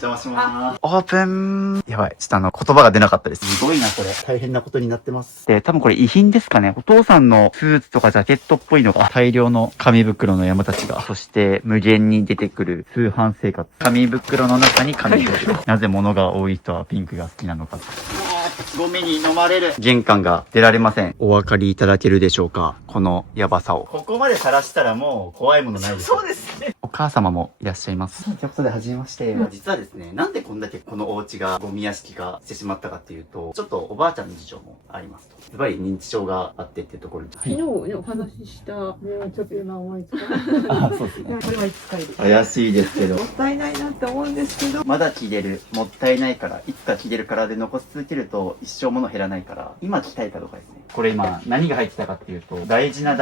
邪魔します。オープン。やばい。ちょっと言葉が出なかったです。すごいな、これ。大変なことになってます。で、多分これ遺品ですかね。お父さんのスーツとかジャケットっぽいのが大量の紙袋の山たちが。そして無限に出てくる通販生活。紙袋の中に紙袋。なぜ物が多い人はピンクが好きなのか。ゴミに飲まれる。玄関が出られません。お分かりいただけるでしょうか、このヤバさを。ここまで晒したらもう怖いものないです。そうですね。お母様もいらっしゃいます。ということで、はじめまして。実はですね、なんでこんだけこのお家がゴミ屋敷化してしまったかっていうと、ちょっとおばあちゃんの事情もありますと。ズバリ認知症があってっていうところに。昨日ね、お話しした、もうちょっと今思いつかない。あ、そうですね。これはいつかいる。怪しいですけど。もったいないなって思うんですけど。まだ着れる、もったいないから、いつか着れるからで残し続けると一生物減らないから、今着たいかどうかですね。これ今、何が入ってたかっていうと、大事な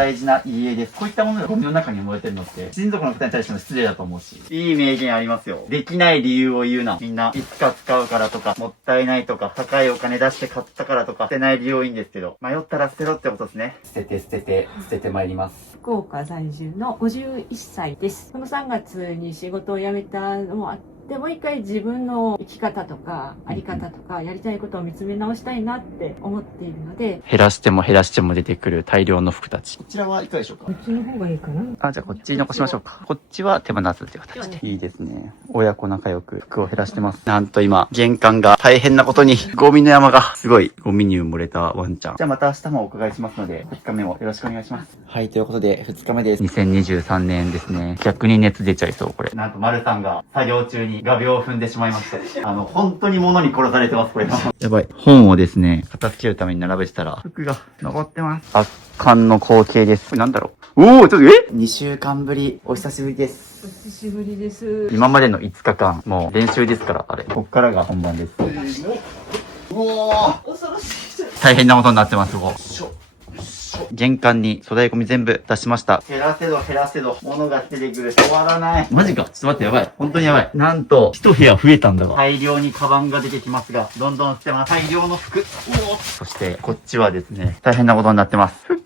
家です。こういったものがゴミの中に燃えてるのって、親族の方に対しても失礼だと思うし。いい名言ありますよ。できない理由を言うな。みんな、いつか使うからとか、もったいないとか、高いお金出して買ったからとか、捨てない理由はいいんですけど、迷ったら捨てろってことですね。捨てて参ります。福岡在住の51歳です。この3月に仕事を辞めたのもあって、もう一回自分の生き方とか、あり方とか、やりたいことを見つめ直したいなって思っているので。減らしても出てくる大量の服たち。こちらはいかがでしょうか？こっちの方がいいかな。あ、じゃあこっちに残しましょうか。こっちは手放すっていう形で。いいですね。親子仲良く服を減らしてます。なんと今、玄関が大変なことに、ゴミの山が、すごい、ゴミに埋もれたワンちゃん。じゃあまた明日もお伺いしますので、2日目もよろしくお願いします。はい、ということで、2日目です。2023年ですね。逆に熱出ちゃいそう、これ。なんと、丸さんが作業中に画鋲を踏んでしまいました。本当に物に殺されてます、これ。やばい。本をですね、片付けるために並べてたら、服が残ってます。圧巻の光景です。なんだろう。おー、ちょっと、2週間ぶり、お久しぶりです。お久しぶりです。今までの5日間、もう練習ですから、あれ。こっからが本番です。うおー、恐ろしい。大変なことになってます、ここ。玄関に粗大ゴミ全部出しました。減らせど、物が出てくる。終わらない。マジか。ちょっと待って、やばい。本当にやばい。なんと、一部屋増えたんだわ。大量にカバンが出てきますが、どんどん捨てます。大量の服。そして、こっちはですね、大変なことになってます。う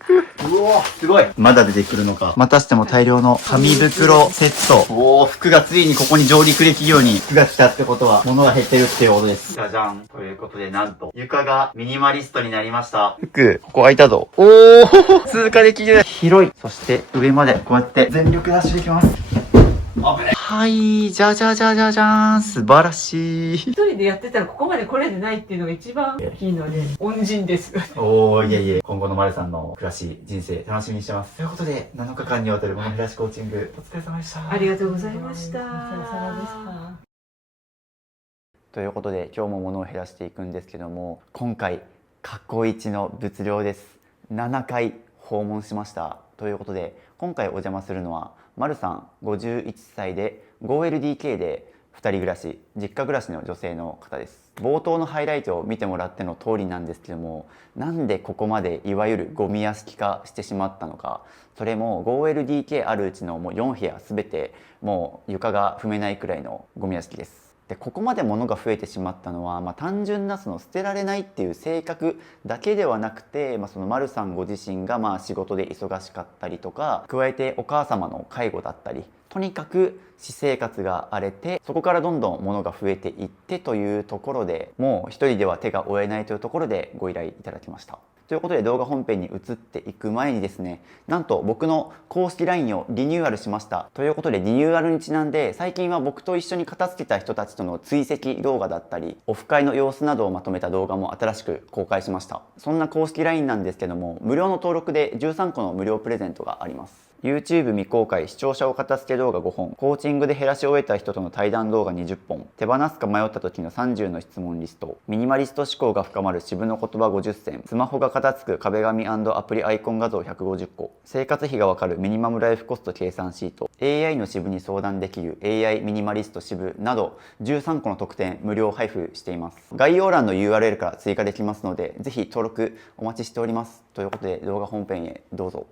おー、すごい。まだ出てくるのか。またしても大量の紙袋セット。おー、服がついにここに上陸できるように。服が来たってことは、物が減ってるっていうことです。じゃじゃん。ということで、なんと、床がミニマリストになりました。服、ここ開いたぞ。おー、通過できる。広い。そして、上までこうやって全力ダッシュできます。はい、じゃじゃじゃじゃじゃーん。素晴らしい。一人でやってたらここまで来れてないっていうのが一番大きいので、恩人です。おー、いえいえ。今後の丸さんの暮らし、人生、楽しみにしてます。ということで、7日間にわたる物減らしコーチング、お疲れ様でした。ありがとうございました。お疲れ様でした。ということで、今日も物を減らしていくんですけども、今回、過去一の物量です。7回訪問しました。ということで、今回お邪魔するのは、丸さん51歳で 5LDK で2人暮らし、実家暮らしの女性の方です。冒頭のハイライトを見てもらっての通りなんですけども、なんでここまでいわゆるゴミ屋敷化してしまったのか、それも 5LDK あるうちのもう4部屋全てもう床が踏めないくらいのゴミ屋敷です。でここまで物が増えてしまったのは、単純なその捨てられないっていう性格だけではなくて、その丸さんご自身が仕事で忙しかったりとか、加えてお母様の介護だったり、とにかく私生活が荒れて、そこからどんどん物が増えていってというところで、もう一人では手が負えないというところでご依頼いただきました。ということで動画本編に移っていく前にですね、なんと僕の公式 LINE をリニューアルしました。ということでリニューアルにちなんで、最近は僕と一緒に片付けた人たちとの追跡動画だったり、オフ会の様子などをまとめた動画も新しく公開しました。そんな公式 LINE なんですけども、無料の登録で13個の無料プレゼントがあります。YouTube 未公開視聴者お片付け動画5本、コーチングで減らし終えた人との対談動画20本、手放すか迷った時の30の質問リスト、ミニマリスト思考が深まる渋の言葉50選、スマホが片付く壁紙アプリアイコン画像150個、生活費がわかるミニマムライフコスト計算シート、AI の渋に相談できる AI ミニマリスト渋など13個の特典無料配布しています。概要欄の URL から追加できますので、ぜひ登録お待ちしております。ということで動画本編へどうぞ。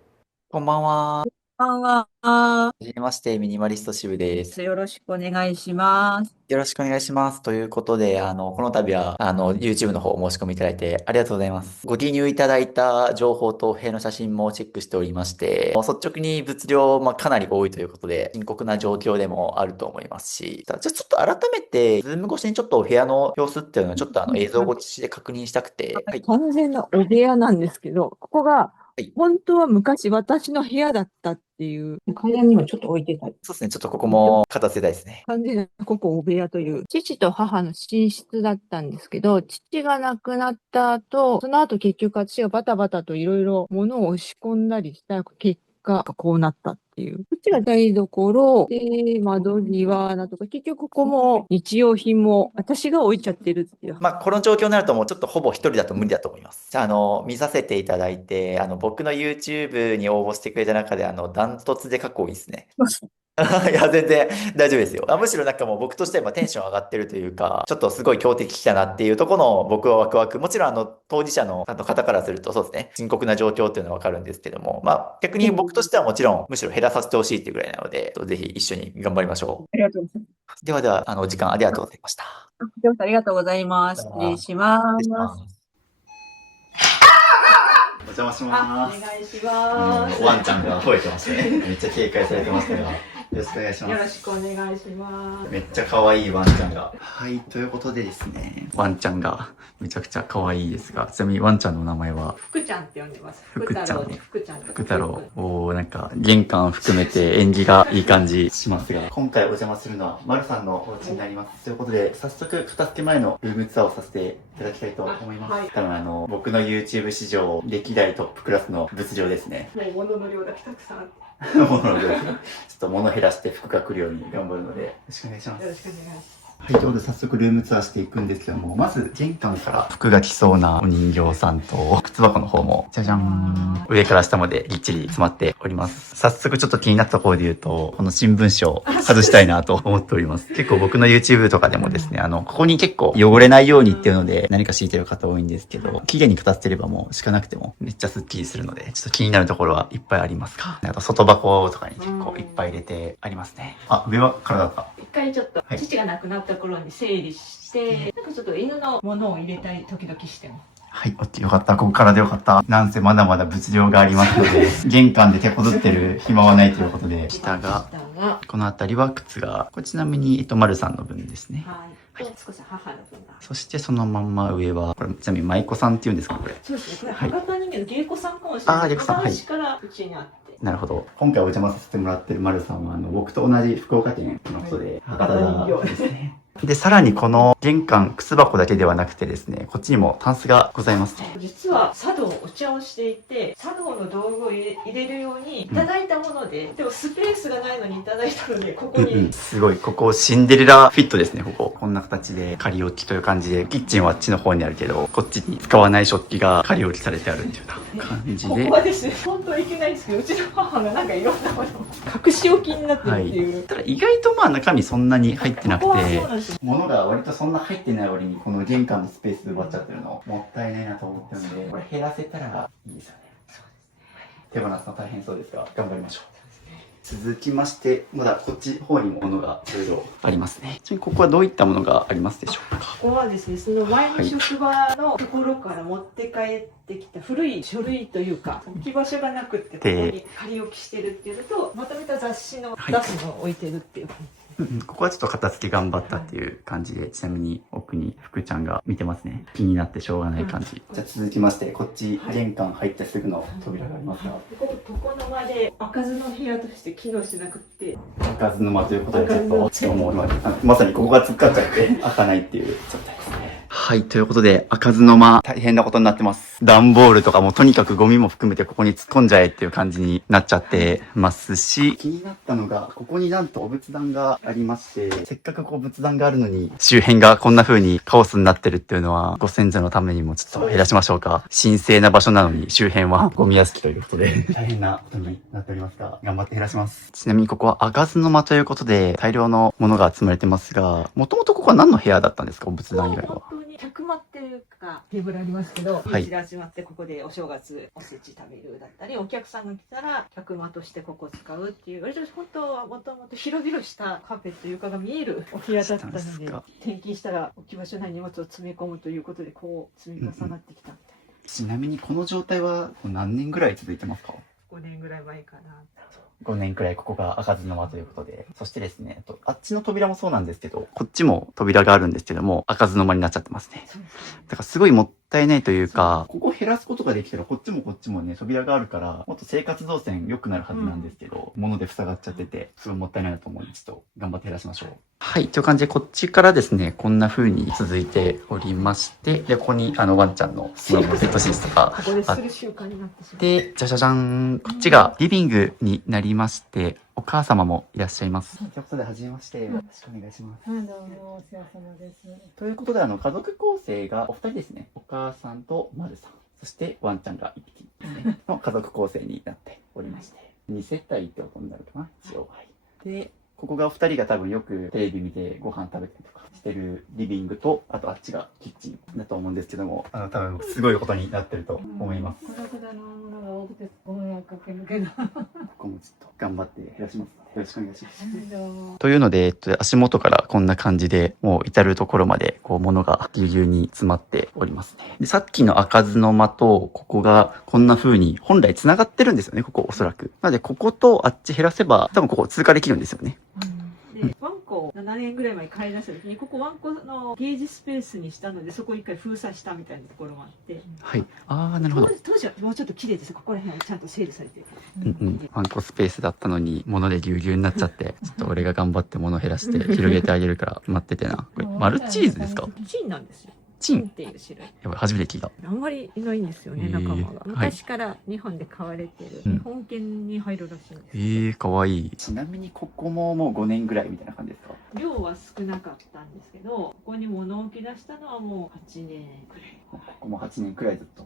こんばんは。こんばんは。はじめまして、ミニマリスト支部です。よろしくお願いします。よろしくお願いします。ということで、この度は、YouTube の方お申し込みいただいてありがとうございます。ご記入いただいた情報と塀の写真もチェックしておりまして、率直に物量、かなり多いということで、深刻な状況でもあると思いますし、じゃあちょっと改めて、ズーム越しにちょっとお部屋の様子っていうのをちょっと映像越しで確認したくて、はい。完全なお部屋なんですけど、ここがはい本当は昔私の部屋だったっていう、階段にもちょっと置いてたり。そうですね、ちょっとここも片付けたいですね。完全なここお部屋という、父と母の寝室だったんですけど、父が亡くなった後、その後結局私がバタバタといろいろ物を押し込んだりした結果、こうなったっていう。こっちが台所、で、窓際だとか、結局ここも日用品も私が置いちゃってるっていう。この状況になるともうちょっとほぼ一人だと無理だと思います。見させていただいて、僕の YouTube に応募してくれた中で、ダントツでかっこいいですね。いや、全然大丈夫ですよ。むしろなんかもう僕としてはテンション上がってるというか、ちょっとすごい強敵来たなっていうところの僕はワクワク。もちろん当事者の方からするとそうですね、深刻な状況っていうのはわかるんですけども、逆に僕としてはもちろんむしろ減らさせてほしいっていうぐらいなので、ぜひ一緒に頑張りましょありがとうございます。う。では、お時間ありがとうございました。ありがとうございます。失礼しま失礼しす。ますお邪魔します。お願いします。ワンちゃんが吠えてましたね。めっちゃ警戒されてましたが、よろしくお願いします。よろしくお願いします。めっちゃ可愛いワンちゃんが。はい、ということでですね、ワンちゃんがめちゃくちゃ可愛いですが、ちなみにワンちゃんの名前は福ちゃんって呼んでます。福ちゃん福太郎で福ちゃん。福太郎。なんか玄関含めて縁起がいい感じしますが、今回お邪魔するのは丸さんのお家になります。ということで、早速片付け前のルームツアーをさせていただきたいと思います。はい多分僕の YouTube 史上歴代トップクラスの物量ですね。もう物の量だけたくさんあって。物の量ですね。ちょっと物減らして服が来るように頑張るので、よろしくお願いします。よろしくお願いします。はい、ということで早速ルームツアーしていくんですけども、まず玄関から服が来そうなお人形さんと、靴箱の方も、じゃじゃん。上から下までぎっちり詰まっております。早速ちょっと気になったところで言うと、この新聞紙を外したいなと思っております。結構僕の YouTube とかでもですね、ここに結構汚れないようにっていうので何か敷いてる方多いんですけど、綺麗に片付ければもう敷かなくてもめっちゃスッキリするので、ちょっと気になるところはいっぱいありますか。あと外箱とかに結構いっぱい入れてありますね。あ、上は体だった。一回ちょっと、はい父が亡くなった頃に整理して、なんかちょっと犬のものを入れたり時々してます。はい、よかった。ここからでよかった。なんせまだまだ物量がありますので、玄関で手こずってる暇はないということで、下が、この辺りは靴が、これちなみに、丸さんの分ですね。はい。少し母の分が。そしてそのまんま上は、これちなみに舞妓さんっていうんですか、これ。そうですね。これ、はい博多人間の芸妓さんかもしれない。あー芸妓さんはい昔からうちにあって。なるほど。今回お邪魔させてもらってる丸さんは、僕と同じ福岡県のことで、博多ですね。で、さらにこの玄関、靴箱だけではなくてですね、こっちにもタンスがございますね。実は茶道、お茶をしていて、茶道の道具を入れるようにいただいたもので、でもスペースがないのにいただいたので、ここに。すごい、ここシンデレラフィットですね、ここ。こんな形で仮置きという感じで、キッチンはあっちの方にあるけど、こっちに使わない食器が仮置きされてあるっていうような感じで。ここはですね、本当はいけないんですけど、うちの母がなんかいろんなものを隠し置きになってるっていう。ただ意外と中身そんなに入ってなくここはそうてなんですよ。物が割とそんな入ってない割にこの玄関のスペース奪っちゃってるのもったいないなと思ってるので、これ減らせたらいいですよね。手放すの大変そうですが頑張りましょう。続きましてまだこっち方にも物がいろいろありますね。ちなみにここはどういったものがありますでしょうか。ここはですね、その前の職場のところから持って帰ってきた古い書類というか、置き場所がなくってここに仮置きしてるっていうのと、まとめた雑誌の出すのを置いてるっていう感じ。ここはちょっと片付け頑張ったっていう感じで、ちなみに奥に福ちゃんが見てますね。気になってしょうがない感じ。じゃあ続きまして、こっち玄関入ってすぐの扉がありますが、ここ床の間で開かずの部屋として機能してなくって、開かずの間ということで、ちょっともう今、まさにここが突っかかっちゃって開かないっていう状態ですね。はい、ということで、開かずの間、大変なことになってます。段ボールとかもとにかくゴミも含めてここに突っ込んじゃえっていう感じになっちゃってますし、気になったのが、ここになんとお仏壇がありまして、せっかくこう仏壇があるのに、周辺がこんな風にカオスになってるっていうのは、ご先祖のためにもちょっと減らしましょうか。神聖な場所なのに周辺はゴミ屋敷ということで、大変なことになっておりますが、頑張って減らします。ちなみにここは開かずの間ということで、大量のものが集まれてますが、もともとここは何の部屋だったんですか、お仏壇以外は。本当に100間っていうかテーブルありますけど、はいビーチで集まってここでお正月おせち食べるだったり、お客さんが来たら客間としてここを使うっていう、割と本当はもともと広々したカーペット床が見えるお部屋だったので、そうですか。転勤したら置き場所ない荷物を詰め込むということでこう積み重なってきたみたいな、ちなみにこの状態は何年ぐらい続いてますか5年ぐらい前かな。5年くらいここが開かずの間ということで、そしてですね、あっちの扉もそうなんですけど、こっちも扉があるんですけども、開かずの間になっちゃってますね。そうですね。だからすごいもったいないというか、ここ減らすことができたらこっちもね、扉があるから、もっと生活動線良くなるはずなんですけど、物で塞がっちゃってて、すごいもったいないなと思うんで、ちょっと頑張って減らしましょう。はい、という感じで、こっちからですね、こんな風に続いておりまして、で、ここにワンちゃんのペットシーツとかここでする習慣になってしまう。で、じゃじゃじゃん。こっちがリビングになりまして、お母様もいらっしゃいます。ということで、はじめまして。よろしくお願いします。どうもお世話様です。ということで、家族構成がお二人ですね。お母さんとまるさん。そして、ワンちゃんが一匹ですね。の家族構成になっておりまして。2世帯ってことになるかな、一応。はい。で、ここがお二人が多分よくテレビ見てご飯食べたりとかしてるリビングと、あとあっちがキッチンだと思うんですけども、多分すごいことになってると思います。孤独だなものが多くてご迷惑かけるけど。ここもちょっと頑張って減らします。よろしくお願いします。どうも。というので、足元からこんな感じで、もう至るところまで、物がぎゅうぎゅうに詰まっておりますね。で、さっきの開かずの間と、ここがこんな風に、本来繋がってるんですよね、ここ、おそらく。なので、こことあっち減らせば、多分ここ通過できるんですよね。で、ワンコを7年ぐらい前に買い出した時に、ここワンコのゲージスペースにしたので、そこを一回封鎖したみたいなところもあって、はい。あー、なるほど。当時はもうちょっと綺麗です。ここら辺はちゃんと整理されてる。ワンコスペースだったのに、物でぎゅうぎゅうになっちゃって、ちょっと俺が頑張って物減らして、広げてあげるから待っててな。これ、マルチーズですか？チンなんですよ。チンっていう種類。やばい、初めて聞いた。あんまりいないんですよね、仲間が。はい昔から日本で飼われてる、うん日本犬に入るらしいんです。かわいい。ちなみにここももう5年ぐらいみたいな感じですか？量は少なかったんですけど、ここに物置き出したのはもう8年くらい。ここも8年くらいずっと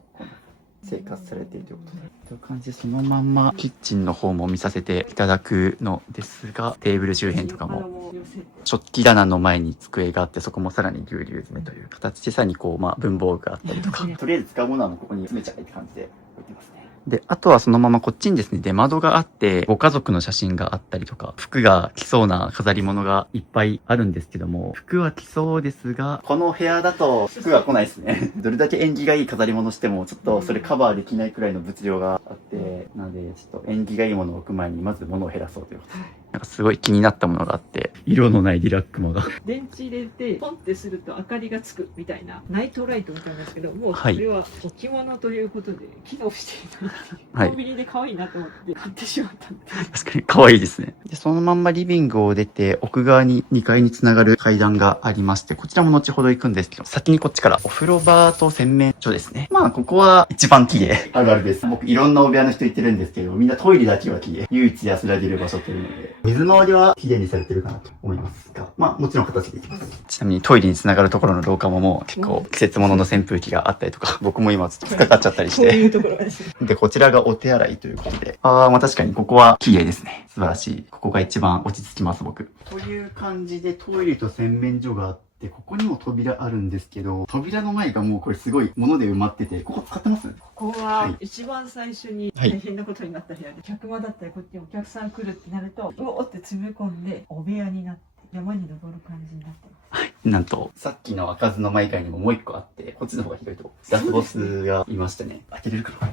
生活されているということで。という感じで、そのまんまキッチンの方も見させていただくのですが、テーブル周辺とかも、寄せて食器棚の前に机があって、そこもさらにぎゅうぎゅう詰めという形で、さらに文房具があったりとか、とりあえず使うものはもうここに詰めちゃえって感じで置いてますね。で、あとはそのままこっちにですね、出窓があって、ご家族の写真があったりとか、服が着そうな飾り物がいっぱいあるんですけども、服は着そうですが、この部屋だと服が来ないですね。どれだけ縁起がいい飾り物しても、ちょっとそれカバーできないくらいの物量があって、なので、ちょっと縁起がいいものを置く前に、まず物を減らそうということで。なんかすごい気になったものがあって、色のないリラックマが。電池入れてポンってすると明かりがつくみたいなナイトライトみたいなんですけど、もうそれは置物ということで機能していないっていう、はいコンビニで可愛いなと思って買ってしまったんで。確かに可愛いですね。で、そのまんまリビングを出て、奥側に2階につながる階段がありまして、こちらも後ほど行くんですけど、先にこっちからお風呂場と洗面所ですね。まあ、ここは一番綺麗。あるあるです。僕いろんなお部屋の人行ってるんですけど、みんなトイレだけは綺麗。唯一安らげる場所というので、水回りは綺麗にされてるかなと思いますが、まあ、もちろん形でいきます。ちなみにトイレにつながるところの廊下ももう結構季節物の扇風機があったりとか、僕も今ちょっとかかっちゃったりしこうて。いうところですね。で、こちらがお手洗いということで。まあ確かにここは綺麗ですね。素晴らしい。ここが一番落ち着きます、僕。という感じでトイレと洗面所があって、ここにも扉あるんですけど、扉の前がもうこれすごい物で埋まってて、ここ使ってます？ここは一番最初に大変なことになった部屋で、客間だったりこっちにお客さん来るってなると、うおーって詰め込んでお部屋になって山に登る感じになってます。なんと、さっきの開かずの間以外にももう一個あって、こっちの方が広いとこ。ラスボスがいましてね。開けれるかな？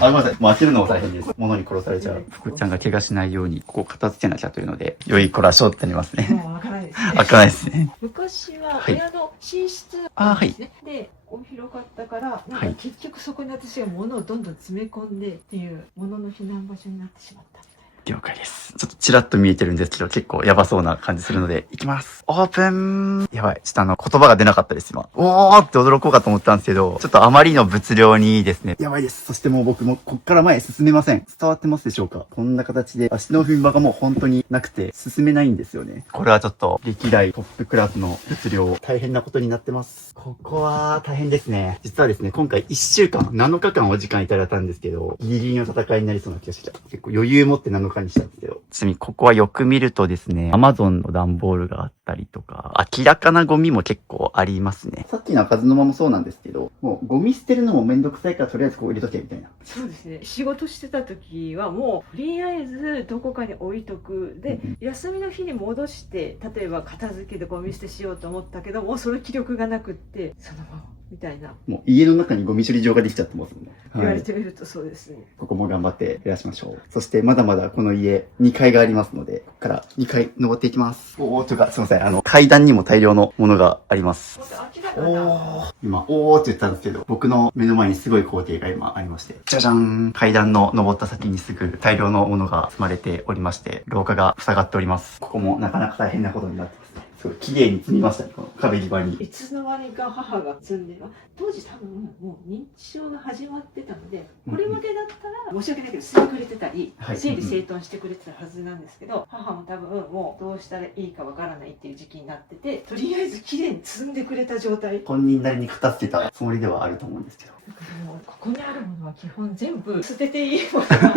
あ、ごめんなさい。もう開けるのも大変です。物に殺されちゃう。福ちゃんが怪我しないように、ここ片付けなきゃというので、良い子らしょうってなりますね。もう開かないですね。開かないですね。昔ははい親の寝室あ、はいです。ね。で、広かったから、なんかはい結局そこに私が物をどんどん詰め込んでっていう物の避難場所になってしまった。了解です。ちょっとチラッと見えてるんですけど、結構やばそうな感じするので、いきます。オープン。やばい。ちょっと言葉が出なかったです、今。おーって驚こうかと思ったんですけど、ちょっとあまりの物量にですね。やばいです。そしてもう僕もこっから前進めません。伝わってますでしょうか？こんな形で足の踏み場がもう本当になくて進めないんですよね。これはちょっと歴代トップクラスの物量、大変なことになってます。ここは大変ですね。実はですね、今回1週間、7日間お時間いただいたんですけど、ギリギリの戦いになりそうな気がしてきた。結構余裕持って7かにしたんですけど。ちなみにここはよく見るとですね、Amazon の段ボールがあったりとか、明らかなゴミも結構ありますね。さっきの開かずの間もそうなんですけど、もうゴミ捨てるのもめんどくさいからとりあえずこう入れとけみたいな。そうですね。仕事してた時はもうとりあえずどこかに置いとく。で、休みの日に戻して、例えば片付けでゴミ捨てしようと思ったけど、もうその気力がなくって、そのままみたいな。もう家の中にゴミ処理場ができちゃってますもんね。言われてみるとそうですね。ここも頑張って減らしましょう。そしてまだまだこの家2階がありますので、ここから2階登っていきます。おー、というかすいません。階段にも大量のものがあります。今、おーって言ったんですけど、僕の目の前にすごい光景が今ありまして、じゃじゃーん。階段の登った先にすぐ大量のものが積まれておりまして、廊下が塞がっております。ここもなかなか大変なことになってますね。すごい綺麗に積みましたね、この壁際に。いつの間にか母が積んで、当時多分もう認知症が始まってたので、これまでだったら申し訳ないけど吸ってくれてたり、はい整理整頓してくれてたはずなんですけど、母も多分もうどうしたらいいかわからないっていう時期になってて、とりあえず綺麗に積んでくれた状態。本人なりに片付けたつもりではあると思うんですけど。だからもうここにあるものは基本全部捨てていいものが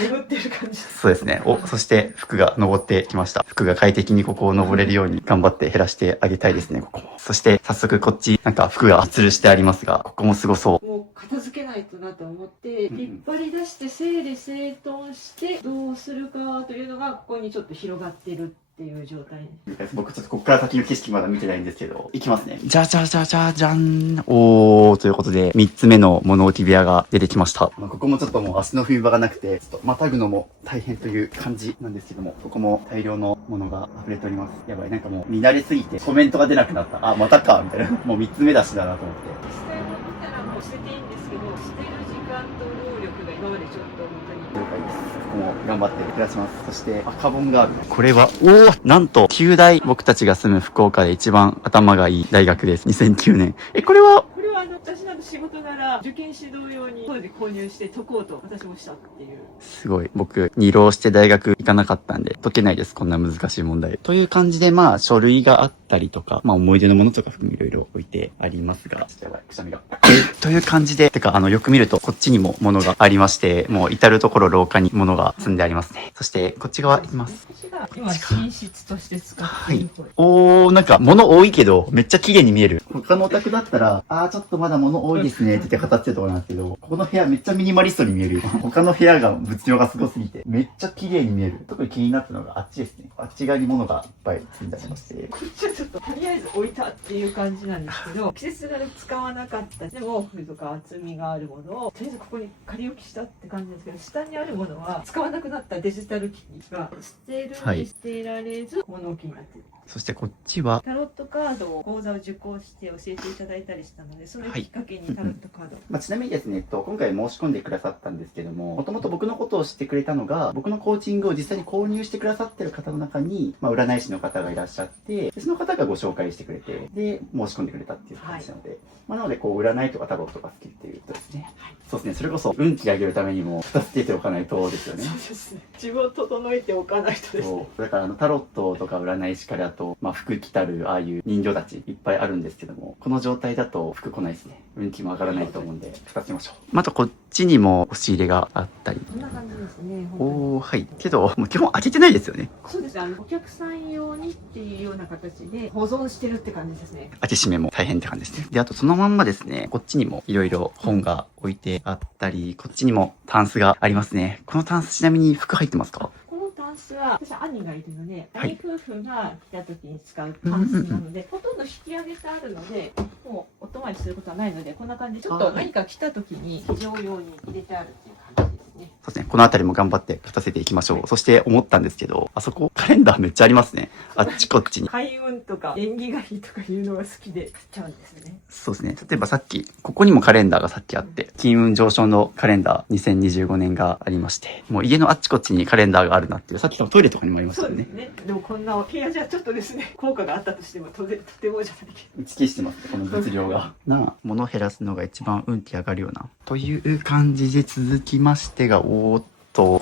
眠ってる感じです。そうですね。そして服が登ってきました。服が快適にここを登れるように頑張って減らしてあげたいですね、ここも。そして早速こっちなんか服が吊るしてありますが、ここもすごそう。もう片付けないとなと思って、引っ張り出して整理整頓してどうするかというのがここにちょっと広がってるっていう状態。僕ちょっとここから先の景色まだ見てないんですけど、いきますね。じゃじゃじゃじゃじゃん。おー、ということで、3つ目の物置部屋が出てきました。ここもちょっともう足の踏み場がなくて、ちょっとまたぐのも大変という感じなんですけども、ここも大量のものが溢れております。やばい、なんかもう見慣れすぎてコメントが出なくなった。あ、またか、みたいな。もう3つ目だしだなと思って。捨てるの見たらもう捨てていいんですけど、捨てる時間と労力が今までちょっと本当に。了解です。ここも頑張って減らします。そして赤本がある。これは、なんと、9大僕たちが住む福岡で一番頭がいい大学です。2009年。これは私なんか仕事柄受験指導用に当時購入して解こうと私もしたっていう。すごい。僕、2浪して大学行かなかったんで、解けないです。こんな難しい問題。という感じで、まあ、書類があったりとか、まあ、思い出のものとか含めいろいろ置いてありますが、やばい、くしゃみが。という感じで、てか、よく見ると、こっちにも物がありまして、もう至るところ廊下に物が積んでありますね。そして、こっち側行きます。私が今寝室として使っている方。なんか物多いけど、めっちゃ綺麗に見える。他のお宅だったら、ちょっとまだ物多いですねって言って語ってるところなんですけど、ここの部屋めっちゃミニマリストに見える。他の部屋が物量がすごすぎて、めっちゃ綺麗に見える。特に気になったのがあっちですね。あっち側に物がいっぱい積んでありまして。こっちはちょっととりあえず置いたっていう感じなんですけど、季節柄使わなかったでも毛布とか厚みがあるものをとりあえずここに仮置きしたって感じですけど、下にあるものは使わなくなったデジタル機器が捨てるに捨てられず物置になってる。そしてこっちは、タロットカードを講座を受講して教えていただいたりしたので、それをきっかけにタロットカード、ちなみにですね、今回申し込んでくださったんですけども、もともと僕のことを知ってくれたのが、僕のコーチングを実際に購入してくださってる方の中に、占い師の方がいらっしゃって、でその方がご紹介してくれて、で、申し込んでくれたっていう感じなので、なので、占いとかタロットが好きっていうことですね。そうですね、それこそ運気上げるためにも、片付けておかないとですよね。そうですね。自分を整えておかないとですね。だからタロットとか占い師からだと、服着たるああいう人形たちいっぱいあるんですけども、この状態だと服来ないですね。運気も上がらないと思うんで、片付けましょう。またこっちにも押し入れがあったり。こんな感じですね。はい。けど、もう基本開けてないですよね。そうですね。お客さん用にっていうような形で保存してるって感じですね。開け閉めも大変って感じですね。で、あとそのまんまですね、こっちにもいろいろ本が置いてあったり、こっちにもタンスがありますね。このタンスちなみに服入ってますか？このタンスは、私は兄がいるので、はい兄夫婦が来た時に使うタンスなので、ほとんど引き上げてあるので、もうお泊まりすることはないので、こんな感じでちょっと何か来た時に非常用に入れてあるっていう感じですね。そうですね。この辺りも頑張って片せていきましょう。そして思ったんですけど、あそこカレンダーめっちゃありますね。あっちこっちに。開運とか縁起がいいとかいうのが好きで買っちゃうんですよね。そうですね。例えばさっき、ここにもカレンダーがさっきあって、金運上昇のカレンダー2025年がありまして、もう家のあっちこっちにカレンダーがあるなっていう、さっきのトイレとかにもありましたよねそうです。ね。でもこんな部屋じゃちょっとですね、効果があったとしてもとてもじゃないけど。打ち消してますね、この物量が。物減らすのが一番運気上がるような。という感じで続きましてが、こ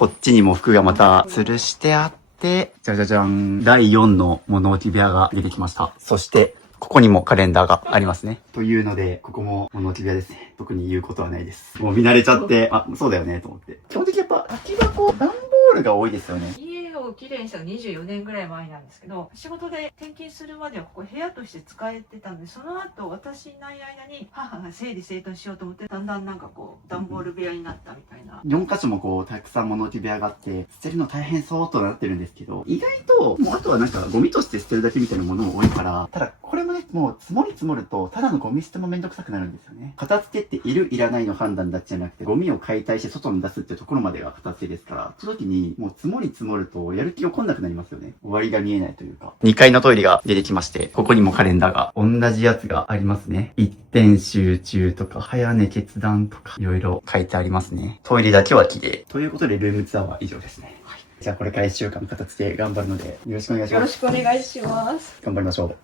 っちにも服がまた吊るしてあって、じゃじゃじゃん。第4の物置部屋が出てきました。そして、ここにもカレンダーがありますね。というので、ここも物置部屋ですね。特に言うことはないです。もう見慣れちゃって、そうだよね、と思って。基本的にやっぱ空き箱、段ボールが多いですよね。家をきれいにしたの24年ぐらい前なんですけど、仕事で転勤するまではここ部屋として使えてたんで、その後私いない間に母が整理整頓しようと思って、だんだんなんかこう段ボール部屋になったみたいな。 4箇所もこうたくさん物置部屋があって捨てるの大変そうとなってるんですけど、意外ともうあとはなんかゴミとして捨てるだけみたいなものも多いから、ただこれもね、もう積もり積もるとただのゴミ捨てもめんどくさくなるんですよね。片付けっているいらないの判断だけじゃなくて、ゴミを解体して外に出すっていうところまでが片付けですから、その時にもう積もり積もるとやる気が起こんなくなりますよね。終わりが見えないというか。2階のトイレが出てきまして、ここにもカレンダーが同じやつがありますね。一点集中とか早寝決断とかいろいろ書いてありますね。トイレだけは綺麗ということで、ルームツアーは以上ですね。はい、じゃあこれから1週間片付け頑張るのでよろしくお願いします。よろしくお願いします。頑張りましょう。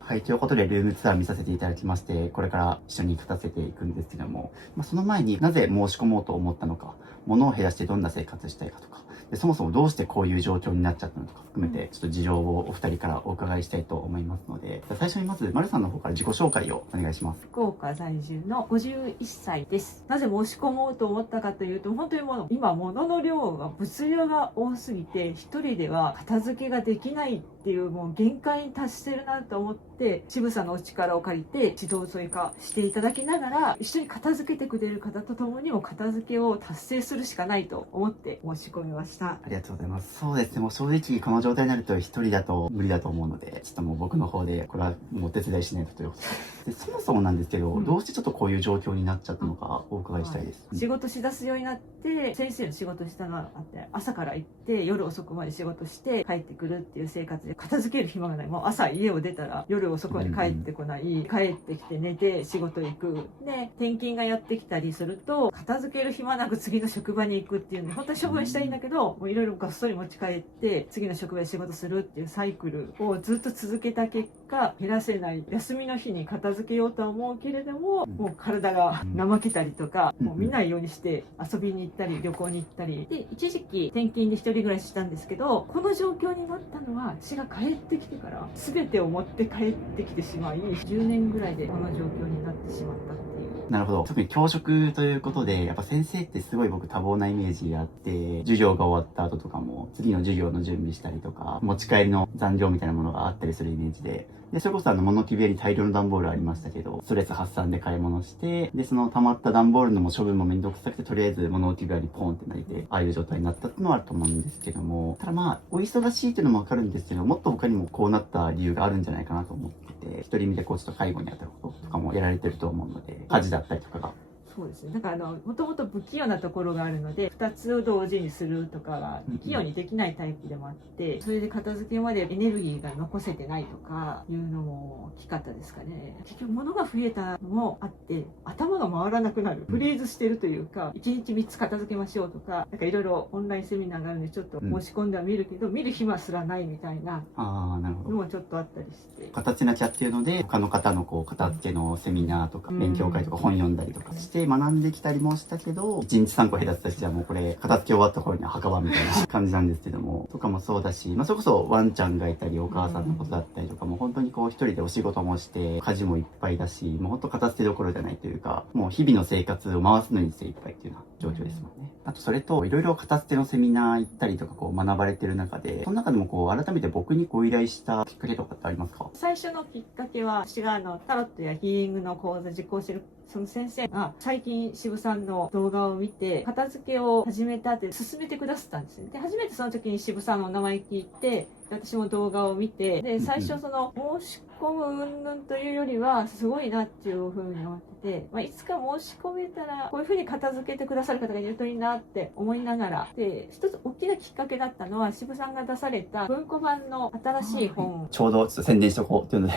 はい、ということで、ルームツアー見させていただきまして、これから一緒に片付けていくんですけども、その前になぜ申し込もうと思ったのか、物を減らしてどんな生活したいかとか、でそもそもどうしてこういう状況になっちゃったのとか含めて、ちょっと事情をお二人からお伺いしたいと思いますので、最初にまず、丸さんの方から自己紹介をお願いします。福岡在住の51歳です。なぜ申し込もうと思ったかというと、本当に今物の量が、物量が多すぎて、一人では片付けができないっていう、もう限界に達してるなと思って、渋さんのお力を借りて、指導それかしていただきながら、一緒に片付けてくれる方と共にも片付けを達成するしかないと思って申し込みました。ありがとうございます。そうですね、もう正直この状態になると一人だと無理だと思うので、ちょっともう僕の方でこれはもうお手伝いしないとということで。そもそもなんですけど、どうしてちょっとこういう状況になっちゃったのかお伺いしたいです。仕事しだすようになって、先生の仕事したのがあって、朝から行って夜遅くまで仕事して帰ってくるっていう生活で、片付ける暇がない。もう朝家を出たら夜遅くまで帰ってこない、帰ってきて寝て仕事行くで、転勤がやってきたりすると片付ける暇なく次の職場に行くっていうので、本当は処分したいんだけど、もういろいろごっそり持ち帰って次の職場で仕事するっていうサイクルをずっと続けた結果、減らせない。休みの日に片付けようとは思うけれども、もう体が怠けたりとか、もう見ないようにして遊びに行ったり旅行に行ったりで、一時期転勤で一人暮らししたんですけど、この状況になったのは私が帰ってきてから、全てを持って帰ってきてしまい、10年ぐらいでこの状況になってしまったっていう。なるほど。特に教職ということで、やっぱ先生ってすごい僕多忙なイメージがあって、授業が終わった後とかも次の授業の準備したりとか、持ち帰りの残量みたいなものがあったりするイメージで、それこそ物置部屋に大量の段ボールありましたけど、ストレス発散で買い物して、で、その溜まった段ボールの処分もめんどくさくて、とりあえず物置部屋にポンってなりて、ああいう状態になったっていうのはあると思うんですけども、ただお忙しいっていうのもわかるんですけど、もっと他にもこうなった理由があるんじゃないかなと思ってて、一人身でこうちょっと介護に当たることとかもやられてると思うので、家事だったりとかが。そうですね。だからもともと不器用なところがあるので、2つを同時にするとかは不器用にできないタイプでもあって、それで片付けまでエネルギーが残せてないとかいうのも大きかったですかね。結局物が増えたのもあって、頭が回らなくなる。フリーズしてるというか、1日3つ片付けましょうとか、なんかいろいろオンラインセミナーがあるのでちょっと申し込んでは見るけど、見る暇すらないみたいななるほど。のもちょっとあったりして。片付けなきゃっていうので、他の方の片付けのセミナーとか、勉強会とか本読んだりとかして学んできたりもしたけど、1日3個減らせたし、じゃあもうこれ、片付け終わった頃には墓場みたいな感じなんですけども、とかもそうだし、それこそワンちゃんがいたり、お母さんのことだったりとか、もう本当に一人でお仕事もして、家事もいっぱいだし、もう本当片付けどころじゃないというか、もう日々の生活を回すのに精一杯っていうような状況ですもんね。あとそれと、いろいろ片付けのセミナー行ったりとか学ばれてる中で、その中でも改めて僕にご依頼したきっかけとかってありますか？最初のきっかけは、私がタロットやヒーリングの講座実行してるその先生が最近渋さんの動画を見て片付けを始めたって勧めてくださったんですよ。で、初めてその時に渋さんのお名前聞いて、私も動画を見て、で、最初申し込む云々というよりはすごいなっていうふうに思ってて、いつか申し込めたらこういうふうに片付けてくださる方がいるといいなって思いながら、で、一つ大きなきっかけだったのは渋さんが出された文庫版の新しい本。ちょうどちょっと宣伝しとこうというので、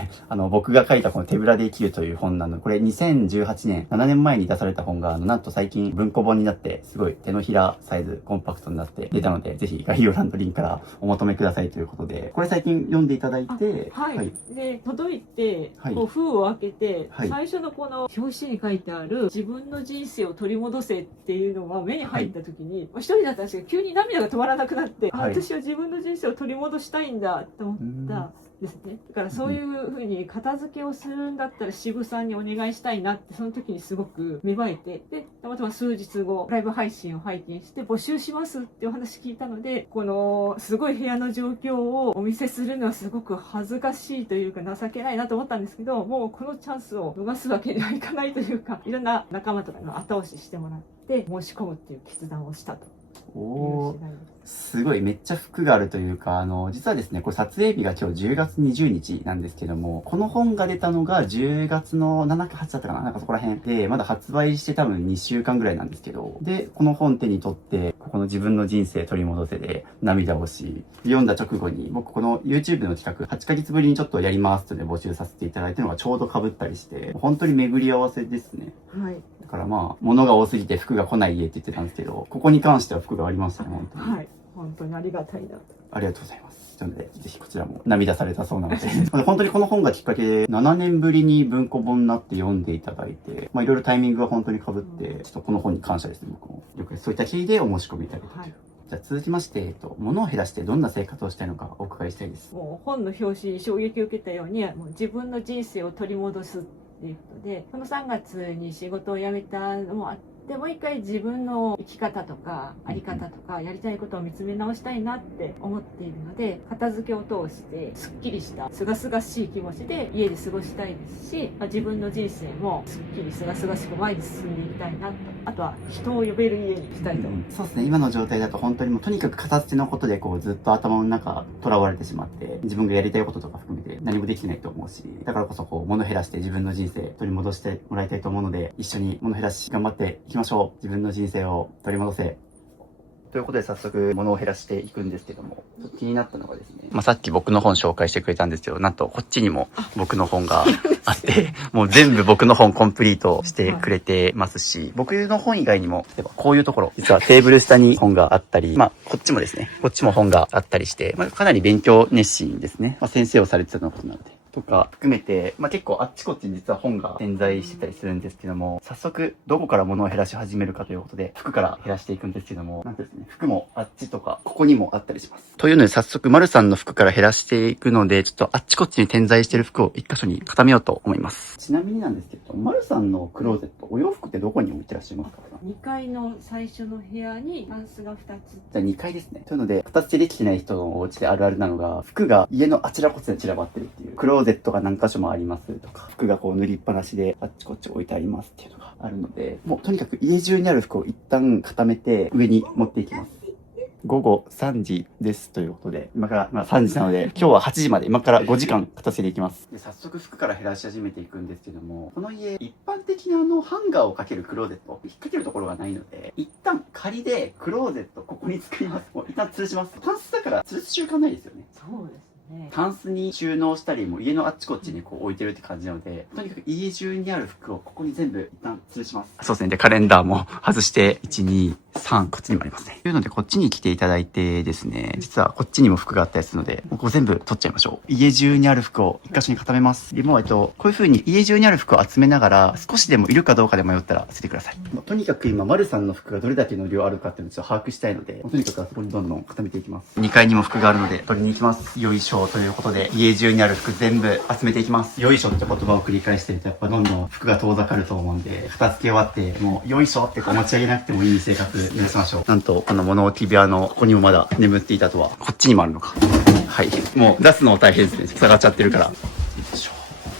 僕が書いたこの手ぶらで生きるという本なので、これ2018年、7年前に出された本が、なんと最近文庫本になって、すごい手のひらサイズ、コンパクトになって出たので、ぜひ概要欄のリンクからお求めくださいということで、これ最近読んでいただいて、はい。で、届いて、はい、封を開けて、はい、最初のこの表紙に書いてある自分の人生を取り戻せっていうのが目に入った時に、一人だったんですけど、急に涙が止まらなくなって、私は自分の人生を取り戻したいんだと思ったですね。だからそういうふうに片付けをするんだったら渋さんにお願いしたいなってその時にすごく芽生えて、でたまたま数日後ライブ配信を拝見して募集しますってお話聞いたので、このすごい部屋の状況をお見せするのはすごく恥ずかしいというか情けないなと思ったんですけど、もうこのチャンスを逃すわけにはいかないというか、いろんな仲間とかの後押ししてもらって申し込むっていう決断をしたという次第です。すごいめっちゃ服があるというか、実はですね、これ撮影日が今日10月20日なんですけども、この本が出たのが10月の7か8だったかな、なんかそこら辺で、まだ発売して多分2週間ぐらいなんですけど、で、この本手に取って、ここの自分の人生取り戻せで涙をし、読んだ直後に、僕この YouTube の企画、8ヶ月ぶりにちょっとやりますとで募集させていただいたのがちょうど被ったりして、本当に巡り合わせですね。はい。だからまあ、物が多すぎて服が来ない家って言ってたんですけど、ここに関しては服がありましたね、本当に。はい。本当にありがたいなと。ありがとうございます。なので、ぜひこちらも涙されたそうなので、本当にこの本がきっかけで、7年ぶりに文庫本になって読んでいただいて、まあいろいろタイミングが本当に被って、ちょっとこの本に感謝ですね、僕も。よくそういった経緯でお申し込みいただいたという。じゃあ続きまして、物を減らしてどんな生活をしたいのかお伺いしたいです。もう本の表紙に衝撃を受けたように、もう自分の人生を取り戻すっていうことで、この3月に仕事を辞めたのもあって、でもう一回自分の生き方とかあり方とかやりたいことを見つめ直したいなって思っているので、片付けを通してすっきりした清々しい気持ちで家で過ごしたいですし、自分の人生もすっきり清々しく前に進んでいきたいなと、あとは人を呼べる家にしたいと、そうですね、今の状態だと本当にもうとにかく片付けのことでこうずっと頭の中囚われてしまって、自分がやりたいこととか含めて何もできてないと思うし、だからこそこう物減らして自分の人生取り戻してもらいたいと思うので、一緒に物減らし頑張っていきましょう。自分の人生を取り戻せ。ということで早速物を減らしていくんですけども、気になったのがですね、さっき僕の本紹介してくれたんですけど、なんとこっちにも僕の本があって、もう全部僕の本コンプリートしてくれてますし、僕の本以外にも、例えばこういうところ、実はテーブル下に本があったり、こっちもですね、こっちも本があったりして、かなり勉強熱心ですね。先生をされてたのことなので。とか含めて、結構あっちこっちに実は本が点在してたりするんですけども、早速どこから物を減らし始めるかということで、服から減らしていくんですけども、なんとですね、服もあっちとか、ここにもあったりします。というので早速、丸さんの服から減らしていくので、ちょっとあっちこっちに点在している服を一箇所に固めようと思います。ちなみになんですけど、丸さんのクローゼット、お洋服ってどこに置いてらっしゃいますか？2階の最初の部屋にタンスが2つ。じゃあ2階ですね。というので、片付けできてない人のお家であるあるなのが、服が家のあちらこちらに散らばってるっていう。クローゼットが何箇所もありますとか、服がこう塗りっぱなしであっちこっち置いてありますっていうのがあるので、もうとにかく家中にある服を一旦固めて上に持っていきます。午後3時ですということで、今から、3時なので、今日は8時まで、今から5時間片付けていきます。で、早速服から減らし始めていくんですけども、この家、一般的なハンガーをかけるクローゼット、引っ掛けるところがないので、一旦仮でクローゼット、ここに作ります。もう一旦吊るします。タンスだから吊るす習慣ないですよね。そうですね。タンスに収納したり、もう家のあっちこっちにこう置いてるって感じなので、とにかく家中にある服をここに全部一旦吊るします。そうですね。で、カレンダーも外して、1、2、3、こっちにもありますね。というので、こっちに来ていただいてですね、実はこっちにも服があったりするので、もうここ全部取っちゃいましょう。家中にある服を一箇所に固めます。で、もうこういう風に家中にある服を集めながら、少しでもいるかどうかで迷ったら捨ててください。もうとにかく今、丸さんの服がどれだけの量あるかっていうのをちょっと把握したいので、とにかくあそこにどんどん固めていきます。2階にも服があるので、取りに行きます。よいしょということで、家中にある服全部集めていきます。よいしょって言葉を繰り返してると、やっぱどんどん服が遠ざかると思うんで、片付け終わって、もうよいしょってこう持ち上げなくてもいい生活目指しましょう。なんと、この物置部屋のここにもまだ眠っていたとは、こっちにもあるのか。はい。もう出すの大変ですね。塞がっちゃってるから。よいしょ。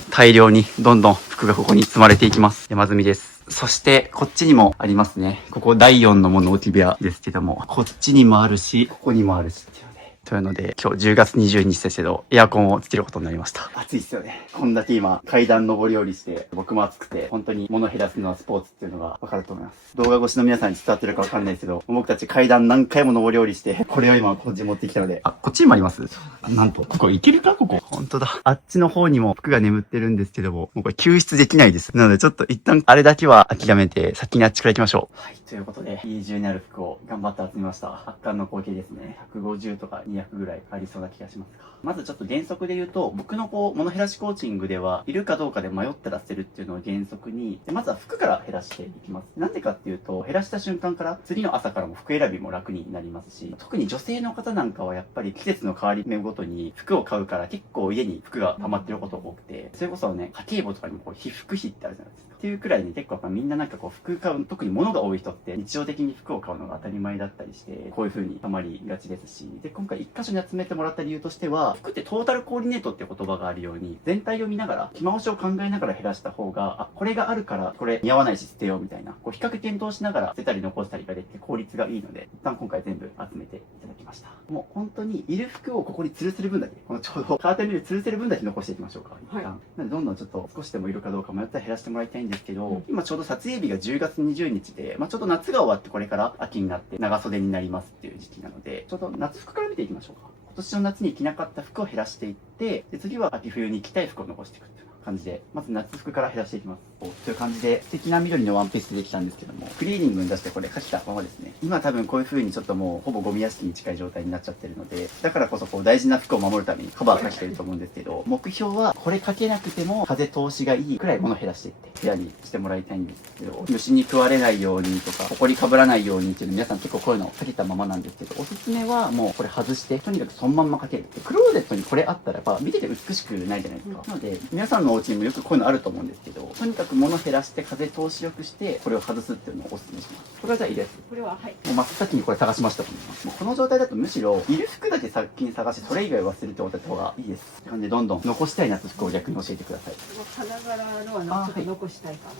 大量にどんどん服がここに積まれていきます。山積みです。そして、こっちにもありますね。ここ第4の物置部屋ですけども、こっちにもあるし、ここにもあるしっていうので。というので、今日10月20日ですけど、エアコンをつけることになりました。暑いっすよね。こんだけ今、階段上り下りして、僕も暑くて、本当に物減らすのはスポーツっていうのがわかると思います。動画越しの皆さんに伝わってるかわかんないですけど、僕たち階段何回も上り下りして、これを今こっちに持ってきたので、こっちにもあります。なんと、ここ行けるかここ。本当だ。あっちの方にも服が眠ってるんですけども、もうこれ救出できないです。なのでちょっと一旦あれだけは諦めて、先にあっちから行きましょう。はい。ということで、家中にある服を頑張って集めました。圧巻の光景ですね。150とか200ぐらいありそうな気がしますが。まずちょっと原則で言うと、僕の物減らしコーチングでは、いるかどうかで迷ったら捨てるっていうのを原則に、まずは服から減らしていきます。なんでかっていうと、減らした瞬間から次の朝からも服選びも楽になりますし、特に女性の方なんかはやっぱり季節の変わり目ごとに服を買うから結構家に服が溜まってることが多くて、それこそね、家計簿とかにも被服費ってあるじゃないですか。っていうくらいに結構やっぱみんななんか服買う、特に物が多い人って日常的に服を買うのが当たり前だったりして、こういう風に溜まりがちですし、で、今回一箇所に集めてもらった理由としては、服ってトータルコーディネートって言葉があるように、全体を見ながら、着回しを考えながら減らした方が、あ、これがあるからこれ似合わないし捨てようみたいな、比較検討しながら捨てたり残したりができて効率がいいので、一旦今回全部集めていただきました。もう本当にいる服をここに吊るせる分だけ、このちょうどカーテンビル吊るせる分だけ残していきましょうか。一旦。なのでどんどんちょっと少しでもいるかどうか迷ったら減らしてもらいたいんですけど、今ちょうど撮影日が10月20日で、ちょうど夏が終わってこれから秋になって長袖になりますっていう時期なので、ちょうど夏服から見ていきましょうか。今年の夏に着なかった服を減らしていって、で次は秋冬に着たい服を残していくっていう感じで、まず夏服から減らしていきます。という感じで、素敵な緑のワンピースでできたんですけども、クリーニングに出してこれかけたままですね。今多分こういう風にちょっともうほぼゴミ屋敷に近い状態になっちゃってるので、だからこそ大事な服を守るためにカバーかけてると思うんですけど、目標はこれかけなくても風通しがいいくらい物減らしていって部屋にしてもらいたいんですけど、虫に食われないようにとか、埃かぶらないようにっていうの皆さん結構こういうのをかけたままなんですけど、おすすめはもうこれ外して、とにかくそのまんまかける。クローゼットにこれあったらやっぱ見てて美しくないじゃないですか。なので、皆さんのお家にもよくこういうのあると思うんですけど、とにかく物減らして風通しよくしてこれを外すっていうのをおすすめします。これはじゃあいいです。これははい。もう真っ先にこれ探しましたもんね。もうこの状態だとむしろいる服だけ先に探してそれ以外忘れておいた方がいいです。って感じでどんどん残したい夏服を逆に教えてください。花柄のはちょっと残したいかな。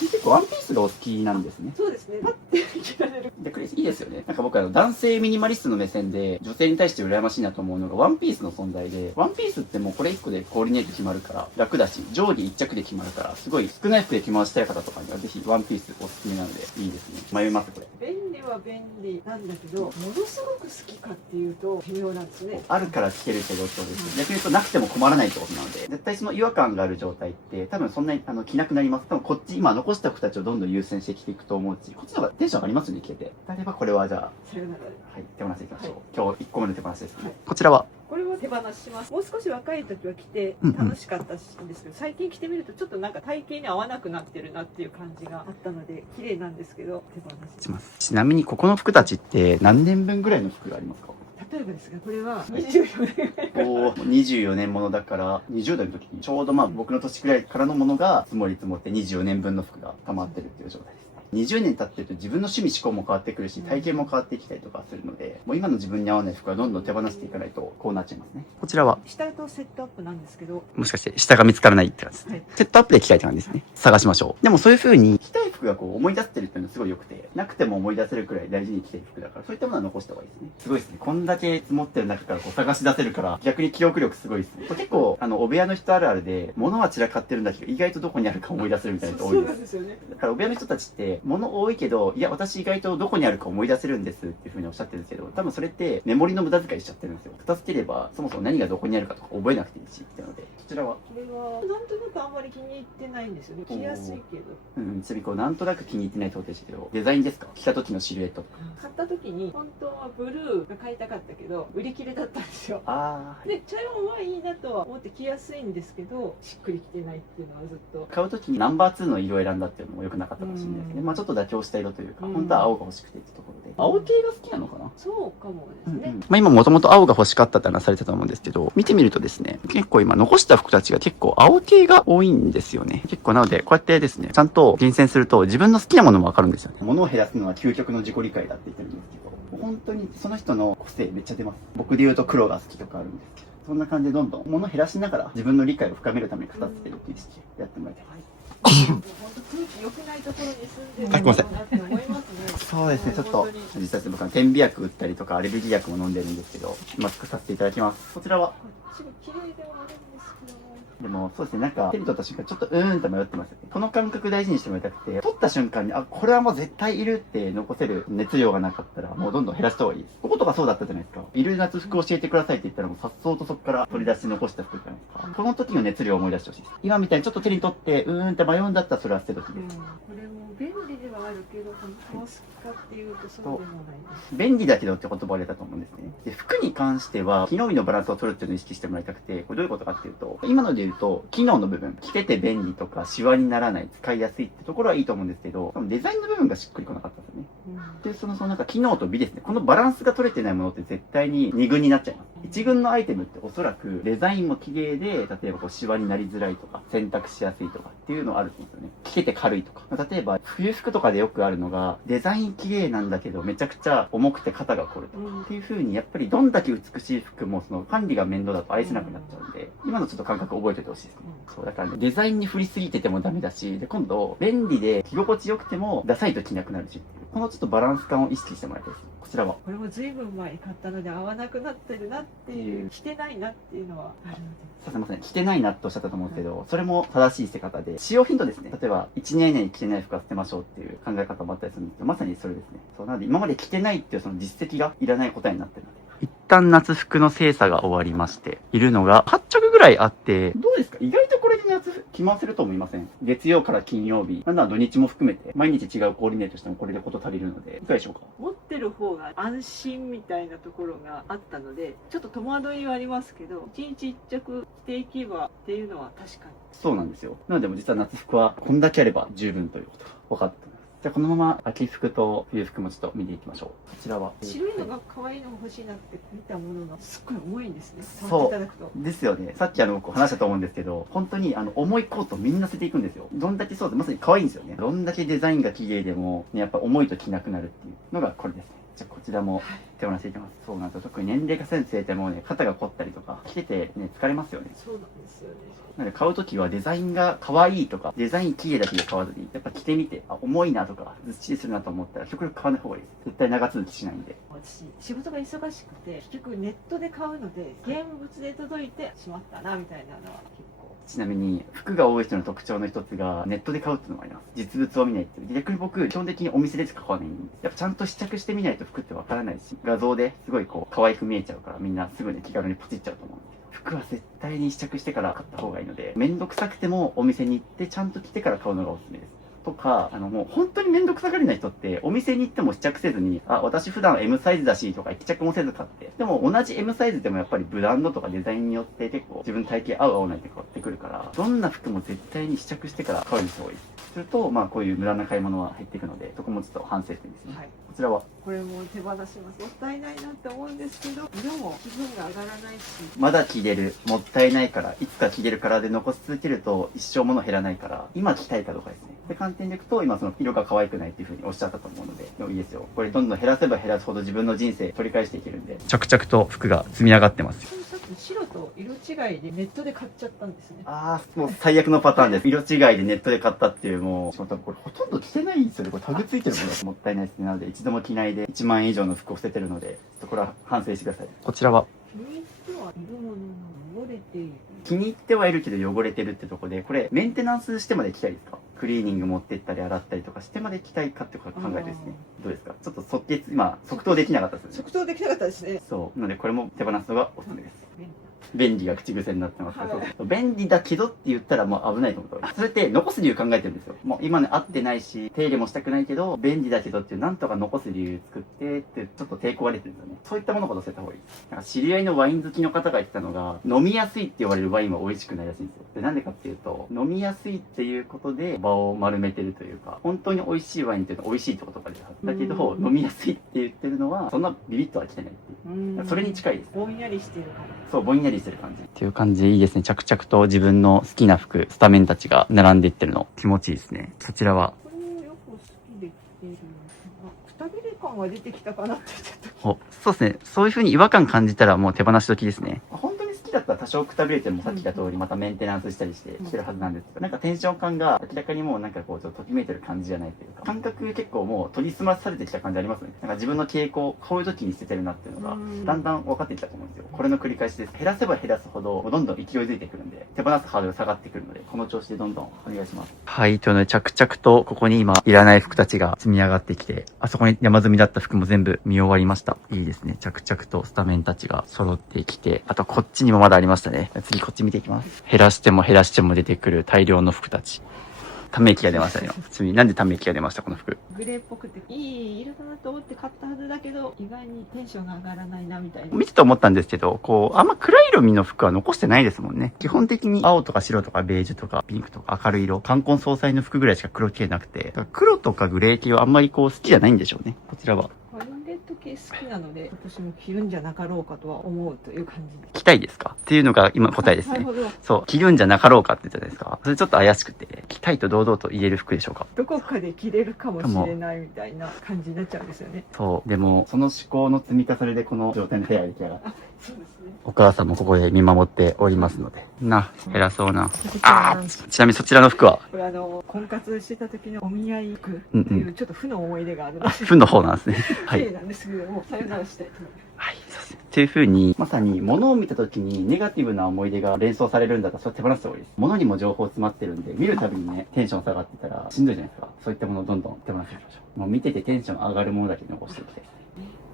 結構ワンピースがお好きなんですね。そうですね。待って着られる。で、これいいですよね。なんか僕男性ミニマリストの目線で女性に対して羨ましいなと思うのがワンピースの存在で、ワンピースってもうこれ1個でコーディネート決まるから楽だし、上下1着で決まるから、すごい少ない服で着回したい方とかにはぜひワンピースおすすめなのでいいですね。迷いますこれ。便利は便利なんだけど、ものすごく好きかっていうと微妙なんですね。あるから着けるけどそうです。逆に言うとなくても困らないってことなので、絶対その違和感がある状態って多分そんなに着なくなります。多分こっち今残した服たちをどんどん優先して着ていくと思うし、こっちの方がテンション上がりますよね、着てて。例えばこれはじゃあ、さよなら。はい、手放していきましょう。今日1個目の手放しですね。はいこちらはこれは手放します。もう少し若い時は着て楽しかったんですけど、最近着てみるとちょっとなんか体型に合わなくなってるなっていう感じがあったので、綺麗なんですけど手放します。ちなみにここの服たちって何年分ぐらいの服がありますか？例えばですが、これは24年お24年ものだから20代の時にちょうど僕の年くらいからのものが積もり積もって24年分の服が溜まってるっていう状態です。20年経ってると自分の趣味思考も変わってくるし、体型も変わってきたりとかするので、もう今の自分に合わない服はどんどん手放していかないとこうなっちゃいますね。こちらは下とセットアップなんですけど、もしかして下が見つからないって感じですね。はいセットアップで着たいって感じですね。探しましょう。でもそういう風に着たい服が思い出してるっていうのはすごい良くて、なくても思い出せるくらい大事に着てる服だから、そういったものは残した方がいいですね。すごいですね。こんだけ積もってる中から探し出せるから逆に記憶力すごいですね。これ結構お部屋の人あるあるで、物は散らかってるんだけど意外とどこにあるか思い出せるみたいな人多いです。そうなんですよね。だからお部屋の人たちって物多いけど、いや私意外とどこにあるか思い出せるんですっていう風におっしゃってるんですけど、多分それってメモリの無駄遣いしちゃってるんですよ。片付ければそもそも何がどこにあるかとか覚えなくていいしっていうので、こちらはこれはなんとなくあんまり気に入ってないんですよね。着やすいけど。ちなみになんとなく気に入ってないってことでしたけど、デザインですか？着た時のシルエット。買った時に本当はブルーが買いたかったけど売り切れだったんですよ。あで茶色はいいなとは思って着やすいんですけど、しっくりきてないっていうのはずっと。買う時にナンバー2の色を選んだっていうのも良くなかったかもしれないですね。ちょっと妥協した色というか、本当は青が欲しくてってところで。青系が好きなのかな？そうかもですね。今もともと青が欲しかったって話されてたと思うんですけど、見てみるとですね、結構今残した服たちが結構青系が多いんですよね。結構なので、こうやってですね、ちゃんと厳選すると自分の好きなものもわかるんですよね。物を減らすのは究極の自己理解だって言ってるんですけど、本当にその人の個性めっちゃ出ます。僕で言うと黒が好きとかあるんですけど、そんな感じでどんどん物を減らしながら自分の理解を深めるために片付けるっていう意識でやってもらいたい。本当空気良くないところに住んでるんだろうなって思いますね。そうですね、ちょっと実際僕は点鼻薬打ったりとかアレルギー薬も飲んでるんですけど、マスクさせていただきます。こちらはこっちが綺麗ではあるんですけども。でもそうですね、なんか手に取った瞬間ちょっとって迷ってますよね。この感覚大事にしてもらいたくて、取った瞬間にこれはもう絶対いるって残せる熱量がなかったらもうどんどん減らした方がいいです。こことかそうだったじゃないですか。いる夏服教えてくださいって言ったらもうさっそうとそこから取り出して残した服じゃないですか。この時の熱量を思い出してほしいです。今みたいにちょっと手に取ってって迷うんだったらそれは捨て時です。これも便利ではああるけど、本当好きかっていうとそうでもないです。便利だけどって言葉を入れたと思うんですね。で、服に関しては、機能美のバランスを取るっていうのを意識してもらいたくて、これどういうことかっていうと、今ので言うと、機能の部分、着てて便利とか、シワにならない、使いやすいってところはいいと思うんですけど、デザインの部分がしっくりこなかったんですよね。で、そのなんか機能と美ですね。このバランスが取れてないものって絶対に二軍になっちゃいます。一軍のアイテムっておそらくデザインも綺麗で、例えばこうシワになりづらいとか、洗濯しやすいとかっていうのはあると思うんですよね。着てて軽いとか。例えば冬服とかでよくあるのが、デザイン綺麗なんだけどめちゃくちゃ重くて肩が凝るとか。っていう風にやっぱりどんだけ美しい服もその管理が面倒だと愛せなくなっちゃうんで、今のちょっと感覚覚えておいてほしいですね。そうだからね、デザインに振りすぎててもダメだし、で今度便利で着心地良くてもダサいと着なくなるしっていう、このちょっとバランス感を意識してもらいたいです。こちらはこれも随分前に買ったので合わなくなってるなっていう、着てないなっていうのはあるので。すいません、着てないなっておっしゃったと思うんですけど、それも正しい捨て方で、使用頻度ですね。例えば、1年以内に着てない服は捨てましょうっていう考え方もあったりするんですけど、まさにそれですね。そうなので、今まで着てないっていうその実績がいらない答えになってるので。一旦夏服の精査が終わりまして、いるのが8着ぐらいあって、どうですか？意外とこれで夏服着回せると思いません？月曜から金曜日、なんなら土日も含めて、毎日違うコーディネートしてもこれでこと足りるので、いかがでしょうか？持ってる方が安心みたいなところがあったので、ちょっと戸惑いはありますけど、1日1着着ていけばっていうのは確かに。そうなんですよ。なのでも実は夏服はこんだけあれば十分ということが分かってます。じゃあこのまま秋服と冬服もちょっと見ていきましょう。こちらは白いのが可愛いのが欲しいなって見たものがすっごい重いんですね。そう触っていただくと。ですよね。さっき僕話したと思うんですけど、本当に重いコートみんな捨てていくんですよ。どんだけそうで、まさに可愛いんですよね。どんだけデザインが綺麗でも、ね、やっぱ重いと着なくなるっていうのがこれですね。じゃあこちらも手放していきます。そうなんですよ。特に年齢が先生ってもうね、肩が凝ったりとか、着ててね、疲れますよね。そうなんですよね。なので買うときはデザインが可愛いとか、デザイン綺麗だけで買わずに、やっぱ着てみて、あ、重いなとか、ずっしりするなと思ったら、極力買わない方がいいです。絶対長続きしないんで。私仕事が忙しくて結局ネットで買うので現物で届いてしまったなみたいなのは結構。ちなみに、服が多い人の特徴の一つが、ネットで買うっていうのもあります。実物を見ないっていう。逆に僕、基本的にお店でしか買わないんで、やっぱちゃんと試着してみないと服ってわからないし、画像ですごいこう、可愛く見えちゃうから、みんなすぐに気軽にポチっちゃうと思うんで。服は絶対に試着してから買った方がいいので、めんどくさくてもお店に行ってちゃんと着てから買うのがおすすめです。とか、もう本当にめんどくさがりな人って、お店に行っても試着せずに、あ、私普段 M サイズだしとか試着もせず買って。でも同じ M サイズでもやっぱりブランドとかデザインによって結構自分の体型合う合わないって変わってくるから、どんな服も絶対に試着してから買うようにした方がいいです。すると、まあこういう無駄な買い物は減っていくので、そこもちょっと反省点ですね。はい。こちらはこれも手放します。もったいないなって思うんですけど、色も気分が上がらないし。まだ着れる、もったいないから、いつか着れるからで残し続けると一生物減らないから、今着たいかどうかですね。で、観点でいくと、今その色が可愛くないっていう風におっしゃったと思うので、でもいいですよ。これどんどん減らせば減らすほど自分の人生取り返していけるんで、着々と服が積み上がってますよ。さっき白と色違いでネットで買っちゃったんですね。ああ、もう最悪のパターンです。色違いでネットで買ったっていう、もう、しかも多分これほとんど着てないんですよね。これタグついてるものもったいないですね。なので一度も着ないで1万円以上の服を捨ててるので、これは反省してください。こちらは気に入ってはいるものの汚れている。気に入ってはいるけど汚れてるってとこで、これメンテナンスしてまで着たいですか？クリーニング持ってったり洗ったりとかしてまで着たいかってことを考えてですね。どうですか？ちょっと今、即答できなかったですよね。即答できなかったですね。そう。なのでこれも手放すのがおすすめです。便利便利が口癖になってますけど、はいそう便利だけどって言ったらもう危ないと思った。それって残す理由考えてるんですよ。もう今ね合ってないし、手入れもしたくないけど、便利だけどっていうなんとか残す理由作ってってちょっと抵抗が出てるんですよね。そういったものを乗せた方がいいです。なんか知り合いのワイン好きの方が言ってたのが、飲みやすいって言われるワインは美味しくないらしいんですよ。で、なんでかっていうと、飲みやすいっていうことで場を丸めてるというか、本当に美味しいワインっていうのは美味しいってことが出るはず。だけど、飲みやすいって言ってるのは、そんなビビッとは来てないっていう。それに近いです。ぼんやりしてるかも。そう、ぼんやりしてる感じ。っていう感じでいいですね。着々と自分の好きな服、スタメンたちが並んでいってるの。気持ちいいですね。そちらは。これよく好きで着てる。くたびれ感が出てきたかなってちょっと。お、そうですね。そういう風に違和感感じたらもう手放し時ですね。本当に好きだったら多少くたびれてもさっき言った通りまたメンテナンスしたりして着てるはずなんですけど、なんかテンション感が明らかにもうなんかこうちょっとときめいてる感じじゃないというか、感覚結構もう研ぎ澄まされてきた感じありますね。なんか自分の傾向、こういう時に捨ててるなっていうのが、だんだん分かってきたと思うんですよ。これの繰り返しです。減らせば減らすほど、どんどん勢いづいてくるんで、手放すハードルが下がってくるので、この調子でどんどんお願いします。はい、というので着々とここに今、いらない服たちが積み上がってきて、あそこに山積みだった服も全部見終わりました。いいですね。着々とスタメンたちが揃ってきて、あとこっちにもまだありましたね。次こっち見ていきます。減らしても減らしても出てくる大量の服たち。ため息が出ましたね。ちなみになんでため息が出ましたこの服。グレーっぽくていい色だなと思って買ったはずだけど、意外にテンションが上がらないなみたいな。見てて思ったんですけど、こう、あんま暗い色味の服は残してないですもんね。基本的に青とか白とかベージュとかピンクとか明るい色、冠婚葬祭の服ぐらいしか黒系なくて、だから黒とかグレー系はあんまりこう好きじゃないんでしょうね。こちらは。ワインレッド系好きなので、今年も着るんじゃなかろうかとは思うという感じです。着たいですかっていうのが今答えですね。なるほど。そう、着るんじゃなかろうかって言ったじゃないですか。それちょっと怪しくて、着たいと堂々と言える服でしょうか。どこかで着れるかもしれないみたいな感じになっちゃうんですよね。そう。でも、その思考の積み重ねでこの状態の部屋が出来上がった。そうですね。お母さんもここで見守っておりますので。偉そうな。あちなみにそちらの服は、これ婚活してた時のお見合い服ってうんいうちょっと負の思い出があるので、負の方なんですね。はい。綺麗なんですけども、さよならしたいと思います。はい、そうですね。っていう風に、まさに物を見た時にネガティブな思い出が連想されるんだったら、それ手放した方がいいです。物にも情報詰まってるんで、見るたびにね、テンション下がってたらしんどいじゃないですか。そういったものをどんどん手放していきましょう。もう見ててテンション上がるものだけ残していきたいですね。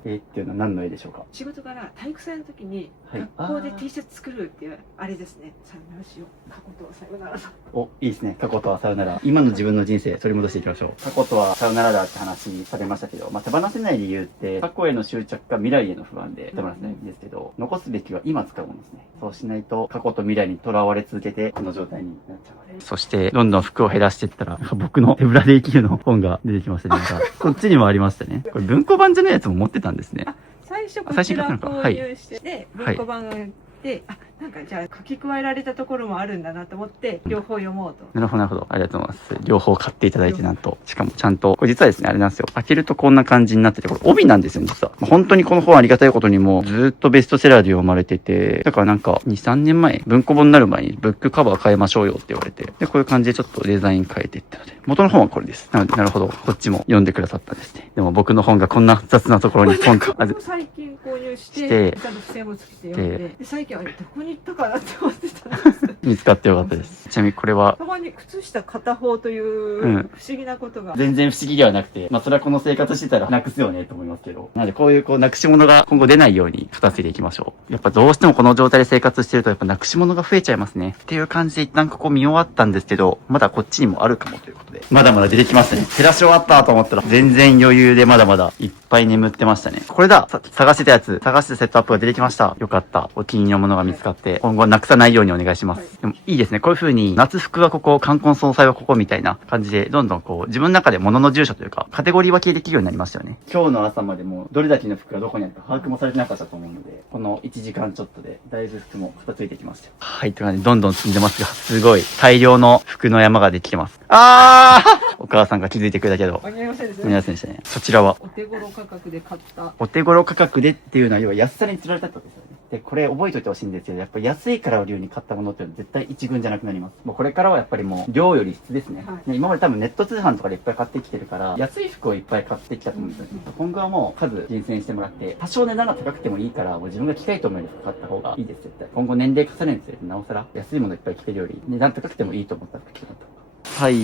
っていうのは何の絵でしょうか。仕事から体育祭の時にはい学校で T シャツ作るっていうあれですね。さよならしよう。過去とはさよならだ。お、いいですね。過去とはさよなら。今の自分の人生、取り戻していきましょう。過去とはさよならだって話されましたけど、手放せない理由って、過去への執着か未来への不安で手放せないんですけど、残すべきは今使うものですね。そうしないと、過去と未来にとらわれ続けて、この状態になっちゃうので。そして、どんどん服を減らしていったら、僕の手ぶらで生きるの本が出てきましたね。こっちにもありましたね。これ文庫版じゃないやつも持ってたんですね。最初こちら最初に購入して、で文庫版で、なんかじゃあ書き加えられたところもあるんだなと思って両方読もうと。なるほど、なるほど。ありがとうございます。両方買っていただいてなんと。しかもちゃんと、これ実はですね、あれなんですよ。開けるとこんな感じになってて、これ帯なんですよ、実は。本当にこの本ありがたいことにも、ずっとベストセラーで読まれてて、だからなんか、2、3年前、文庫本になる前にブックカバー変えましょうよって言われて、で、こういう感じでちょっとデザイン変えていったので、元の本はこれです。なので、なるほど。こっちも読んでくださったんですね。でも僕の本がこんな雑なところにポンと。最近購入ししてて、ちゃんと付箋もつけて読んで、で最近どこに行ったかなって思ってたんです。見つかってよかったです。ちなみにこれは、たまに靴下片方という不思議なことが、全然不思議ではなくて、それはこの生活してたらなくすよねと思いますけど。なのでこういうなくし物が今後出ないように片付けていきましょう。やっぱどうしてもこの状態で生活してるとやっぱなくし物が増えちゃいますね。っていう感じで一旦ここ見終わったんですけど、まだこっちにもあるかもということで。まだまだ出てきましたね。照らし終わったと思ったら全然余裕でまだまだいっぱい眠ってましたね。これだ探してたやつ、探してセットアップが出てきました。よかった。お気に入りのものが見つかって、今後なくさないようにお願いします。でもいいですね。こういう風に夏服はここ、冠婚葬祭はここみたいな感じで、どんどんこう自分の中で物の住所というか、カテゴリー分けできるようになりましたよね。今日の朝までもどれだけの服がどこにあるか把握もされてなかったと思うので、この1時間ちょっとでだいぶ服も片付いてきましたよ。はい、という感じでどんどん進んでますが、すごい大量の服の山ができてます。お母さんが気づいてくれたけど、間に合いませんでし間に合いませんでしたね。そちらはお手頃価格で買ったお手頃価格でっていうのは要は安さに釣られたってことですよね。で、これ覚えておいてほしいんですけど、やっぱり安いからを理由に買ったものっていうのは絶対一軍じゃなくなります。もうこれからはやっぱりもう量より質ですね。ね今まで多分ネット通販とかでいっぱい買ってきてるから、安い服をいっぱい買ってきたと思うんですよね。今後はもう数厳選してもらって、多少値段が高くてもいいから、もう自分が着たいと思える服買った方がいいです、絶対。今後年齢重ねるにつれてなおさら安いものいっぱい着てるより、値段高くてもいいと思った服着てもらった方が。はい。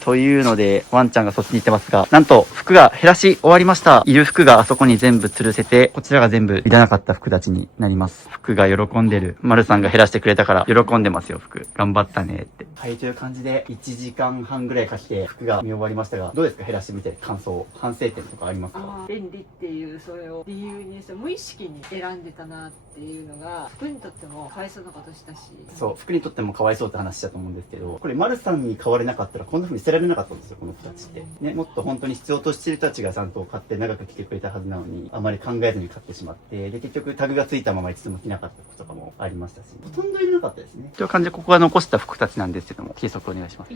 というので、ワンちゃんがそっちに行ってますが、なんと、服が減らし終わりました。いる服があそこに全部吊るせて、こちらが全部いらなかった服たちになります。服が喜んでる。丸さんが減らしてくれたから、喜んでますよ、服。頑張ったねって。はい、という感じで、1時間半ぐらいかけて、服が見終わりましたが、どうですか減らしてみて、感想、反省点とかありますか？便利っていうそれを理由にして無意識に選んでたなっていうのが服にとってもかわいそうなことしたし、そう、服にとってもかわいそうって話したと思うんですけど、これ丸さんに買われなかったらこんな風に捨てられなかったんですよ、この人たちって。ね、もっと本当に必要としてる人たちがちゃんと買って長く着てくれたはずなのに、あまり考えずに買ってしまって、で、結局タグがついたまま一度も着なかったこととかもありましたし、ほとんどいらなかったですね。という感じで、ここが残した服たちなんですけども、計測お願いします。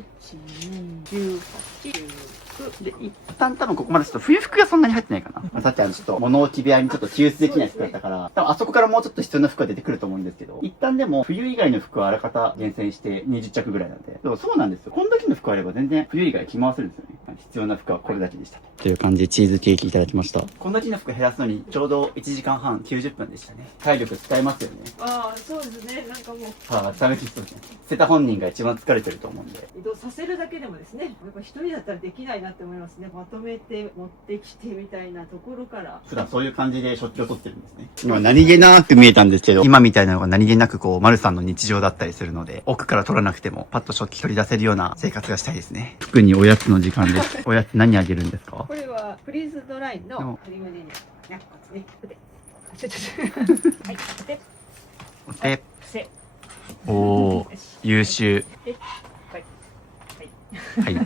で、一旦多分ここまでちょっと冬服がそんなに入ってないかな。さっきちょっと物置部屋にちょっと抽出できない服だったから、多分あそこからもうちょっと必要な服が出てくると思うんですけど、一旦でも冬以外の服はあらかた厳選して20着ぐらいなんで。でもそうなんですよ。こんだけの服あれば全然冬以外着回せるんですよね。必要な服はこれだけでしたという感じでチーズケーキいただきました。こんだけの服減らすのにちょうど1時間半90分でしたね。体力使えますよね。ああ、そうですね。なんかもう寒きそうですね。捨てた本人が一番疲れてると思うんで。移動させるだけでもですね、やっぱ一人だったらできないなって思いますね。まとめて持ってきてみたいなところから。普段そういう感じで食器を取ってるんですね。今何気なく見えたんですけど、今みたいなのが何気なくこう、丸さんの日常だったりするので、奥から取らなくてもパッと食器取り出せるような生活がしたいですね。服におやつの時間です。おやつ何あげるんですか？これはフリーズドライの鶏胸肉。ね、こっちね。はい、で、お手。せ。おー、優秀。はい。はい。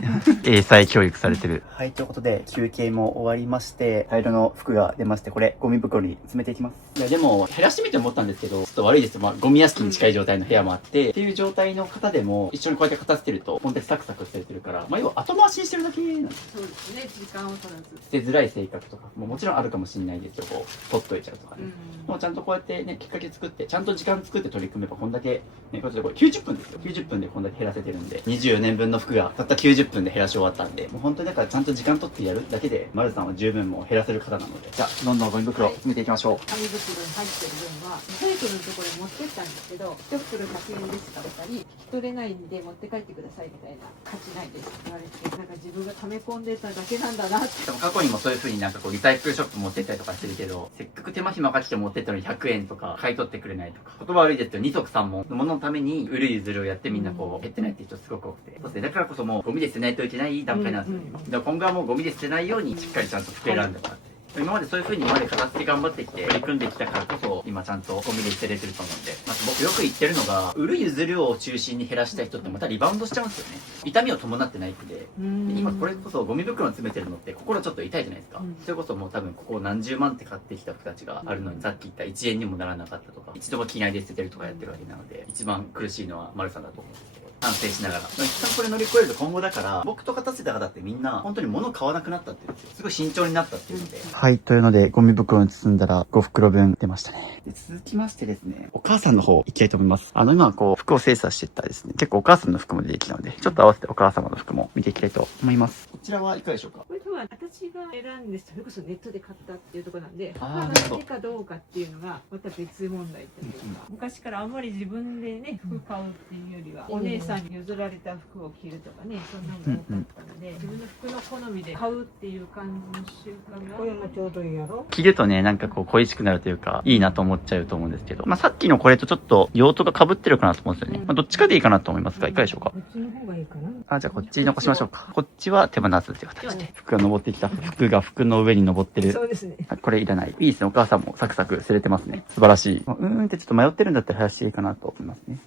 英才教育されてる。はい、ということで、休憩も終わりまして、大量の服が出まして、これ、ゴミ袋に詰めていきます。いや、でも、減らしてみて思ったんですけど、ちょっと悪いですよ。まあ、ゴミ屋敷に近い状態の部屋もあって、っていう状態の方でも、一緒にこうやって片付けると、本当にサクサク捨ててるから、まあ、要は後回しにしてるだけなんです。そうですね。時間を取らず。捨てづらい性格とかももちろんあるかもしれないですよ。こう、取っといちゃうとかね。でもちゃんとこうやってね、きっかけ作って、ちゃんと時間作って取り組めば、こんだけ、ね、これ90分ですよ。90分でこんだけ減らせてるんで、24年分の服がたった90分で減らし終わったんで、もう本当にだからちゃんと時間取ってやるだけで、丸さんは十分もう減らせる方なので、じゃあ、どんどんゴミ袋詰めていきましょう。紙袋に入ってる分は、サイクルのところに持ってったんですけど、一袋100円ですかったり、引き取れないんで持って帰ってくださいみたいな、価値ないですって言われて、なんか自分が溜め込んでただけなんだなって。でも過去にもそういう風になんかこうリサイクルショップ持ってったりとかしてるけど、せっかく手間暇かけて持ってったのに100円とか買い取ってくれないとか、言葉悪いですけど二足三門のもののために売る譲るをやってみんなこう減ってないっていう人すごく多くて、そうですね、だからこそもうゴミで捨てないといけない段階なんですよね。だから今後はもうゴミで捨てないようにしっかりちゃんと服選んでもらって。今までそういう風に今まで片付け頑張ってきて取り組んできたからこそ今ちゃんとゴミで捨てれてると思うんで、まず僕よく言ってるのが、売る譲るを中心に減らした人ってまたリバウンドしちゃうんですよね。痛みを伴ってない服で、今これこそゴミ袋に詰めてるのって心ちょっと痛いじゃないですか。それこそもう多分ここ何十万って買ってきた服たちがあるのに、さっき言った1円にもならなかったとか、一度も着ないで捨ててるとかやってるわけなので、一番苦しいのは丸さんだと思うんですけど、反省しながら一旦これ乗り越えると今後だから、僕と片付けた方ってみんな本当に物買わなくなったって言うんですよ。すごい慎重になったっていうので、はい、というのでゴミ袋に包んだら5袋分出ましたね。で、続きましてですね、お母さんの方行きたいと思います。今こう服を精査してったらですね、結構お母さんの服も出てきたので、ちょっと合わせてお母様の服も見ていきたいと思います。こちらはいかがでしょうか？これとは私が選んで、それこそネットで買ったっていうところなんで、あー母が好きかどうかっていうのがまた別問題というか、昔からあんまり自分でね服買うっていうよりは、お姉さんに譲られた服を着るとかね、そんなのが多かったので、自分の服の好みで買うっていう感じの習慣が。これもちょうどいいやろ。着るとね、なんかこう恋しくなるというか、いいなと思っちゃうと思うんですけど、まあさっきのこれとちょっと用途が被ってるかなと思うんですよね。まあどっちかでいいかなと思いますが、いかがでしょうか？こっちの方がいいかな。あ、じゃあこっち残しましょうか。こっちは手放すという形で。服が登ってきた。服が服の上に登ってる。そうですね。これいらない。いいですね。お母さんもサクサク捨てれてますね。素晴らしい。ってちょっと迷ってるんだったら減らしていいかなと思いますね。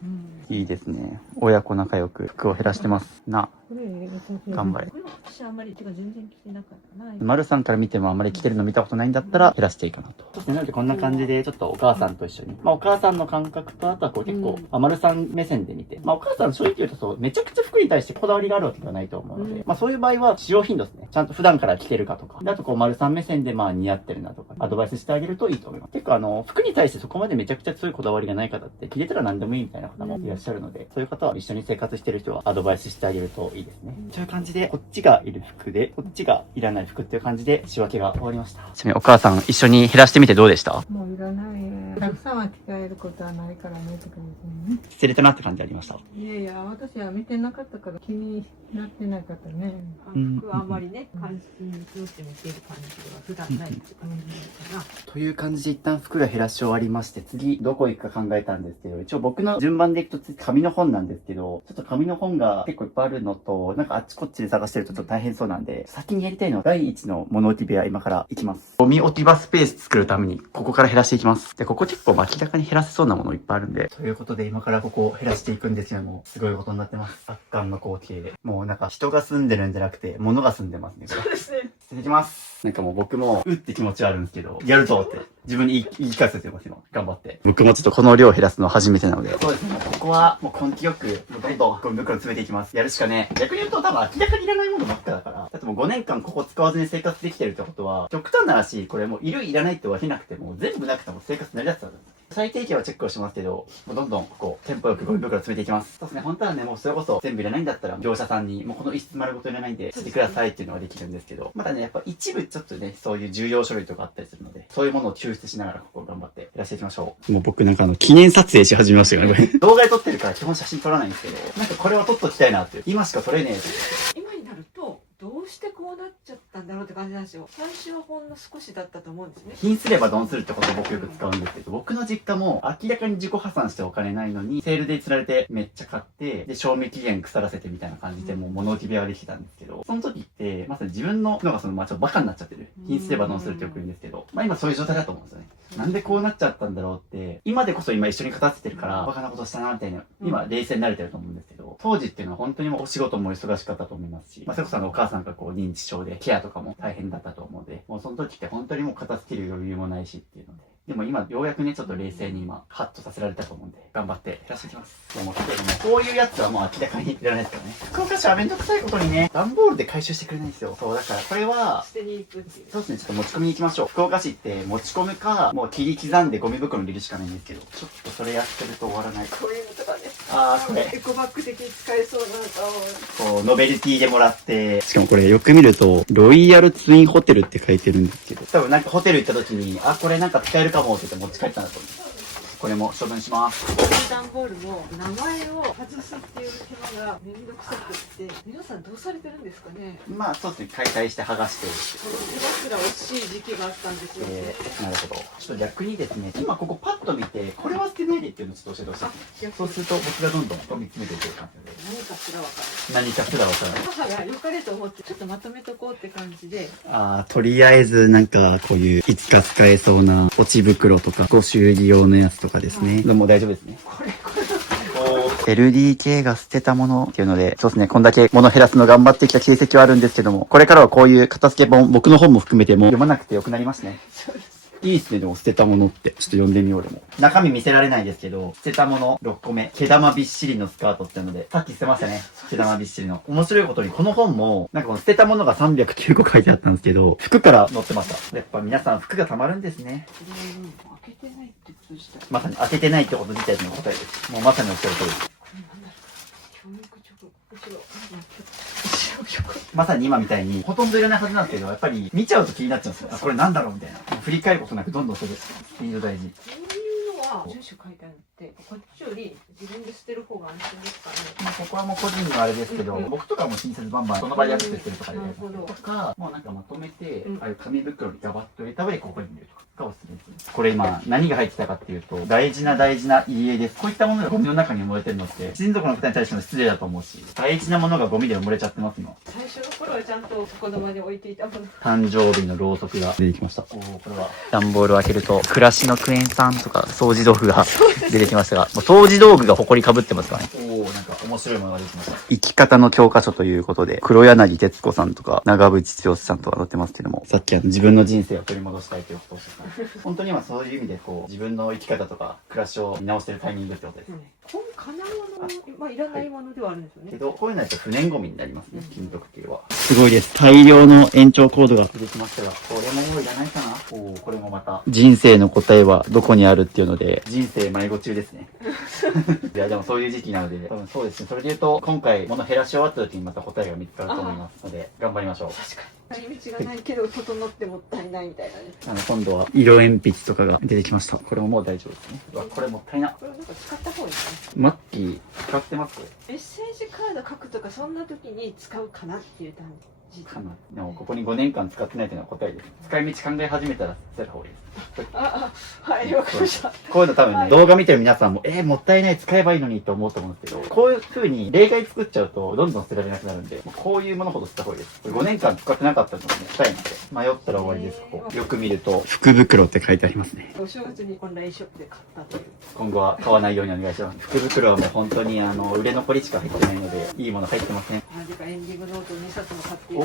いいですね。親子仲良く服を減らしてますな。頑張れ。これは私あんまり、てか全然着てなかったな。丸さんから見てもあんまり着てるの見たことないんだったら減らしていいかなと。そうですね。なのでこんな感じでちょっとお母さんと一緒に。まあお母さんの感覚とあとはこう結構、丸さん目線で見て。まあお母さん正直言うとそう、めちゃくちゃ服に対してこだわりがあるわけではないと思うので、まあそういう場合は使用頻度ですね。ちゃんと普段から着てるかとか。であとこう丸さん目線でまあ似合ってるなとか、アドバイスしてあげるといいと思います。結構服に対してそこまでめちゃくちゃ強いこだわりがない方って着れたら何でもいいみたいな方もいらっしゃるので、そういう方は一緒に生活してる人はアドバイスしてあげるといいですね。という感じで、こっちがいる服で、こっちがいらない服っていう感じで仕分けが終わりました。ちなみにお母さん一緒に減らしてみてどうでした？もういらない。たくさんは着替えることはないからねとかですね。捨てれたなって感じありました？いやいや、私は見てなかったから気になってなかったね。服はあんまりね、関心に強く見てる感じは普段ないって感じかな。という感じで一旦服が減らし終わりまして、次どこ行くか考えたんですけど、一応僕の順番で行くと次紙の本なんですけど、ちょっと紙の本が結構いっぱいあるのと、なんかあっちこっちで探してるとちょっと大変そうなんで、先にやりたいのは第一の物置部屋、今から行きます。ゴミ置き場スペース作るために、ここから減らしていきます。で、ここ結構明らかに減らせそうなものいっぱいあるんで。ということで今からここを減らしていくんですよ。もうすごいことになってます。圧巻の光景で。もうなんか人が住んでるんじゃなくて、物が住んでますね。そうですね。捨ててきます。なんかもう僕も、うって気持ちはあるんですけど、やるぞって、自分に言い聞かせてます、今。頑張って。僕もちょっとこの量を減らすのは初めてなので。そうですね。ここは、もう根気よく、もうどんどんゴミ袋詰めていきます。やるしかね。逆に言うと多分明らかにいらないものばっかだから。だってもう5年間ここ使わずに生活できてるってことは、極端な話、これもういるいらないって分けなくても、全部なくても生活成り立ってたんです。最低限はチェックをしますけど、もうどんどんここ、テンポよくゴミ袋詰めていきます。そうですね、本当はね、もうそれこそ全部いらないんだったら、業者さんに、もうこの一室丸ごといらないんで、してくださいっていうのができるんですけど、まだね、やっぱ一部ちょっとね、そういう重要書類とかあったりするので、そういうものを抽出しながら、ここ頑張ってやらせていきましょう。もう僕なんか記念撮影し始めましたよね、これ。動画で撮ってるから基本写真撮らないんですけど、なんかこれは撮っときたいなっていう。今しか撮れねえって。今になるとどうしてこうなっちゃったんだろうって感じなんですよ。最初はほんの少しだったと思うんですね。貧すれば損するってことを僕よく使うんですけど、僕の実家も明らかに自己破産してお金ないのに、セールで釣られてめっちゃ買って、で、賞味期限腐らせてみたいな感じでもう物置部屋ができてたんですけど、その時って、まさに自分ののがその、まあちょっとバカになっちゃってる。貧すれば損するってよく言うんですけど、まあ今そういう状態だと思うんですよね。なんでこうなっちゃったんだろうって、今でこそ今一緒に片付けてるから、バカなことしたなみたいな、今冷静になれてると思うんですけど、当時っていうのは本当にもうお仕事も忙しかったと思いますし、まあ、瀬子さんのお母さんがこう認知症でケアとかも大変だったと思うので、もうその時って本当にもう片付ける余裕もないしっていうので、でも今ようやくね、ちょっと冷静に今、ハッとさせられたと思うんで、頑張って減らしていきます。でも、例えばね、こういうやつはもう明らかにいらないですからね。福岡市はめんどくさいことにね、段ボールで回収してくれないんですよ。そう、だからこれは、捨てに行くっていう。そうですね、ちょっと持ち込みに行きましょう。福岡市って持ち込むか、もう切り刻んでゴミ袋に入れるしかないんですけど、ちょっとそれやってると終わらない。こういうのとかね。あー、これ。エコバッグ的に使えそうなのこう、ノベルティでもらって、しかもこれよく見ると、ロイヤルツインホテルって書いてるんですけど、多分なんかホテル行った時に、あ、これなんか使えるかもって言って持ち帰ったんだと思う。これも処分します。段ボールも名前を外すっていう手間がめんどくさくって皆さんどうされてるんですかね。まあ、そうですね、解体して剥がして、この手すら惜しい時期があったんですよね。なるほど。ちょっと逆にですね、今ここパッと見て、これは捨てないでっていうのをちょっと教えてほしいですね。そうすると僕がどんどんゴミ詰めていける感じで。何かすらわからない。何かすらわからない。母が良かれと思ってちょっとまとめとこうって感じで。とりあえずなんかこういういつか使えそうな落ち袋とかご修理用のやつとかですね。もう大丈夫ですね。これ。LDK が捨てたものっていうので、そうですね、こんだけ物減らすの頑張ってきた形跡はあるんですけども、これからはこういう片付け本、僕の本も含めても読まなくてよくなりますね。そうです。いいですね、でも捨てたものって。ちょっと読んでみようでも。中身見せられないですけど、捨てたもの6個目。毛玉びっしりのスカートっていうので、さっき捨てましたね。毛玉びっしりの。面白いことに、この本も、なんかこの捨てたものが309個書いてあったんですけど、服から載ってました。やっぱ皆さん服が溜まるんですね。開けてないってことでした。まさに開けてないってこと自体の答えです。もうまさにおっしゃる通りです。教育直後ろまさに今みたいに、ほとんどいらないはずなんですけど、やっぱり見ちゃうと気になっちゃうんですよ。あ、これなんだろうみたいな。もう振り返ることなくどんどんする。スピード大事。そういうのは住所書いてあるってこっちより自分で捨てる方が安心ですかね。まあ、ここはもう個人のあれですけど、僕とかも親切バンバン、その場で安くしてるとかでやりますけど、とか、もうなんかまとめて、ああいう紙袋にガバッと入れた上でここに入れるとか。がおすすめですね。これ今何が入ってたかっていうと、大事な家です。こういったものがゴミの中に埋もれてるのって、親族の方に対しても失礼だと思うし、大事なものがゴミで埋もれちゃってます今。最初の頃はちゃんと床の間に置いていたもの。誕生日のろうそくが出てきました。これは段ボールを開けると、暮らしのクエン酸とか掃除道具が出てきましたが、もう掃除道具が埃かぶってますからね。なんか面白いものが出てきました。生き方の教科書ということで、黒柳徹子さんとか、長渕剛さんとか載ってますけども、さっき自分の人生を取り戻したいということをおっしゃった。本当に今そういう意味でこう、自分の生き方とか、暮らしを見直してるタイミングってことです。こう金物、まあいらないものではあるんですよね。けど、こういうのは不燃ゴミになりますね、金属系は。すごいです。大量の延長コードが出てきましたが、これももういらないかな。これもまた。人生の答えはどこにあるっていうので、人生迷子中ですね。いや、でもそういう時期なので、多分そうですね。それで言うと、今回物減らし終わった時にまた答えが見つかると思いますので、頑張りましょう。確かに。道がないけど、整ってもったいないみたいなね。今度は色鉛筆とかが出てきました。これももう大丈夫ですね。うわ、これもったいな。これなんか使った方がいいですね。マッキー、使ってます？メッセージカード書くとか、そんな時に使うかなっていう感じ。かな。でも、ここに5年間使ってないというのは答えです。使い道考え始めたら捨てる方がいいです。はい、わかりました。こういうの多分ね、動画見てる皆さんも、もったいない、使えばいいのにと思うと思うんですけど、こういう風に例外作っちゃうと、どんどん捨てられなくなるんで、こういうものほど捨てた方がいいです。5年間使ってなかったのもね、したいので、迷ったら終わりです、ここ。よく見ると、福袋って書いてありますね。お正月にオンラインショップで買ったという。今後は買わないようにお願いします。福袋はもう本当に売れ残りしか入ってないので、いいもの入ってません。なぜかエンディングノート2冊も買ってい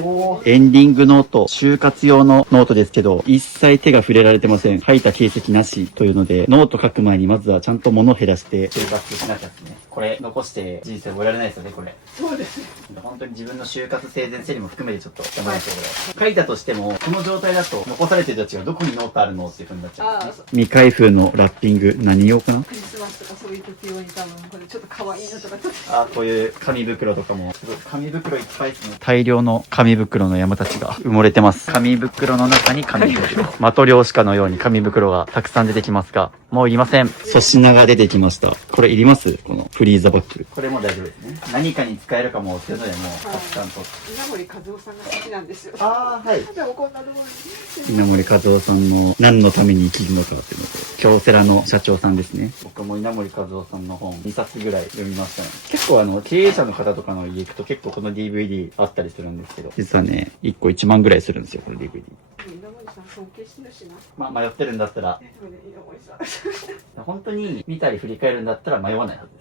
エンディングノート、就活用のノートですけど、一切手が触れられてません。書いた形跡なしというので、ノート書く前にまずはちゃんと物を減らして就活しなきゃですね。これ残して人生終えられないですよね、これ。そうですね。本当に自分の就活生前整理も含めてちょっと頑張らないとこれ。書いたとしても、この状態だと残されてる人たちがどこにノートあるのっていう風になっちゃうんですね。未開封のラッピング、何用かな？クリスマスとかそういう時用に多分これちょっと可愛いのとかちょっと。こういう紙袋とかも、すごい紙袋いっぱいですね。大量の紙袋の山たちが埋もれてます。紙袋の中に紙袋。マトリョーシカのように紙袋がたくさん出てきますが、もういりません。粗品が出てきました。これいります？このフリーザバッグ。これも大丈夫ですね。何かに使えるかもっていうのでもうたくさんと。稲森和夫さんが好きなんですよ。はい。でもこんなところに。稲森和夫さんの何のために生きるのかっていうのと、京セラの社長さんですね。僕も稲森和夫さんの本2冊ぐらい読みましたね。結構経営者の方とかの家行くと結構この DVD あったりするんですけど、実はね、1個1万ぐらいするんですよ、この DVD。稲森さん尊敬してるしな。迷ってるんだったら、稲森さん。本当に見たり振り返るんだったら迷わないはずで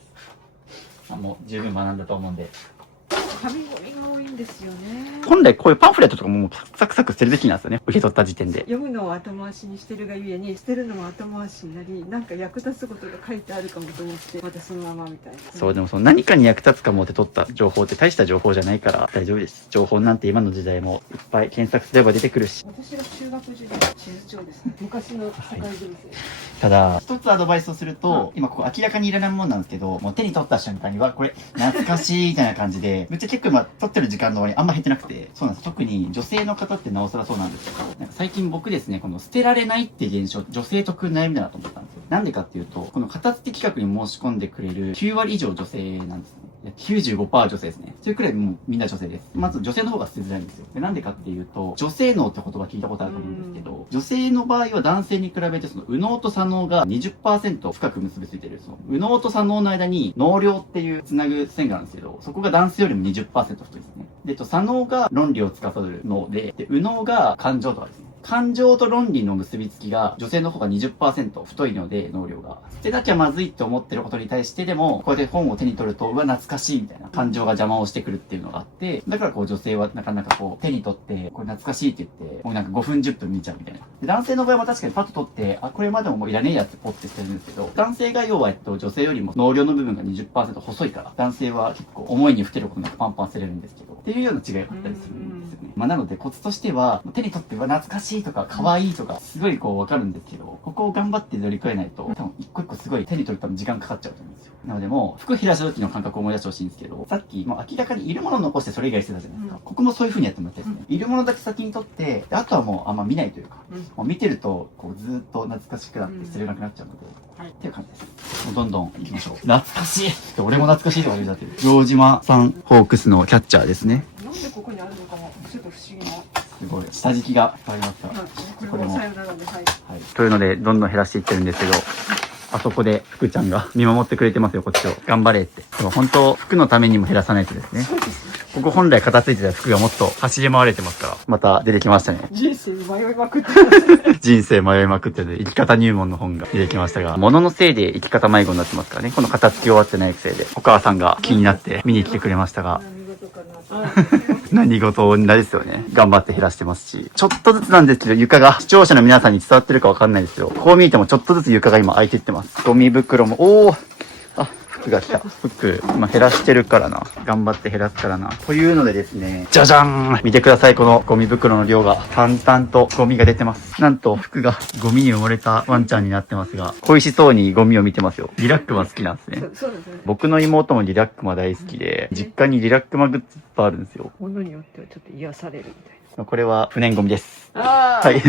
す。もう十分学んだと思うんで。紙ゴミが多いんですよね。本来こういうパンフレットとかもうサクサク捨てるべきなんですよね。受け取った時点で。読むのを後回しにしてるがゆえに捨てるのも後回しになり、なんか役立つことが書いてあるかもと思ってまたそのままみたいな。そう、でもその何かに役立つかもって取った情報って大した情報じゃないから大丈夫です。情報なんて今の時代もいっぱい検索すれば出てくるし。私が中学時代地図帳ですね。昔の世界情勢。ただ、一つアドバイスをすると、今ここ明らかにいらないもんなんですけど、もう手に取った瞬間には、これ懐かしいみたいな感じで、めっちゃ結構今撮ってる時間の割にあんま減ってなくて、そうなんです。特に女性の方ってなおさらそうなんですけど、なんか最近僕ですね、この捨てられないって現象、女性特悩みだなと思ったんですよ。なんでかっていうと、この片付け企画に申し込んでくれる9割以上女性なんですね。95% 女性ですね。それくらいもうみんな女性です。まず女性の方が捨てづらいんですよ。でなんでかっていうと、女性脳って言葉聞いたことあると思うんですけど、女性の場合は男性に比べてその右脳と左脳が 20% 深く結びついてる。その右脳と左脳の間に脳量っていうつなぐ線があるんですけど、そこが男性よりも 20% 太いですね。で、左脳が論理を司る脳で、右脳が感情とかですね。感情と論理の結びつきが女性の方が 20% 太いので、能量が。捨てなきゃまずいって思ってることに対してでも、こうやって本を手に取ると、うわ、懐かしいみたいな感情が邪魔をしてくるっていうのがあって、だからこう女性はなかなかこう手に取って、これ懐かしいって言って、もうなんか5分10分見ちゃうみたいな。で男性の場合は確かにパッと取って、これまでももういらねえやつポッて捨てるんですけど、男性が要は女性よりも能量の部分が 20% 細いから、男性は結構思いにふけることなくパンパン捨てれるんですけど、っていうような違いがあったりするんですよね。なのでコツとしては、手に取って、うわ、懐かしいとか、可愛いとか、すごいこうわかるんですけど、ここを頑張って乗り越えないと、多分一個一個すごい手に取るために時間かかっちゃうと思うんですよ。なのでもう、服減らした時の感覚を思い出してほしいんですけど、さっき、もう明らかにいるものを残してそれ以外してたじゃないですか。ここもそういう風にやってもらってですね、いるものだけ先に取って、あとはもうあんま見ないというか、もう見てると、こうずーっと懐かしくなって捨てれなくなっちゃうので、っていう感じです。もうどんどん行きましょう。懐かしい俺も懐かしいとか言うちゃってる。城島さんホークスのキャッチャーですね。なんでここにあるのかもちょっと不思議な。すごい。下敷きがいっぱいありますから。これもさよならで、はい。はい。というので、どんどん減らしていってるんですけど、あそこで福ちゃんが見守ってくれてますよ、こっちを。頑張れって。でも本当、服のためにも減らさないとですね。ここ本来片付いてた服がもっと走り回れてますから。また出てきましたね。人生に迷いまくってます。人生迷いまくってて、生き方入門の本が出てきましたが、物のせいで生き方迷子になってますからね。この片付き終わってないせいで。お母さんが気になって見に来てくれましたが。何事なですよね。頑張って減らしてますし。ちょっとずつなんですけど、床が視聴者の皆さんに伝わってるかわかんないですよ。こう見えてもちょっとずつ床が今空いていってます。ゴミ袋も、服が来た。服、今減らしてるからな。頑張って減らすからな。というのでですね、じゃじゃーん見てください、このゴミ袋の量が。淡々とゴミが出てます。なんと、服がゴミに埋もれたワンちゃんになってますが、恋しそうにゴミを見てますよ。リラックマ好きなんですね。そうですね。僕の妹もリラックマ大好きで、実家にリラックマグッズいっぱいあるんですよ。ものによってはちょっと癒されるみたいこれは不燃ゴミです。な。はい。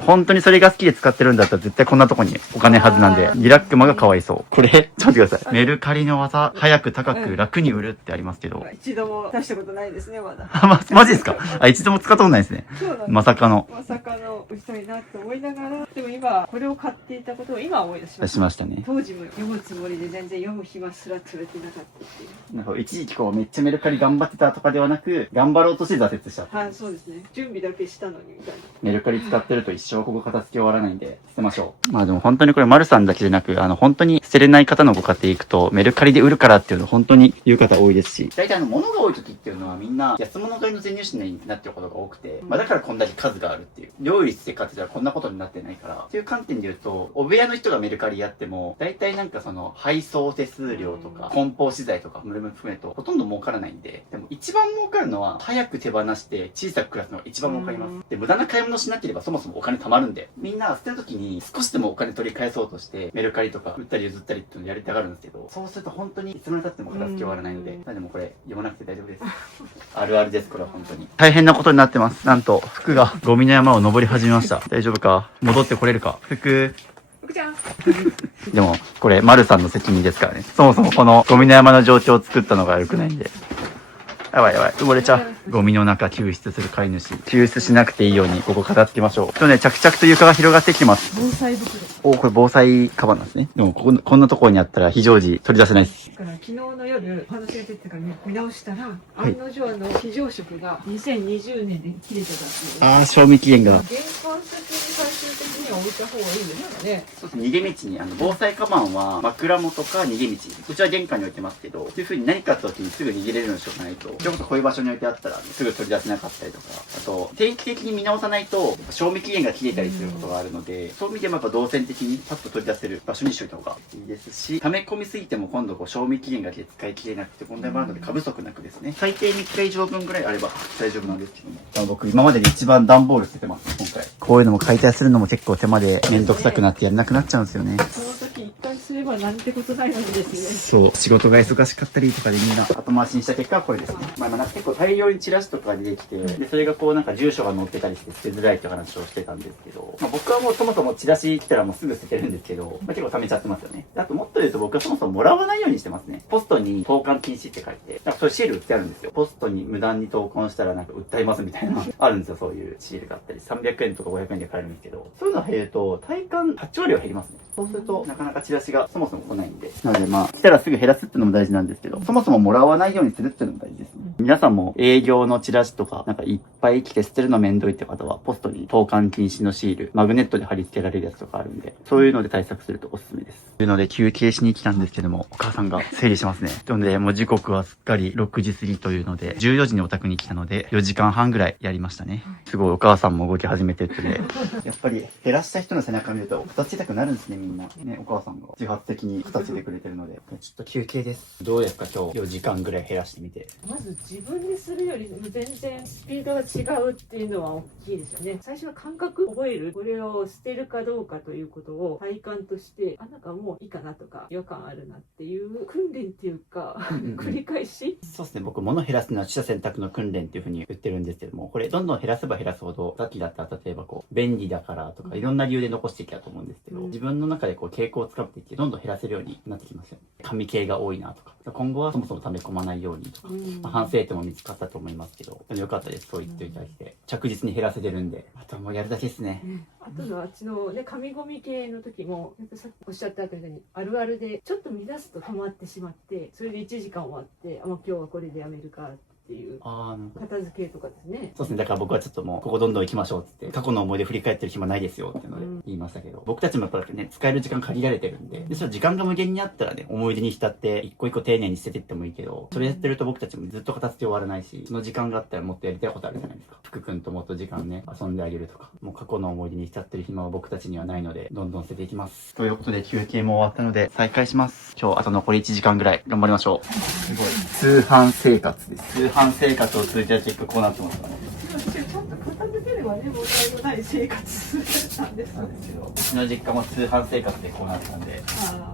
本当にそれが好きで使ってるんだったら絶対こんなとこに置かないはずなんで、リラックマがかわいそう。これ、ちょっと待ってください。メルカリの技、早く高く楽に売るってありますけど。一度も出したことないですね、まだ。マジですか？一度も使ったことないですね。そうなんです。まさかの。まさかの。したいなと思いながら、でも今これを買っていたことを今思い出しました。しましたね。当時も読むつもりで全然読む暇すら取れてなかったっていう。なんか一時期こうめっちゃメルカリ頑張ってたとかではなく、頑張ろうとして挫折しちゃった。はい、そうですね。準備だけしたのにみたいな。メルカリ使ってると一生ここ片付け終わらないんで捨てましょう。まあでも本当にこれマルさんだけでなく、本当に捨てれない方のご家庭行くとメルカリで売るからっていうの本当に言う方多いですし、大体物が多い時っていうのはみんな安物買いの全入手になってることが多くて、まあだからこんだけ数があるっていう。料理して買ってたらこんなことになってないから、っていう観点で言うと、お部屋の人がメルカリやっても、大体なんかその配送手数料とか、梱包資材とか、含めるとほとんど儲からないんで、でも一番儲かるのは、早く手放して小さく暮らすのが一番儲かります。で、無駄な買い物しなければそもそもお金貯まるんで、みんな捨てる時に少しでもお金取り返そうとして、メルカリとか売ったり譲ったりっていうのをやりたがるんですけど、そうすると本当にいつまで経っても片付け終わらないので、でもこれ読まなくて大丈夫です。あるあるです、これは本当に。大変なことになってます。なんと、服がゴミの山を登り始めました。大丈夫か？戻ってこれるか？服ちゃんでも、これ、丸さんの責任ですからね。そもそもこのゴミの山の状況を作ったのが良くないんで。やばいやばい、溺れちゃう。ゴミの中救出する飼い主。救出しなくていいように、ここ片付けましょう。ね、着々と床が広がってきてます。防災袋。お、これ防災カバンなんですね。でも、こんなところにあったら非常時取り出せないです。だから昨日の夜、お話が出てから見直したら、案の定非常食が2020年で切れてたっていう。賞味期限が。玄関先に最終的には置いた方がいいんですかね。そうですね、逃げ道に、防災カバンは枕元か逃げ道。うちは玄関に置いてますけど、そういう風に何かあった時にすぐ逃げれるようにしとかないと、ちょっとこういう場所に置いてあったら、すぐ取り出せなかったりとか、あと、定期的に見直さないと、賞味期限が切れたりすることがあるので、そういう意味でもやっぱ動線的にパッと取り出せる場所にしといた方がいいですし、溜め込みすぎても今度賞味期限が切れて使い切れなくて問題もあるので過不足なくですね、最低3日以上分ぐらいあれば大丈夫なんですけども、僕今までで一番段ボール捨ててます、今回。こういうのも解体するのも結構手間でめんどくさくなってやんなくなっちゃうんですよね。その時一回すればなんてことないのにですね。そう、仕事が忙しかったりとかでみんな後回しにした結果はこれですね。まあなんか結構大量にチラシとか出てきて、で、それがこうなんか住所が載ってたりして捨てづらいって話をしてたんですけど、まあ僕はもうそもそもチラシ来たらもうすぐ捨ててるんですけど、まあ結構貯めちゃってますよね。あともっと言うと僕はそもそももらわないようにしてますね。ポストに投函禁止って書いて、なんかそういうシール売ってあるんですよ。ポストに無断に投函したらなんか訴えますみたいなあるんですよ、そういうシールがあったり。300円とか500円で買えるんですけど、そういうの減ると体感8割は減りますね。そうするとなかなかチラシがそもそも来ないんで。なのでまあ、来たらすぐ減らすっていうのも大事なんですけど、そもそももらわないようにするっていうのも大事ですね。皆さんも営業のチラシとか、なんかいっぱい来て捨てるのめんどいって方は、ポストに投函禁止のシール、マグネットで貼り付けられるやつとかあるんで、そういうので対策するとおすすめです。というので休憩しに来たんですけども、お母さんが整理しますね。なので、もう時刻はすっかり6時過ぎというので、14時にお宅に来たので、4時間半ぐらいやりましたね。すごいお母さんも動き始めてってね。やっぱり減らした人の背中見ると、片付けたくなるんですね、みんな。ね、お母さんが自発的に片付けてくれてるので。ちょっと休憩です。どうですか、今日4時間ぐらい減らしてみて。まず自分でするより全然スピードが違うっていうのは大きいですよね。最初は感覚覚える。これを捨てるかどうかということを体感として、なんかもういいかなとか違和感あるなっていう訓練っていうか、繰り返し。そうですね、僕物減らすのは取捨選択の訓練っていう風に言ってるんですけども、これどんどん減らせば減らすほど、さっきだったら例えばこう、便利だからとかいろんな理由で残していきゃと思うんですけど、自分の中でこう傾向をつかっていってどんどん減らせるようになってきますよね。紙系が多いなとか。今後はそもそも溜め込まないようにとか、反省点も見つかったと思いますけど、よかったです、そう言っていただいて。着実に減らせてるんで、あとはもうやるだけですね。あとのあっちのね、紙ゴミ系の時も、やっぱさっきおっしゃったように、あるあるで、ちょっと乱すと止まってしまって、それで1時間終わって、もう今日はこれでやめるかっていう片付けとかですね。そうですね、だから僕はちょっともうここどんどん行きましょうって過去の思い出振り返ってる暇ないですよっていうので言いましたけど、僕たちもやっぱりね、使える時間限られてるんで、その時間が無限にあったらね、思い出に浸って一個一個丁寧に捨てていってもいいけど、それやってると僕たちもずっと片付け終わらないし、その時間があったらもっとやりたいことあるじゃないですか。福君ともっと時間ね、遊んであげるとか、もう過去の思い出に浸ってる暇は僕たちにはないので、どんどん捨てていきます。ということで休憩も終わったので再開します。今日あと残り1時間ぐらい頑張りましょう。すごい。通販生活です。通販生活を通じた結果こうなってますからね。ちゃんと片付ければね、問題のない生活なんですけど。うちの実家も通販生活でこうなってたんで、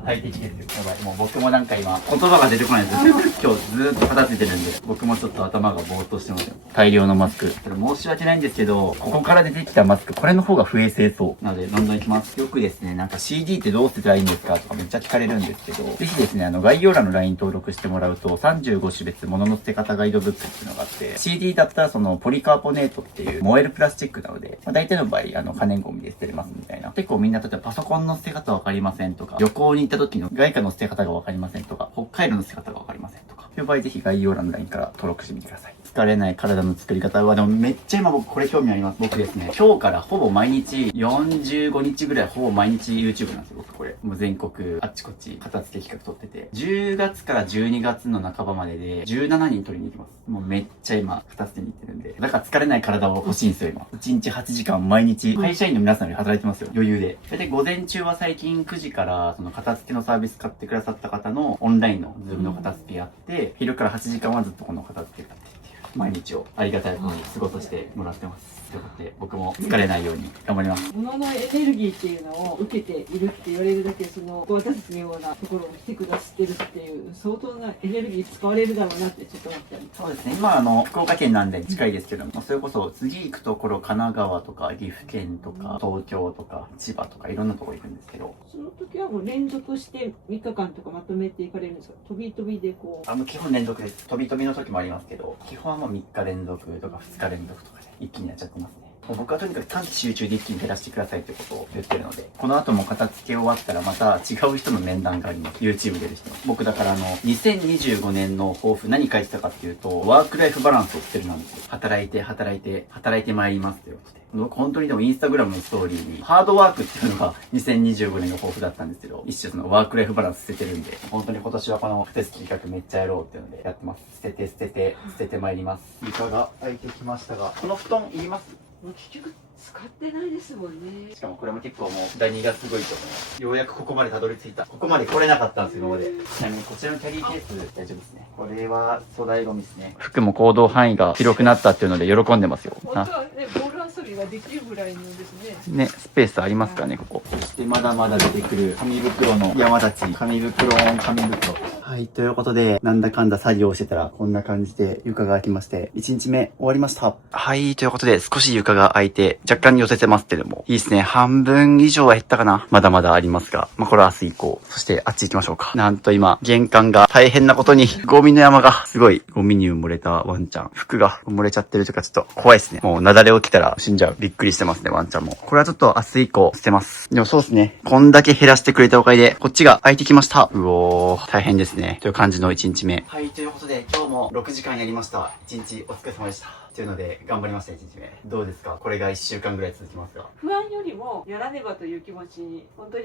大敵ですよ。やばい。もう僕もなんか今、言葉が出てこないです。今日ずーっと片付いてるんで、僕もちょっと頭がぼーっとしてますよ。大量のマスク。申し訳ないんですけど、ここから出てきたマスク、これの方が不衛生そう。なので、どんどんいきます。よくですね、なんか CD ってどう捨てたらいいんですかとかめっちゃ聞かれるんですけど、ぜひですね、概要欄の LINE 登録してもらうと、35種別物の捨て方ガイドブックっていうのがあって、CD だったらそのポリカーボネートっていう燃えるプラスチックチックなので、大体の場合、可燃ゴミで捨てれますみたいな。結構みんな、例えばパソコンの捨て方わかりませんとか、旅行に行った時の外貨の捨て方がわかりませんとか、北海道の捨て方がわかりませんとか、そういう場合ぜひ概要欄の LINE から登録してみてください。疲れない体の作り方は、でもめっちゃ今僕これ興味あります。僕ですね、今日からほぼ毎日、45日ぐらいほぼ毎日 YouTube なんですよ、僕これ。もう全国あっちこっち片付け企画撮ってて、10月から12月の半ばまでで17人取りに行きます。もうめっちゃ今、片付けに行ってるんで。だから疲れない体を欲しいんですよ、今。1日8時間毎日、会社員の皆さんより働いてますよ、余裕で。だいたい午前中は最近9時から、その片付けのサービス買ってくださった方のオンラインのズームの片付けやって、昼から8時間はずっとこの片付けやってっていう、毎日をありがたいことに過ごさせてもらってます。ということで、僕も疲れないように頑張ります。物のエネルギーっていうのを受けているって言われるだけ、その私たちのようなところを来てくださってるっていう相当なエネルギー使われるだろうなってちょっと思ったり。そうですね。今福岡県なんで近いですけども、それこそ次行くところ神奈川とか岐阜県とか東京とか千葉とかいろんなところ行くんですけど、その時はもう連続して3日間とかまとめていかれるんですか？飛び飛びでこう。基本連続です。飛び飛びの時もありますけど、基本はもう3日連続とか2日連続とかで一気にやっちゃってますね。もう僕はとにかく短期集中で一気に減らしてくださいということを言ってるので、この後も片付け終わったらまた違う人の面談があります。YouTube 出る人。僕だから2025年の抱負何書いてたかっていうと、ワークライフバランスをしてるなんですよ。働いてまいりますということで。僕本当にでもインスタグラムのストーリーにハードワークっていうのが2025年の抱負だったんですけど、一種そのワークライフバランス捨ててるんで、本当に今年はこの手付き企画めっちゃやろうっていうのでやってます。捨ててまいります。床が空いてきましたが、この布団いります？もう結局使ってないですもんね。しかもこれも結構もうダニがすごいと思います。ようやくここまでたどり着いた。ここまで来れなかったんですよ、今まで。ちなみにこちらのキャリーケース大丈夫ですね。これは粗大ゴミですね。服も行動範囲が広くなったっていうので喜んでますよ。本当はね、ボール遊びができるぐらいのですね。ね、スペースありますからね、ここ。そしてまだまだ出てくる紙袋の山立ち。紙袋。はい、ということで、なんだかんだ作業してたら、こんな感じで床が空きまして、1日目終わりました。はい、ということで、少し床が空いて、若干寄せてますけども、いいですね。半分以上は減ったかな。まだまだありますが、これは明日以降。そして、あっち行きましょうか。なんと今、玄関が大変なことに、ゴミの山が、すごい、ゴミに埋もれたワンちゃん。服が埋もれちゃってるとか、ちょっと怖いですね。もう、雪崩起きたら死んじゃう。びっくりしてますね、ワンちゃんも。これはちょっと明日以降、捨てます。でもそうですね。こんだけ減らしてくれたおかげで、こっちが空いてきました。うおー、大変ですね。という感じの1日目。はい、ということで、今日も6時間やりました。1日お疲れ様でした。というので、頑張りました、1日目。どうですか？これが1週間ぐらい続きますが。不安よりもやらねばという気持ちに、本当に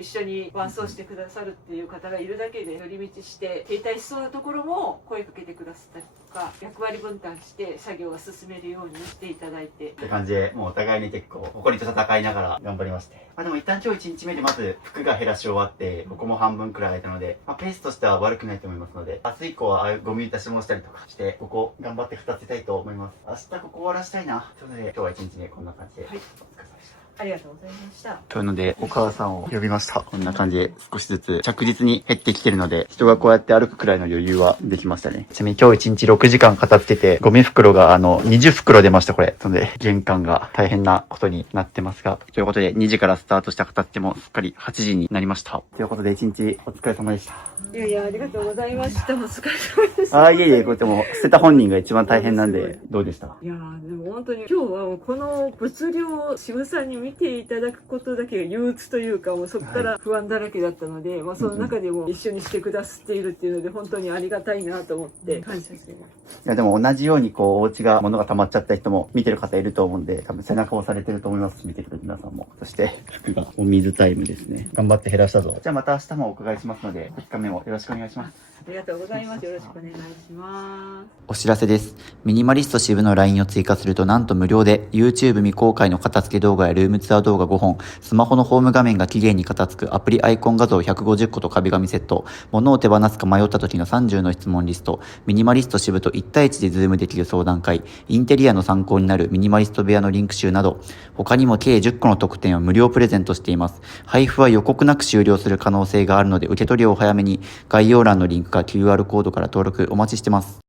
一緒に伴走してくださるっていう方がいるだけで寄り道して停滞しそうなところも声かけてくださったりとか、役割分担して作業が進めるようにしていただいてって感じで、もうお互いに結構誇りと戦いながら頑張りまして、でも一旦今日1日目でまず服が減らし終わって、ここも半分くらい空いたので、ペースとしては悪くないと思いますので、明日以降はああいうゴミ出しもしたりとかして、ここ頑張って片付けたいと思います。明日ここ終わらしたいな。というので、今日は1日目こんな感じで、はい、お疲れ様でした。ありがとうございました。というので、お母さんを呼びました。こんな感じで少しずつ着実に減ってきてるので、人がこうやって歩くくらいの余裕はできましたね。ちなみに今日1日6時間片付けて、ゴミ袋が20袋出ました、これ。なので、玄関が大変なことになってますが、ということで、2時からスタートした片付けもすっかり8時になりました。ということで、1日お疲れ様でした。いやいや、ありがとうございました。お疲れ様です。いえいえ、こうやっても捨てた本人が一番大変なんで、どうでした？いやー、でも本当に今日はもうこの物量を渋さんに見ていただくことだけが憂鬱というか、もうそこから不安だらけだったので、その中でも一緒にしてくださっているっていうので、本当にありがたいなと思って感謝しています。いや、でも同じようにお家が物が溜まっちゃった人も見てる方いると思うんで、多分背中を押されてると思います。見てくれる皆さんも。そして、服がお水タイムですね。頑張って減らしたぞ。じゃあまた明日もお伺いしますので、2日目もよろしくお願いします。ありがとうございます。よろしくお願いします。お知らせです。ミニマリスト支部の LINE を追加するとなんと無料で YouTube 未公開の片付け動画やルームツアー動画5本、スマホのホーム画面が綺麗に片付くアプリアイコン画像150個と壁紙セット、物を手放すか迷った時の30の質問リスト、ミニマリスト支部と1対1でズームできる相談会、インテリアの参考になるミニマリスト部屋のリンク集など、他にも計10個の特典を無料プレゼントしています。配布は予告なく終了する可能性があるので受け取りをお早めに、概要欄のリンクか QR コードから登録お待ちしてます。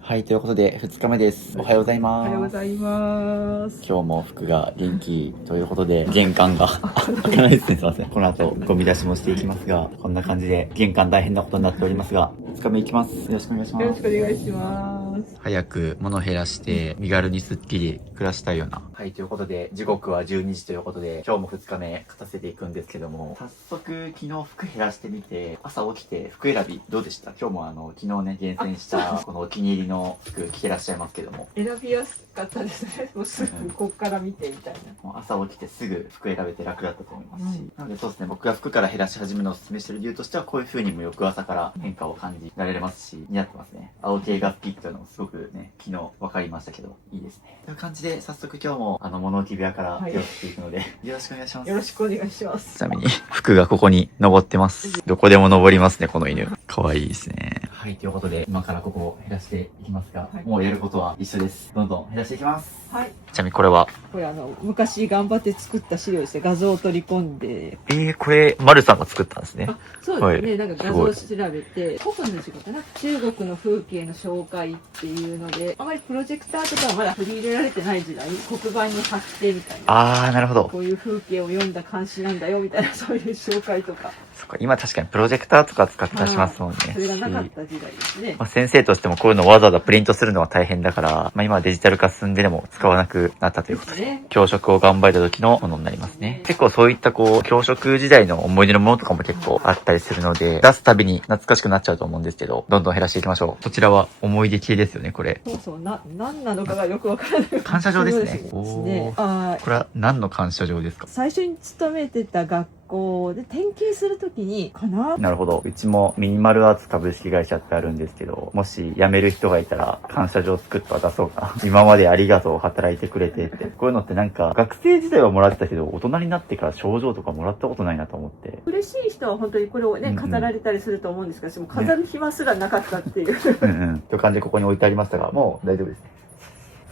はい、ということで2日目です。おはようございます。おはようございます。今日も服が元気ということで、玄関が開かないですね。すいません。この後ゴミ出しもしていきますが、こんな感じで玄関大変なことになっておりますが、2日目いきます。よろしくお願いします。よろしくお願いします。早く物減らして身軽にスッキリ暮らしたいよな。はい、ということで、時刻は12時ということで、今日も2日目勝たせていくんですけども、早速、昨日服減らしてみて、朝起きて服選びどうでした？今日も昨日ね、厳選した、このお気に入りの服着てらっしゃいますけども。選びやすかったですね。もうすぐこっから見てみたいな。もう朝起きてすぐ服選べて楽だったと思いますし、なのでそうですね、僕が服から減らし始めるのをお勧めしてる理由としては、こういう風にも翌朝から変化を感じられますし、似合ってますね。青系が好きっていうのもすごくね、昨日分かりましたけど、いいですね。という感じで、早速今日も物置部屋から手を振っていくので、よろしくお願いします。よろしくお願いします。ちなみに、服がここに登ってます。どこでも登りますね、この犬。かわいいですね。はい、ということで、今からここを減らしていきますが、はい、もうやることは一緒です。どんどん減らしていきます。はい。ちなみにこれはこれ昔頑張って作った資料ですね。画像を取り込んで。これ、丸さんが作ったんですね。そうですね。なんか画像を調べて、古文の仕事かな。中国の風景の紹介っていうので、あまりプロジェクターとかはまだ取り入れられてない時代、黒板に貼ってみたいな。なるほど。こういう風景を読んだ監視なんだよみたいな、そういう紹介とか。そっか、今確かにプロジェクターとか使ったりしますもんね。それがなかった時代ですね。先生としてもこういうのをわざわざプリントするのは大変だから、今はデジタル化進んででも使わなくなったということで、教職を頑張れた時のものになりますね。結構そういった教職時代の思い出のものとかも結構あったりするので、出すたびに懐かしくなっちゃうと思うんですけど、どんどん減らしていきましょう。こちらは思い出系ですよね、これ。そうそう、何なのかがよくわからない。感謝状ですね。ですね。これは何の感謝状ですか？最初に勤めてた学校で転勤するときにかな。なるほど。うちもミニマルアーツ株式会社ってあるんですけど、もし辞める人がいたら感謝状作って渡そうかな。今までありがとう、働いてくれてって。こういうのってなんか学生時代はもらってたけど、大人になってから賞状とかもらったことないなと思って。嬉しい人は本当にこれをね、飾られたりすると思うんですけど、も飾る暇すらなかったっていう。という感じでここに置いてありましたが、もう大丈夫ですね。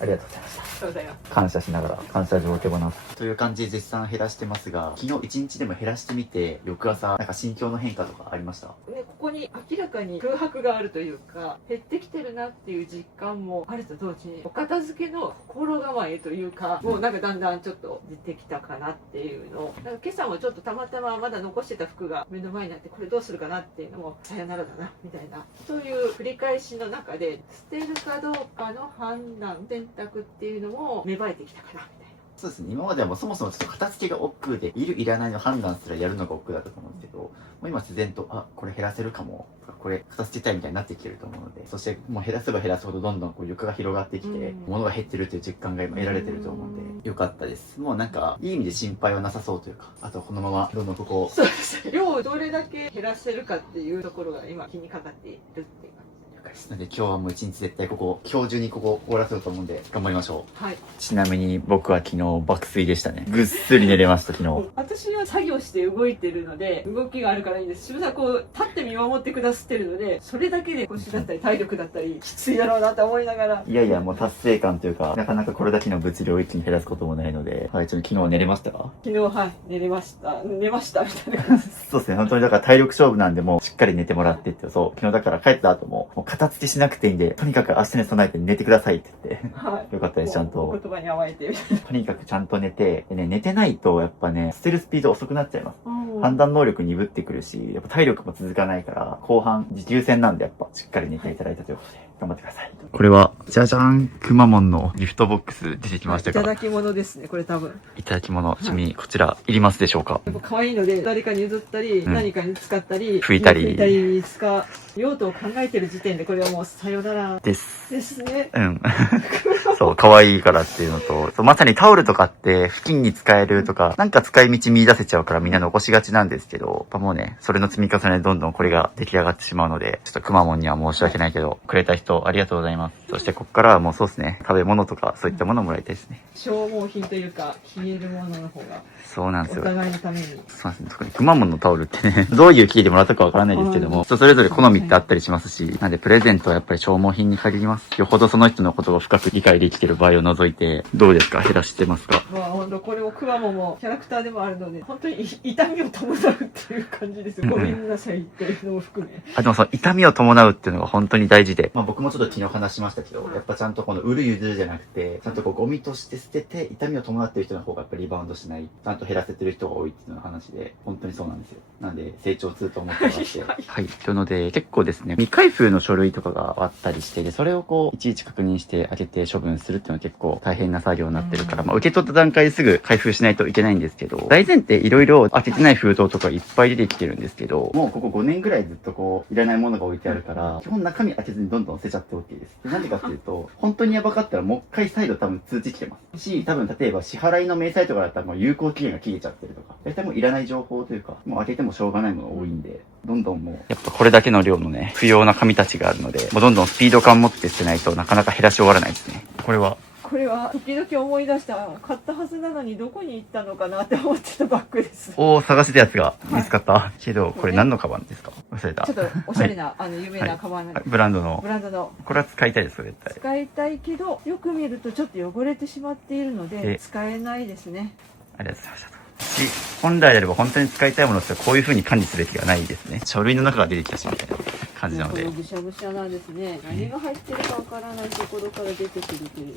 ありがとうございました。感謝しながら感謝状を手放すという感じで絶賛減らしてますが、昨日一日でも減らしてみて翌朝なんか心境の変化とかありました？ね、ここに明らかに空白があるというか、減ってきてるなっていう実感もあると同時に、お片付けの心構えというか、もうなんかだんだんちょっと出てきたかなっていうのを、なんか今朝もちょっとたまたままだ残してた服が目の前になって、これどうするかなっていうのもさよならだなみたいな、そういう繰り返しの中で捨てるかどうかの判断選択っていうのも芽生えてきたかなみたいな。そうですね、今まではもうそもそもちょっと片付けが億劫で、いるいらないの判断すらやるのが億劫だったと思うんですけど、もう今自然とこれ減らせるかも、これ片付けたいみたいになってきてると思うので、そしてもう減らせば減らすほどどんどん床が広がってきて、物が減ってるっていう実感が今得られてると思うんで、よかったです。もうなんかいい意味で心配はなさそうというか、あとはこのままどんどんここをそうですね、量をどれだけ減らせるかっていうところが今気にかかっているっていう感じなので今日はもう一日絶対今日中にここ終わらせようと思うんで頑張りましょう。はい。ちなみに僕は昨日爆睡でしたね。ぐっすり寝れました昨日。私は作業して動いてるので動きがあるからいいんです。渋沢立って見守ってくださってるので、それだけで腰だったり体力だったりきついだろうなと思いながら。いやいやもう達成感というか、なかなかこれだけの物量を一気に減らすこともないので、はい、ちょっと昨日寝れましたか？昨日寝れましたみたいな感じです。そうですね、本当にだから体力勝負なんで、もうしっかり寝てもらってって、そう昨日だから帰った後もう片付けしなくていいんで、とにかく明日に備えて寝てくださいって言って、はい、よかったです。ちゃんとお言葉に甘えてみたいな。とにかくちゃんと寝て、でね、寝てないとやっぱね、捨てるスピード遅くなっちゃいます。判断能力鈍ってくるし、やっぱ体力も続かないから、後半持久戦なんでやっぱしっかり寝ていただいたということで、頑張ってください。これは、じゃじゃーん、くまモンのギフトボックス出てきましたか？いただき物ですね、これ多分。いただき物、ちなみにこちら、いりますでしょうか？やっぱ可愛いので、誰かに譲ったり、何かに使ったり、拭いたり用途を考えてる時点でこれはもうさよならですね。そう、可愛いからっていうのと、そうまさにタオルとかって布巾に使えるとか、なんか使い道見出せちゃうからみんな残しがちなんですけど、やっぱもうね、それの積み重ねでどんどんこれが出来上がってしまうので、ちょっとくまモンには申し訳ないけど、くれた人ありがとうございます。そしてこっからはもうそうですね、食べ物とかそういったものをもらいたいですね。消耗品というか、消えるものの方が。そうなんですよ。お互いのために。そうですね。特にくまモンのタオルってね、どういう経緯でもらったかわからないですけども、人それぞれ好みってあったりしますし、なんでプレゼントはやっぱり消耗品に限ります。よほどその人のことを深く理解できてる場合を除いて、どうですか？減らしてますか？もどこでもくまモンもキャラクターでもあるので、本当に痛みを伴うっていう感じですよ。ごめんなさいっていうのも含め。でもその痛みを伴うっていうのが本当に大事で、僕もちょっと昨日話しましたけど、やっぱちゃんとこの売る譲るじゃなくて、ちゃんとこうゴミとして捨てて、痛みを伴ってる人の方がやっぱりリバウンドしない、ちゃんと減らせてる人が多いっていうの話で、本当にそうなんですよ。なんで成長すると思ってまして。はい。というので、結構ですね、未開封の書類とかがあったりして、で、それをこう、いちいち確認して開けて処分するっていうのは結構大変な作業になってるから、受け取った段階ですぐ開封しないといけないんですけど、大前提いろいろ開けてない封筒とかいっぱい出てきてるんですけど、もうここ5年ぐらいずっとこう、いらないものが置いてあるから、基本中身開けずにどんどん捨てちゃって OK です。で、なんでかっていうと、本当にやばかったらもう一回再度多分通知来てます。し、多分例えば支払いの明細とかだったらもう有効期限が切れちゃってるとか、大体もういらない情報というか、もう開けてもしょうがないもの多いんで、どんどんもう、やっぱこれだけの量のね、不要な紙たちがあるので、もうどんどんスピード感持って捨てないとなかなか減らし終わらないですね。これは時々思い出した、買ったはずなのにどこに行ったのかなって思ってたバッグです。探してたやつが見つかった。けど、これ何のカバンですか？忘れた。ちょっとおしゃれな、有名なカバンなんです。ブランドの。これは使いたいです、絶対。使いたいけど、よく見るとちょっと汚れてしまっているので、使えないですね。ありがとうございました。本来であれば本当に使いたいものってこういう風に管理すべきがないですね。書類の中が出てきたしみたいな感じなので。ぐしゃぐしゃなんですね。何が入ってるかわからないところから出てくるという。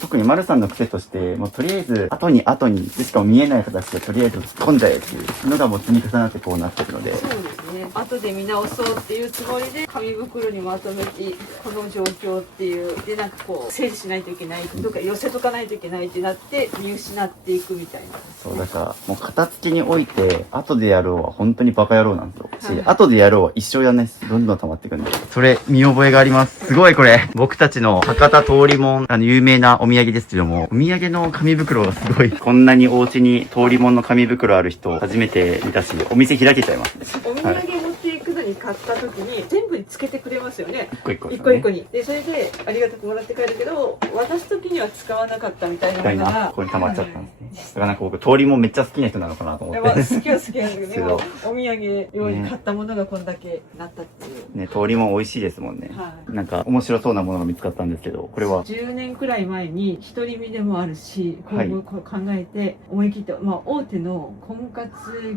特に丸さんの癖として、もうとりあえず後にでしかも見えない形でとりあえず突っ込んじゃえっていうのがもう積み重なってこうなってるので。そうですね。後で見直そうっていうつもりで紙袋にまとめてこの状況っていうでなんかこう整理しないといけないとか寄せとかないといけないってなって見失っていくみたいな。そうだからもう片付けにおいて後でやろうは本当にバカ野郎なんですよ。後でやろうは一生やんないです。どんどん溜まっていくんで。それ見覚えがあります。すごいこれ。僕たちの博多通りもん、有名なお土産ですけども、お土産の紙袋がすごい。こんなにお家に通りもんの紙袋ある人初めて見たし、お店開けちゃいますね。お土産持っていくのに買った時に全部につけてくれますよね。一個一個、一個一個に。で、それでありがたくもらって帰るけど、渡す時には使わなかったみたいなものが。ここに溜まっちゃったんですね。だからなんか僕通りもんめっちゃ好きな人なのかなと思って。好きは好きなんですけど、お土産用に買ったものがこんだけなったっていう。ね、通りもん美味しいですもんね。なんか面白そうなものが見つかったんですけど、これは10年くらい前に独り身でもあるし、今後考えて思い切って、大手の婚活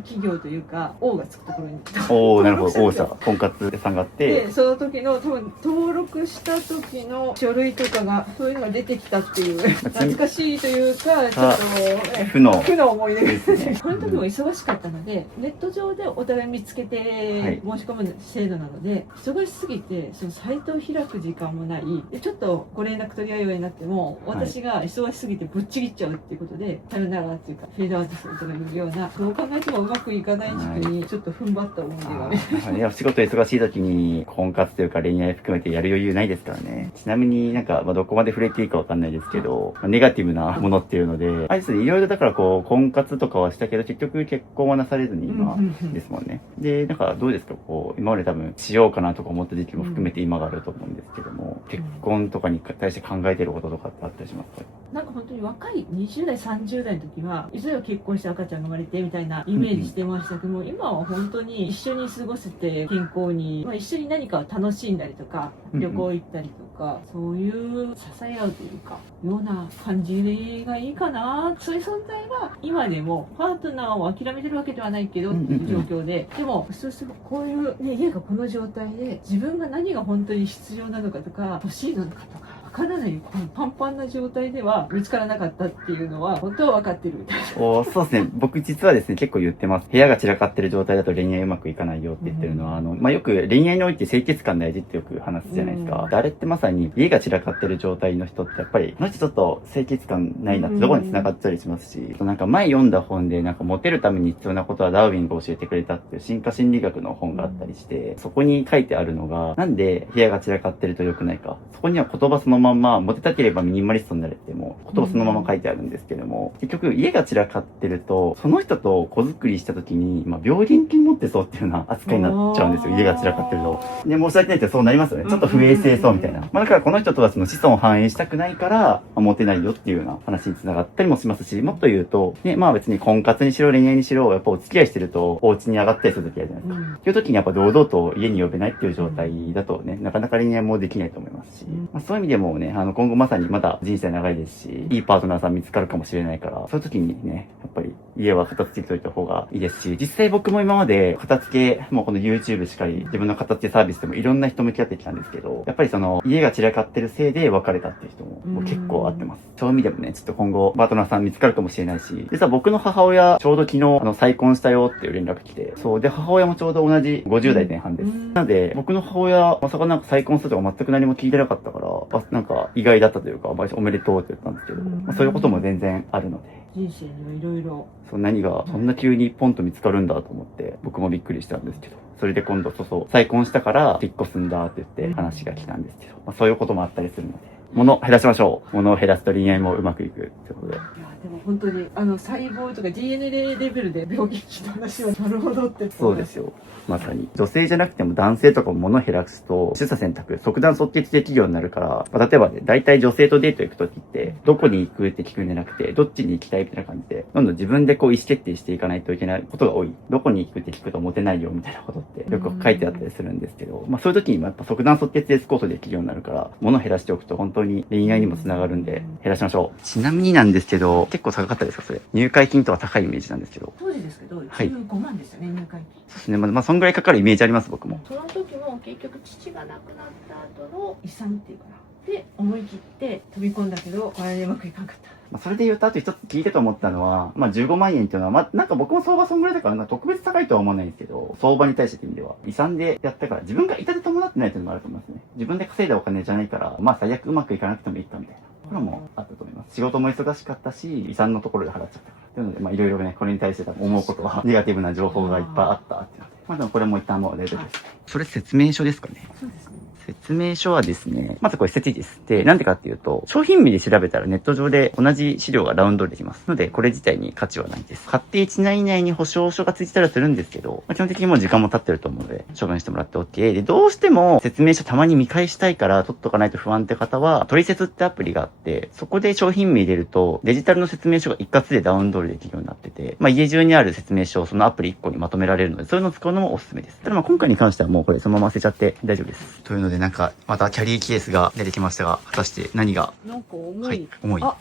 企業というか、王がつくところに。なるほど、王社、婚活さんがあって。で、その時の多分登録した時の書類とかが、そういうのが出てきたっていう、懐かしいというか、ちょっと、負の思い出ですね。この時も忙しかったので、ネット上でお互い見つけて申し込む制度なので、忙しすぎて、そのサイトを開く時間もない。でちょっとご連絡取り合うようになっても、私が忙しすぎてぶっちぎっちゃうっていうことで、さよならっていうか、フェードアウトするとかいうような、どう考えてもうまくいかない時期に、ちょっと踏ん張った思い出がね。いや、仕事忙しい時に、婚活というか恋愛含めてやる余裕ないですからね。ちなみになんか、どこまで触れていいかわかんないですけど、ネガティブなものっていうので、あれですね、いろいろだからこう、婚活とかはしたけど、結局結婚はなされずに今ですもんね。で、なんかどうですか、こう、今まで多分しようかなとか思った時期も含めて今があると思うんですけども、結婚とかに対して考えてることとかってあったりしますか？なんか本当に若い20代30代の時はいずれは結婚して赤ちゃんが生まれてみたいなイメージしてましたけども、今は本当に一緒に過ごせて健康に、一緒に何かを楽しんだりとか旅行行ったりとか、そういう支え合うというかような感じがいいかな。そういう存在が今でもパートナーを諦めてるわけではないけどっていう状況で、でもそうするとこういう、家がこの状態で自分が何が本当に必要なのかとか欲しいのかとかわからない、このパンパンな状態では見つからなかったっていうのは本当は分かってるみたいな。そうですね。僕実はですね、結構言ってます。部屋が散らかってる状態だと恋愛うまくいかないよって言ってるのは、よく恋愛において清潔感大事ってよく話すじゃないですか。あれってまさに家が散らかってる状態の人ってやっぱり、この人ちょっと清潔感ないなってところに繋がったりしますし、なんか前読んだ本でなんかモテるために必要なことはダーウィンが教えてくれたっていう進化心理学の本があったりして、そこに書いてあるのが、なんで部屋が散らかってると良くないか。そこには言葉そのまんま、モテたければミニマリストになれっても言葉そのまま書いてあるんですけども、結局家が散らかってると、その人と子作りした時に、病原菌持ってそうっていうような扱いになっちゃうんですよ。家が散らかってると。で、申し訳ないけどそうなりますよね。ちょっと不衛生そうみたいな。だからこの人とはその子孫を繁栄したくないから、モテないよっていうような話に繋がったりもしますし、もっと言うと、ね、別に婚活にしろ恋愛にしろ、やっぱお付き合いしてると、お家に上がったりする時あるじゃないですか。っていう時にやっぱ堂々と家に呼べないっていう状態だとね、なかなか恋愛もできないと思いますし、そういう意味でも、もね、今後まさにまだ人生長いですし、いいパートナーさん見つかるかもしれないから、そういう時にね、やっぱり家は片付けといた方がいいですし、実際僕も今まで片付け、もうこの YouTube しかり、自分の片付けサービスでもいろんな人向き合ってきたんですけど、やっぱりその、家が散らかってるせいで別れたっていう人も結構会ってます。そういう意味でもね、ちょっと今後パートナーさん見つかるかもしれないし、実は僕の母親、ちょうど昨日、再婚したよっていう連絡来て、そう、で、母親もちょうど同じ50代前半です。なので、僕の母親、まさかなんか再婚したとか全く何も聞いてなかったから、なんか意外だったというか、おめでとうって言ったんですけど、そういうことも全然あるので。人生にはいろいろ。そう、何がそんな急にポンと見つかるんだと思って、僕もびっくりしたんですけど、それで今度、再婚したから引っ越すんだって言って話が来たんですけど、そういうこともあったりするので、物を減らしましょう。物を減らすと恋愛もうまくいくということで。いやでも本当に細胞とか DNA レベルで病気の話はなるほどって。そうですよ。まさに。女性じゃなくても男性とかも物を減らすと、取捨選択、即断即決できるようになるから、例えばね、大体女性とデート行くときって、どこに行くって聞くんじゃなくて、どっちに行きたいみたいな感じで、どんどん自分でこう意思決定していかないといけないことが多い。どこに行くって聞くとモテないよみたいなことってよく書いてあったりするんですけど、そういう時にもやっぱ即断即決でエスコートできるようになるから、物を減らしておくと本当に恋愛にも繋がるんで、減らしましょう。ちなみになんですけど、結構高かったですかそれ。入会金とか高いイメージなんですけど。当時ですけど、はい15万ですよね、入会金。そうですね。そんぐらいかかるイメージあります、僕も。その時も結局父が亡くなった後の遺産っていうかな。で、思い切って飛び込んだけど、これでうまくいかなかった。それで言うと、あと一つ聞いてと思ったのは、15万円っていうのは、なんか僕も相場そんぐらいだから、特別高いとは思わないんですけど、相場に対してって意味では、遺産でやったから、自分が痛手伴ってないっていうのもあると思いますね。自分で稼いだお金じゃないから、最悪うまくいかなくてもいいかみたいな。これもあったと思います。仕事も忙しかったし、遺産のところで払っちゃったから。というので、いろいろね、これに対して思うことは、ネガティブな情報がいっぱいあったっていうので、でもこれも一旦もう大丈夫です。それ説明書ですかね。そうですね。説明書はですね、まずこれ捨てていいです。で、なんでかっていうと、商品名で調べたらネット上で同じ資料がダウンロードできます。ので、これ自体に価値はないです。買って1年以内に保証書がついてたらするんですけど、基本的にもう時間も経ってると思うので、処分してもらって OK。で、どうしても説明書たまに見返したいから取っとかないと不安って方は、トリセツってアプリがあって、そこで商品名入れると、デジタルの説明書が一括でダウンロードできるようになってて、家中にある説明書をそのアプリ1個にまとめられるので、そういうのを使うのもおすすめです。ただ今回に関してはもうこれそのまま捨てちゃって大丈夫です。というのでまたキャリーケースが出てきましたが、果たして何が。なんか重い。はい、重い。あ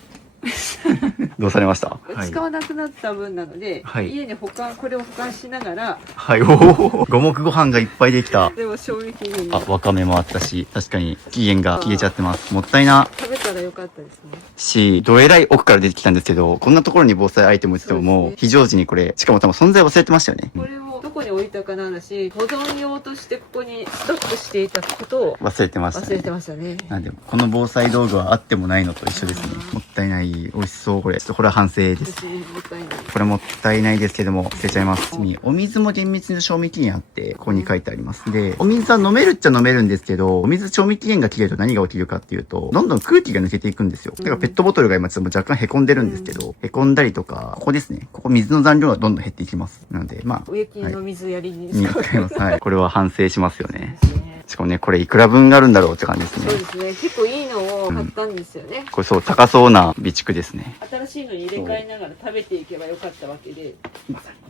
どうされました？使わなくなった分なので、はい、家にこれを保管しながら。はい、五目ご飯がいっぱいできた。でも賞味期限。わかめもあったし、確かに期限が消えちゃってます。もったいな。食べたらよかったですね。どえらい奥から出てきたんですけど、こんなところに防災アイテムって言ってももう、非常時にこれ、しかも多分存在忘れてましたよね。これをどこに置いたかなんだし、保存用としてここにストックしていたことを忘れてましたね。忘れてましたね。なんで、この防災道具はあってもないのと一緒ですね。もったいない。美味しそう、これ。ちょっとこれは反省です。もったいない。これもったいないですけども、捨てちゃいます。お水も厳密に賞味期限あって、ここに書いてあります。で、お水は飲めるっちゃ飲めるんですけど、お水賞味期限が切れると何が起きるかっていうと、どんどん空気が抜けていくんですよ。だからペットボトルが今ちょっと若干凹んでるんですけど、凹んだりとか、ここですね。ここ水の残量がどんどん減っていきます。なので、植木の水やりに使います。はい。これは反省しますよね。しかもね、これいくら分があるんだろうって感じですね。そうですね。結構いいのを買ったんですよね。これそう、高そうな備蓄ですね。新しいのに入れ替えながら食べていけばよかったわけで。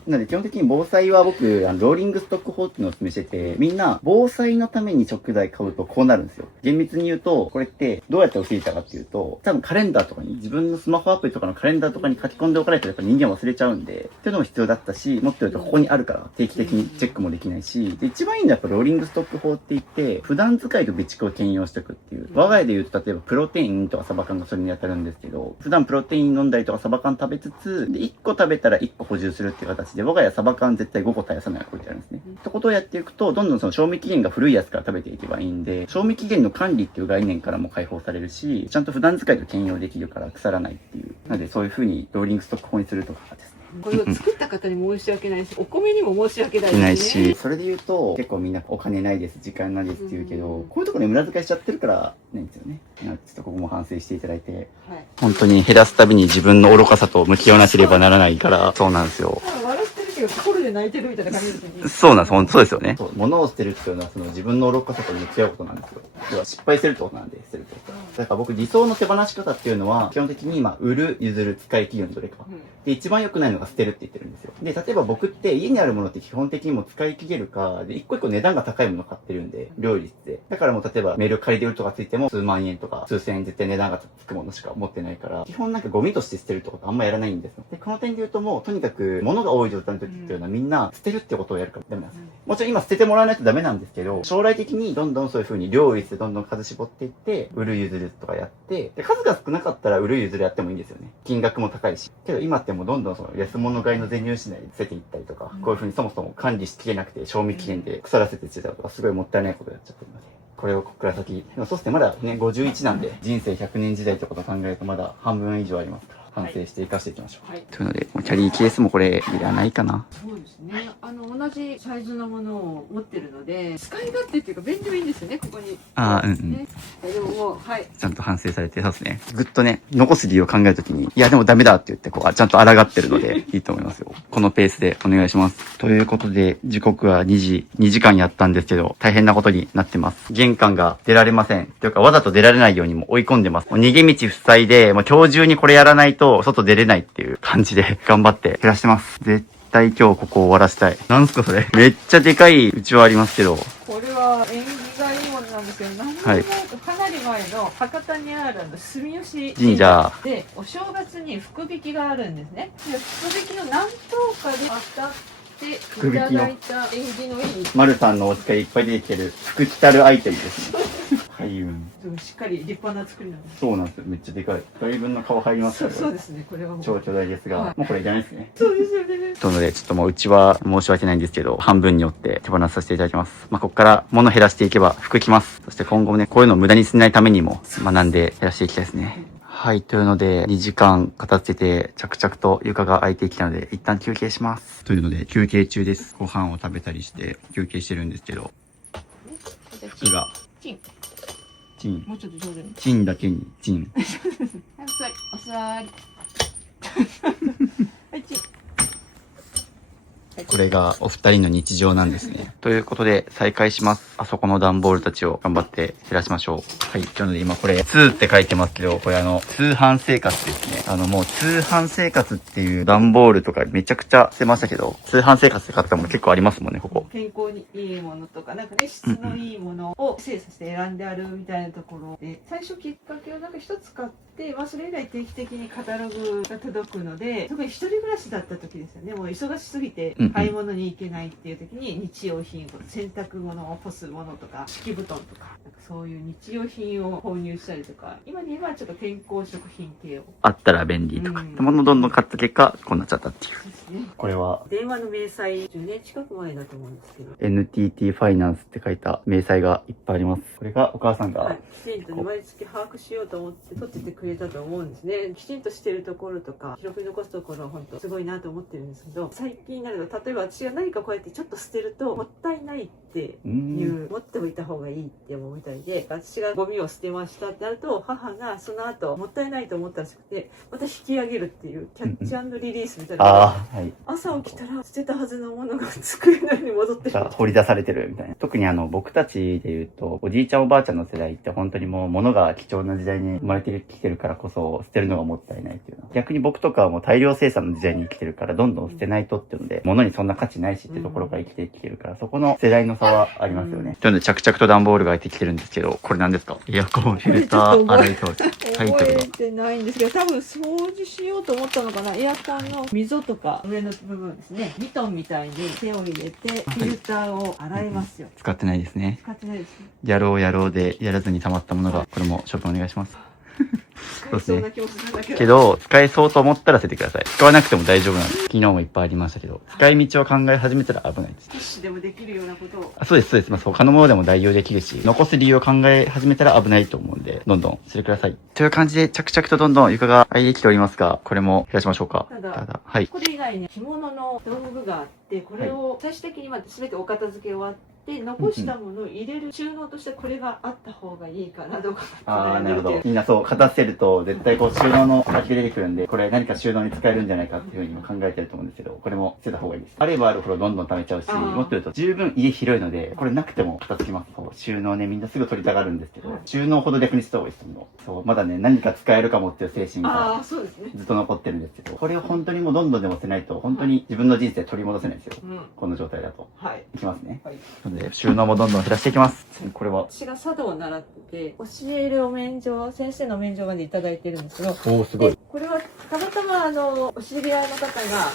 なので基本的に防災は僕、ローリングストック法っていうのをお勧めしてて、みんな防災のために食材買うとこうなるんですよ。厳密に言うと、これってどうやって教えたかっていうと、多分カレンダーとかに、自分のスマホアプリとかのカレンダーとかに書き込んでおかないとやっぱ人間忘れちゃうんで、っていうのも必要だったし、持ってるとここにあるから定期的にチェックもできないし、で一番いいのはやっぱローリングストック法って言って、普段使いと備蓄を兼用しておくっていう。我が家で言うと例えばプロテインとかサバ缶がそれに当たるんですけど、普段プロテイン飲んだりとかサバ缶食べつつ、で1個食べたら1個補充するっていう形で、我が家サバ缶絶対5個絶やさないが置いてあるんですね。ってことをやっていくと、どんどんその賞味期限が古いやつから食べていけばいいんで、賞味期限の管理っていう概念からも解放されるし、ちゃんと普段使いと兼用できるから腐らないっていう。なのでそういう風にローリングストック法にするとかですね。これを作った方に申し訳ないし、お米にも申し訳ないないですね。し、それで言うと、結構みんなお金ないです、時間ないですって言うけど、こういうところで無駄遣いしちゃってるからないんですよね。ちょっとここも反省していただいて、はい、本当に減らすたびに自分の愚かさと向き合わなければならないから、そうなんですよ。笑ってるけど心で泣いてるみたいな感じですね。そうなんです、そうですよね。物を捨てるっていうのはその自分の愚かさと向き合うことなんですよ。要は失敗するってことなんで、捨てると。だから僕理想の手放し方っていうのは、基本的に今、売る、譲る、使い切るのどれか。で、一番良くないのが捨てるって言ってるんですよ。で、例えば僕って家にあるものって基本的にもう使い切れるか、で、一個一個値段が高いもの買ってるんで、料率で。だからもう例えばメール借りてるとかついても数万円とか数千円絶対値段がつくものしか持ってないから、基本なんかゴミとして捨てるってことあんまやらないんですよ。で、この点で言うともう、とにかく物が多い状態の時っていうのはみんな捨てるってことをやるからダメなんですよ。もちろん今捨ててもらわないとダメなんですけど、将来的にどんどんそういう風に料率でどんどん数絞っていって、売る譲るとかやって、で、数が少なかったら売る譲るやってもいいんですよね。金額も高いし。けど今ってもうどんどんその安物買いの全入しないで捨てていったりとか、こういう風にそもそも管理しきれなくて賞味期限で腐らせて捨てたりとか、すごいもったいないことやっちゃってるので。これをここから先、でもそうですね、まだね、51なんで、人生100年時代ってことを考えるとまだ半分以上ありますから、反省して生かしていきましょう。はい。というので、キャリーケースもこれ、いらないかな。そうですね。同じサイズのものを持ってるので、使い勝手っていうか便利はいいんですよね、ここに。ね。でももう、はい。ちゃんと反省されてますね。ぐっとね、残す理由を考えるときに、いやでもダメだって言って、こう、ちゃんと抗ってるので、いいと思いますよ。このペースでお願いします。ということで、時刻は2時間やったんですけど、大変なことになってます。玄関が出られません。というか、わざと出られないようにも追い込んでます。もう逃げ道塞いで、もう今日中にこれやらないと、外出れないっていう感じで、頑張って減らしてます。絶対今日ここ終わらせたい。なんすかそれ。めっちゃでかいうちはありますけど。これは縁起がいいものなんですけど、何年前かかなり前の博多にある住吉神社で、お正月に福引きがあるんですね。で、福引きの何等かで当たっていただいた縁起のいい。丸さんのお使いいっぱい出てきてる、福来たるアイテムですね。開運。しっかり立派な作りなんです。そうなんですよ。めっちゃでかい。一人分の顔入りますから。そうですね、これはもう。超巨大ですが、はいもうこれいらないですね。そうですよね。というので、ちょっともううちは申し訳ないんですけど、半分によって手放させていただきます。まあ、ここから物減らしていけば服着ます。そして今後もね、こういうのを無駄にしないためにも学んで減らしていきたいですね。はい。というので、2時間片付けて、着々と床が空いてきたので、一旦休憩します。というので、休憩中です。ご飯を食べたりして休憩してるんですけど、服が、チン。チン。もうちょっと上手に。チンだけにチン。はい、お座り。はい、チン。これがお二人の日常なんですね。ということで、再開します。あそこの段ボールたちを頑張って減らしましょう。はい。というので今これ、2って書いてますけど、これ通販生活ですね。もう通販生活っていう段ボールとかめちゃくちゃ捨てましたけど、通販生活って買ったもの結構ありますもんね、ここ。健康にいいものとか、なんかね、質のいいものを精査して選んであるみたいなところで、最初きっかけをなんか一つ買って、それ以来定期的にカタログが届くので、特に一人暮らしだった時ですよね。もう忙しすぎて買い物に行けないっていう時に、日用品、洗濯物を干すものとか、敷布団とか、なんかそういう日用品を購入したりとか、今で言えばちょっと健康食品系を。あったら便利とか。ものどんどん買った結果、こうなっちゃったっていう。ですね。これは、電話の明細、10年近く前だと思うんですけど。NTT ファイナンスって書いた明細がいっぱいあります。これがお母さんが、はい、きちんとね、毎月把握しようと思って取っててくれたと思うんですね。きちんとしてるところとか記録に残すところは本当すごいなと思ってるんですけど、最近になると例えば私が何かこうやってちょっと捨てるともったいないっていう持っておいた方がいいって思うみたいで、私がゴミを捨てましたってなると母がその後もったいないと思ったらしくてまた引き上げるっていうキャッチ&リリースみたいな、はい、朝起きたら捨てたはずのものが机の上に戻ってる、掘り出されてるみたいな。特に僕たちで言うとおじいちゃんおばあちゃんの世代って本当にもう物が貴重な時代に生まれてきてるからこそ捨てるのがもったいないっていうの。逆に僕とかはもう大量生産の時代に生きてるからどんどん捨てないとっていうので、物にそんな価値ないしっていうところから生きてきてるから、そこの世代の差はありますよね。というので着々と段ボールが開いてきてるんですけど、これ何ですか？エアコンフィルター洗い掃除。タイトルが覚えてないんですけど、多分掃除しようと思ったのかな。エアコンの溝とか上の部分ですね、ミトンみたいに手を入れてフィルターを洗いますよ。使ってないですね。使ってないですね。やろうでやらずに溜まったものが、これも処分お願いします。使えそうな気もするんだけど。けど、使えそうと思ったら捨ててください。使わなくても大丈夫なんです。昨日もいっぱいありましたけど、使い道を考え始めたら危ないです。少しでもできるようなことを。そうです。まあ、他のものでも代用できるし、残す理由を考え始めたら危ないと思うんで、どんどんしてください。という感じで、着々とどんどん床が空いてきておりますが、これも減らしましょうか。ただはい。これ以外に着物の道具があって、ってこれを最終的に全てお片付け終わって残したものを入れる収納としてこれがあった方がいいかなどうかああ、なるほど。みんなそう片付けると絶対こう収納の先が出てくるんで、これ何か収納に使えるんじゃないかっていうふうに考えてると思うんですけど、これも捨てた方がいいです。あればあるほどどんどん貯めちゃうし、もっと言うと十分家広いので、これなくても片付きます。そう収納ね、みんなすぐ取りたがるんですけど、収納ほど逆にした方がいいですもん。そう、まだね、何か使えるかもっていう精神がそうですね。ずっと残ってるんですけど、これを本当にもうどんどんでも捨てないと、本当に自分の人生取り戻せないんですよ。この状態だと。はい。いきますね。はい。なので、収納もどんどん減らしていきます。これは。私が茶道を習ってて、教えるお免状、先生のお免状までいただいてるんですけど、おー、すごい。これはたまたまお知り合いの方が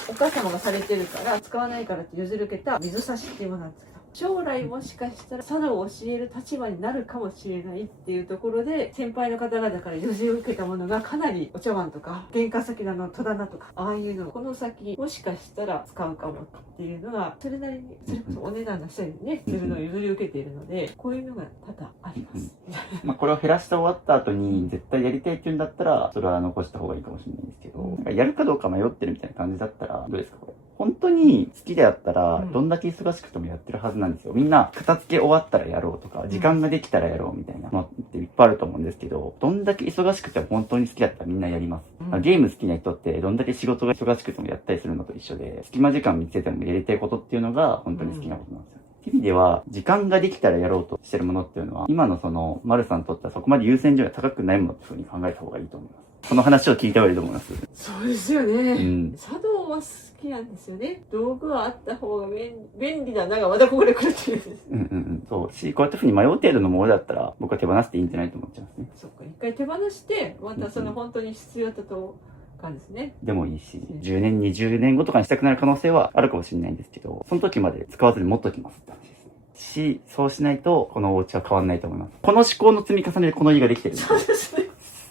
お母様がされてるから使わないからって譲り受けた水差しっていうものなんですけど、将来もしかしたら茶道を教える立場になるかもしれないっていうところで先輩の方々から譲り受けたものがかなりお茶碗とか玄関先の戸棚とかああいうのをこの先もしかしたら使うかもっていうのがそれなりにそれこそお値段の下にねするのを譲り受けているのでこういうのが多々あります。まあこれを減らして終わった後に絶対やりたいっていうんだったらそれは残した方がいいかもしれないんですけど、やるかどうか迷ってるみたいな感じだったらどうですかこれ。本当に好きであったらどんだけ忙しくてもやってるはずなんですよ。みんな片付け終わったらやろうとか時間ができたらやろうみたいなのっていっぱいあると思うんですけど、どんだけ忙しくても本当に好きだったらみんなやります。ゲーム好きな人ってどんだけ仕事が忙しくてもやったりするのと一緒で、隙間時間見つけてもやりたいことっていうのが本当に好きなことなんですよ。っていう意味では時間ができたらやろうとしてるものっていうのは今のその丸さんにとってはそこまで優先順位が高くないものっていうふうに考えた方がいいと思います。この話を聞いた方がいいと思います。そうですよね。うん。茶道は好きなんですよね。道具はあった方が便利だながまたここで来るっていうですね。そうし、こうやってふうに迷う程度のものだったら僕は手放していいんじゃないと思っちゃいますね。そっか、一回手放してまたその本当に必要だとかですね。でもいいし、10年、20年後とかにしたくなる可能性はあるかもしれないんですけど、その時まで使わずに持っときますって話ですね。そうしないとこのお家は変わんないと思います。この思考の積み重ねでこの家ができてるんで。そうですね。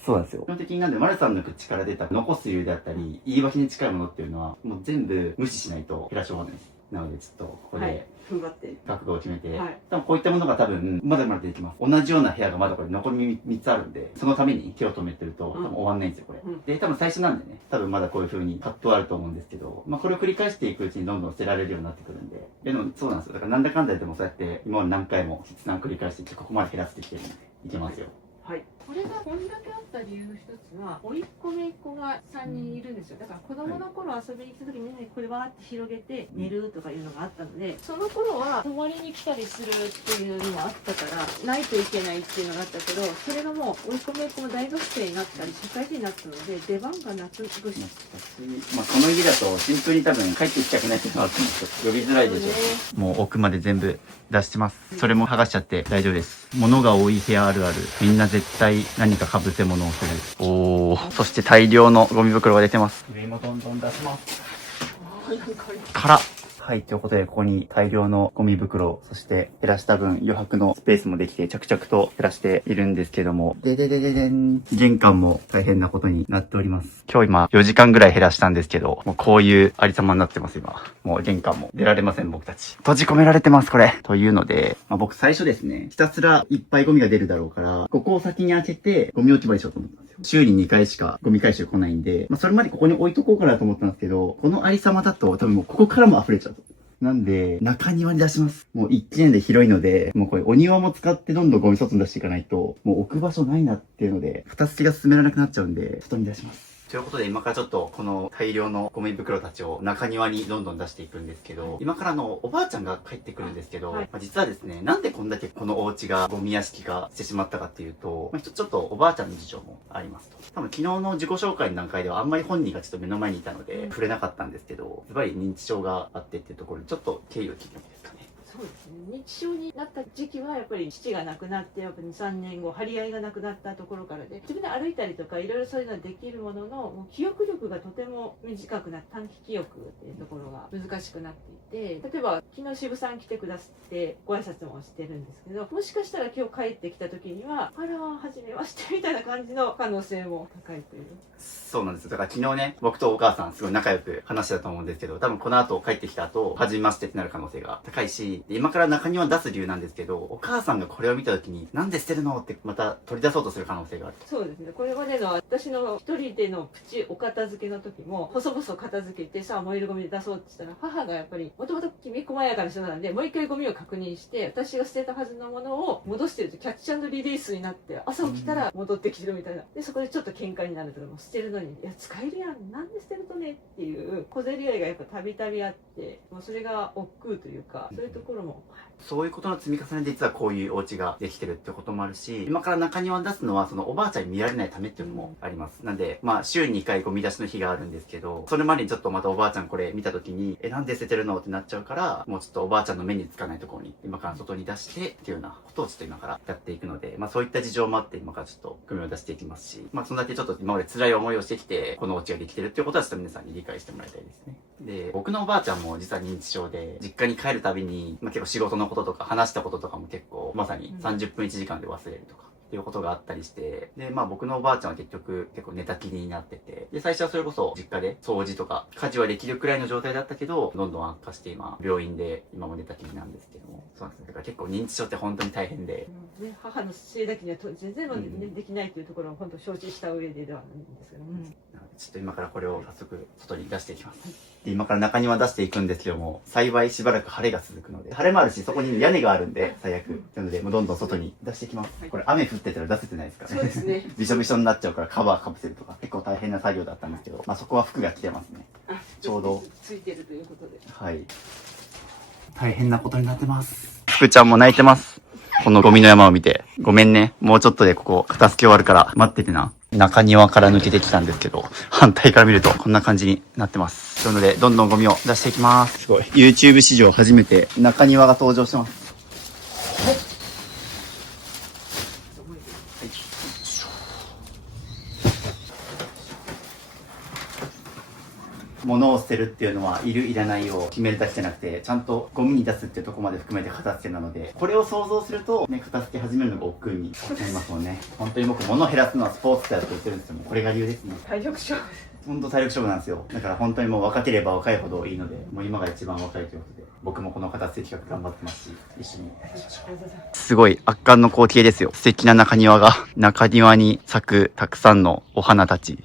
そうなんですよ。基本的になんで、丸さんの口から出た残す理由であったり、言い訳に近いものっていうのは、もう全部無視しないと減らし終わらないです。なので、ちょっとここで、踏ん張って覚悟を決めて、はい、多分こういったものが多分、まだまだ出てきます。同じような部屋がまだこれ残り3つあるんで、そのために手を止めてると、多分終わんないんですよ、これ。で、多分最初なんでね、多分まだこういう風に葛藤あると思うんですけど、まあこれを繰り返していくうちにどんどん捨てられるようになってくるんで、でもそうなんですよ。だからなんだかんだでもそうやって、今まで何回も切断繰り返していって、ここまで減らしてきてるんで、いけますよ。はい、これがこんだけあった理由の一つは甥っ子姪っ子が3人いるんですよ。だから子供の頃遊びに行った時にみんなでこれわーって広げて寝るとかいうのがあったので、その頃は泊まりに来たりするっていうのもあったからないといけないっていうのがあったけど、それがもう甥っ子姪っ子も大学生になったり社会人になったので出番がなくし、まあこの家だとシンプルに多分帰ってきたくないっていうのがあると思うんですよ。呼びづらいでしょう。もう奥まで全部出してます。それも剥がしちゃって大丈夫です。物が多い部屋あるある。みんな絶対何か被せ物をする。おお。そして大量のゴミ袋が出てます。上もどんどん出します。からはい、ということで、ここに大量のゴミ袋、そして減らした分余白のスペースもできて、着々と減らしているんですけども、玄関も大変なことになっております。今4時間ぐらい減らしたんですけど、もうこういうありさまになってます、今。もう玄関も出られません、僕たち。閉じ込められてます、これ。というので、僕最初ですね、ひたすらいっぱいゴミが出るだろうから、ここを先に開けて、ゴミ置き場にしようと思ったんですよ。週に2回しかゴミ回収来ないんで、それまでここに置いとこうかなと思ったんですけど、このありさまだと多分もうここからも溢れちゃう。なんで、中庭に出します。もう一軒で広いので、もうこれお庭も使ってどんどんゴミ外に出していかないと、もう置く場所ないなっていうので、片付けが進められなくなっちゃうんで、外に出します。ということで今からちょっとこの大量のゴミ袋たちを中庭にどんどん出していくんですけど、今からおばあちゃんが帰ってくるんですけど、実はですね、なんでこんだけこのお家がゴミ屋敷化してしまったかっていうと、ちょっとおばあちゃんの事情もありますと。多分昨日の自己紹介の段階ではあんまり本人がちょっと目の前にいたので触れなかったんですけど、ズバリ認知症があってっていうところにちょっと経緯を聞いてもいいですかね。そうですね。認知症になった時期はやっぱり父が亡くなってやっぱ 2,3 年後張り合いがなくなったところからで、自分で歩いたりとかいろいろそういうのはできるものの、もう記憶力がとても短くなって、短期記憶っていうところが難しくなっていて、例えば昨日渋さん来てくださってご挨拶もしてるんですけど、もしかしたら今日帰ってきた時にはあら初めましてみたいな感じの可能性も高いという。そうなんですよ。だから昨日ね、僕とお母さんすごい仲良く話してたと思うんですけど、多分この後帰ってきた後、初めましてってなる可能性が高いし、で今から中庭出す理由なんですけど、お母さんがこれを見た時に、なんで捨てるのってまた取り出そうとする可能性があると。そうですね。これまでの私の一人でのプチお片付けの時も、細々片付けてさあ燃えるゴミで出そうって言ったら、母がやっぱりもともときめ細やかな人なんで、もう一回ゴミを確認して、私が捨てたはずのものを戻してるとキャッチ&リリースになって、朝起きたら戻ってきてるみたいな。で、そこでちょっと喧嘩になるとか、もう捨てるのに、いや、使えるやん。なんで捨てるとねっていう小競り合いがやっぱたびたびあって、もうそれが億劫というか、そういうところも、そういうことの積み重ねで実はこういうお家ができてるってこともあるし、今から中庭出すのはそのおばあちゃんに見られないためっていうのもあります。なんで、まあ週に2回ゴミ出しの日があるんですけど、それまでにちょっとまたおばあちゃんこれ見た時に、なんで捨ててるのってなっちゃうから、もうちょっとおばあちゃんの目につかないところに今から外に出してっていうようなことをちょっと今からやっていくので、まあそういった事情もあって今からちょっとゴミを出していきますし、まあそんだけちょっと今まで辛い思いをしてきて、このお家ができてるっていうことはちょっと皆さんに理解してもらいたいですね。で、僕のおばあちゃんも実は認知症で、実家に帰るたびに、まあ、結構仕事のこととか話したこととかも結構まさに30分1時間で忘れるとかっていうことがあったりして、で、まあ僕のおばあちゃんは結局結構寝たきりになってて、で、最初はそれこそ実家で掃除とか家事はできるくらいの状態だったけど、どんどん悪化して今、病院で今も寝たきりなんですけども、そうなんですね。だから結構認知症って本当に大変で、ね、母のせいだけには全然できないというところを本当承知した上ではないんですけども、なのでちょっと今からこれを早速外に出していきます。で今から中庭出していくんですけども、幸いしばらく晴れが続くので、晴れもあるし、そこに屋根があるんで、最悪。なので、もうどんどん外に出していきます。これ雨降ってたら出せてないですからね。そうですね。びしょびしょになっちゃうからカバーかぶせるとか、結構大変な作業だったんですけど、まあそこは服が着てますね。ちょうどついてるということで。はい。大変なことになってます。福ちゃんも泣いてます。このゴミの山を見て。ごめんね。もうちょっとでここ片付け終わるから待っててな。中庭から抜けてきたんですけど、反対から見るとこんな感じになってます。なので、どんどんゴミを出していきます。すごい。YouTube 史上初めて中庭が登場してます。物を捨てるっていうのはいるいらないを決めるだけじゃなくて、ちゃんとゴミに出すっていうところまで含めて片付けなので、これを想像するとね、片付け始めるのが億劫になりますもんね。本当に僕物を減らすのはスポーツだと言ってるんですよ。これが理由ですね。体力勝負。本当体力勝負なんですよ。だから本当にもう若ければ若いほどいいので、もう今が一番若いということで、僕もこの片付け企画頑張ってますし、一緒にやりましょう。すごい圧巻の光景ですよ。素敵な中庭が、中庭に咲くたくさんのお花たち。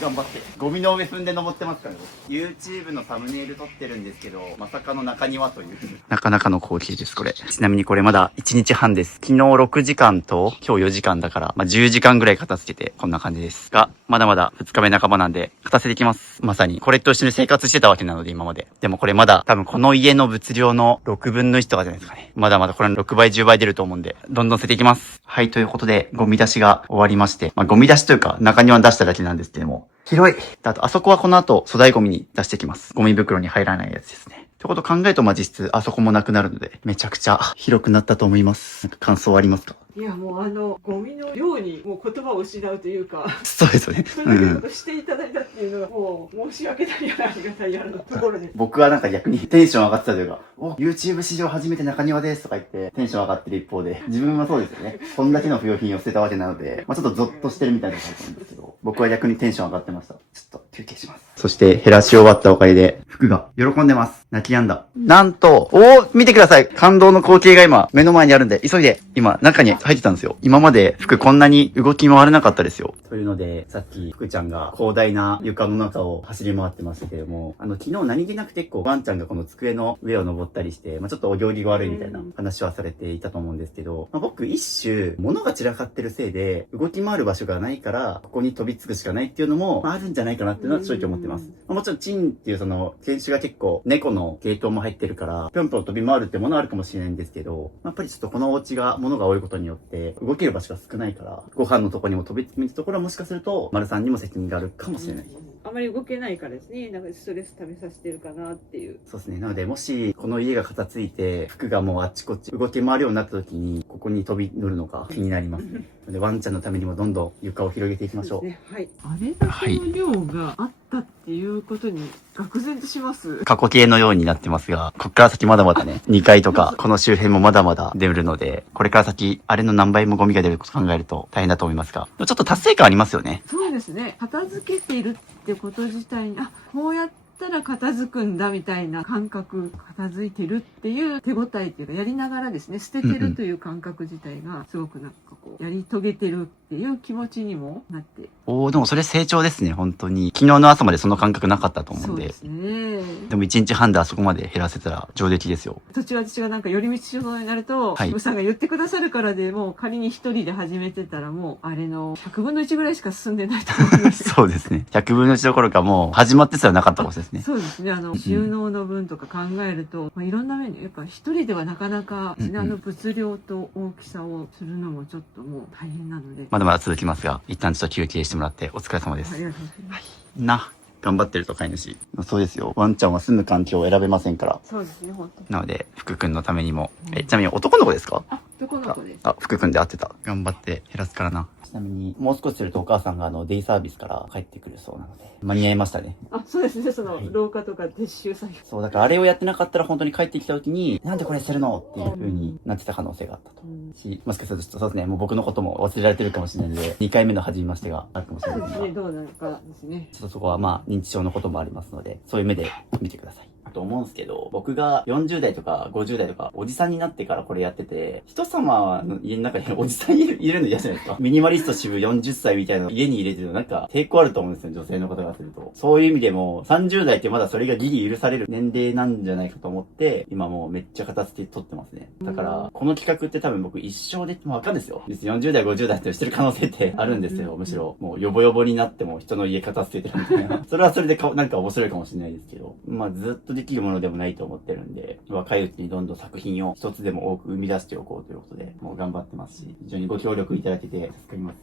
頑張って。ゴミの上踏んで登ってますからね。YouTube のサムネイル撮ってるんですけど、まさかの中庭という。なかなかの光景です、これ。ちなみにこれまだ1日半です。昨日6時間と今日4時間だから、まあ、10時間ぐらい片付けてこんな感じですが、まだまだ2日目半ばなんで、片付けていきます。まさに、これと一緒に生活してたわけなので、今まで。でもこれまだ、多分この家の物量の6分の1とかじゃないですかね。まだまだこれの6倍、10倍出ると思うんで、どんどん捨てていきます。はい、ということで、ゴミ出しが終わりまして、まあ、ゴミ出しというか、中庭に出しただけなんですけども、広い。あと、あそこはこの後、粗大ゴミに出していきます。ゴミ袋に入らないやつですね。ってことを考えると、まあ、実質、あそこもなくなるので、めちゃくちゃ広くなったと思います。なんか感想ありますか？いや、もうゴミの量にもう言葉を失うというか、そうですよね。それだけのことしていただいたっていうのが、もう申し訳ないやらありがたいやらのところで。僕はなんか逆にテンション上がってたというか、お、YouTube 史上初めて中庭ですとか言ってテンション上がってる一方で、自分はそうですよね。そんだけの不要品を捨てたわけなので、まあちょっとゾッとしてるみたいな感じなんですけど、僕は逆にテンション上がってました。ちょっと休憩します。そして減らし終わったおかげで、服が喜んでます。泣き止んだ。なんと、見てください。感動の光景が今、目の前にあるんで、急いで、今、中に入ってたんですよ。今まで服こんなに動き回れなかったですよ。というので、さっき、福ちゃんが広大な床の中を走り回ってましたけども、昨日何気なく結構、ワンちゃんがこの机の上を登ったりして、まあちょっとお行儀が悪いみたいな話はされていたと思うんですけど、まあ、僕一種、物が散らかってるせいで、動き回る場所がないから、ここに飛びつくしかないっていうのも、まあ、あるんじゃないかなっていうのは正直思ってます。まあ、もちろん、チンっていうその、犬種が結構、猫の系統も入ってるから、ぴょんぴょん飛び回るってものはあるかもしれないんですけど、やっぱりちょっとこのお家が物が多いことによって、動ける場所が少ないから、ご飯のとこにも飛びつくところはもしかすると、丸さんにも責任があるかもしれない。あまり動けないからですね、なんかストレス溜めさせてるかなっていう。そうですね。なので、もし、この家が片付いて、服がもうあっちこっち動き回るようになった時に、ここに飛び乗るのか気になりますね。で、ワンちゃんのためにもどんどん床を広げていきましょう。ね、はい。あれだけの量があったっていうことに、愕然とします。過去形のようになってますが、こっから先まだまだね、2階とか、この周辺もまだまだ出るので、これから先、あれの何倍もゴミが出ることを考えると大変だと思いますが、ちょっと達成感ありますよね。そうですね。片付けているってこと自体に、こうやってったら片付くんだみたいな感覚、片付いてるっていう手応えっていうか、やりながらですね、捨ててるという感覚自体がすごくなんかこう、やり遂げてるっていう気持ちにもなって。おー、でもそれ成長ですね、本当に。昨日の朝までその感覚なかったと思うんで。そうですね。でも1日半であそこまで減らせたら上出来ですよ。途中私がなんか寄り道しようになると、はい渋さんが言ってくださるからでもう仮に一人で始めてたらもうあれの100分の1ぐらいしか進んでないと思うんですよ。そうですね。100分の1どころかもう始まってすらなかったことですね。そうですね。収納の分とか考えると、まあ、いろんな面で、やっぱ一人ではなかなか、品の物量と大きさをするのもちょっともう大変なので。まだまだ続きますが、一旦ちょっと休憩してもらってお疲れ様です。ありがとうございます。頑張ってると飼い主。そうですよ。ワンちゃんは住む環境を選べませんから。そうですね、本当に。なので、福くんのためにも。ちなみに男の子ですか？あ、男の子です。あ、福くんで合ってた。頑張って減らすからな。ちなみに、もう少しするとお母さんがデイサービスから帰ってくるそうなので、間に合いましたね。あ、そうですね、廊下とか撤収作業。そう、だからあれをやってなかったら本当に帰ってきた時に、なんでこれするのっていう風になってた可能性があったと。もしかするとそうですね、もう僕のことも忘れられてるかもしれないので、2回目の初めましてがあるかもしれないですが。どうなるかですね。ちょっとそこはまあ認知症のこともありますので、そういう目で見てください。と思うんですけど、僕が40代とか50代とかおじさんになってからこれやってて、人様の家の中におじさんいるの嫌じゃないですか。ミニマリスト支部40歳みたいなの家に入れてるのなんか抵抗あると思うんですよ、女性の方がすると。そういう意味でも30代ってまだそれがギリ許される年齢なんじゃないかと思って、今もうめっちゃ片付け取ってますね。だから、この企画って多分僕一生で、わかんないですよ。別に40代50代ってしてる可能性ってあるんですよ。むしろ、もうヨボヨボになっても人の家片付けてるみたいな。それはそれでなんか面白いかもしれないですけど、まあずっとできるものでもないと思ってるんで、若いうちにどんどん作品を一つでも多く生み出しておこうということで、もう頑張ってますし、非常にご協力いただけて助かります。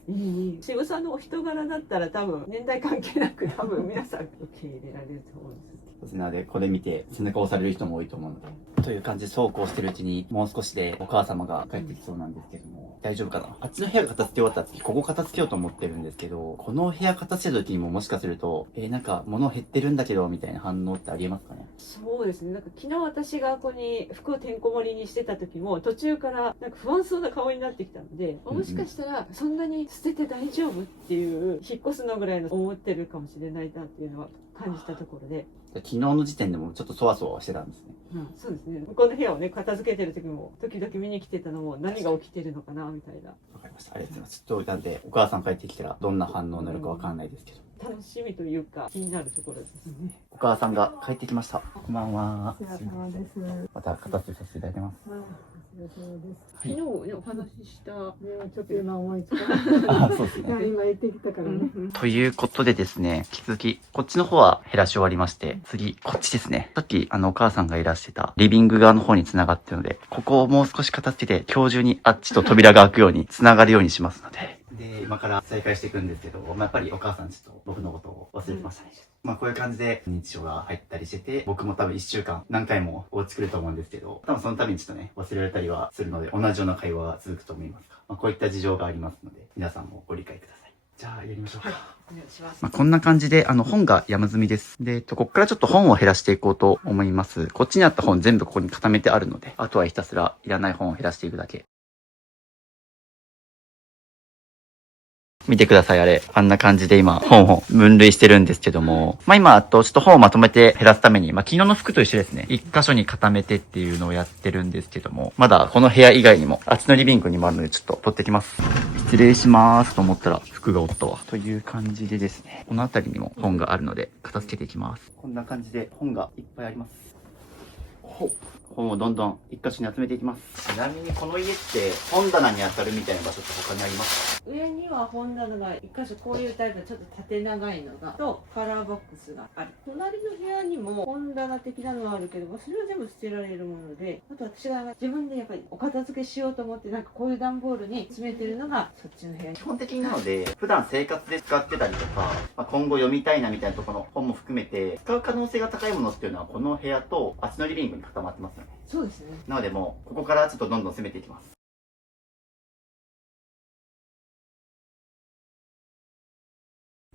渋さんのお人柄だったら多分年代関係なく多分皆さん受け入れられると思うんです。なので、これ見て背中を押される人も多いと思うので。という感じでそうこうしてるうちに、もう少しでお母様が帰ってきそうなんですけども、大丈夫かな？あっちの部屋が片付け終わったら次、ここ片付けようと思ってるんですけど、この部屋片付けた時にももしかすると、なんか物減ってるんだけど、みたいな反応ってありえますかね？そうですね。なんか昨日私がここに服をてんこ盛りにしてた時も、途中からなんか不安そうな顔になってきたので、もしかしたらそんなに捨てて大丈夫っていう、引っ越すのぐらいの思ってるかもしれないなっていうのは感じたところで。昨日の時点でもちょっとそわそわしてたんですね。そうですね。向こうの部屋をね、片付けてる時も、時々見に来てたのも、何が起きてるのかな、みたいな。わかりました。ありがとうございます。ちょっと、なんで、お母さん帰ってきたらどんな反応になるかわかんないですけど。楽しみというか、気になるところですね。お母さんが帰ってきました。こんばんは。お疲れ様です。また片付けさせていただいてます。昨日ね、お話しした、ちょっと今思いつかあ、そうですね。今言ってきたからね。ということでですね、引き続き、こっちの方は減らし終わりまして、次、こっちですね。さっき、お母さんがいらしてた、リビング側の方に繋がってるので、ここをもう少し片付けて、今日中にあっちと扉が開くように、繋がるようにしますので。で、今から再開していくんですけど、やっぱりお母さんちょっと僕のことを忘れてましたね。こういう感じで認知症が入ったりしてて、僕も多分1週間何回もお家来ると思うんですけど、多分その度にちょっとね、忘れられたりはするので、同じような会話が続くと思いますが、こういった事情がありますので、皆さんもご理解ください。じゃあ、やりましょうか。はい、お願いします。こんな感じで、本が山積みです。で、こっからちょっと本を減らしていこうと思います。こっちにあった本全部ここに固めてあるので、あとはひたすらいらない本を減らしていくだけ。見てください、あれ。あんな感じで今、本を分類してるんですけども。今、ちょっと本をまとめて減らすために、昨日の服と一緒ですね。一箇所に固めてっていうのをやってるんですけども。まだこの部屋以外にも、あっちのリビングにもあるので、ちょっと取ってきます。失礼しますと思ったら、服がおったわ。という感じでですね。この辺りにも本があるので、片付けていきます。こんな感じで本がいっぱいあります。本をどんどん一箇所に集めていきます。ちなみにこの家って本棚に当たるみたいな場所って他にありますか？上には本棚が一箇所こういうタイプでちょっと縦長いのがとカラーボックスがある。隣の部屋にも本棚的なのはあるけど、それは全部捨てられるもので、あと私が自分でやっぱりお片付けしようと思ってなんかこういう段ボールに詰めてるのがそっちの部屋に。基本的になので、普段生活で使ってたりとか、今後読みたいなみたいなところの本も含めて、使う可能性が高いものっていうのはこの部屋とあっちのリビングに固まってますよね。そうですね。なのでもう、ここからちょっとどんどん攻めていきます。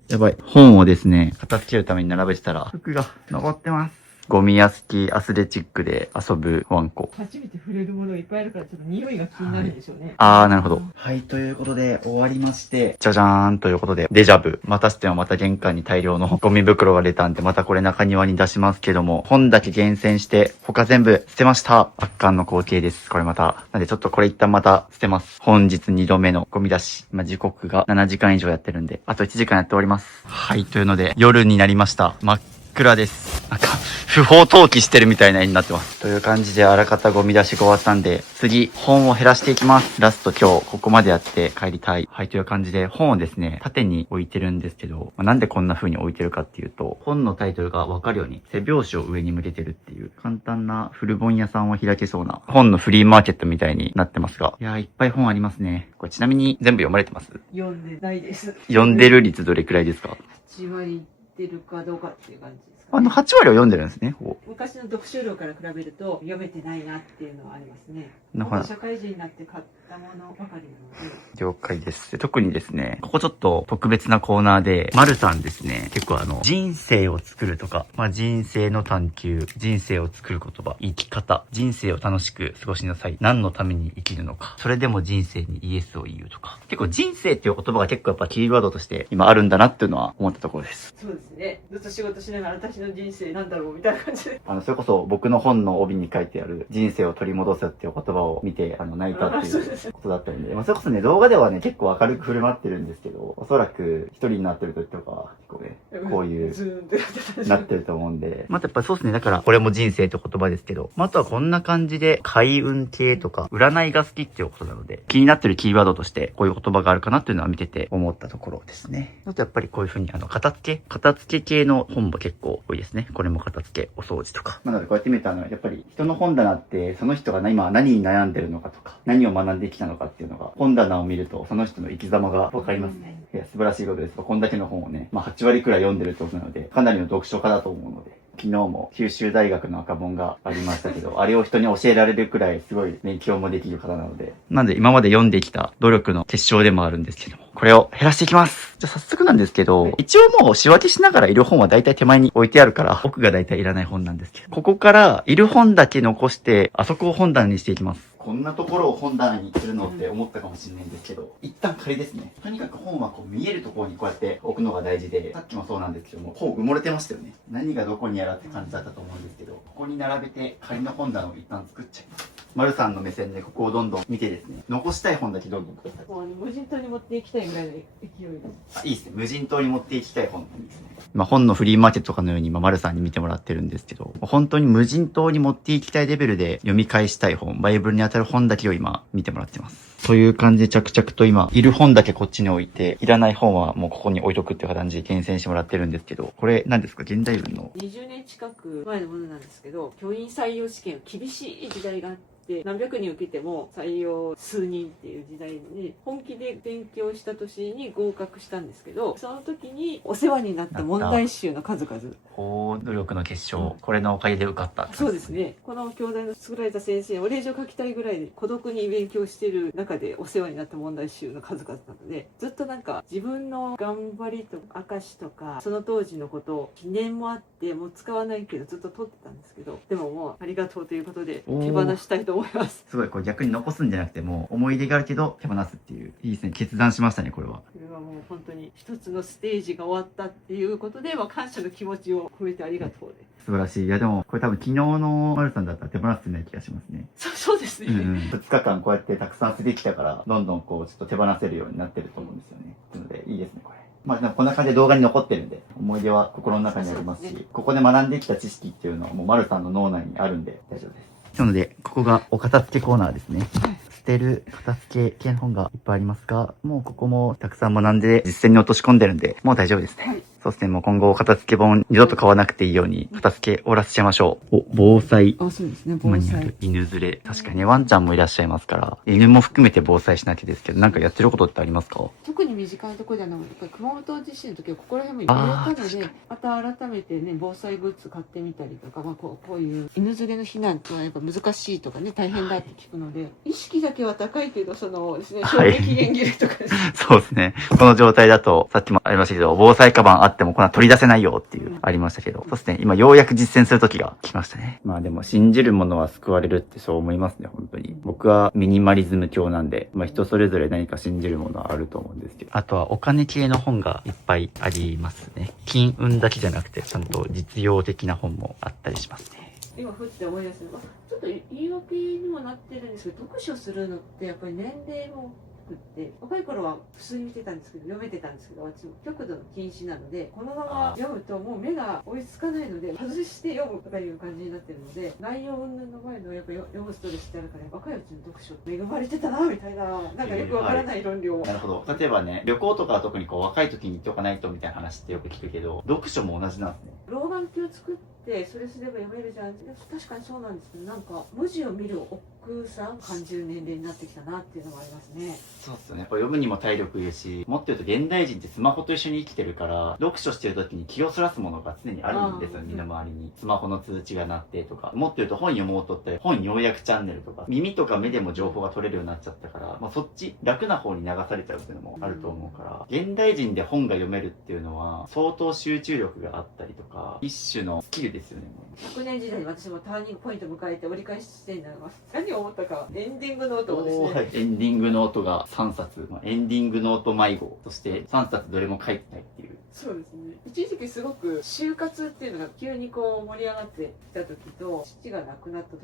やばい。本をですね、片付けるために並べてたら、服が残ってます。ゴミ屋敷アスレチックで遊ぶワンコ。初めて触れるものがいっぱいあるから、ちょっと匂いが気になるんでしょうね。なるほど。はい、ということで終わりまして、じゃじゃーんということで、デジャブ。またしてもまた玄関に大量のゴミ袋が出たんで、またこれ中庭に出しますけども、本だけ厳選して、他全部捨てました。圧巻の光景です。これまた。なんでちょっとこれ一旦また捨てます。本日2度目のゴミ出し。今時刻が7時間以上やってるんで、あと1時間やっております。はい、というので、夜になりました。真っ暗です。なんか、不法投棄してるみたいな絵になってます。という感じであらかたゴミ出しが終わったんで、次、本を減らしていきます。ラスト今日、ここまでやって帰りたい。はい、という感じで、本をですね、縦に置いてるんですけど、なんでこんな風に置いてるかっていうと、本のタイトルがわかるように、背表紙を上に向けてるっていう、簡単な古本屋さんを開けそうな、本のフリーマーケットみたいになってますが、いやー、いっぱい本ありますね。これちなみに全部読まれてます？読んでないです。読んでる率どれくらいですか8割いってるかどうかっていう感じですかね。8割は読んでるんですね。昔の読書量から比べると読めてないなっていうのはありますね。だから社会人になって買ったものばかりなので。了解です。特にですね、ここちょっと特別なコーナーで、マルさんですね、結構人生を作るとか、人生の探求、人生を作る言葉、生き方、人生を楽しく過ごしなさい、何のために生きるのか、それでも人生にイエスを言うとか、結構人生っていう言葉が結構やっぱキーワードとして今あるんだなっていうのは思ったところです。そうですね。ずっと仕事しながら私の人生なんだろうみたいな感じで。それこそ僕の本の帯に書いてある人生を取り戻すっていう言葉を見て、泣いたっていうことだったんで、それこそね、動画ではね、結構明るく振る舞ってるんですけど、おそらく一人になってる時とか、結構ね、こういう、ズーンってなってると思うんで。またやっぱそうですね、だからこれも人生って言葉ですけど、あとはこんな感じで、開運系とか、占いが好きっていうことなので、気になってるキーワードとして、こういう言葉があるかなっていうのは見てて思ったところですね。あとやっぱりこういう風に、片付け系の本も結構多いですね。これも片付け、お掃除とか。なのでこうやって見たのは、やっぱり人の本棚って、その人が今何に悩んでるのかとか、何を学んできたのかっていうのが、本棚を見ると、その人の生き様がわかりますね。いや、素晴らしいことです。こんだけの本をね、8割くらい読んでるってことなので、かなりの読書家だと思うので、昨日も九州大学の赤本がありましたけど、あれを人に教えられるくらいすごい勉強もできる方なので。なんで今まで読んできた努力の結晶でもあるんですけども、これを減らしていきます。じゃあ早速なんですけど、一応もう仕分けしながらいる本は大体手前に置いてあるから、奥が大体いらない本なんですけど、ここからいる本だけ残して、あそこを本棚にしていきます。こんなところを本棚にするのって思ったかもしれないんですけど、一旦仮ですね。とにかく本はこう見えるところにこうやって置くのが大事で、さっきもそうなんですけども、本埋もれてましたよね。何がどこにやらって感じだったと思うんですけど、ここに並べて仮の本棚を一旦作っちゃいます。丸さんの目線でここをどんどん見てですね、残したい本だけどんどんください。もう無人島に持っていきたいぐらいの勢いです。いいですね。無人島に持っていきたい本いいですね。本のフリーマーケットとかのように今丸さんに見てもらってるんですけど、本当に無人島に持っていきたいレベルで読み返したい本、バイブルに当たる本だけを今見てもらってます。という感じで着々と今、いる本だけこっちに置いて、いらない本はもうここに置いとくっていう感じで厳選してもらってるんですけど、これ何ですか？現代文の。20年近く前のものなんですけど、教員採用試験厳しい時代があって、何百人受けても採用数人っていう時代に本気で勉強した年に合格したんですけど、その時にお世話になった問題集の数々。努力の結晶、これのおかげで受かったってそうですね。この教材の作られた先生にお礼状書きたいぐらいで孤独に勉強してる中でお世話になった問題集の数々なので、ずっとなんか自分の頑張りとか証とかその当時のことを記念もあってもう使わないけどずっと取ってたんですけど、でももうありがとうということで手放したいと思います。すごいこれ逆に残すんじゃなくてもう思い出があるけど手放すっていう、いいですね。決断しましたね、これは。これはもう本当に一つのステージが終わったっていうことで、感謝の気持ちを込めてありがとうで。素晴らしい。いやでもこれ多分昨日の丸さんだったら手放せない気がしますね。そうですね。2日間こうやってたくさん捨ててきたから、どんどんこうちょっと手放せるようになってると思うんですよね。なのでいいですね、これ。でもこんな感じで動画に残ってるんで、思い出は心の中にありますし、ここで学んできた知識っていうのはもう丸さんの脳内にあるんで大丈夫です。なので、ここがお片付けコーナーですね。捨てる片付け系の本がいっぱいありますが、もうここもたくさん学んで実践に落とし込んでるんで、もう大丈夫ですね。はい、そうですね、もう今後片付け本二度と買わなくていいように片付け終わらせちゃいましょう。防災。そうですね、防災。犬連れ。確かにね、ワンちゃんもいらっしゃいますから、犬も含めて防災しなきゃですけど、なんかやってることってありますか？特に身近なところではなくて、熊本地震の時はここら辺も揺れたので、また改めてね、防災グッズ買ってみたりとか、こういう犬連れの避難ってのはやっぱ難しいとかね、大変だって聞くので、意識だけは高いけど、そのですね、衝撃源切れとかですね。そうですね。この状態だと、さっきもありましたけど、防災カバンああってもこんな取り出せないよっていうありましたけど、そうですね、今ようやく実践する時が来ましたね。まあでも信じるものは救われるってそう思いますね、本当に。僕はミニマリズム教なんで、まあ人それぞれ何か信じるものはあると思うんですけど。あとはお金系の本がいっぱいありますね。金運だけじゃなくて、ちゃんと実用的な本もあったりしますね。今ふって思い出すのがちょっと言い訳にもなってるんですけど、読書するのってやっぱり年齢も低くって若い頃は普通に見てたんですけど読めてたんですけど、私も極度の禁止なのでこのまま読むともう目が追いつかないので外して読むとかいう感じになってるので、内容云々の前のやっぱ読むストレスってあるから、若いうちの読書恵まれてたなみたいな、なんかよくわからない論理を、なるほど。例えばね、旅行とかは特にこう若い時に行っておかないとみたいな話ってよく聞くけど、読書も同じなんですね。老眼鏡を作ってそれすれば読めるじゃん。確かにそうなんですけど、なんか文字を見る億劫さを感じる年齢になってきたなっていうのがありますね。そうっすよね。これ読むにも体力いるし、もっと言うと現代人ってスマホと一緒に生きてるから、読書してる時に気をそらすものが常にあるんですよ、身の回りに。スマホの通知が鳴ってとか。もっと言うと本読もうとったり、本要約チャンネルとか、耳とか目でも情報が取れるようになっちゃったから、まあそっち、楽な方に流されちゃうっていうのもあると思うから、現代人で本が読めるっていうのは、相当集中力があったりとか、一種のスキルですよね。100年時代に私もターニングポイントを迎えて折り返し地点になります。何を思ったか、エンディングノートをですね、エンディングノートが3冊、まあ、エンディングノート迷子、そして3冊どれも書いてないっていう。そうですね、一時期すごく就活っていうのが急にこう盛り上がってきた時と、父が亡くなった時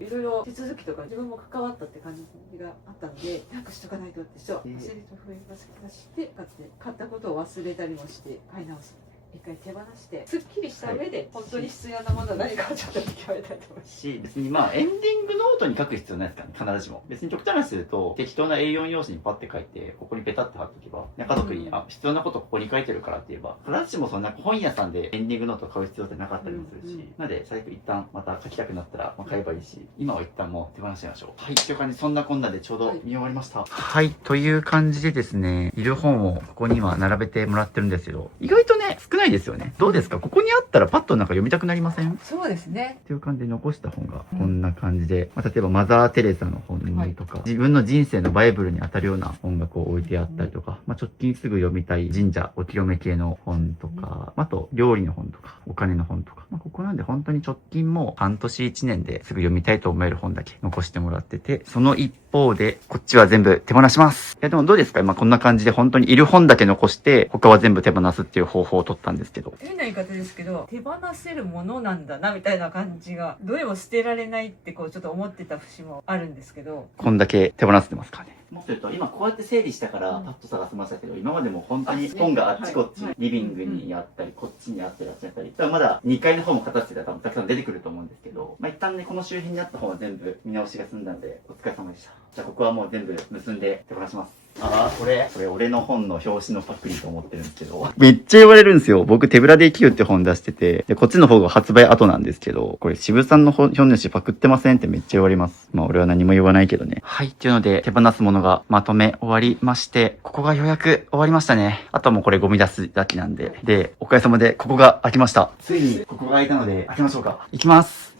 にいろいろ手続きとか自分も関わったって感じがあったので、なんかしとかないとって忘れると増えますがして買ったことを忘れたりもして買い直す。一回手放してすっきりした上で本当に必要なものは何かをちょっと見極めたいと思いますし、別にまあエンディングノートに書く必要ないですからね、必ずしも。別に極端な話すると、適当な A4 用紙にパッて書いて、ここにペタッて貼っとけば、家族に、必要なことここに書いてるからって言えば、必ずしもそんな本屋さんでエンディングノート買う必要ってなかったりもするし、なので最悪一旦また書きたくなったら買えばいいし、今は一旦もう手放しちゃいましょう。はい、という感じでそんなこんなでちょうど見終わりました。はい、という感じでですね、いる本をここに今並べてもらってるんですけど、意外とね、少ないですよね。どうですか？ここにあったらパッとなんか読みたくなりません？そうですね。っていう感じで残した本がこんな感じで、まあ、例えばマザー・テレサの本とか、自分の人生のバイブルに当たるような音楽を置いてあったりとか、まあ、直近すぐ読みたい神社お清め系の本とか、あと料理の本とか、お金の本とか、まあ、ここなんで本当に直近も半年1年ですぐ読みたいと思える本だけ残してもらってて、その一方でこっちは全部手放します。いやでもどうですか？まあ、こんな感じで本当にいる本だけ残して他は全部手放すっていう方法を取ったんですけど、変な言い方ですけど、手放せるものなんだなみたいな感じが、どれも捨てられないってこうちょっと思ってた節もあるんですけど、こんだけ手放せてますかね。もっと言うと今こうやって整理したからパッと探せましたけど、今までも本当に本があっちこっち、リビングにあったり、こっちにあったり、あっちにあったり、だからまだ2階の方も片付けたら多分たくさん出てくると思うんですけど、まあ一旦ね、この周辺にあった本は全部見直しが済んだんでお疲れ様でした。じゃあここはもう全部結んで手放します。ああ、これ俺の本の表紙のパクリと思ってるんですけど、めっちゃ言われるんですよ。僕手ぶらで生きるって本出してて、でこっちの方が発売後なんですけど、これ渋さんの本主パクってませんってめっちゃ言われます。まあ俺は何も言わないけどね。はい、っていうので手放すものがまとめ終わりまして、ここがようやく終わりましたね。あとはもうこれゴミ出すだけなんで。で、おかげさまでここが開きました。ついにここが開いたので開けましょうか。いきます。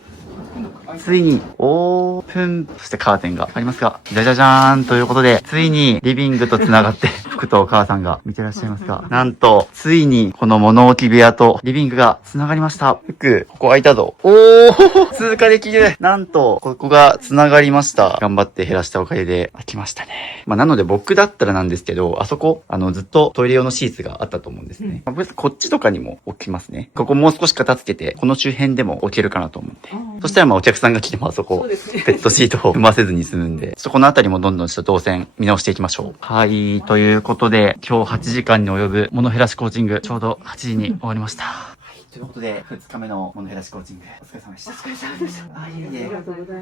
ついにオープン、そしてカーテンがありますが、じゃじゃじゃーんということで、ついにリビングと繋がって、服とお母さんが見てらっしゃいますが、なんと、ついにこの物置部屋とリビングが繋がりました。服、ここ開いたぞ。おー通過できる。なんと、ここが繋がりました。頑張って減らしたおかげで開きましたね。まあ、なので僕だったらなんですけど、あそこ、ずっとトイレ用のシーツがあったと思うんですね。まあ、こっちとかにも置きますね。ここもう少し片付けて、この周辺でも置けるかなと思って。そしたらまあお客さんが来てもあそこ、ペットシートを踏ませずに済むんで、そこのあたりもどんどんちょっと動線見直していきましょう。はい、ということで、今日8時間に及ぶ物減らしコーチング、ちょうど8時に終わりました。はい、ということで、2日目の物減らしコーチング、お疲れ様でした。お疲れ様でした。あ、いえいえ、お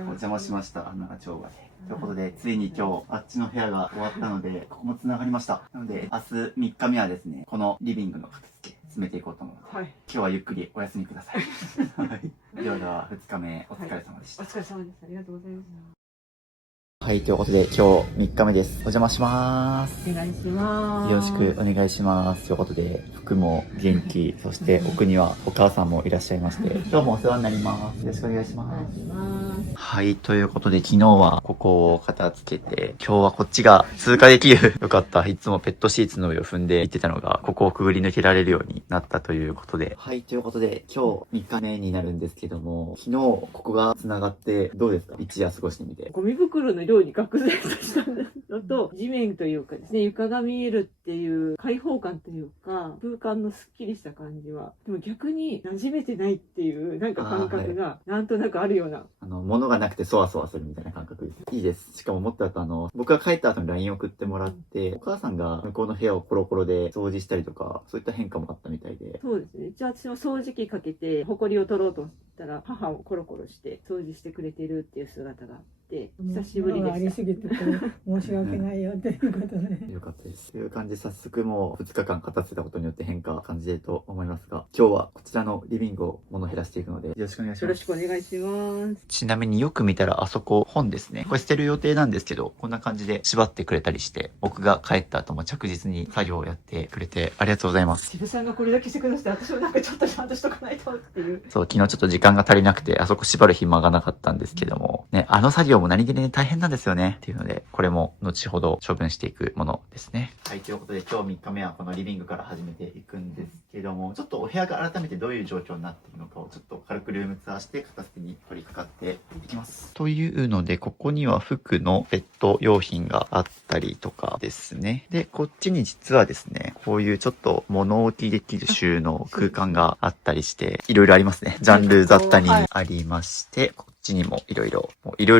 邪魔しました。長丁場で。ということで、ついに今日、あっちの部屋が終わったので、ここも繋がりました。なので、明日3日目はですね、このリビングの片付け、進めていこうと思うので、今日はゆっくりお休みください。はい、では2日目、お疲れ様でした。お疲れ様です。ありがとうございます。はい、ということで今日3日目です。お邪魔します。お願いします。よろしくお願いします。ということで、服も元気、そして奥にはお母さんもいらっしゃいまして、今日もお世話になります。よろしくお願いします。はい、ということで昨日はここを片付けて、今日はこっちが通過できる。よかった。いつもペットシーツの上を踏んで行ってたのが、ここをくぐり抜けられるようになったということで。はい、ということで今日3日目になるんですけども、昨日ここが繋がってどうですか？一夜過ごしてみて。ゴミ袋の量に愕然としたのと、地面というかですね、床が見えるっていう開放感というか、空間のスッキリした感じは、でも逆に馴染めてないっていうなんか感覚がなんとなくあるような。物がなくてそわそわするみたいな感覚です。いいです。しかももっとあと僕が帰った後に LINE 送ってもらって、お母さんが向こうの部屋をコロコロで掃除したりとか、そういった変化もあったみたいで。そうですね。じゃあ私も掃除機かけて、埃を取ろうと思ったら、母をコロコロして掃除してくれてるっていう姿があって、久しぶりでありしすぎて申し訳ないよということで。よかったです。という感じで早速もう2日間片付けたことによって変化感じてると思いますが、今日はこちらのリビングを物減らしていくので、よろしくお願いします。よろしくお願いします。ちなみによく見たらあそこ本ですね。これ捨てる予定なんですけど、こんな感じで縛ってくれたりして、僕が帰った後も着実に作業をやってくれてありがとうございます。渋さんがこれだけしてくださって、私もなんかちょっとちゃんとしとかないとっていう。そう、昨日ちょっと時間が足りなくて、あそこ縛る暇がなかったんですけども、ね、あの作業も何気に大変なんですよね。っていうので、これも後ほど処分していくものですね。はい、ということで今日3日目はこのリビングから始めていくんですけども、ちょっとお部屋が改めてどういう状況になっているのかをちょっと軽くルームツアーして片付けに取り掛かっていきます。というので、ここには服のペット用品があったりとかですね。で、こっちに実はですね、こういうちょっと物置できる収納空間があったりして、いろいろありますね。ジャンル雑多にありまして、こっちにもいろいろ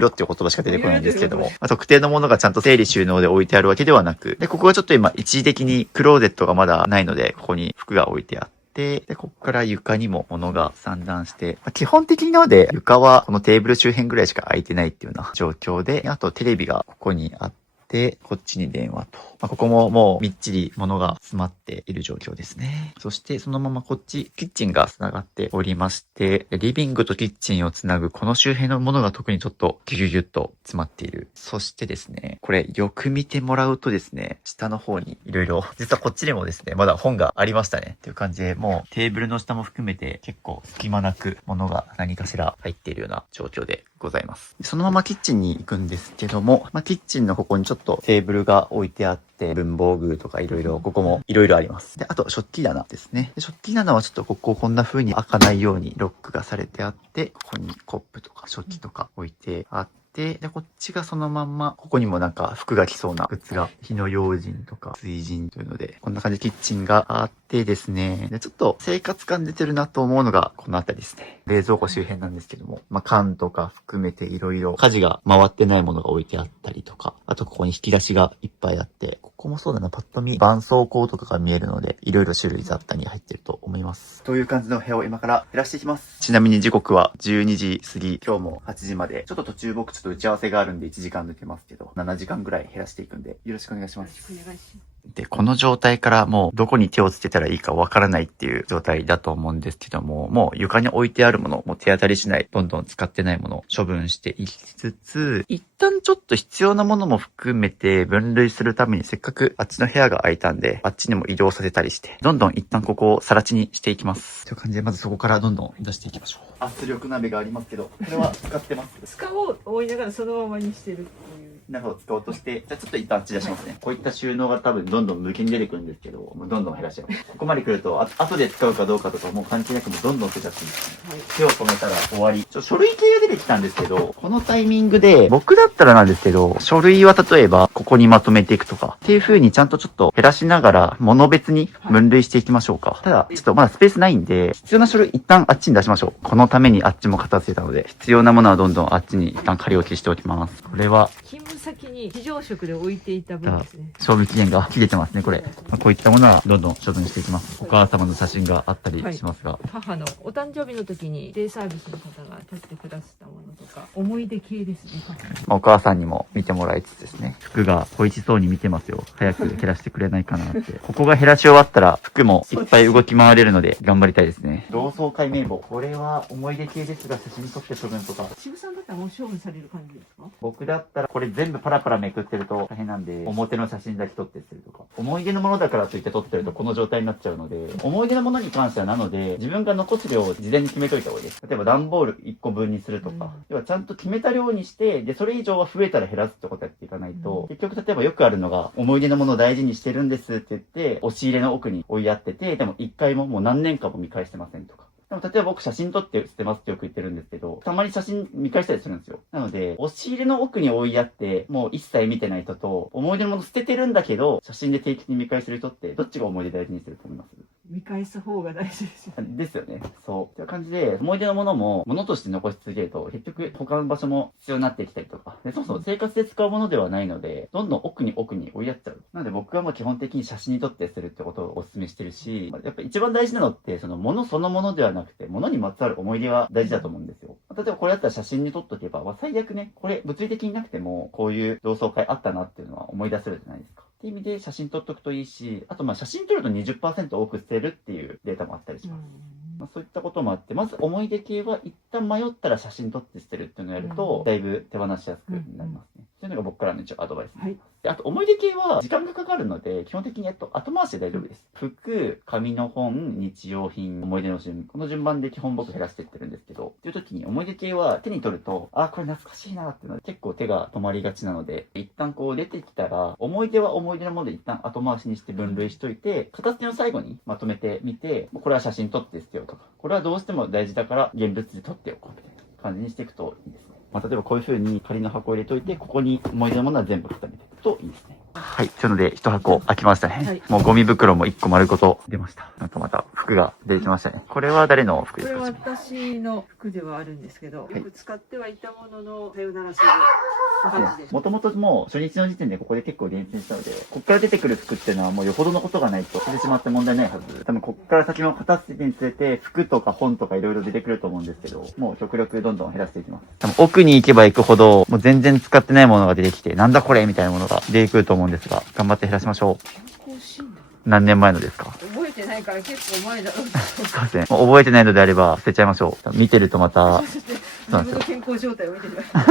っていう言葉しか出てこないんですけども、特定のものがちゃんと整理収納で置いてあるわけではなく、で、ここがちょっと今一時的にクローゼットがまだないので、ここに服が置いてあって、で、ここから床にも物が散乱して、基本的になので床はこのテーブル周辺ぐらいしか空いてないっていうような状況で、あとテレビがここにあって、こっちに電話と。ここももうみっちり物が詰まっている状況ですね。そしてそのままこっち、キッチンが繋がっておりまして、リビングとキッチンをつなぐこの周辺のものが特にちょっとギュギュギュッと詰まっている。そしてですね、これよく見てもらうとですね、下の方にいろいろ、実はこっちにもですね、まだ本がありましたね。っていう感じで、もうテーブルの下も含めて結構隙間なく物が何かしら入っているような状況でございます。そのままキッチンに行くんですけども、キッチンのここにちょっとテーブルが置いてあって、文房具とかいろいろ、ここもいろいろあります。で、あと食器棚ですね。で食器棚はちょっとここんな風に開かないようにロックがされてあって、ここにコップとか食器とか置いてあって、で、こっちがそのまんま、ここにもなんか服が着そうなグッズが、火の用心とか水神というので、こんな感じでキッチンがあってですね、でちょっと生活感出てるなと思うのが、この辺りですね。冷蔵庫周辺なんですけども、缶とか含めていろいろ家事が回ってないものが置いてあったりとか、あとここに引き出しがいっぱいあって、ここもそうだな、パッと見、絆創膏とかが見えるので、いろいろ種類雑多に入ってると思います。という感じの部屋を今から減らしていきます。ちなみに時刻は12時過ぎ、今日も8時まで、ちょっと途中僕ちょっと打ち合わせがあるんで1時間抜けますけど、7時間ぐらい減らしていくんで、よろしくお願いします。よろしくお願いします。で、この状態からもうどこに手をつけたらいいかわからないっていう状態だと思うんですけども、もう床に置いてあるもの、もう手当たりしない、どんどん使ってないものを処分していきつつ、一旦ちょっと必要なものも含めて分類するためにせっかくあっちの部屋が空いたんで、あっちにも移動させたりして、どんどん一旦ここを更地にしていきます。という感じでまずそこからどんどん出していきましょう。圧力鍋がありますけど、これは使ってます。使おうと思いながらそのままにしてるっていう。なるほど、使おうとして、じゃあちょっと一旦あっち出しますね。こういった収納が多分どんどん無限に出てくるんですけど、もうどんどん減らしちゃう。ここまで来ると、後で使うかどうかとかもう関係なくもうどんどん捨てちゃっていいですね。手を止めたら終わり。書類系が出てきたんですけど、このタイミングで、僕だったらなんですけど、書類は例えばここにまとめていくとか、っていう風にちゃんとちょっと減らしながら、物別に分類していきましょうか。ただ、ちょっとまだスペースないんで、必要な書類一旦あっちに出しましょう。このためにあっちも片付けたので、必要なものはどんどんあっちに一旦仮置きしておきます。これは、勤務先に非常食で置いていた分ですね。賞味期限が切れてますね、これ。こういったものはどんどん処分していきます。お母様の写真があったりしますが。母のお誕生日の時にデイサービスの方が取ってくださったものとか思い出系ですね。お母さんにも見てもらいつつですね。服が恋しそうに見てますよ。早く減らしてくれないかなって。ここが減らし終わったら服もいっぱい動き回れるので頑張りたいですね。同窓会名簿。これは思い出系ですが写真撮って処分とか。渋さんだったらもう処分される感じですか？僕だったらこれ全部パラパラめくってると大変なんで、表の写真だけ撮ってするとか。思い出のものだからといって撮ってるとこの状態になっちゃうので、思い出のものに関してはなので、自分が残す量を事前に決めといた方がいいです。例えば段ボール1個分にするとか。要はちゃんと決めた量にして、で、それ以上は増えたら減らすってことやっていかないと、結局例えばよくあるのが、思い出のものを大事にしてるんですって言って、押し入れの奥に追いやってて、でも1回ももう何年間も見返してませんとか。でも例えば僕写真撮って捨てますってよく言ってるんですけど、たまに写真見返したりするんですよ。なので、押し入れの奥に追いやって、もう一切見てない人と、思い出のもの捨ててるんだけど、写真で定期的に見返してる人って、どっちが思い出大事にしてると思います？見返す方が大事ですよ。ですよね。そう。という感じで、思い出のものも、ものとして残し続けると、結局、他の場所も必要になってきたりとか、でそもそも生活で使うものではないので、どんどん奥に追いやっちゃう。なので僕はもう基本的に写真に撮ってするってことをお勧めしてるし、やっぱ一番大事なのって、その物そのものではなくて、物にまつわる思い出が大事だと思うんですよ。例えばこれだったら写真に撮っとけば、最悪ね、これ物理的になくても、こういう同窓会あったなっていうのは思い出せるじゃないですか。っていう意味で写真撮っとくといいし、あと写真撮ると 20% 多く捨てるっていうデータもあったりします。そういったこともあって、まず思い出系は一旦迷ったら写真撮って捨てるっていうのをやると、だいぶ手放しやすくなりますね。というのが僕からの一応アドバイスです。で、あと思い出系は時間がかかるので、基本的に後回しで大丈夫です。服、紙の本、日用品、思い出の順、この順番で基本僕減らしていってるんですけど、っていう時に思い出系は手に取ると、これ懐かしいなっていうので結構手が止まりがちなので、一旦こう出てきたら、思い出は思い出のもので一旦後回しにして分類しといて、片付けの最後にまとめてみて、これは写真撮って捨てようとか、これはどうしても大事だから現物で撮っておこうみたいな感じにしていくといいですね。例えばこういう風に仮の箱を入れといて、ここに思い出のものは全部固めていくといいですね。はい。というので、一箱開きましたね。もうゴミ袋も1個丸ごと出ました。なんとまた服が出てきましたね。これは誰の服ですか？これは私の服ではあるんですけど、よく使ってはいたものの、さよならする感じです。もともともう初日の時点でここで結構厳選したので、ここから出てくる服っていうのはもうよほどのことがないと捨ててしまって問題ないはず。多分ここから先も片付けにつれて、服とか本とかいろいろ出てくると思うんですけど、もう極力どんどん減らしていきます。多分奥に行けば行くほど、もう全然使ってないものが出てきて、なんだこれみたいなものが出てくると思うんですが、頑張って減らしましょう。健康診断何年前のですか？覚えてないから結構前だろうと。そうですね。もう覚えてないのであれば捨てちゃいましょう。見てるとまた、自分の健康状態を見てくださ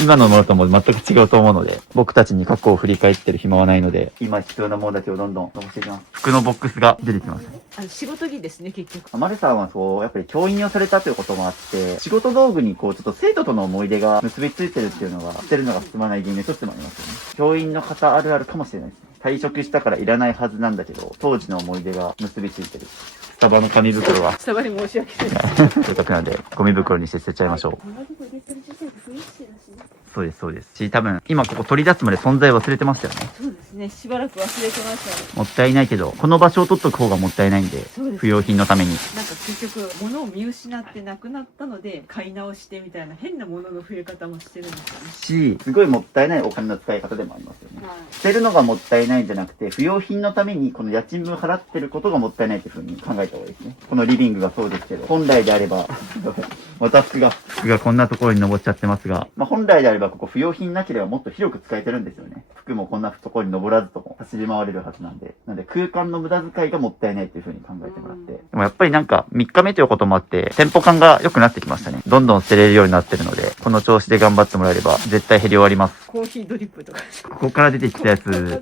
い。今のものとも全く違うと思うので、僕たちに過去を振り返ってる暇はないので、今必要なものだけをどんどん残していきます。服のボックスが出てきます。仕事着ですね、結局。マルさんはやっぱり教員をされたということもあって、仕事道具にちょっと生徒との思い出が結びついてるっていうのが、捨てるのが進まない原因の一つもありますよね。教員の方あるあるかもしれないですね。退職したからいらないはずなんだけど、当時の思い出が結びついてる。スタバの紙袋は、スタバに申し訳ない。せっかくなんで、ゴミ袋にして捨てちゃいましょう。そうです、そうです。多分、今ここ取り出すまで存在忘れてましたよね。そうですね、しばらく忘れてましたね。もったいないけど、この場所を取っとく方がもったいないんで、不要品のために。なんか結局、物を見失ってなくなったので、買い直してみたいな変なものの増え方もしてるんですよね。すごいもったいないお金の使い方でもありますよね。捨てるのがもったいないんじゃなくて、不要品のためにこの家賃分払ってることがもったいないというふうに考えた方がいいですね。このリビングがそうですけど、本来であれば、また服がこんなところに登っちゃってますが、本来であればここ不要品なければもっと広く使えてるんですよね。服もこんなところに登らずとも走り回れるはずなんで。なんで空間の無駄遣いがもったいないというふうに考えてもらって。でもやっぱりなんか3日目ということもあって、テンポ感が良くなってきましたね。どんどん捨てれるようになってるので、この調子で頑張ってもらえれば絶対減り終わります。コーヒードリップとか。ここから出てきたやつ、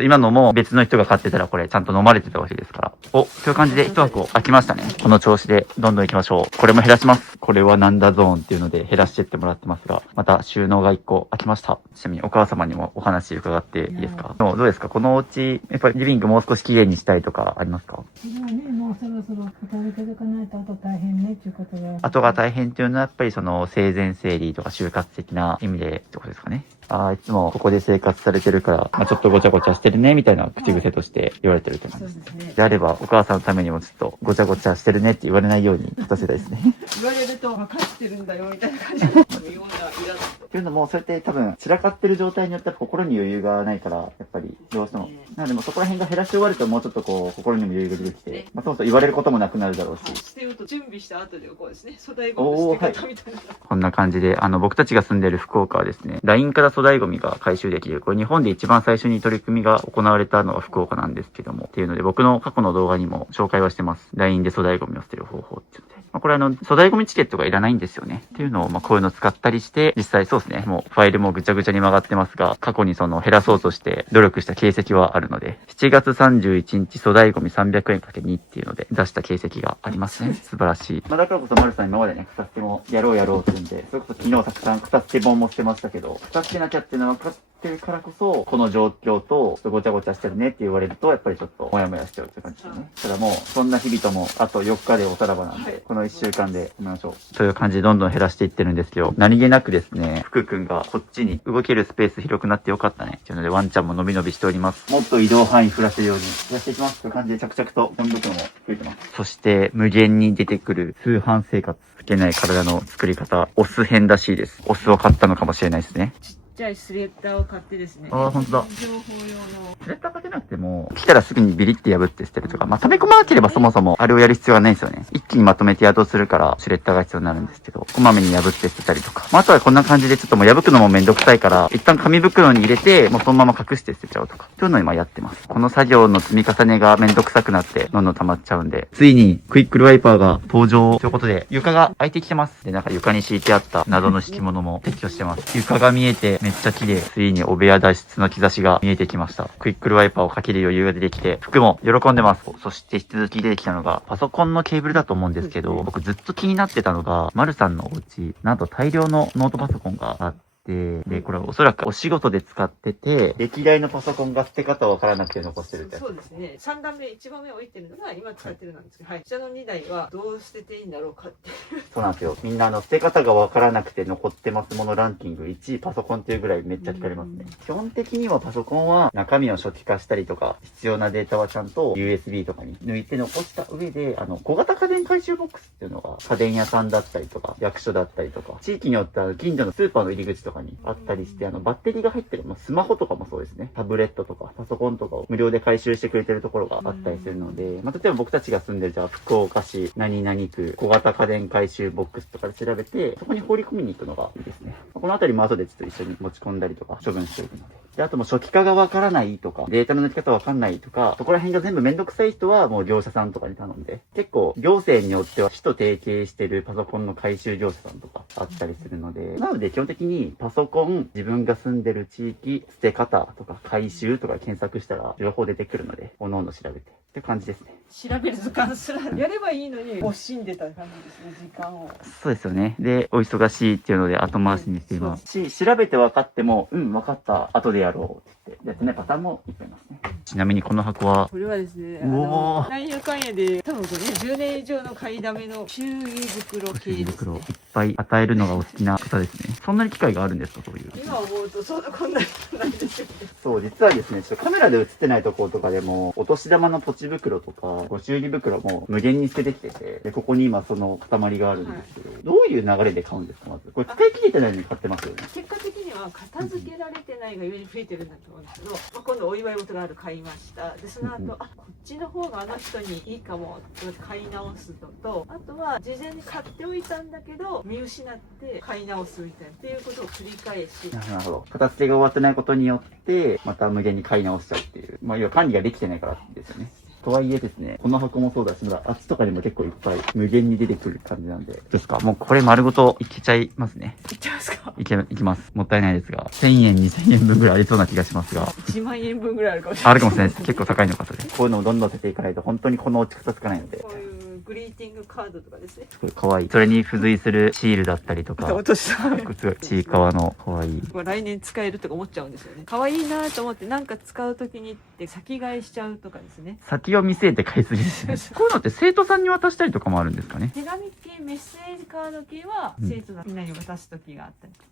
今のも別の人が買ってたらこれちゃんと飲まれてたわけですから。そういう感じで一箱開きましたね。この調子でどんどん行きましょう。これも減らします。これはなんだゾーンっていうので減らしてってもらってますが、また収納が1個開きました。ちなみにお母様にもお話伺っていいですか？どうですか？このお家、やっぱりリビングもう少し綺麗にしたいとかありますか？それはね、もうそろそろ片付けていかないとあと大変ねっていうことで。後が大変っていうのはやっぱり生前整理とか就活的な意味でってことですかね。いつもここで生活されてるから、ちょっとごちゃごちゃしてるね、みたいな口癖として言われてるって感じですね。であれば、お母さんのためにもちょっとごちゃごちゃしてるねって言われないように立たせたいですね。言われると分かってるんだよみたいな感じのようなイラッとっていうのも、そうやって多分、散らかってる状態によって心に余裕がないから、やっぱり、どうしても。なので、もうそこら辺が減らし終わると、もうちょっとこう、心にも余裕が出てきて、まあ、そもそも言われることもなくなるだろうし。してると準備した後でこうですね、粗大ゴミの捨て方みたいな。こんな感じで、僕たちが住んでる福岡はですね、LINE から粗大ゴミが回収できる。これ日本で一番最初に取り組みが行われたのは福岡なんですけども、っていうので、僕の過去の動画にも紹介はしてます。LINE で粗大ゴミを捨てる方法っていうので。これ粗大ゴミチケットがいらないんですよね。っていうのを、こういうのを使ったりして、実際そうですね、もうファイルもぐちゃぐちゃに曲がってますが、過去に減らそうとして努力した形跡はあるので、7月31日粗大ゴミ300円かけ2っていうので出した形跡がありますね。素晴らしい。だからこそ丸さん今までね、草捨てもやろうって言うんで、それこそ昨日たくさん草捨て本もしてましたけど、草捨てなきゃっていうのは分かってるからこそ、この状況とごちゃごちゃしてるねって言われると、やっぱりちょっとモヤモヤしちゃうって感じですね。ただもう、そんな日々ともあと4日でおさらばなんで、この1週間で見ましょう。という感じでどんどん減らしていってるんですけど、何気なくですね、福くんがこっちに動けるスペース広くなってよかったね。っていうのでワンちゃんも伸び伸びしております。もっと移動範囲増やせるようにやっていきます。という感じで着々とゴミ袋も増えてます。そして無限に出てくる通販生活。老けない体の作り方、オス編らしいです。オスを買ったのかもしれないですね。ちっちゃいスレッダーを買ってですね。ああ、ほんとだ。情報用の。スレッダーかけなくても、来たらすぐにビリって破って捨てるとか、溜め込まなければそもそもあれをやる必要はないんですよね。一気にまとめて宿するから、シュレッダーが必要になるんですけど、こまめに破って捨てたりとか。あとはこんな感じでちょっともう破くのもめんどくさいから、一旦紙袋に入れて、もうそのまま隠して捨てちゃうとか。そういうのを今やってます。この作業の積み重ねがめんどくさくなって、どんどん溜まっちゃうんで、ついにクイックルワイパーが登場ということで、床が開いてきてます。で、床に敷いてあった謎の敷物も撤去してます。床が見えてめっちゃ綺麗。ついにお部屋脱出の兆しが見えてきました。クイックルワイパーをかける余裕が出てきて、服も喜んでます。そして引き続き出てきたのが、パソコンのケーブルだと思うんですけど、僕ずっと気になってたのが、丸さんのお家、なんと大量のノートパソコンがあって、で、これおそらくお仕事で使ってて、歴代のパソコンが捨て方わからなくて残してるってやつ。そうですね。3段目、1番目置いてるのが今使ってるなんですけど、はい。下の2台はどう捨てていいんだろうかっていう。そうなんですよ。みんな捨て方がわからなくて残ってますものランキング1位パソコンっていうぐらいめっちゃ聞かれますね。基本的にはパソコンは中身を初期化したりとか、必要なデータはちゃんと USB とかに抜いて残した上で、小型家電回収ボックスっていうのが家電屋さんだったりとか、役所だったりとか、地域によっては近所のスーパーの入り口とかにあったりして、バッテリーが入ってる、スマホとかもそうですね。タブレットとかパソコンとかを無料で回収してくれてるところがあったりするので、例えば僕たちが住んでるじゃあ福岡市何々区小型家電回収ボックスとかで調べて、そこに放り込みに行くのがいいですね。このあたりも後でちょっと一緒に持ち込んだりとか処分しておくので。で、あとも初期化がわからないとか、データの抜き方わかんないとか、そこら辺が全部めんどくさい人はもう業者さんとかに頼んで、結構行政によっては市と提携してるパソコンの回収業者さんとかあったりするので、なので基本的にパソコン、自分が住んでる地域、捨て方とか回収とか検索したら情報出てくるので、おのおの調べてって感じですね。調べる時間すらやればいいのに惜しんでた感じですね、時間を。そうですよね。で、お忙しいっていうので後回しにしています。調べて分かっても、分かった、後でやろうって言って、やってないパターンもいっぱいいますね。ちなみにこの箱は、これはですね、おーなんやかんやで、多分これね、10年以上の買いだめの注意袋系です、袋をいっぱい与えるのがお好きな方ですね。そんなに機会があるんですか、そういう。今思うと、こんな人なんですよね。そう、実はですね、ちょっとカメラで映ってないところとかでも、お年玉のポチ袋とか、ご祝儀袋も無限に捨ててきてて、で、ここに今その塊があるんですけど、どういう流れで買うんですか、まず。これ使い切れてないのに買ってますよね。結果的には片付けられてないがゆえに増えてるんだと思うんですけど、今度お祝い事がある買いました。で、その後、こっちの方があの人にいいかもって買い直すのと、あとは事前に買っておいたんだけど、見失って買い直すみたいなっていうことを繰り返し。なるほど。片付けが終わってないことによって、また無限に買い直しちゃうっていう。要は管理ができてないからですよね。とはいえですね、この箱もそうだし、まだあっちとかにも結構いっぱい無限に出てくる感じなんで。ですか、もうこれ丸ごといけちゃいますね。いっちゃいますか？いきます。もったいないですが、1000円、2000円分ぐらいありそうな気がしますが。1万円分ぐらいあるかもしれない。あるかもしれないです。結構高いのかとで。こういうのをどんどん捨てていかないと、本当にこの落ち方つかないので。こういうグリーティングカードとかですね。すごい可愛い。それに付随するシールだったりとか。落とした。すごいちいかわの可愛い。来年使えるとか思っちゃうんですよね。可愛いなと思ってなんか使うときにって先買いしちゃうとかですね。先を見据えて買いすぎですね。こういうのって生徒さんに渡したりとかもあるんですかね。手紙系、メッセージカード系は生徒のみんなに渡すときがあったりとか。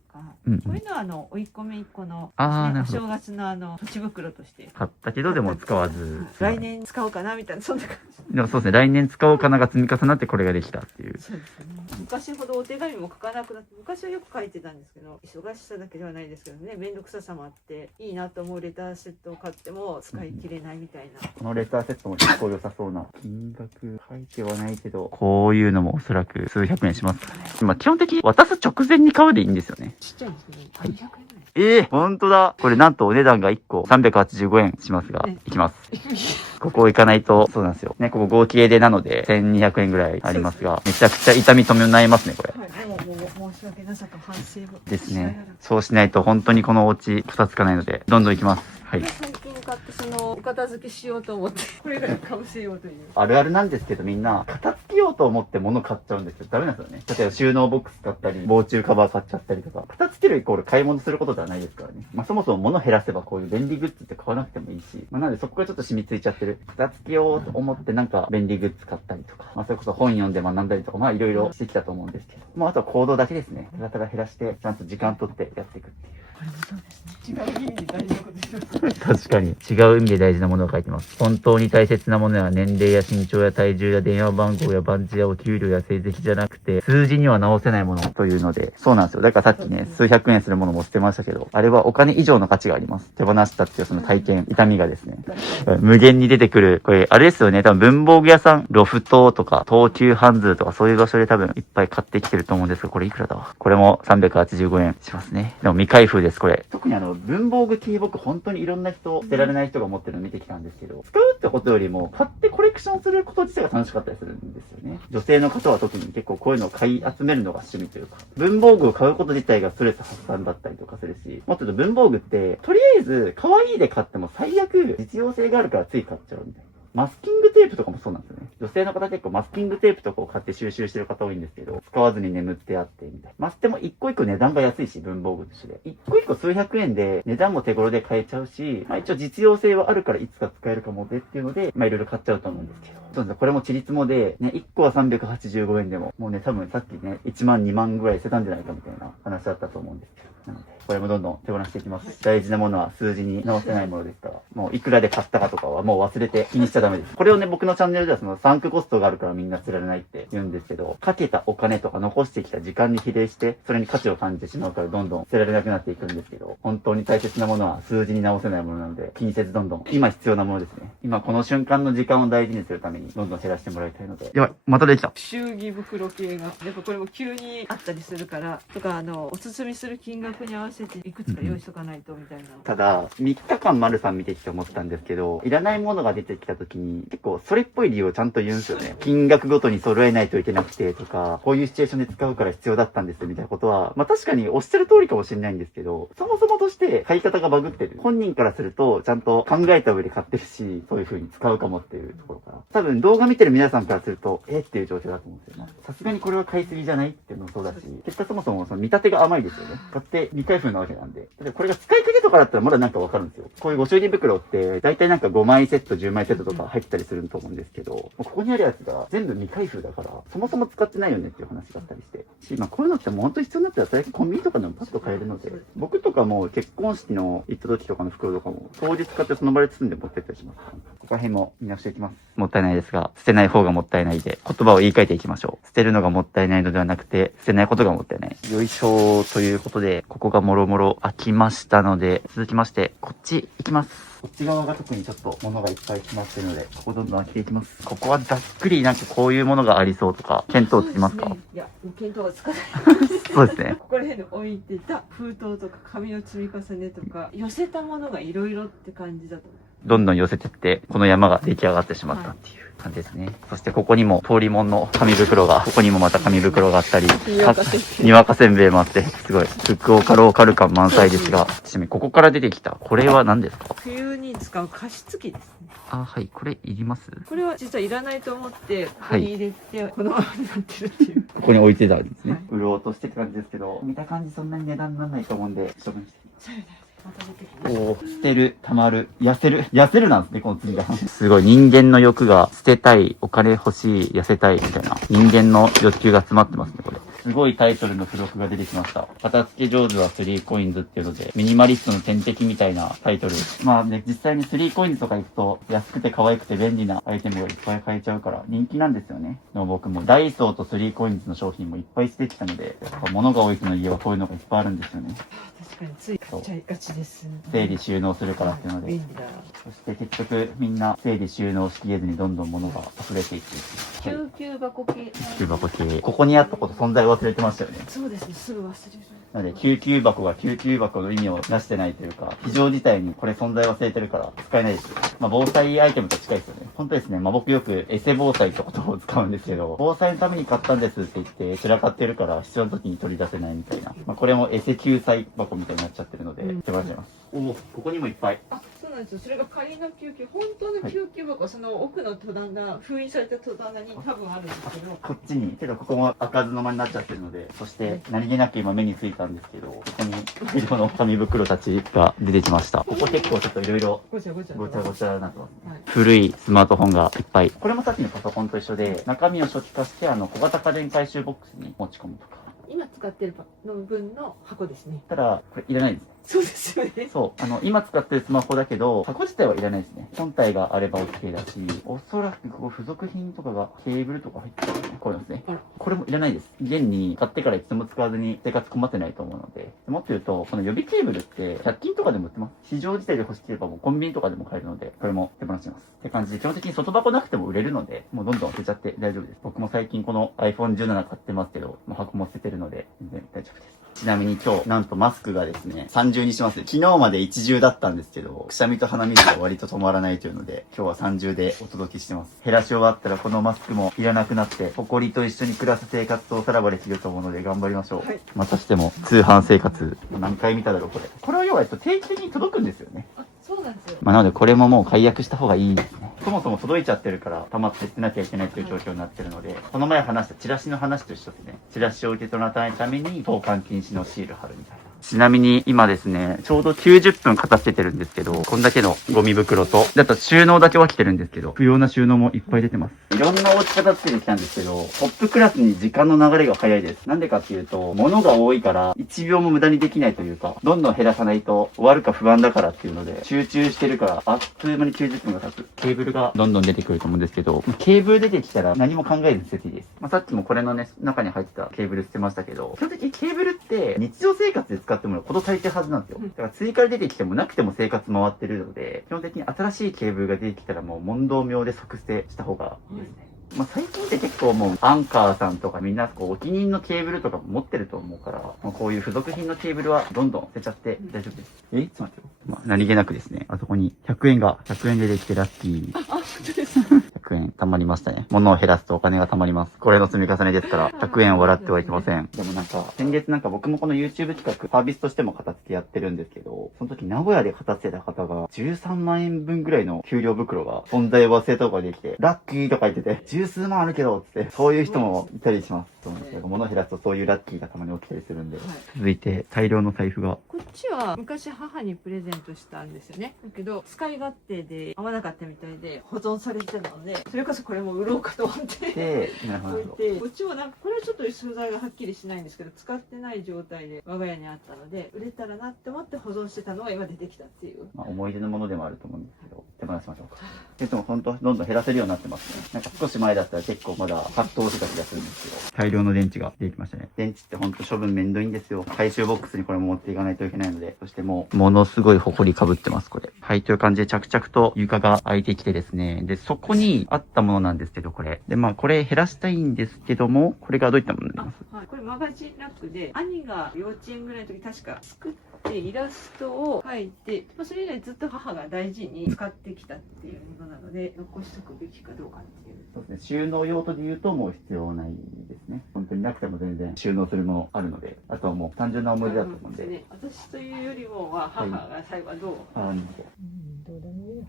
うんこういうのは追い込め一個の、おあーなるほど正月のポチ袋として買ったけどでも使わず。来年使おうかなみたいなそんな感じ。でもそうですね。来年使おうかなが積み重なってこれができたっていう。そうですね。昔ほどお手紙も書かなくなって、昔はよく書いてたんですけど、忙しさだけではないですけどね、面倒くささもあっていいなと思うレターセットを買っても使い切れないみたいな。このレターセットも結構良さそうな。金額書いてはないけど、こういうのもおそらく数百円しますかね。まあ基本的に渡す直前に買うでいいんですよね。ちっちゃいんですけど、はい200円ぐらい。本当だ。これなんとお値段が1個385円しますが、いきます。ここ行かないと、そうなんですよ。ね、ここ合計でなので1200円ぐらいありますが、めちゃくちゃ痛み伴いますね、これ。はい、でももう申し訳なさと反省をですね。そうしないと本当にこのお家片付かないので、どんどん行きます。はい。最近買ってそのお片付けしようと思ってこれぐらいかぶせようという。あるあるなんですけど、みんな片付けようと思って物買っちゃうんですよ。ダメなんですよね。例えば収納ボックス買ったり、防虫カバー買っちゃったりとか。片付けるイコール買い物することではないですからね。まあそもそも物減らせばこういう便利グッズって買わなくてもいいし、まあなのでそこがちょっと染みついちゃってる。片付けようと思ってなんか便利グッズ買ったりとか、まあそれこそ本読んで学んだりとか、まあいろいろしてきたと思うんですけど、もうあとは行動だけですね。ただただ減らして、ちゃんと時間取ってやっていくっていう。これもそうですね。違う意味で大事なことですよ。確かに。違う意味で大事なものを書いてます。本当に大切なものは年齢や身長や体重や電話番号や番地やお給料や成績じゃなくて、数字には直せないものというので、そうなんですよ。だからさっきね、数百円するものも捨てましたけど、あれはお金以上の価値があります。手放したっていうその体験、痛みがですね、無限に出てくる。これ、あれですよね。多分文房具屋さん、ロフトとか、東急ハンズとかそういう場所で多分いっぱい買ってきてると思うんですが、これいくらだわ。これも385円しますね。でも未開封です、これ。特に文房具系僕本当にいろんな人、捨てられない人が持ってるの見てきたんですけど、使うってことよりも、買ってコレクションすること自体が楽しかったりするんですよね。女性の方は特に結構こういうのを買い集めるのが趣味というか、文房具を買うこと自体がストレス発散だったりとかするし、もっと言うと文房具って、とりあえず可愛いで買っても最悪実用性があるからつい買っちゃうみたいな。マスキングテープとかもそうなんですよね。女性の方結構マスキングテープとかを買って収集してる方多いんですけど、使わずに眠ってあってみたいな。マステも一個一個値段が安いし、文房具として。一個一個数百円で値段も手頃で買えちゃうし、まあ一応実用性はあるからいつか使えるかもねっていうので、まあいろいろ買っちゃうと思うんですけど。そうですね。これもちりつもで、ね、1個は385円でも、もうね、多分さっきね、1万2万ぐらい捨てたんじゃないかみたいな話だったと思うんですけど。なので、これもどんどん手放していきます。大事なものは数字に直せないものですから、もういくらで買ったかとかはもう忘れて気にしちゃダメです。これをね、僕のチャンネルではそのサンクコストがあるからみんな捨てられないって言うんですけど、かけたお金とか残してきた時間に比例して、それに価値を感じてしまうからどんどん捨てられなくなっていくんですけど、本当に大切なものは数字に直せないものなので、気にせずどんどん今必要なものですね。今この瞬間の時間を大事にするためにどんどん減らしてもらいたいので。やばい、またできた。祝儀袋系がやっぱこれも急にあったりするからとか、お包みする金額に合わせていくつか用意しとかないとみたいな。ただ、3日間丸さん見てきて思ったんですけど、いらないものが出てきた時に、結構それっぽい理由をちゃんと言うんですよね。金額ごとに揃えないといけなくてとか、こういうシチュエーションで使うから必要だったんですみたいなことは、まあ確かにおっしゃる通りかもしれないんですけど、そもそもとして買い方がバグってる。本人からすると、ちゃんと考えた上で買ってるし、そういう風に使うかもっていうところから。多分動画見てる皆さんからすると、っていう状況だと思うんですよね。さすがにこれは買いすぎじゃないっていうのもそうだし、結果そもそもその見立てが甘いですよね。買って未開封なわけなんで。例えばこれが使いかけとかだったらまだなんかわかるんですよ。こういうご祝儀袋って、だいたいなんか5枚セット、10枚セットとか入ってたりすると思うんですけど、もうここにあるやつが全部未開封だから、そもそも使ってないよねっていう話だったりして。し、まあこういうのってもう本当に必要になったら最近コンビニとかでもパッと買えるので、僕とかも結婚式の行った時とかの袋とかも、当日買ってその場で包んで持ってったりします。ここら辺も見直していきます。もったいないですが、捨てない方がもったいないで、言葉を言い換えていきましょう。捨てるのがもったいないのではなくて、捨てないことがもったいない。よいしょーということで、ここがもろもろ開きましたので、続きまして、こっち行きます。こっち側が特にちょっと物がいっぱい決まってるので、ここどんどん開けていきます。ここはざっくりなんかこういうものがありそうとか、見当つきますか？いや、見当がつかない。そうですね。ここら辺に置いてた封筒とか紙の積み重ねとか、寄せたものがいろいろって感じだと思う。どんどん寄せてって、この山が出来上がってしまったっていう感じですね。そしてここにも通りもんの紙袋が、ここにもまた紙袋があったり、にわかせんべいもあって、すごい、福岡ローカル感満載ですが、ちなみにここから出てきた、これは何ですか？冬に使う加湿器ですね。あ、はい。これいります？これは実はいらないと思って、ここに入れて、このままになってるっていう。ここに置いてたんですね。はい売ろうとしてって感じですけど、見た感じそんなに値段にならないと思うんで、処分してきます。そうだよね。また出てきました。おー、捨てる、溜まる、痩せる。痩せるなんですね、この次が。すごい、人間の欲が捨てたい、お金欲しい、痩せたい、みたいな。人間の欲求が詰まってますね、これ。すごいタイトルの付録が出てきました。片付け上手は3コインズっていうので、ミニマリストの天敵みたいなタイトル。まあね、実際に3コインズとか行くと、安くて可愛くて便利なアイテムがいっぱい買えちゃうから人気なんですよね。でも僕もダイソーと3コインズの商品もいっぱいしてきたので、やっぱ物が多い人の家はこういうのがいっぱいあるんですよね。確かについ買っちゃいがちです。整理収納するからっていうので。便利だな。そして結局みんな整理収納しきれずにどんどん物が溢れていっていく。救急箱系。救急箱系。ここにあったこと存在忘れてましたよね。そうですね、すぐ忘れる。なので救急箱が救急箱の意味を出してないというか、非常事態にこれ存在忘れてるから使えないです。まあ防災アイテムと近いですよね。本当ですね。まあ僕よくエセ防災って言葉を使うんですけど、防災のために買ったんですって言って散らかってるから必要な時に取り出せないみたいな。まあこれもエセ救済箱みたいになっちゃってるので、手放しちゃいます。おお、ここにもいっぱい。あ、そうなんですよ。それが仮の救急、本当の救急箱、その奥の戸棚、封印された戸棚に多分あるんですけど。こっちに、けどここも開かずの間になっちゃってるので、そして何気なく今目についたんですけど、ここに色の紙袋たちが出てきました。ここ結構ちょっといろいろごちゃごちゃ。ごちゃごちゃになってますね。はい。古いスマートフォンがいっぱい。これもさっきのパソコンと一緒で、中身を初期化して小型家電回収ボックスに持ち込むとか。今使ってるの分の箱ですね。ただ、これいらないです。そうですよね。そう。今使ってるスマホだけど、箱自体はいらないですね。本体があれば OK だし、おそらくここ付属品とかが、ケーブルとか入ってるね。こういうのですね。これもいらないです。現に買ってからいつも使わずに生活困ってないと思うので。もっと言うと、この予備ケーブルって100均とかでも売ってます。市場自体で欲しければもうコンビニとかでも買えるので、これも手放します。って感じで、基本的に外箱なくても売れるので、もうどんどん捨てちゃって大丈夫です。僕も最近この iPhone 17買ってますけど、もう箱も捨ててるので、全然大丈夫です。ちなみに今日、なんとマスクがですね、30にします。昨日まで一重だったんですけど、くしゃみと鼻水が割と止まらないというので、今日は30でお届けしてます。減らし終わったらこのマスクもいらなくなって、埃と一緒に暮らす生活をさらばできると思うので頑張りましょう。はい。またしても通販生活、何回見ただろうこれ。これは要は定期的に届くんですよね。あ、そうなんですよ。まあ、なのでこれももう解約した方がいいですね。そもそも届いちゃってるから溜まって捨てなきゃいけないという状況になってるので、この前話したチラシの話と一緒ですね。チラシを受け取らないために投函禁止のシール貼るみたいな。ちなみに今ですね、ちょうど90分片付けてるんですけど、こんだけのゴミ袋と、だと収納だけは来てるんですけど、不要な収納もいっぱい出てます。いろんな落ち方つけてきたんですけど、トップクラスに時間の流れが早いです。なんでかっていうと、物が多いから1秒も無駄にできないというか、どんどん減らさないと終わるか不安だからっていうので、集中してるからあっという間に90分が経つ。ケーブルがどんどん出てくると思うんですけど、ケーブル出てきたら何も考えず捨てていいです。さっきもこれのね、中に入ってたケーブル捨てましたけど、基本的にケーブルって日常生活で使ってもらうこと足りてるはずなんですよ。だから追加で出てきてもなくても生活回ってるので、基本的に新しいケーブルが出てきたらもう問答無用で即捨てした方がいいですね。まあ、最近って結構もうアンカーさんとかみんなこうお気に入りのケーブルとかも持ってると思うから、まあ、こういう付属品のケーブルはどんどん捨てちゃって大丈夫です。ちょっと待ってよ。まあ、何気なくですね、あそこに100円が100円でできてラッキー。あ、本当ですか。100円貯まりましたね。物を減らすとお金が貯まります。これの積み重ねですから、100円を笑ってはいけません。でもなんか、先月なんか僕もこの YouTube 企画、サービスとしても片付けやってるんですけど、その時名古屋で片付けた方が、13万円分ぐらいの給料袋が存在を忘れたとかできて、ラッキーとか言ってて、十数万あるけど、つって、そういう人もいたりします。そうなんですけど、物を減らすとそういうラッキーがたまに起きたりするんで。続いて、大量の財布が。こっちは昔母にプレゼントしたんですよね。だけど使い勝手で合わなかったみたいで保存されてたので、それこそこれも売ろうかと思ってで、なるほど。置いて、こっちもなんかこれはちょっと素材がはっきりしないんですけど、使ってない状態で我が家にあったので売れたらなって思って保存してたのが今出てきたっていう。まあ、思い出のものでもあると思うんですけど、手放しましょうか。でも本当どんどん減らせるようになってますね。なんか少し前だったら結構まだ葛藤してた気がするんですけど、大量の電池が出てきましたね。電池って本当処分めんどいんですよ。回収ボックスにこれも持っていかないといけないので、そしてもう、ものすごい埃かぶってます、これ。はい、という感じで着々と床が空いてきてですね。で、そこにあったものなんですけど、これ。で、まあ、これ減らしたいんですけども、これがどういったものになります？はい、これマガジンラックで、兄が幼稚園ぐらいの時確か作ってイラストを描いて、それ以来ずっと母が大事に使ってきたっていうものなので、残しとくべきかどうかっていう。そうですね。収納用途で言うともう必要ないですね。本当になくても全然収納するものあるので、あとはもう単純な思い出だと思うんで。ね、私というよりもは母が最後はどう、ああ、どうでもいいよ。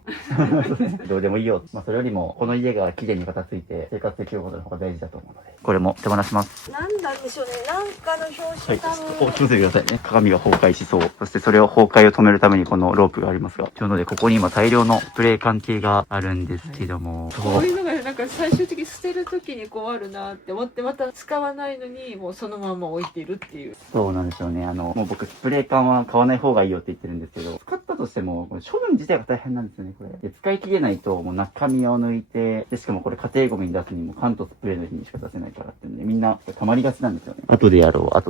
どうでもいいよ。まあそれよりも、この家が綺麗に片付いて生活できることの方が大事だと思うので、これも手放します。なんなんでしょうね。なんかの表紙多分。お気をつけてくださいね。鏡が崩壊しそう。そしてそれを崩壊を止めるためにこのロープがありますが。というので、ここに今大量のスプレー関係があるんですけども。こういうのがなんか最終的に捨てる時に困るなって思って、また使わないのにもうそのまま置いてるっていう。そうなんですよね。もう僕、スプレー缶は買わない方がいいよって言ってるんですけど、使ったとしても、これ処分自体が大変なんですよね、これ。で、使い切れないと、もう中身を抜いて、で、しかもこれ家庭ゴミに出すにも缶とスプレーの日にしか出せないからっていうので、みんな溜まりがちなんですよね。後でやろうって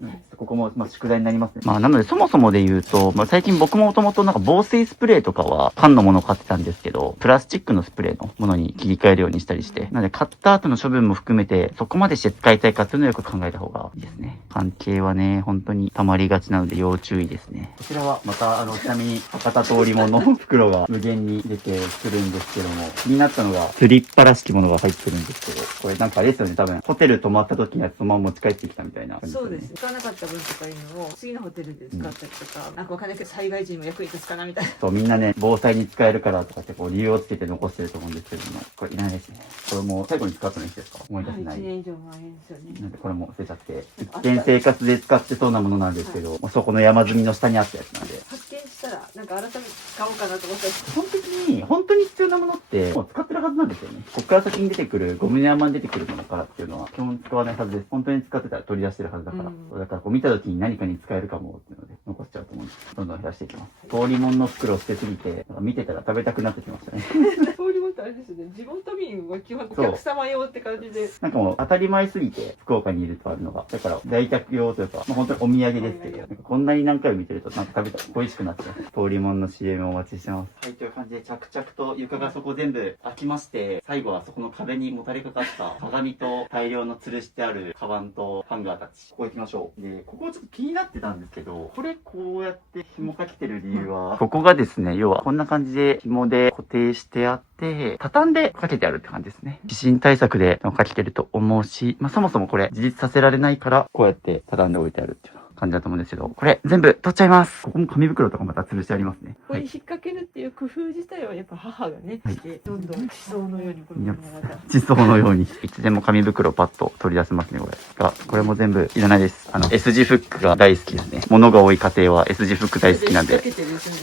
言って。ここも、宿題になりますね。なので、そもそもで言うと、最近僕ももともとなんか防水スプレーとかは缶のものを買ってたんですけど、プラスチックのスプレーのものに切り替えるようにしたりして、なので、買った後の処分も含めて、そこまでして使いたいかっていうのをよく考えた方がいいですね。関係はね、本当に溜まりがちなので要注意ですね。こちらはまた、ちなみに、博多通りもの袋が無限に出てくるんですけども、気になったのが、スリッパらしきものが入ってるんですけど、これなんかあれですよね、多分、ホテル泊まった時にはそのまま持ち帰ってきたみたいな感じそうです。使わなかった分とかいうのを次のホテルで使ったりとか、なんかわかんないけど災害時にも役に立つかなみたいな。そう、みんなね、防災に使えるからとかってこう理由をつけて残してると思うんですけども、これいらないですね。これもう最後に使ったのいつですか？思い出せない。1年以上前ですよね。なんでこれも捨てちゃって、一見生活で使ってそうなものなんですけど、そこの山積みの下にあったやつなんで。発見したら、なんか改めて使おうかなと思ったりして。基本的に、本当に必要なものって、もう使ってるはずなんですよね。こっから先に出てくる、ゴムの山に出てくるものからっていうのは、基本使わないはずです。本当に使ってたら取り出してるはずだから。だからこう見た時に何かに使えるかもっていうので、残しちゃうと思うんです。どんどん減らしていきます。通りもんの袋を捨てすぎて、なんか見てたら食べたくなってきましたね。通りもんってあれですね、地元民は基本お客様用って感じで。なんかもう当たり前すぎて、福岡にいるとあるのが。だから在宅用というか、本当にお土産ですけど、なんかこんなに何回も見てると、なんか食べたら美味しくなってます。通りもんの CM をお待ちしてます。はい、という感じで着々と床がそこ全部開きまして、最後はそこの壁にもたれかかった鏡と大量の吊るしてあるカバンとハンガーたち。ここ行きましょう。で、ここちょっと気になってたんですけど、これこうやって紐かけてる理由は、ここがですね、要はこんな感じで紐で固定してあって、畳んでかけてあるって感じですね。地震対策でかけてると思うし、そもそもこれ自立させられないから、こうやって畳んでおいてあるっていう感じだと思うんですけど、これ全部取っちゃいます。ここも紙袋とかまた吊るしてありますね。ここに引っ掛けるっていう工夫自体はやっぱ母がね、して、どんどん地層のようにこれもまた。地層のように。いつでも紙袋パッと取り出せますね、これ。が、これも全部いらないです。S 字フックが大好きですね。物が多い家庭は S 字フック大好きなんで。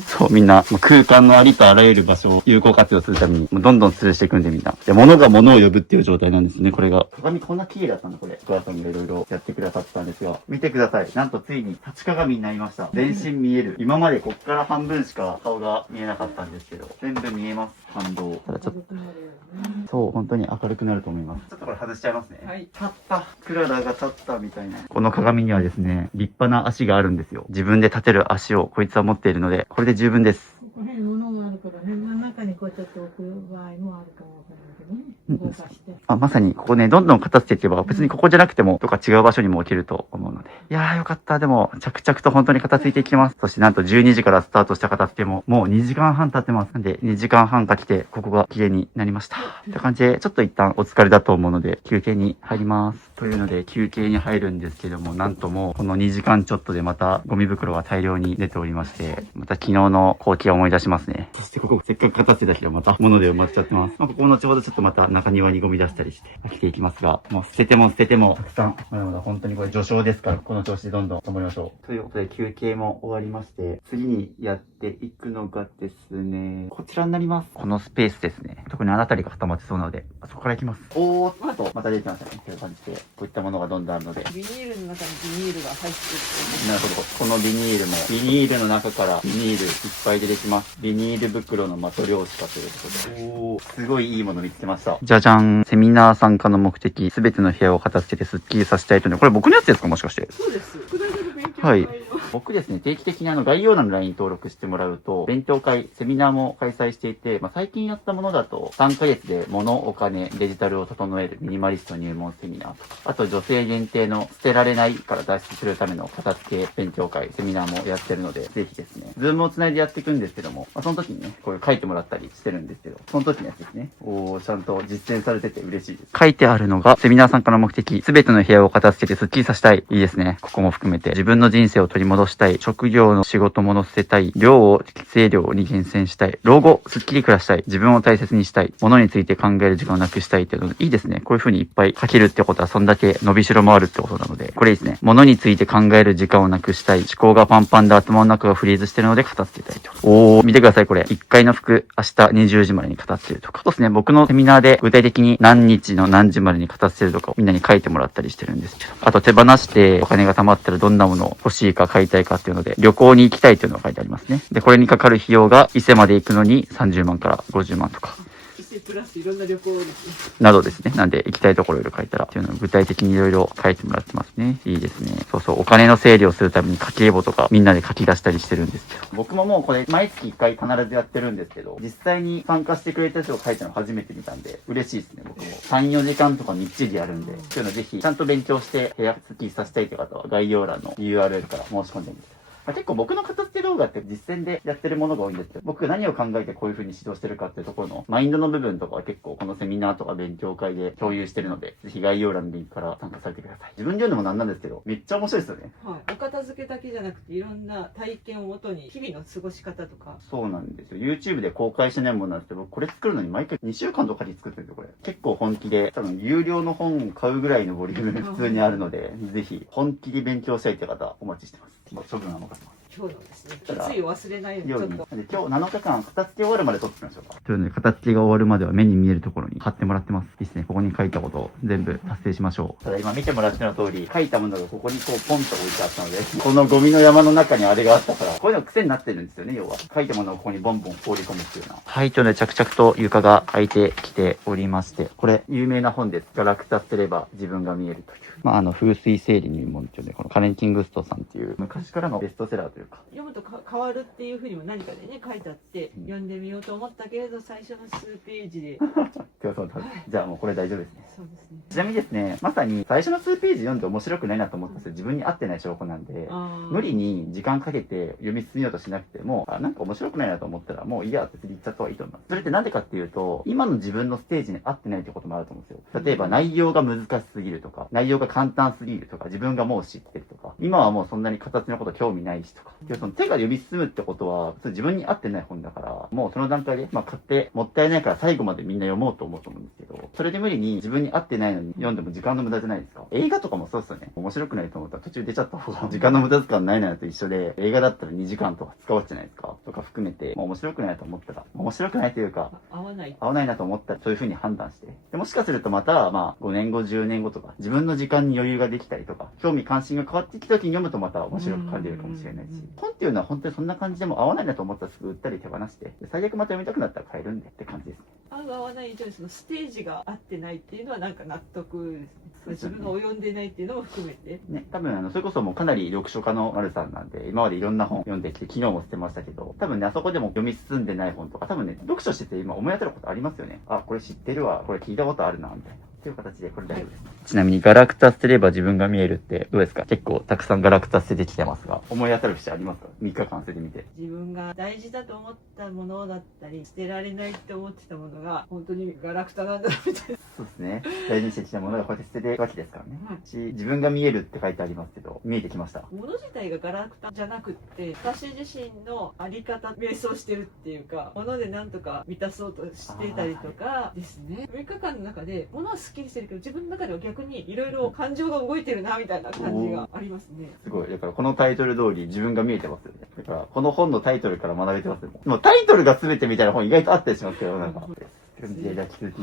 そう、みんな、空間のありとあらゆる場所を有効活用するために、どんどん吊るしていくんでみんな。で、物が物を呼ぶっていう状態なんですね、これが。鏡こんな綺麗だったんだ、これ。お母さんがいろいろやってくださったんですが。見てください。なんとついに立ち鏡になりました。全身見える。今までこっから半分しか顔が見えなかったんですけど、全部見えます。反動。ただちょっと、そう、本当に明るくなると思います。ちょっとこれ外しちゃいますね。はい。立った。クララが立ったみたいな。この鏡にはですね、立派な足があるんですよ。自分で立てる足をこいつは持っているので、これで十分です。この辺物があるからね、真ん中にこうちょっと置く場合もあるかもわからないけどね。動かして。まさにここね、どんどん片付けていけば、別にここじゃなくても、とか違う場所にも置けると思うので。いやーよかった。でも、着々と本当に片付いていきます。そしてなんと12時からスタートした片付けも、もう2時間半経ってます。なんで、2時間半かけて、ここが綺麗になりました。って感じで、ちょっと一旦お疲れだと思うので、休憩に入ります。というので、休憩に入るんですけども、なんともう、この2時間ちょっとでまた、ゴミ袋が大量に出ておりまして、また昨日の光景を思い出しますね。そしてここ、せっかく片付けたけど、また、物で埋まっちゃってます。ここも後ほどちょっとまた中庭にゴミ出したりして、飽きていきますが、もう捨てても捨てても、たくさん、まだまだ本当にこれ序章ですから、この調子でどんどん頑張りましょう。ということで、休憩も終わりまして、次にやっていくのがですね、こちらになります。このスペースですね。特にあなたりが固まってそうなので、そこから行きます。おーっと、また出てきましたね。という感じで、こういったものがどんどんあるので。ビニールの中にビニールが入ってる。なるほど。このビニールも、ビニールの中からビニールいっぱい出てきます。ビニール袋のマトリョーシカということで。おー、すごいいいもの見つけました。じゃじゃん。セミナー参加の目的、すべての部屋を片付けてスッキリさせたいというの。これ僕のやつですか、もしかして。そうです。この間の勉強会の。はい。僕ですね、定期的に概要欄の LINE 登録してもらうと、勉強会、セミナーも開催していて、最近やったものだと、3ヶ月で物、お金、デジタルを整えるミニマリスト入門セミナーとか、あと女性限定の捨てられないから脱出するための片付け勉強会、セミナーもやってるので、ぜひですね、ズームをつないでやっていくんですけども、その時にね、こういう書いてもらったりしてるんですけど、その時のやつですね。ちゃんと実践されてて嬉しいです。書いてあるのが、セミナー参加の目的、すべての部屋を片付けてスッキリさせたい。いいですね。ここも含めて、自分の人生を取り戻戻したい。職業の仕事も乗せたい。量を規制量に厳選したい。老後、すっきり暮らしたい。自分を大切にしたい。物について考える時間をなくしたいっていうので、いいですね。こういう風にいっぱい書けるってことは、そんだけ伸びしろもあるってことなので、これいいですね。物について考える時間をなくしたい。思考がパンパンで頭の中がフリーズしてるので片付けたいと。見てください、これ。1階の服、明日20時までに片付けるとか。そうですね。僕のセミナーで具体的に何日の何時までに片付けるとかをみんなに書いてもらったりしてるんですけど。あと手放してお金が貯まったらどんなものを欲しいか買いたいかっていうので、旅行に行きたいっていうのが書いてありますね。で、これにかかる費用が伊勢まで行くのに30万から50万とか。伊勢プラスいろんな旅行ですね。などですね。なんで、行きたいところいろいろ書いたら、っていうのを具体的にいろいろ書いてもらってますね。いいですね。そうそう、お金の整理をするために家計簿とかみんなで書き出したりしてるんですけど。僕ももうこれ、毎月1回必ずやってるんですけど、実際に参加してくれた人が書いたの初めて見たんで、嬉しいですね、僕も。3、4時間とかみっちりやるんで、そういうのぜひ、ちゃんと勉強して部屋スッキリさせたいという方は、概要欄の URL から申し込んでみてください。結構僕の片付け動画って実践でやってるものが多いんですけど、僕が何を考えてこういう風に指導してるかっていうところのマインドの部分とかは結構このセミナーとか勉強会で共有してるので、ぜひ概要欄のリンクから参加されてください。自分で言うのもなんなんですけど、めっちゃ面白いですよね。はい。お片付けだけじゃなくていろんな体験をもとに日々の過ごし方とか。そうなんですよ。YouTube で公開してないものなんですけど、僕これ作るのに毎回2週間とかで作ってるんですよ、これ。結構本気で、多分有料の本を買うぐらいのボリューム普通にあるので、ぜひ本気で勉強したいって方お待ちしてます。もう処分は任せます。今日のですね、決意を忘れないようにちょっと。で今日7日間片付け終わるまで撮ってみましょうか。というので、片付けが終わるまでは目に見えるところに貼ってもらってます。いいですね。ここに書いたことを全部達成しましょう。ただ今見てもらっての通り、書いたものがここにこうポンと置いてあったので、このゴミの山の中にあれがあったから、こういうの癖になってるんですよね、要は。書いたものをここにボンボン放り込むっていうような。はい、というので着々と床が空いてきておりまして、これ有名な本です。ガラクタすれば自分が見えるという。風水整理入門っていうね、このカレン・キングストさんっていう昔からのベストセラーというか。読むと変わるっていうふうにも何かでね書いてあって、読んでみようと思ったけれど最初の数ページでじゃあもうこれ大丈夫ですね。そうですね。ちなみにですね、まさに最初の数ページ読んで面白くないなと思ったんですよ。自分に合ってない証拠なんで、無理に時間かけて読み進めようとしなくても、なんか面白くないなと思ったら、もういいやって次行っちゃった方がいいと思います。それってなんでかっていうと、今の自分のステージに合ってないってこともあると思うんですよ。例えば内容が難しすぎるとか、内容が簡単すぎるとか、自分がもう知ってるとか、今はもうそんなに形のこと興味ないしとか。その手が読み進むってことは、自分に合ってない本だから、もうその段階で、買ってもったいないから最後までみんな読もうと思うと思うんですけど、それで無理に自分に合ってないのに読んでも時間の無駄じゃないですか。映画とかもそうですよね。面白くないと思ったら途中出ちゃった方が時間の無駄遣いないのと一緒で、映画だったら2時間とか使うじゃないですか。とか含めて、面白くないと思ったら、面白くないというか、合わないなと思ったらそういう風に判断して。でもしかするとまた、5年後、10年後とか、自分の時間に余裕ができたりとか、興味関心が変わってきた時に読むとまた面白く感じるかもしれないし、本っていうのは本当にそんな感じでも合わないなと思ったらすぐ売ったり手放して、最悪また読みたくなったら買えるんでって感じですね。合わない以上にそのステージが合ってないっていうのはなんか納得ですね。自分が及んでないっていうのも含めて。ね、多分それこそもうかなり読書家の丸さんなんで、今までいろんな本読んできて、昨日も捨てましたけど、多分ね、あそこでも読み進んでない本とか、多分ね、読書してて今思い当たることありますよね。あ、これ知ってるわ、これ聞いたことあるな、みたいな。という形でこれ大丈夫です、ね。ちなみにガラクタ捨てれば自分が見えるってどうですか？結構たくさんガラクタ捨ててきてますが、思い当たる節ありますか？3日間捨ててみて。自分が大事だと思ったものだったり、捨てられないって思ってたものが、本当にガラクタなんだみたいな。そうですね。大事にしてきたものがこうやって捨ててるわけですからね。自分が見えるって書いてありますけど、見えてきました。物自体がガラクタじゃなくって、私自身のあり方、瞑想してるっていうか、物でなんとか満たそうとしてたりとかですね。6日間の中で、物はスッキリしてるけど、自分の中では逆にいろいろ感情が動いてるなみたいな感じがありますね。すごい。だからこのタイトル通り自分が見えてますよね。だからこの本のタイトルから学べてますよね。もうタイトルが全てみたいな本意外とあったりしますけど、なんか。じゃあ引き続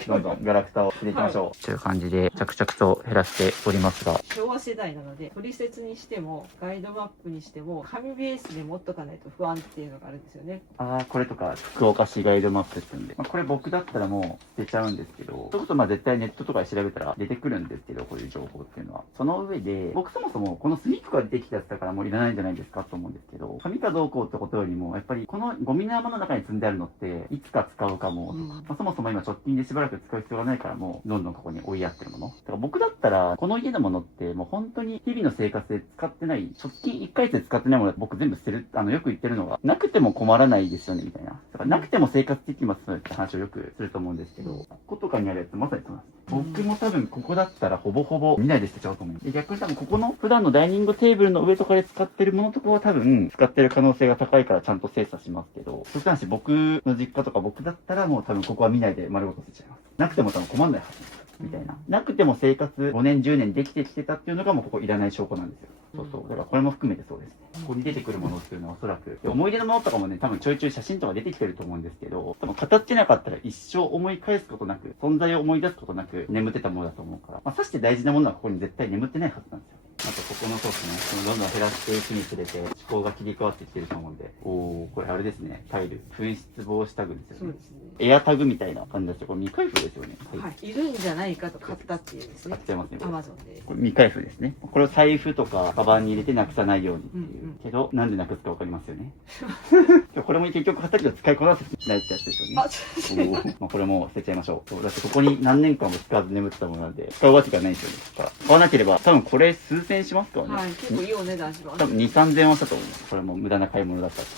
き、どんどんガラクタをしていきましょう。という感じで、着々と減らしておりますが。昭和世代なので、取説にしても、ガイドマップにしても、紙ベースで持っとかないと不安っていうのがあるんですよね。これとか、福岡市ガイドマップってんで。これ僕だったらもう捨てちゃうんですけど、それこそ絶対ネットとかで調べたら出てくるんですけど、こういう情報っていうのは。その上で、僕そもそもこの隅っこが出てきたやつだからもういらないんじゃないですかと思うんですけど、紙かどうこうってことよりも、やっぱりこのゴミの山の中に積んであるのって、いつか使うかもとまあ、そもそも今直近でしばらく使う必要がないからもうどんどんここに追いやってるもの。だから僕だったらこの家のものってもう本当に日々の生活で使ってない、直近1ヶ月で使ってないもの僕全部捨てる。よく言ってるのが、なくても困らないですよねみたいな。だからなくても生活できますって話をよくすると思うんですけど、こことかにあるやつまさにそうなんです。僕も多分ここだったらほぼほぼ見ないで捨てちゃうと思う。で、逆に多分ここの普段のダイニングテーブルの上とかで使ってるものとかは多分使ってる可能性が高いからちゃんと精査しますけど、そしたら僕の実家とか僕だったらもう多分ここは見ないで丸ごと捨てちゃいます。なくても多分困んないはずです。みたいな。なくても生活5年10年できてきてたっていうのがもうここいらない証拠なんですよ。そうそう。だからこれも含めてそうですね。ここに出てくるものっていうのはおそらく、思い出のものとかもね、多分ちょいちょい写真とか出てきてると思うんですけど、多分語ってなかったら一生思い返すことなく、存在を思い出すことなく眠ってたものだと思うから、まあ、さして大事なものはここに絶対眠ってないはずなんですよ。あとここのそうですね、どんどん減らしていくにつれて思考が切り替わってきてると思うんで、これあれですね、タイル、紛失防止タグですよね。そうですね。エアタグみたいな感じですよ。これ未開封ですよね。はい。いるんじゃないかと買ったっていうですね買っ。ちゃいますね。アマゾンで。これ未開封ですね。これを財布とかカバンに入れてなくさないようにっていう。けど、なんでなくすかわかりますよね。これも結局買ったけど使いこなせてないってやつですよね。あ、そうですね。まあこれも捨てちゃいましょう。そうだってここに何年間も使わず眠ってたものなんで、使うわけがないんですよね。だから買わなければ、多分これ数千円しますからね。はい。結構いいお値段します。多分2、3000円はしたと思う。これも無駄な買い物だったら。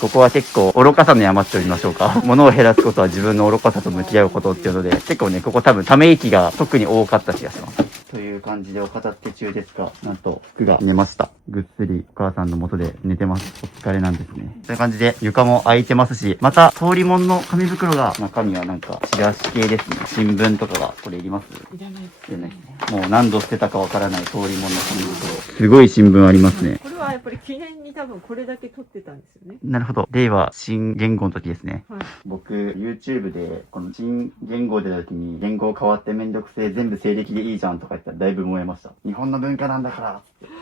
ここは結構愚かさの山って言いましょうか。物を減らすことは自分の愚かさと向き合うことっていうので、結構ね、ここ多分ため息が特に多かった気がします。という感じでお片付け中ですが、なんと服が寝ました。ぐっすりお母さんの元で寝てます。お疲れなんですね。という感じで床も空いてますし、また通り物の紙袋が、中身はなんかチラシ系ですね。新聞とかが、これいります？いらないですいらないですね。もう何度捨てたかわからない通り物の紙袋。すごい新聞ありますね。これはやっぱり記念に多分これだけ撮ってたんですよね。なるほど。令和新元号の時ですね。はい。僕、YouTube で、この新元号出た時に、元号変わってめんどくせえ、全部西暦でいいじゃんとか言ったらだいぶ燃えました。日本の文化なんだから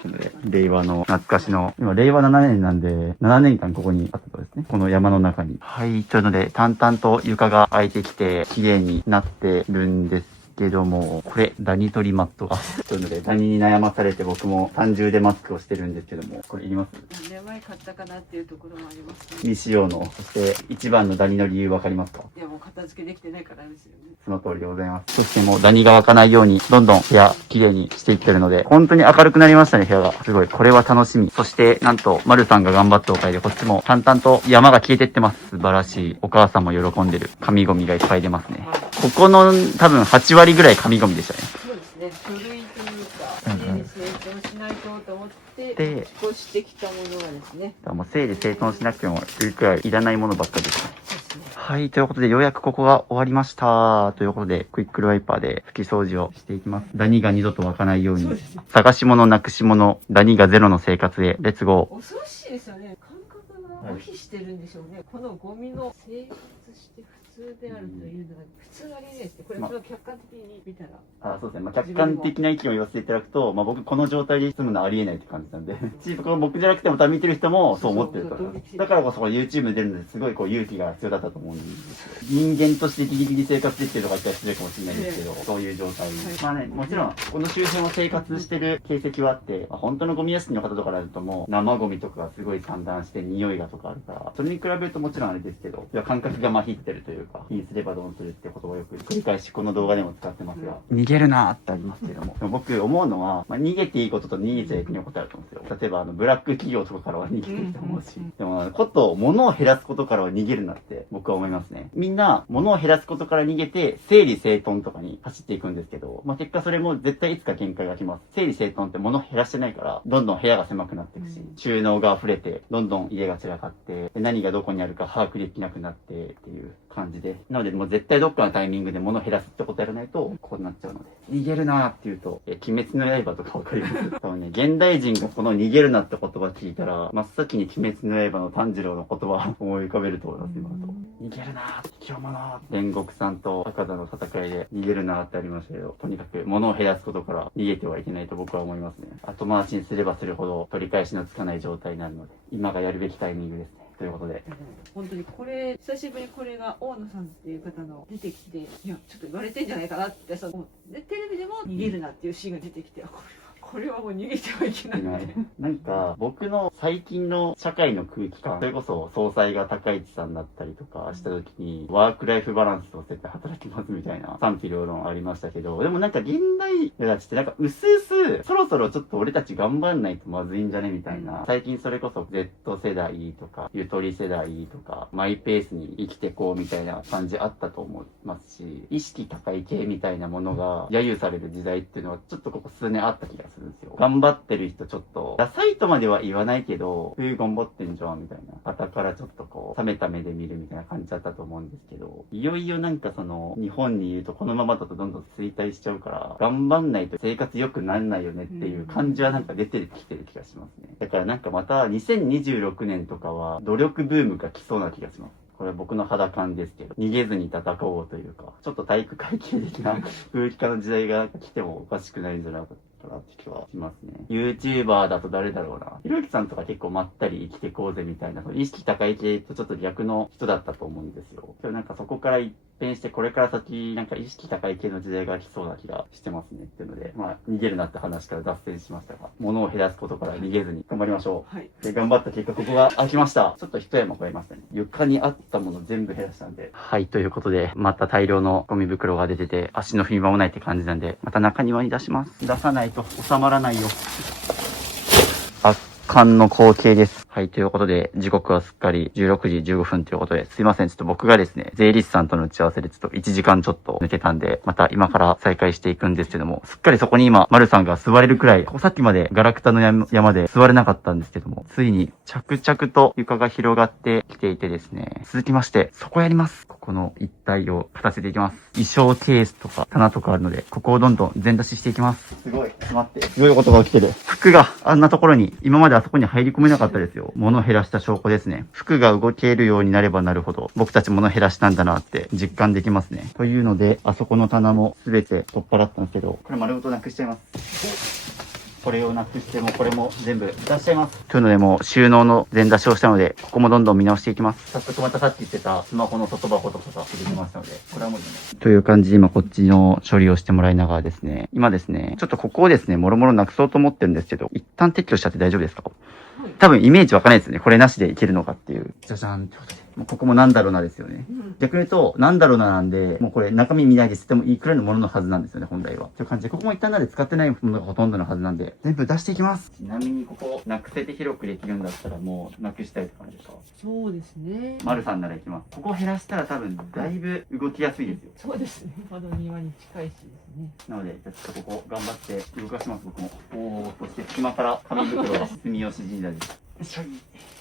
って令和の懐かしの、今令和7年なんで、7年間ここにあったとですね。この山の中に。はい、というので、淡々と床が空いてきて、綺麗になってるんですけども、これ、ダニ取りマット。というので、ダニに悩まされて僕も三重でマスクをしてるんですけども、これいります？何年前買ったかなっていうところもありますね。未使用の。そして、一番のダニの理由わかりますか？いやもう片付けできてないからですよね。その通りでございます。そしてもうダニが湧かないように、どんどん部屋綺麗にしていってるので、本当に明るくなりましたね、部屋が。すごい。これは楽しみ。そして、なんと、丸さんが頑張ったおかげで、こっちも淡々と山が消えてってます。素晴らしい。お母さんも喜んでる。紙ゴミがいっぱい出ますね。ここの多分8割ぐらい紙ゴミでしたね。そうですね。書類というか、家に成長しないと思ってで、引っ越してきたものがですね。もう整理整頓しなくてもいいくらいいらないものばっかりですね。そうですね。はい、ということで、ようやくここが終わりました。ということで、クイックルワイパーで拭き掃除をしていきます。ダニが二度と湧かないように、探し物、なくし物、ダニがゼロの生活へ、レッツゴー。恐ろしいですよね。感覚が麻痺してるんでしょうね。このゴミの生活して普通であるというのが普通はありえないですね。これちょっと客観的に見たら。そうですね。客観的な意見を言わせていただくと、僕この状態で住むのはありえないって感じなんで、僕じゃなくても多分見てる人もそう思ってるから。だからこそYouTube に出るのですごい勇気が必要だったと思うんですよ。人間としてギリギリ生活できてるとか言ったら失礼かもしれないですけど、そういう状態。もちろん、この周辺は生活してる形跡はあって、本当のゴミ屋敷の方とかだともう生ゴミとかがすごい散乱して匂いがとかあるから、それに比べるともちろんあれですけど、感覚が麻痺ってるというか、気にすればどうするってことをよく繰り返しこの動画でも使ってますが、逃げるなーってありますけども、僕思うのは、逃げていいことと逃げちゃいけないことあると思うんですよ。例えばブラック企業とかからは逃げていいと思うし、でも物を減らすことからは逃げるなって僕は思いますね。みんな物を減らすことから逃げて整理整頓とかに走っていくんですけど、結果それも絶対いつか限界が来ます。整理整頓って物を減らしてないから、どんどん部屋が狭くなっていくし、収納が溢れて、どんどん家が散らかって、何がどこにあるか把握できなくなってっていう感じで。なのでもう絶対どっかのタイミングで物を減らすってことやらないと、こうなっちゃうので。逃げるなーって言うと、鬼滅の刃とかわかります多分ね、現代人がこの逃げるなって言葉聞いたら、真っ先に鬼滅の刃の炭治郎の言葉を思い浮かべると思います、今だと。逃げるなー、生き物煉獄さんと赤座の戦いで逃げるなーってありましたけど、とにかく物を減らすことから逃げてはいけないと僕は思いますね。後回しにすればするほど取り返しのつかない状態になるので、今がやるべきタイミングですね。ということで。本当にこれ、久しぶりにこれが大野さんっていう方の出てきて、いや、ちょっと言われてんじゃないかなって、で、テレビでも逃げるなっていうシーンが出てきて、ここれはもう逃げてはいけない。なんか僕の最近の社会の空気感、それこそ総裁が高市さんだったりとかした時にワークライフバランスを設定働きますみたいな賛否両論ありましたけど、でもなんか現代のたちってなんかうすうすそろそろちょっと俺たち頑張んないとまずいんじゃねみたいな、最近それこそ Z 世代とかゆとり世代とかマイペースに生きてこうみたいな感じあったと思いますし、意識高い系みたいなものが揶揄される時代っていうのはちょっとここ数年あった気がするんですよ。頑張ってる人ちょっとダサいとまでは言わないけど、頑張ってんじゃんみたいな、傍からちょっとこう冷めた目で見るみたいな感じだったと思うんですけど、いよいよなんかその日本にいるとこのままだとどんどん衰退しちゃうから頑張んないと生活良くなんないよねっていう感じはなんか出てきてる気がしますね。だからなんかまた2026年とかは努力ブームが来そうな気がします。これは僕の肌感ですけど、逃げずに戦おうというか、ちょっと体育会系的な空気化の時代が来てもおかしくないんじゃないかなって気はしますね。YouTuber だと誰だろうな。ひろゆきさんとか結構まったり生きてこうぜみたいな、意識高い系とちょっと逆の人だったと思うんですよ。今日なんかそこから一変してこれから先なんか意識高い系の時代が来そうな気がしてますねっていうので、まあ逃げるなって話から脱線しましたが、物を減らすことから逃げずに頑張りましょう。はい。で、頑張った結果ここが開きました。ちょっと一山越えましたね。床にあったもの全部減らしたんで。はい、ということで、また大量のゴミ袋が出てて、足の踏み場もないって感じなんで、また中庭に出します。出さないと収まらないよ。圧巻の光景です。はい、ということで、時刻はすっかり16時15分ということで、すいません、ちょっと僕がですね、税理士さんとの打ち合わせでちょっと1時間ちょっと抜けたんで、また今から再開していくんですけども、すっかりそこに今、丸さんが座れるくらい、さっきまでガラクタの山で座れなかったんですけども、ついに着々と床が広がってきていてですね、続きまして、そこやります。ここの一帯を片せていきます。衣装ケースとか棚とかあるので、ここをどんどん全出ししていきます。すごい、待って、すごいことが起きてる。服があんなところに、今まであそこに入り込めなかったですよ。物減らした証拠ですね。服が動けるようになればなるほど、僕たち物減らしたんだなって実感できますね。というので、あそこの棚もすべて取っ払ったんですけど、これ丸ごとなくしちゃいます。これをなくしてもこれも全部出しちゃいます。というのでもう収納の全出しをしたので、ここもどんどん見直していきます。早速またさっき言ってたスマホの外箱とかが出てきましたので、これはもういいね。という感じで今こっちの処理をしてもらいながらですね、今ですね、ちょっとここをですね、もろもろなくそうと思ってるんですけど、一旦撤去しちゃって大丈夫ですか？多分イメージわかんないですよね。これなしでいけるのかっていう。じゃじゃんってことで。もうここもなんだろうなですよね。逆に言うと、なんだろうななんで、もうこれ中身見ないで捨ててもいいくらいのもののはずなんですよね、本来は。という感じで、ここも一旦なんで使ってないものがほとんどのはずなんで、全部出していきます。ちなみにここ、なくせて広くできるんだったらもう、なくしたいって感じですか？そうですね。丸さんならいきます。ここ減らしたら多分、だいぶ動きやすいですよ。そうですね。窓庭に近いしですね。なので、じゃあちょっとここ頑張って動かします、僕も。そして隙間から紙袋は住吉神社です。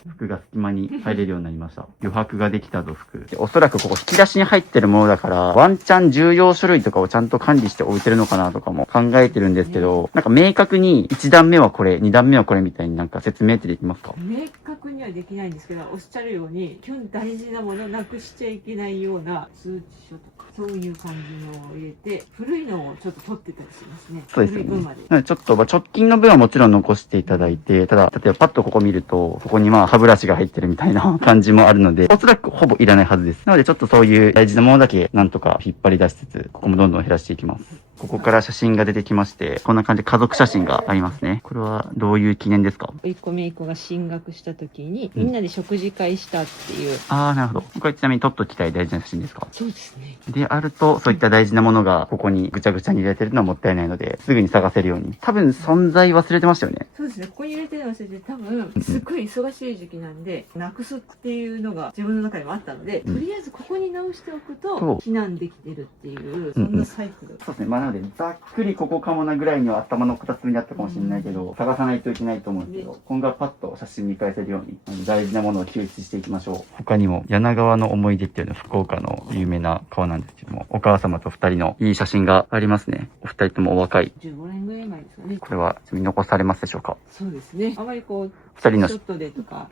服が隙間に入れるようになりました。余白ができたぞ、服。おそらくここ引き出しに入ってるものだから、ワンチャン重要書類とかをちゃんと管理して置いてるのかなとかも考えてるんですけど、なんか明確に1段目はこれ、2段目はこれみたいになんか説明ってできますか？明確にはできないんですけど、おっしゃるように、基本大事なものなくしちゃいけないような通知書とか、そういう感じのを入れて、古いのをちょっと取ってたりしますね。そうですよね。古い分まで。なのでちょっと、直近の分はもちろん残していただいて、ただ、例えばパッとここ見ると、ここに歯ブラシが入ってるみたいな感じもあるので、おそらくほぼいらないはずです。なのでちょっとそういう大事なものだけなんとか引っ張り出しつつ、ここもどんどん減らしていきます。ここから写真が出てきまして、こんな感じで家族写真がありますね。これはどういう記念ですか？甥っ子姪っ子が進学した時に、みんなで食事会したっていう。あー、なるほど。これちなみに撮っときたい大事な写真ですか？そうですね。であると、そういった大事なものがここにぐちゃぐちゃに入れてるのはもったいないので、すぐに探せるように。多分存在忘れてましたよね。そうですね。ここに入れてるの忘れて、多分、すっごい忙しい時期なんで、なくすっていうのが自分の中にもあったので、とりあえずここに直しておくと、避難できてるっていう、そんなサイクル。そうですね。まあなので、ざっくりここかもなぐらいには頭の片隅にあったかもしれないけど、探さないといけないと思うんですけど、今後はパッと写真見返せるように、大事なものを救出していきましょう。他にも、柳川の思い出っていうのは福岡の有名な川なんですけども、お母様と二人のいい写真がありますね。お二人ともお若い。15年ぐらい前ですかね。これは、見残されますでしょうか？そうですね。あまりこう、二人のショットでとか、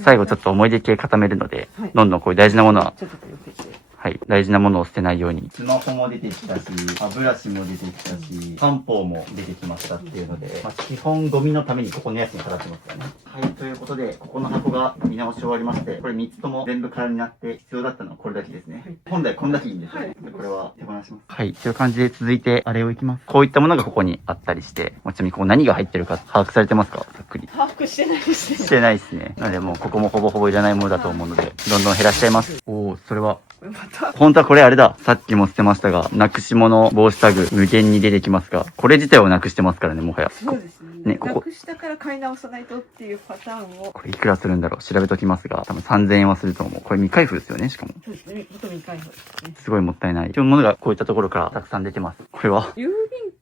最後ちょっと思い出系固めるので、はいどんどんこういう大事なものは、ちょっと避けて。ははい。大事なものを捨てないように。スマホも出てきたし、歯ブラシも出てきたし、漢方も出てきましたっていうので、基本ゴミのためにここのやつに飾ってますからね。はい。ということで、ここの箱が見直し終わりまして、これ3つとも全部空になって必要だったのはこれだけですね。本来こんだけいいんですよね。これは手放します。はい。という感じで続いてあれをいきます。こういったものがここにあったりして、ちなみにここ何が入ってるか把握されてますか？ざっくり。把握してないですね。してないですね。なのでもうここもほぼほぼいらないものだと思うので、どんどん減らしちゃいます。おー、それは。本当はこれあれだ。さっきも捨てましたが、なくし物防止タグ無限に出てきますが、これ自体をなくしてますからね、もはや。そうですね。ね、ここ。なくしたから買い直さないとっていうパターンを。これいくらするんだろう調べときますが、多分3000円はすると思う。これ未開封ですよね、しかも。そうですね。元未開封ですね。すごいもったいない。一応物がこういったところからたくさん出てます。これは郵便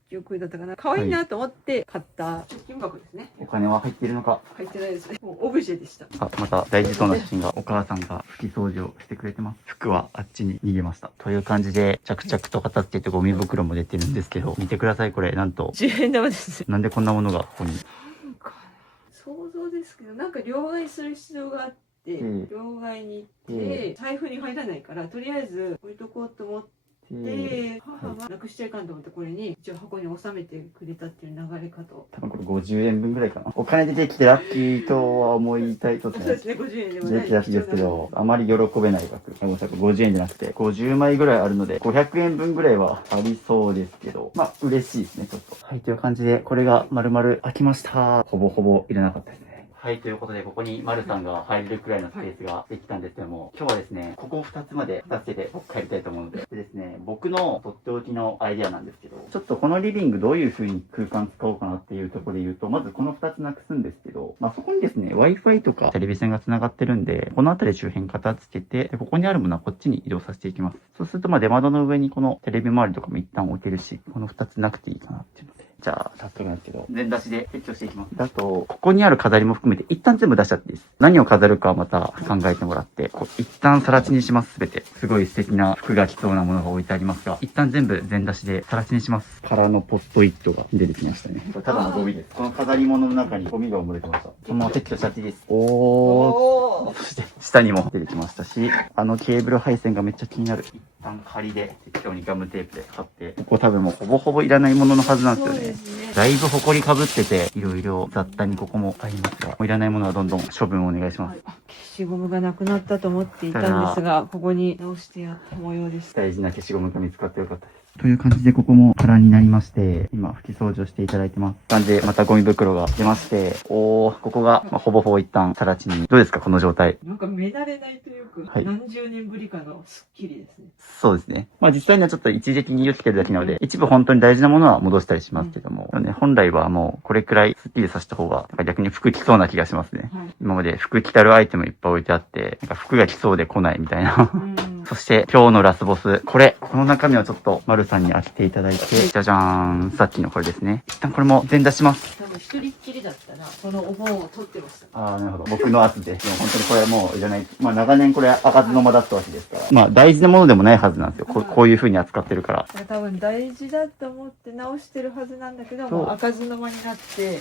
局だったかな。可愛いなと思って買った貯金箱ですね。お金は入っているのか。入ってないですね。もうオブジェでした。あ、また大事そうな写真がお母さんが拭き掃除をしてくれてます。服はあっちに逃げました。という感じで、着々と片付けてゴミ袋も出てるんですけど、見てください、これ。なんと。10円玉ですね。なんでこんなものがここに。なんか想像ですけど、なんか両替する必要があって、両替に行って、財布に入らないから、とりあえず置いとこうと思って、母がなくしちゃいかんと思ってこれに一応箱に収めてくれたっていう流れかと。多分これ50円分ぐらいかな。お金出てきてラッキーとは思いたいとそうですね、50円でも出てきたらしいですけど、あまり喜べない額。50円じゃなくて、50枚ぐらいあるので、500円分ぐらいはありそうですけど、まあ嬉しいですね、ちょっと。はい、という感じで、これが丸々開きました。ほぼほぼいらなかったですね。はい、ということで、ここに丸さんが入れるくらいのスペースができたんですけども、今日はですね、ここ2つまで片付けて僕帰りたいと思うので、でですね、僕のとっておきのアイデアなんですけど、ちょっとこのリビングどういう風に空間使おうかなっていうところで言うと、まずこの2つなくすんですけど、まあそこにですね、Wi-Fi とかテレビ線が繋がってるんで、この辺り周辺片付けて、でここにあるものはこっちに移動させていきます。そうすると、まあ出窓の上にこのテレビ周りとかも一旦置けるし、この2つなくていいかなっていうので。じゃあ、早速なんですけど、全出しで設置をしていきます。だと、ここにある飾りも含めて、一旦全部出しちゃっていいです。何を飾るかはまた考えてもらって、一旦更地にします、すべて。すごい素敵な服が着そうなものが置いてありますが、一旦全部全出しで更地にします。空のポストイットが出てきましたね。これただのゴミです。この飾り物の中にゴミが埋もれてました。そのまま撤去しちゃっていいです。そして、下にも出てきましたし、あのケーブル配線がめっちゃ気になる。一旦仮で、適当にガムテープで貼って、ここ多分もうほぼほぼいらないもののはずなんですよね。だいぶ埃かぶってて、いろいろ雑多にここもありますが、もういらないものはどんどん処分をお願いします。消しゴムがなくなったと思っていたんですが、ここに直してやった模様です。大事な消しゴムが見つかってよかったです。という感じでここも空になりまして、今拭き掃除をしていただいてます。感じでまたゴミ袋が出まして、ここが、ほぼほぼ一旦更地に。どうですかこの状態。なんか目慣れないというか、何十年ぶりかのスッキリですね。そうですね。まあ実際にはちょっと一時的に色つけるだけなので、一部本当に大事なものは戻したりしますけども、本来はもうこれくらいスッキリさせた方が、逆に服着そうな気がしますね。今まで服着たるアイテムいっぱい置いてあって、なんか服が着そうで来ないみたいな。そして今日のラスボス、この中身をちょっと丸さんに開けていただいて、じゃじゃーん、さっきのこれですね。一旦これも全出します。多分一人っきりだったら、このお盆を取ってました。ああ、なるほど。僕の圧で。でも本当にこれはもういらない。まあ長年これ開かずの間だったわけですから。まあ大事なものでもないはずなんですよ。こういう風に扱ってるから。多分大事だと思って直してるはずなんだけど、もう開かずの間になって、も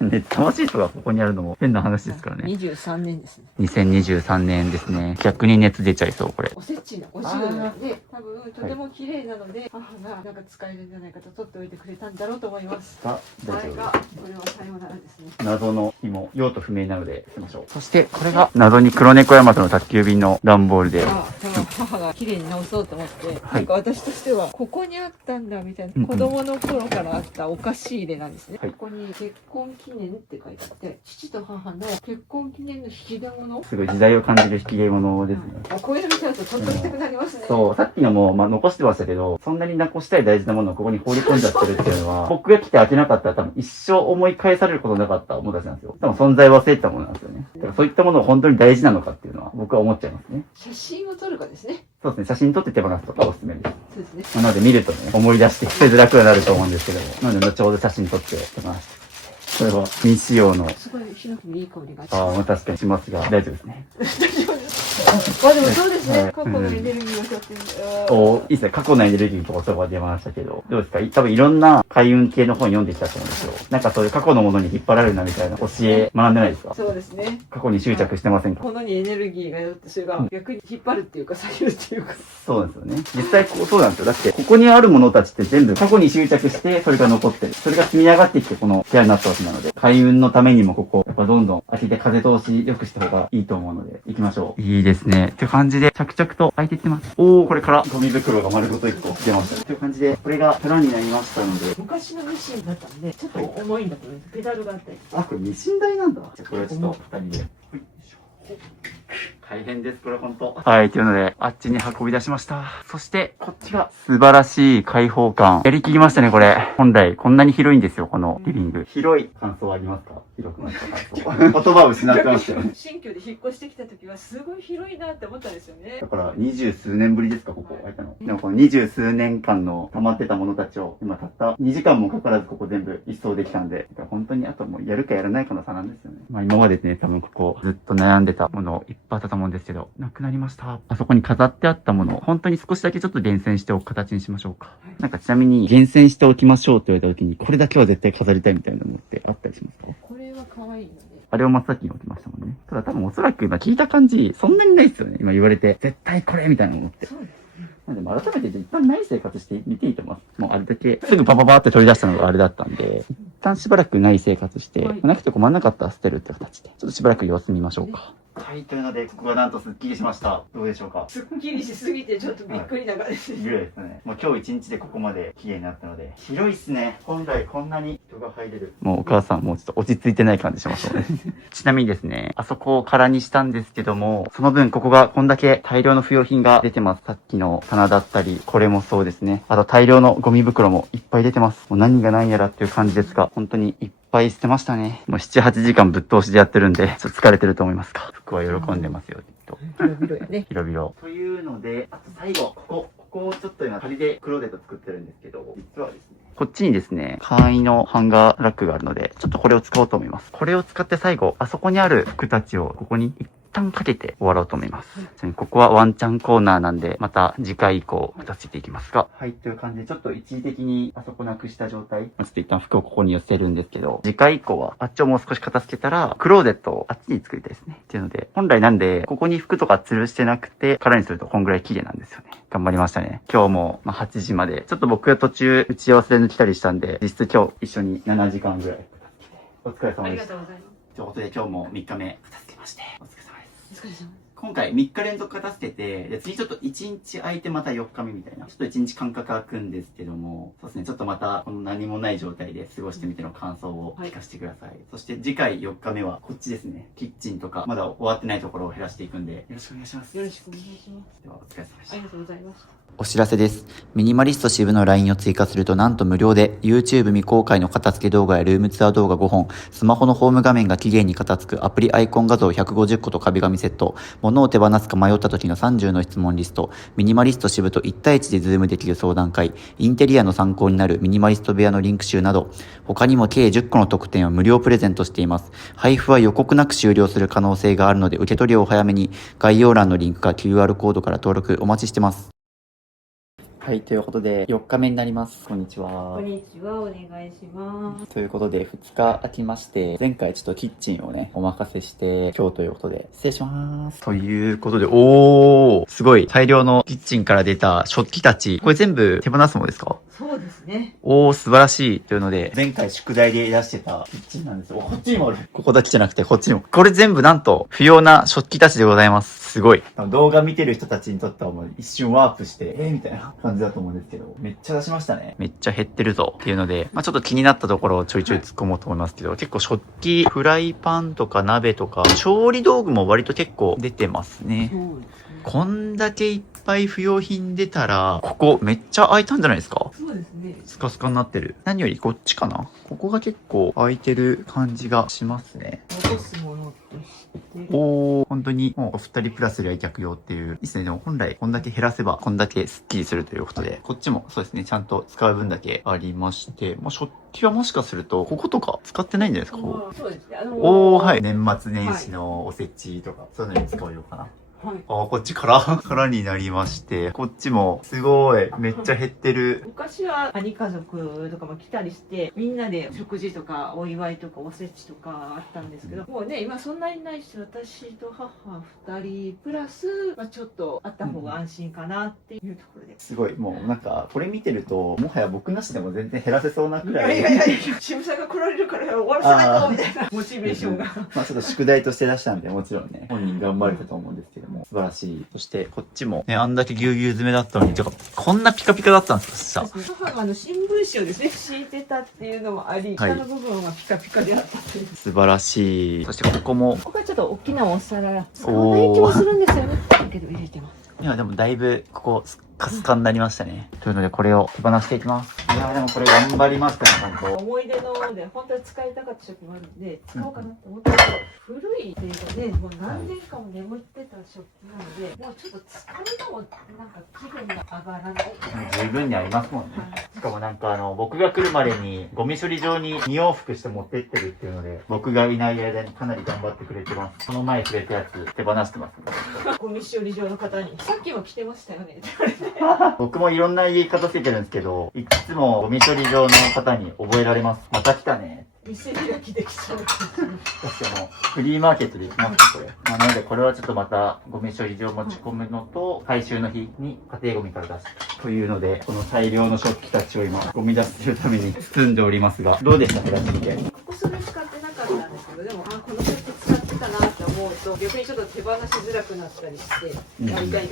う、はい。ね、魂とがここにあるのも変な話ですからね。23年ですね。2023年ですね。逆に熱出ちゃいそう、これ。おせちのお重なので、多分とても綺麗なので、母がなんか使えるんじゃないかと取っておいてくれたんだろうと思います。大丈夫です。これはさようならですね。謎の紐、用途不明なので捨てましょう。そしてこれが謎に黒猫ヤマトの宅急便の段ボールで。多分母が綺麗に直そうと思って、なんか私としてはここにあったんだみたいな、子供の頃からあったお菓子入れなんですね。ここに結婚記念って書いてあって、父と母の結婚記念の引き出物。すごい時代を感じる引き出物ですね。こういうの見ちゃうと取っときたくなりますね。そう、さっきのも残してましたけど、そんなに残したい大事なものをここに放り込んじゃってるっていうのは、僕が来て開けなかったら多分一生思い返されることなかったものたちなんですよ。多分存在忘れてたものなんですよね。だからそういったものを本当に大事なのかっていうのは僕は思っちゃいますね。写真を撮るかですね。そうですね、写真撮って手放すとかおすすめです。そうですね。なので見るとね、思い出して捨てづらくはなると思うんですけども。なので後ほど写真撮って手放して。これは未使用の。すごいヒノキのいい香りがします。確かにしますが、大丈夫ですね。大丈夫です。まあでもそうですね、はい過去のエネルギーをちょっおいいですね。過去のエネルギーと言葉出ましたけど、どうですか？多分いろんな開運系の本読んできたと思うんですよ。なんかそういう過去のものに引っ張られるなみたいな教え学んでないですか？そうですね。過去に執着してませんか？このにエネルギーがよってそれが逆に引っ張るっていうか左右っていうか。そうですよね。実際そうなんですよ。だってここにあるものたちって全部過去に執着してそれが残ってる。それが積み上がってきてこの部屋になったわけなので、開運のためにもここやっぱどんどん開けて風通し良くした方がいいと思うので行きましょう。いいですね。っていう感じで着々と開いていってます。おー、これからゴミ袋が丸ごと1個出ました。という感じでこれが空になりましたので、昔のミシンだったんで、ちょっと重いんだと思います。ペダルがあったり。あ、これミシン台なんだ。じゃあこれはちょっと2人で。大変です、これ本当。はい、というので、あっちに運び出しました。そして、こっちが素晴らしい開放感。やりきりましたね、これ。本来、こんなに広いんですよ、このリビング。広い感想ありますか？広くなった感想。言葉を失ってましたよね。新居で引っ越してきた時はすごい広いなって思ったんですよねだ。から、20数年ぶりですか、ここ開いたの。でも、この20数年間の溜まってたものたちを、今たった2時間もかからずここ全部一掃できたんで、本当にあともうやるかやらないかの差なんですよね。まあ今までね、多分ここずっと悩んでたものいっぱいあったと思うんですけど、なくなりました。あそこに飾ってあったもの、本当に少しだけちょっと厳選しておく形にしましょうか。なんかちなみに厳選しておきましょうって言われた時に、これだけは絶対飾りたいみたいなのってあったりしますか？これは可愛いので。あれを真っ先に置きましたもんね。ただ多分おそらく今聞いた感じ、そんなにないですよね。今言われて、絶対これみたいなのって。そうですね。なんで、改めて一旦ない生活してみていいと思います。もうあれだけ、すぐパパパって取り出したのがあれだったんで、一旦しばらくない生活して、はいなくて困らなかったら捨てるって形で、ちょっとしばらく様子見ましょうか。はい、というので、ここがなんとスッキリしました。どうでしょうか？すっきりしすぎてちょっとびっくりな感じです。ぐらいですね。もう今日一日でここまで綺麗になったので、広いっすね。本来こんなに人が入れる。もうお母さんもうちょっと落ち着いてない感じしますよね。ちなみにですね、あそこを空にしたんですけども、その分ここがこんだけ大量の不要品が出てます。さっきの棚だったり、これもそうですね。あと大量のゴミ袋もいっぱい出てます。もう何が何やらっていう感じですが、本当にいっぱい捨てましたね。もう7、8時間ぶっ通しでやってるんで、ちょっと疲れてると思いますが、服は喜んでますよ、きっと。広々やね。広々。というので、あと最後、ここをちょっと今仮でクローゼット作ってるんですけど、実はですね、こっちにですね、簡易のハンガーラックがあるので、ちょっとこれを使おうと思います。これを使って最後、あそこにある服たちをここに一旦かけて終わろうと思います。ちなみにここはワンチャンコーナーなんで、また次回以降、片付けていきますが。はい、という感じで、ちょっと一時的にあそこなくした状態。ちょっと一旦服をここに寄せるんですけど、次回以降は、あっちをもう少し片付けたら、クローゼットをあっちに作りたいですね。っていうので、本来なんで、ここに服とか吊るしてなくて、空にするとこんぐらい綺麗なんですよね。頑張りましたね。今日も、8時まで。ちょっと僕が途中、打ち合わせで抜きたりしたんで、実質今日一緒に7時間ぐらい片付けて。お疲れ様ありでした。がとうございます。ということで今日も3日目片付けまして、お疲れ様です。お疲れ様です。今回3日連続片付けて、で次ちょっと1日空いてまた4日目みたいな、ちょっと1日間隔空くんですけども、そうですね、ちょっとまたこの何もない状態で過ごしてみての感想を聞かせてください。そして次回4日目はこっちですね、キッチンとかまだ終わってないところを減らしていくんで、よろしくお願いします。よろしくお願いします。ではお疲れ様でした。ありがとうございました。お知らせです。ミニマリスト支部の LINE を追加するとなんと無料で YouTube 未公開の片付け動画やルームツアー動画5本、スマホのホーム画面が綺麗に片付くアプリアイコン画像150個と壁紙セット、物を手放すか迷った時の30の質問リスト、ミニマリスト支部と1対1でズームできる相談会、インテリアの参考になるミニマリスト部屋のリンク集など、他にも計10個の特典を無料プレゼントしています。配布は予告なく終了する可能性があるので受け取りをお早めに、概要欄のリンクか QR コードから登録お待ちしてます。はい、ということで、4日目になります。こんにちは。こんにちは、お願いします。ということで、2日空きまして、前回ちょっとキッチンをね、お任せして、今日ということで、失礼します。ということで、おー、すごい、大量のキッチンから出た食器たち、これ全部手放すものですか？そうですね。おー、素晴らしい。というので、前回宿題で出してたキッチンなんですよ。こっちにもある。ここだけじゃなくて、こっちにも。これ全部なんと、不要な食器たちでございます。すごい。動画見てる人たちにとってはもう一瞬ワープして、みたいな感じだと思うんですけど、めっちゃ出しましたね。めっちゃ減ってるぞ。っていうので、ちょっと気になったところをちょいちょい突っ込もうと思いますけど、結構食器、フライパンとか鍋とか、調理道具も割と結構出てますね。そうですね。こんだけいっぱい不要品出たら、ここめっちゃ空いたんじゃないですか？そうですね。スカスカになってる。何よりこっちかな？ここが結構空いてる感じがしますね。残すものとして。おー、本当にもうお二人プラス来客用っていう。いいですね。でも本来こんだけ減らせばこんだけスッキリするということで、こっちもそうですね、ちゃんと使う分だけありまして、食器はもしかすると、こことか使ってないんじゃないですか？そうですね。おー、はい。年末年始のおせちとか、そういうのに使うようかな。はい。こっち空になりまして、こっちもすごいめっちゃ減ってる。昔は兄家族とかも来たりしてみんなで食事とかお祝いとかおせちとかあったんですけど、もうね今そんなにないし、私と母2人プラス、ちょっとあった方が安心かなっていうところで、すごい、もうなんかこれ見てるともはや僕なしでも全然減らせそうなくいらい。やいやいやいや、渋さんが来られるから終わらせないとみたいなモチベーションが。まあちょっと宿題として出したんで、もちろんね本人頑張れたと思うんですけども、素晴らしい。そしてこっちもね、あんだけぎゅうぎゅう詰めだったのに、てかこんなピカピカだったんですか。母が新聞紙をですね敷いてたっていうのもあり、はい下の部分はピカピカであったという。素晴らしい。そしてここも、ここがちょっと大きなお皿、使わない気もするんですよね。だけど入れてます。いやでもだいぶここスカスカになりましたね。というのでこれを手放していきます。いやでもこれ頑張りましたね、本当。思い出ので本当は使いたかった食器もあるんで使おうかなと思ったけど、古いっていうかね、もう何年間も眠ってた食器なので、もうちょっと使うのもなんか気分が上がらない。十分にありますもんね。しかもなんか僕が来るまでにゴミ処理場に2往復して持ってってるっていうので、僕がいない間にかなり頑張ってくれてます。その前くれたやつ手放してますね。ゴミ処理場の方にさっきも来てましたよねって言われて。僕もいろんな言い方つけてるんですけど、いつもゴミ処理場の方に覚えられます。また来たね。店開きできそうですね。確かもうフリーマーケットで行きますこれ。なのでこれはちょっとまたゴミ処理場持ち込むのと、回収の日に家庭ゴミから出すというので、この大量の食器たちを今ゴミ出しするために包んでおりますが、どうでしたか、出してみて。ここ数年使ってなかったんですけど、でもこの食器使ってたなって思うと逆にちょっと手放しづらくなったりして、やりたい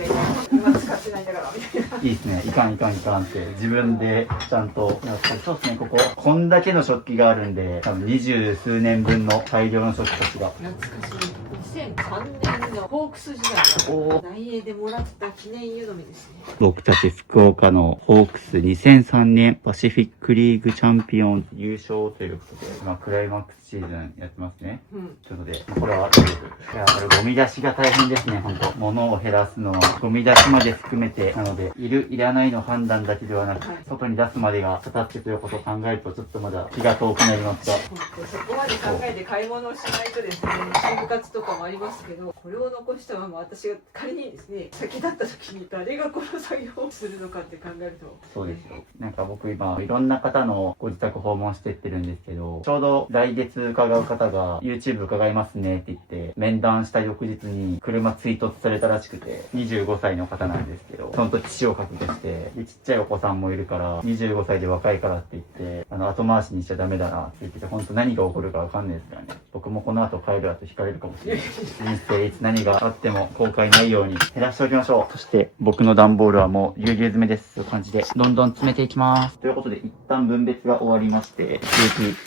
今使ってないんだからみたいな。いいですね。いかんって自分でちゃんとやっぱりそうですね。こんだけの食器があるんで、多分20数年分の大量の食器たちが。懐かしい。2003年のホークス時代の大英でもらった記念湯飲みですね。僕たち福岡のホークス2003年パシフィックリーグチャンピオンズ優勝ということで、今クライマックスシーズンやってますね。というので、これはとにかく、いや、これゴミ出しが大変ですね、本当。物を減らすのはゴミ出しまで含めて、なので、いる、いらないの判断だけではなく、外に出すまでが片付けということを考えると、ちょっとまだ気が遠くなりますが。そこまで考えて買い物をしないとですね、新部活とかもありますけど、これを残したまま私が仮にですね、先立った時に誰がこの作業をするのかって考えると。そうですよ。なんか僕今、いろんな方のご自宅訪問してってるんですけど、ちょうど来月伺う方が YouTube 伺いますねって言って、面談した翌日に車追突されたらしくて、25歳の方なんですけど、その時死を覚悟して、でちっちゃいお子さんもいるから、25歳で若いからって言って、後回しにしちゃダメだなって言ってて、本当何が起こるかわかんないですからね。僕もこの後帰る後引かれるかもしれない。人生いつ何があっても後悔ないように減らしておきましょう。そして僕の段ボールはもうぎゅうぎゅう詰めです。という感じで、どんどん詰めていきます。ということで、一旦分別が終わりまして、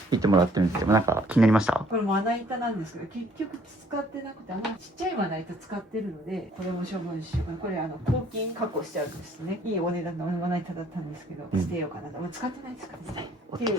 切ってもらってるんですけど、なんか気になりました？これまな板なんですけど、結局使ってなくて、ちっちゃいまな板使ってるので、これも処分しようかな。これ抗菌加工してあるんですね。いいお値段のまな板だったんですけど、捨てようかなと。使ってないですからね。ってい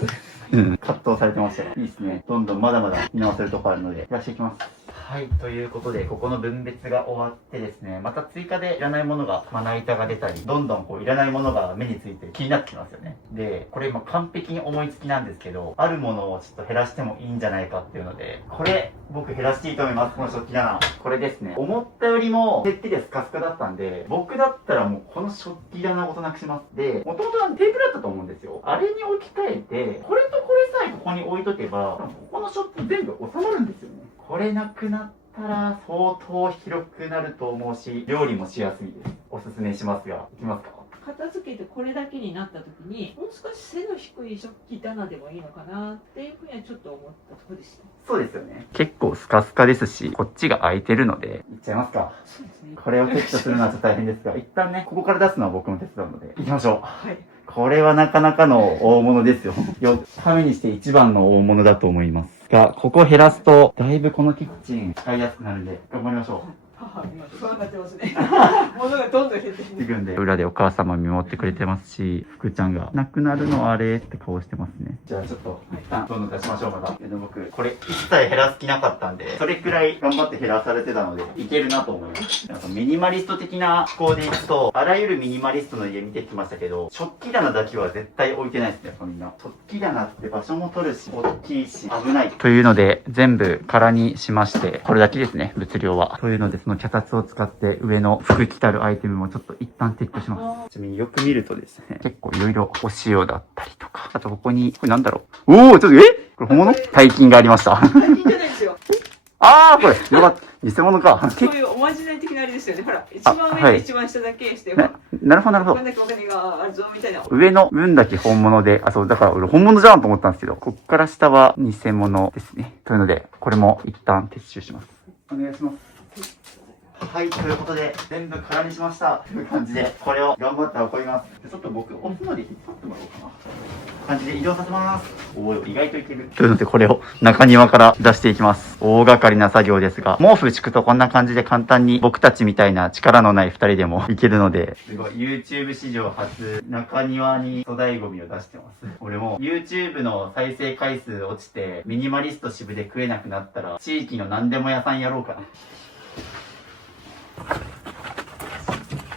う。葛藤されてましたよ。いいですね。どんどんまだまだ見直せるところあるので、やらしていきます。はい、ということで、ここの分別が終わってですね、また追加でいらないものが、まな板が出たり、どんどんいらないものが目について気になってきますよね。で、これ今完璧に思いつきなんですけど、あるものをちょっと減らしてもいいんじゃないかっていうので、これ、僕減らしていいと思います。この食器棚。これですね。思ったよりも、設定でスカスカだったんで、僕だったらもうこの食器棚ごとなくします。で、もともとテーブルだったと思うんですよ。あれに置き換えて、これとこれさえここに置いとけば、ここの食器全部収まるんですよね。これなくなったら相当広くなると思うし、料理もしやすいです。おすすめしますが、いきますか？片付けてこれだけになった時に、もう少し背の低い食器棚でもいいのかなっていうふうにはちょっと思ったところでした。そうですよね。結構スカスカですし、こっちが空いてるので、いっちゃいますか。そうですね。これを撤去するのはちょっと大変ですが、一旦ね、ここから出すのは僕も手伝うので、行きましょう。はい。これはなかなかの大物ですよ。4日目にして一番の大物だと思います。が、ここ減らすと、だいぶこのキッチン使いやすくなるんで、頑張りましょう。母、今不安になってますね。物がどんどん減っていくんで、裏でお母様見守ってくれてますし、福ちゃんが、なくなるのあれって顔してますね。じゃあちょっと、一旦どんどん出しましょう、また。僕、これ一切減らす気なかったんで、それくらい頑張って減らされてたので、いけるなと思います。なんかミニマリスト的な思考でいくと、あらゆるミニマリストの家見てきましたけど、食器棚だけは絶対置いてないですね、みんな。食器棚って場所も取るし、大きいし、危ない。というので、全部空にしまして、これだけですね、物量は。というのです。の脚立を使って上の服着たるアイテムもちょっと一旦撤去します。ちなみによく見るとですね、結構いろいろお塩だったりとか、あとここに、これなんだろう。おお、ちょっと、これ本物？大金がありました。最近じゃないですよ。あー、これ、よかった。偽物か。そういうおまじない的なあれですよね。ほら、一番上はいと一番下だけして、なるほど、なるほどこん。だけお金があるぞみたいな。上の分だけ本物で、あ、そう、だから俺本物じゃんと思ったんですけど、こっから下は偽物ですね。というので、これも一旦撤収します。お願いします。はい、ということで、全部空にしました。という感じで、これを頑張って運びます。ちょっと僕、おつまり引っ張ってもらおうかな。感じで移動させます。おお、意外といける。というので、これを中庭から出していきます。大掛かりな作業ですが、毛布敷くとこんな感じで簡単に僕たちみたいな力のない2人でもいけるので、すごい、YouTube 史上初、中庭に粗大ゴミを出してます。俺も YouTube の再生回数落ちて、ミニマリスト支部で食えなくなったら、地域の何でも屋さんやろうかな。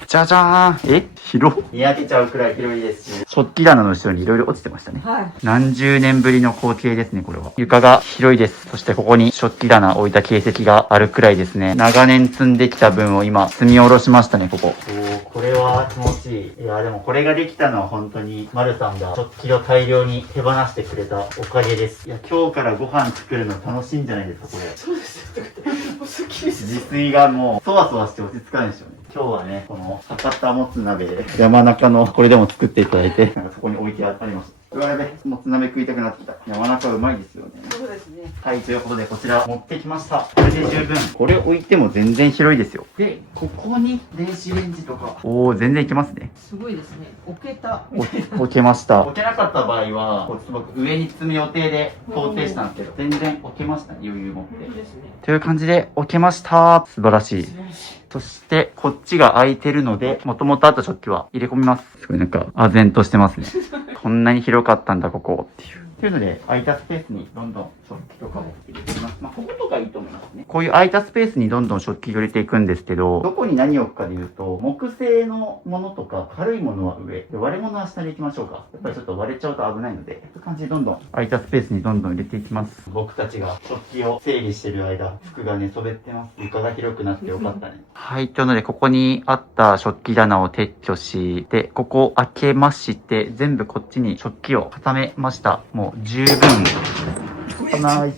じゃじゃーん。広？見分けちゃうくらい広いですし、食器棚の後ろにいろいろ落ちてましたね。はい。何十年ぶりの光景ですね、これは。床が広いです。そしてここに食器棚置いた形跡があるくらいですね。長年積んできた分を今、積み下ろしましたね、ここ。これは気持ちいい。いや、でもこれができたのは本当に、丸さんが食器を大量に手放してくれたおかげです。いや、今日からご飯作るの楽しいんじゃないですか、これ。そうですよ。もう好きです。自炊がもう、そわそわして落ち着かないでしょうね。今日はね、この博多もつ鍋で山中のこれでも作っていただいて、なんかそこに置いてありました。うわやべ、もつ鍋食いたくなってきた。山中うまいですよね。そうですね。はい、ということでこちら持ってきました。これで十分。これ置いても全然広いですよ。で、ここに電子レンジとか。おー、全然いけますね。すごいですね。置けた。置けました。置けなかった場合は、こっち僕上に積む予定で想定したんですけど、全然置けましたね、余裕持って。本当ですね。という感じで置けました。素晴らしい。そして、こっちが空いてるので、もともとあった食器は入れ込みます。すごいなんか、唖然としてますね。こんなに広かったんだ、ここ。っていう。というので、空いたスペースにどんどん食器とかを入れていきます。まあ、こことかいいと思いますね。こういう空いたスペースにどんどん食器を入れていくんですけど、どこに何を置くかで言うと、木製のものとか軽いものは上、で割れ物は下に行きましょうか。やっぱりちょっと割れちゃうと危ないので、こういう感じでどんどん空いたスペースにどんどん入れていきます。僕たちが食器を整理してる間、服が寝そべってます。床が広くなってよかったね。はい、というので、ここにあった食器棚を撤去して、ここ開けまして、全部こっちに食器を固めました。もう十分。危ない。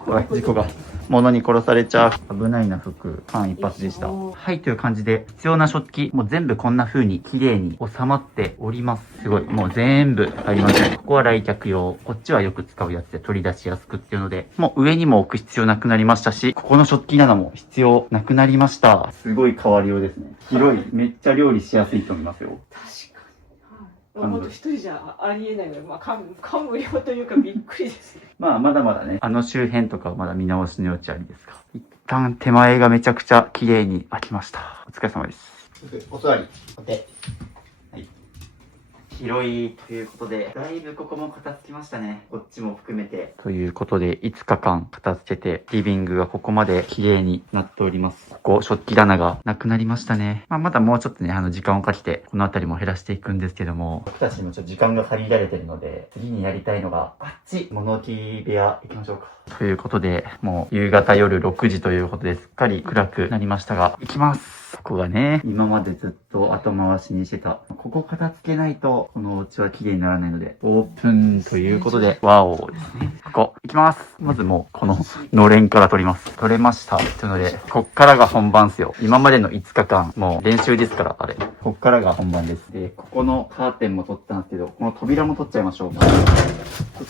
怖い、事故が。物に殺されちゃう。危ないな、服。間一髪でした。はい、という感じで、必要な食器、もう全部こんな風に綺麗に収まっております。すごい。もう全部ありません。ここは来客用。こっちはよく使うやつで取り出しやすくっていうので、もう上にも置く必要なくなりましたし、ここの食器棚も必要なくなりました。すごい変わりようですね。広い。めっちゃ料理しやすいと思いますよ。確かに。本当一人じゃありえないので、まあ、感無量というかびっくりですね。まあ、まだまだね、あの周辺とかはまだ見直しの余地ありですが。一旦手前がめちゃくちゃ綺麗に開きました。お疲れ様です。お座り。お手。はい。広いということで、だいぶここも片付きましたね。こっちも含めて。ということで、5日間片付けて、リビングがここまで綺麗になっております。ここ、食器棚がなくなりましたね。まあ、まだもうちょっとね、時間をかけて、この辺りも減らしていくんですけども、僕たちにもちょっと時間が限られてるので、次にやりたいのが、あっち、物置部屋行きましょうか。ということで、もう夕方夜6時ということで、すっかり暗くなりましたが、行きます。ここがね、今までずっと後回しにしてた。ここ片付けないと、このお家は綺麗にならないので、オープンということで、ワオですね。ここ、行きます。まずもう、この、のれんから取ります。取れました。というので、こっからが本番っすよ。今までの5日間、もう練習ですから、あれ。こっからが本番です。で、ここのカーテンも取ったんですけど、この扉も取っちゃいましょう。取っ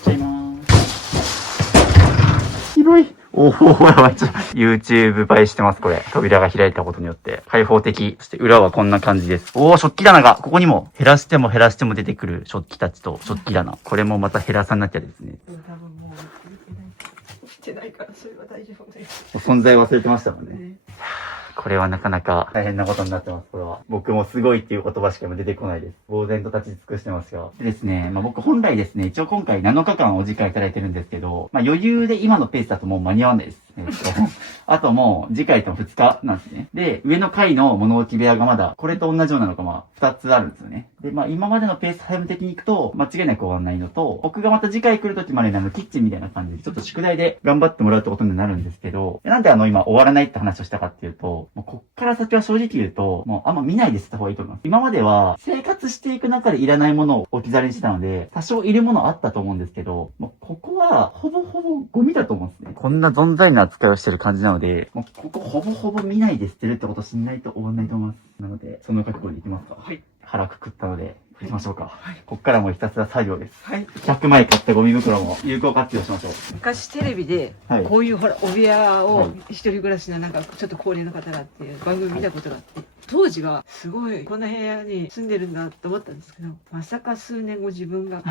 ちゃいまーす。広い。おお、やばい。YouTube 映えしてます、これ。扉が開いたことによって。開放的。そして裏はこんな感じです。おお、食器棚が、ここにも減らしても減らしても出てくる食器たちと食器棚。これもまた減らさなきゃですね。多分もう見てないからそれは大丈夫です。存在忘れてましたもんね。これはなかなか大変なことになってます、これは。僕もすごいっていう言葉しか今出てこないです。呆然と立ち尽くしてますよ。でですね、僕本来ですね、一応今回7日間お時間いただいてるんですけど、余裕で今のペースだともう間に合わないです。あともう次回と2日なんですね。で、上の階の物置部屋がまだこれと同じようなのが2つあるんですよね。で、今までのペース配分的に行くと間違いなく終わんないのと、僕がまた次回来る時までにキッチンみたいな感じでちょっと宿題で頑張ってもらうってことになるんですけど、なんで今終わらないって話をしたかっていうと、もうこっから先は正直言うと、もうあんま見ないで捨てた方がいいと思います。今までは生活していく中でいらないものを置き去りにしてたので、多少いるものあったと思うんですけど、もうここはほぼほぼゴミだと思うんですね。こんな存在な扱いをしてる感じなので、もうここほぼほぼ見ないで捨てるってことをしないと終わんないと思います。なので、その覚悟でいきますか。はい。腹くくったので、行きましょうか。はい。こっからもうひたすら作業です。はい。100枚買ったゴミ袋も有効活用しましょう。昔テレビで、こういうほら、お部屋を一人暮らしのなんかちょっと高齢の方がっていう番組見たことがあって、当時はすごいこんな部屋に住んでるんだと思ったんですけど、まさか数年後自分が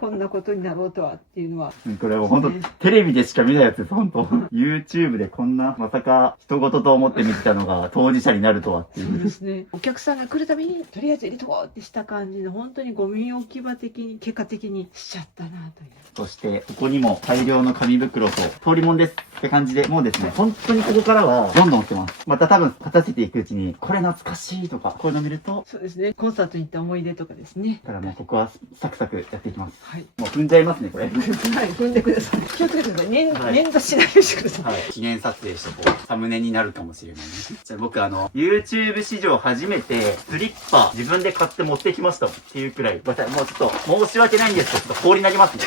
こんなことになろうとはっていうのは。これは本当テレビでしか見ないやつです、本当。YouTube でこんな、まさか人事と思って見てたのが当事者になるとはっていう。そうですね。お客さんが来るたびに、とりあえず入れとこうってした感じの、本当にゴミ置き場的に、結果的にしちゃったなという。そして、ここにも大量の紙袋と、通りもんですって感じで、もうですね、本当にここからはどんどん置けます。また多分、片付けていくうちに、これ懐かしいとか、こういうの見ると、そうですね。コンサートに行った思い出とかですね。だからもうここはサクサクやっていきます。はい。もう踏んじゃいますね、これ。はい、踏んでください。気をつけてください。粘土しないようにしてください。はい。記念撮影してこう、サムネになるかもしれないね。じゃあ僕YouTube 史上初めて、スリッパ自分で買って持ってきましたっていうくらい、もうちょっと申し訳ないんですけど、ちょっと氷になりますね。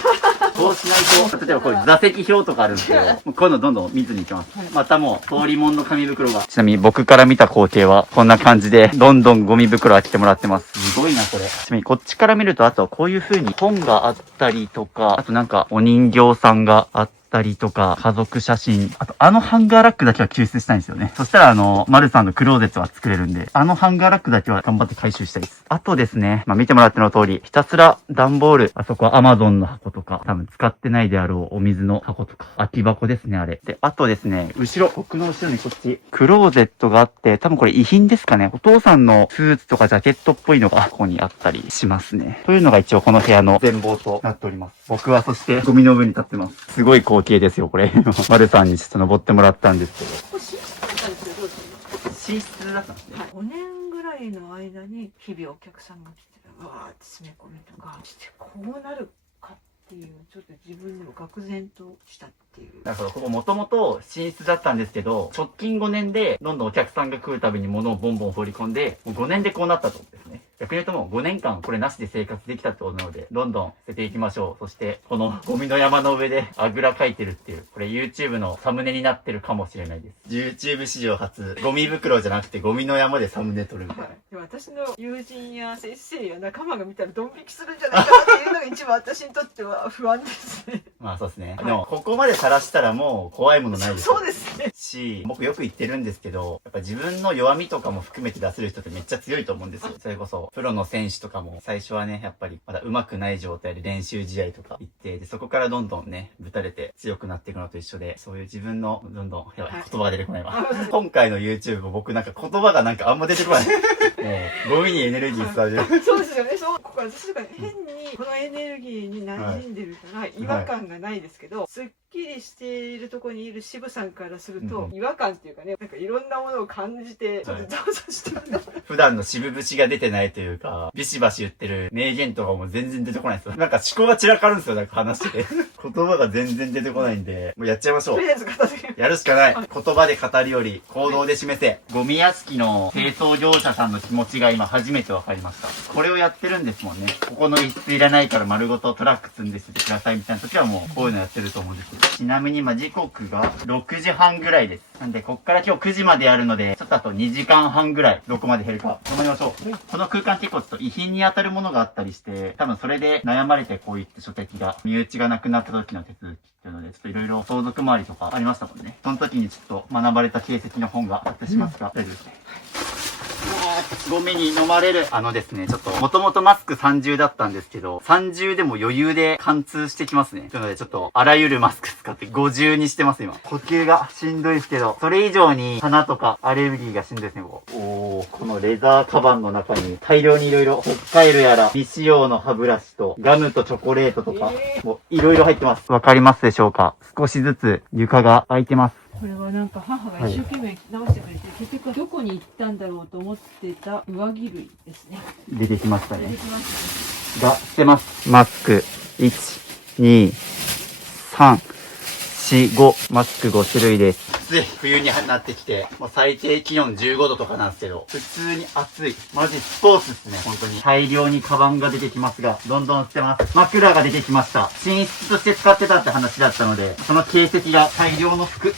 そうしないと、例えばこういう座席表とかあるんですけど、もうこういうのどんどん見ずにいきます。またもう、通りもんの紙袋が。ちなみに僕から見た光景は、こんな感じで、どんどんゴミ袋開けてもらってます。すごいな、これ。ちなみにこっちから見ると、あとはこういう風に本があったりとか、あとなんかお人形さんがあったりとか、家族写真、あとハンガーラックだけは救出したいんですよね。そしたらマルさんのクローゼットは作れるんで、ハンガーラックだけは頑張って回収したいです。あとですね、見てもらっての通り、ひたすら段ボール、あそこは Amazon の箱とか、多分使ってないであろうお水の箱とか、空き箱ですね、あれ。で、あとですね、僕の後ろにこっち、クローゼットがあって、多分これ遺品ですかね。お父さんのスーツとかジャケットっぽいのがここにあったりしますね。というのが一応この部屋の全貌となっております。僕はそしてゴミの上に立ってます。すごい光景ですよ、これ。丸さんにちょっと登ってもらったんですけど。これ寝室だったんですけど、どうですか？寝室だったんですね。はい。5年ぐらいの間に、日々お客さんが来て、わーって詰め込みとかして、こうなるかっていう、ちょっと自分でも愕然としたっていう。だからここもともと寝室だったんですけど、直近5年でどんどんお客さんが来るたびに物をボンボン放り込んで、もう5年でこうなったとですね。逆に言うともう5年間これなしで生活できたってことなので、どんどん捨てていきましょう。そして、このゴミの山の上であぐらかいてるっていう、これ YouTube のサムネになってるかもしれないです。YouTube 史上初、ゴミ袋じゃなくてゴミの山でサムネ撮るみたいな。で私の友人や先生や仲間が見たらドン引きするんじゃないかなっていうのが一番私にとっては不安ですね。まあそうですね。でも、ここまで晒したらもう怖いものないです。そうですね。し、僕よく言ってるんですけど、やっぱ自分の弱みとかも含めて出せる人ってめっちゃ強いと思うんですよ。それこそ、プロの選手とかも最初はね、やっぱりまだ上手くない状態で練習試合とか行って、で、そこからどんどんね、ぶたれて強くなっていくのと一緒で、そういう自分の、どんどん、やばい、言葉が出てこないわ。今回の YouTube も僕なんか言葉がなんかあんま出てこない。もう、ゴミにエネルギー伝わる。そうですよね。そう、ここ私が変にこのエネルギーに馴染んでるから違和感がないですけど、すっきりしているところにいる渋さんからすると、違和感っていうかね、なんかいろんなものを感じて、ちょっとざわざわしてる。普段の渋節が出てないというか、ビシバシ言ってる名言とかも全然出てこないですよ。なんか思考が散らかるんですよ、なんか話してて。言葉が全然出てこないんで、もうやっちゃいましょう。とりあえず片付けやるしかない。言葉で語るより行動で示せ。ゴミ屋敷の清掃業者さんの気持ちが今初めて分かりました。これをやってるんですもんね。ここの椅子いらないから丸ごとトラック積んで捨ててくださいみたいな時はもうこういうのやってると思うんですけど。ちなみに今時刻が6時半ぐらいです。なんでこっから今日9時までやるので、ちょっとあと2時間半ぐらいどこまで減るか頑張りましょう。この空間結構ちょっと遺品に当たるものがあったりして、多分それで悩まれてこういった書籍が、身内がなくなった時の手続きっていうので、ちょっといろいろ相続回りとかありましたもんね。その時にちょっと学ばれた形跡の本があったりしますが、大丈夫ですね。多めに飲まれる。ですね、ちょっと、もともとマスク30だったんですけど、30でも余裕で貫通してきますね。なので、ちょっと、あらゆるマスク使って50にしてます、今。呼吸がしんどいですけど、それ以上に鼻とかアレルギーがしんどいですね、このレザーカバンの中に大量にいろいろ、北海道やら、未使用の歯ブラシと、ガムとチョコレートとか、もういろいろ入ってます。わかりますでしょうか？少しずつ床が空いてます。これはなんか母が一生懸命直してくれて、結局どこに行ったんだろうと思ってた上着類ですね。出てきましたね出て。きましが、捨てます。マスク、1、2、3、4、5。マスク5種類です。暑い冬になってきて、もう最低気温15度とかなんですけど、普通に暑い。マジスポーツですね、本当に。大量にカバンが出てきますが、どんどん捨てます。枕が出てきました。寝室として使ってたって話だったので、その形跡が大量の服。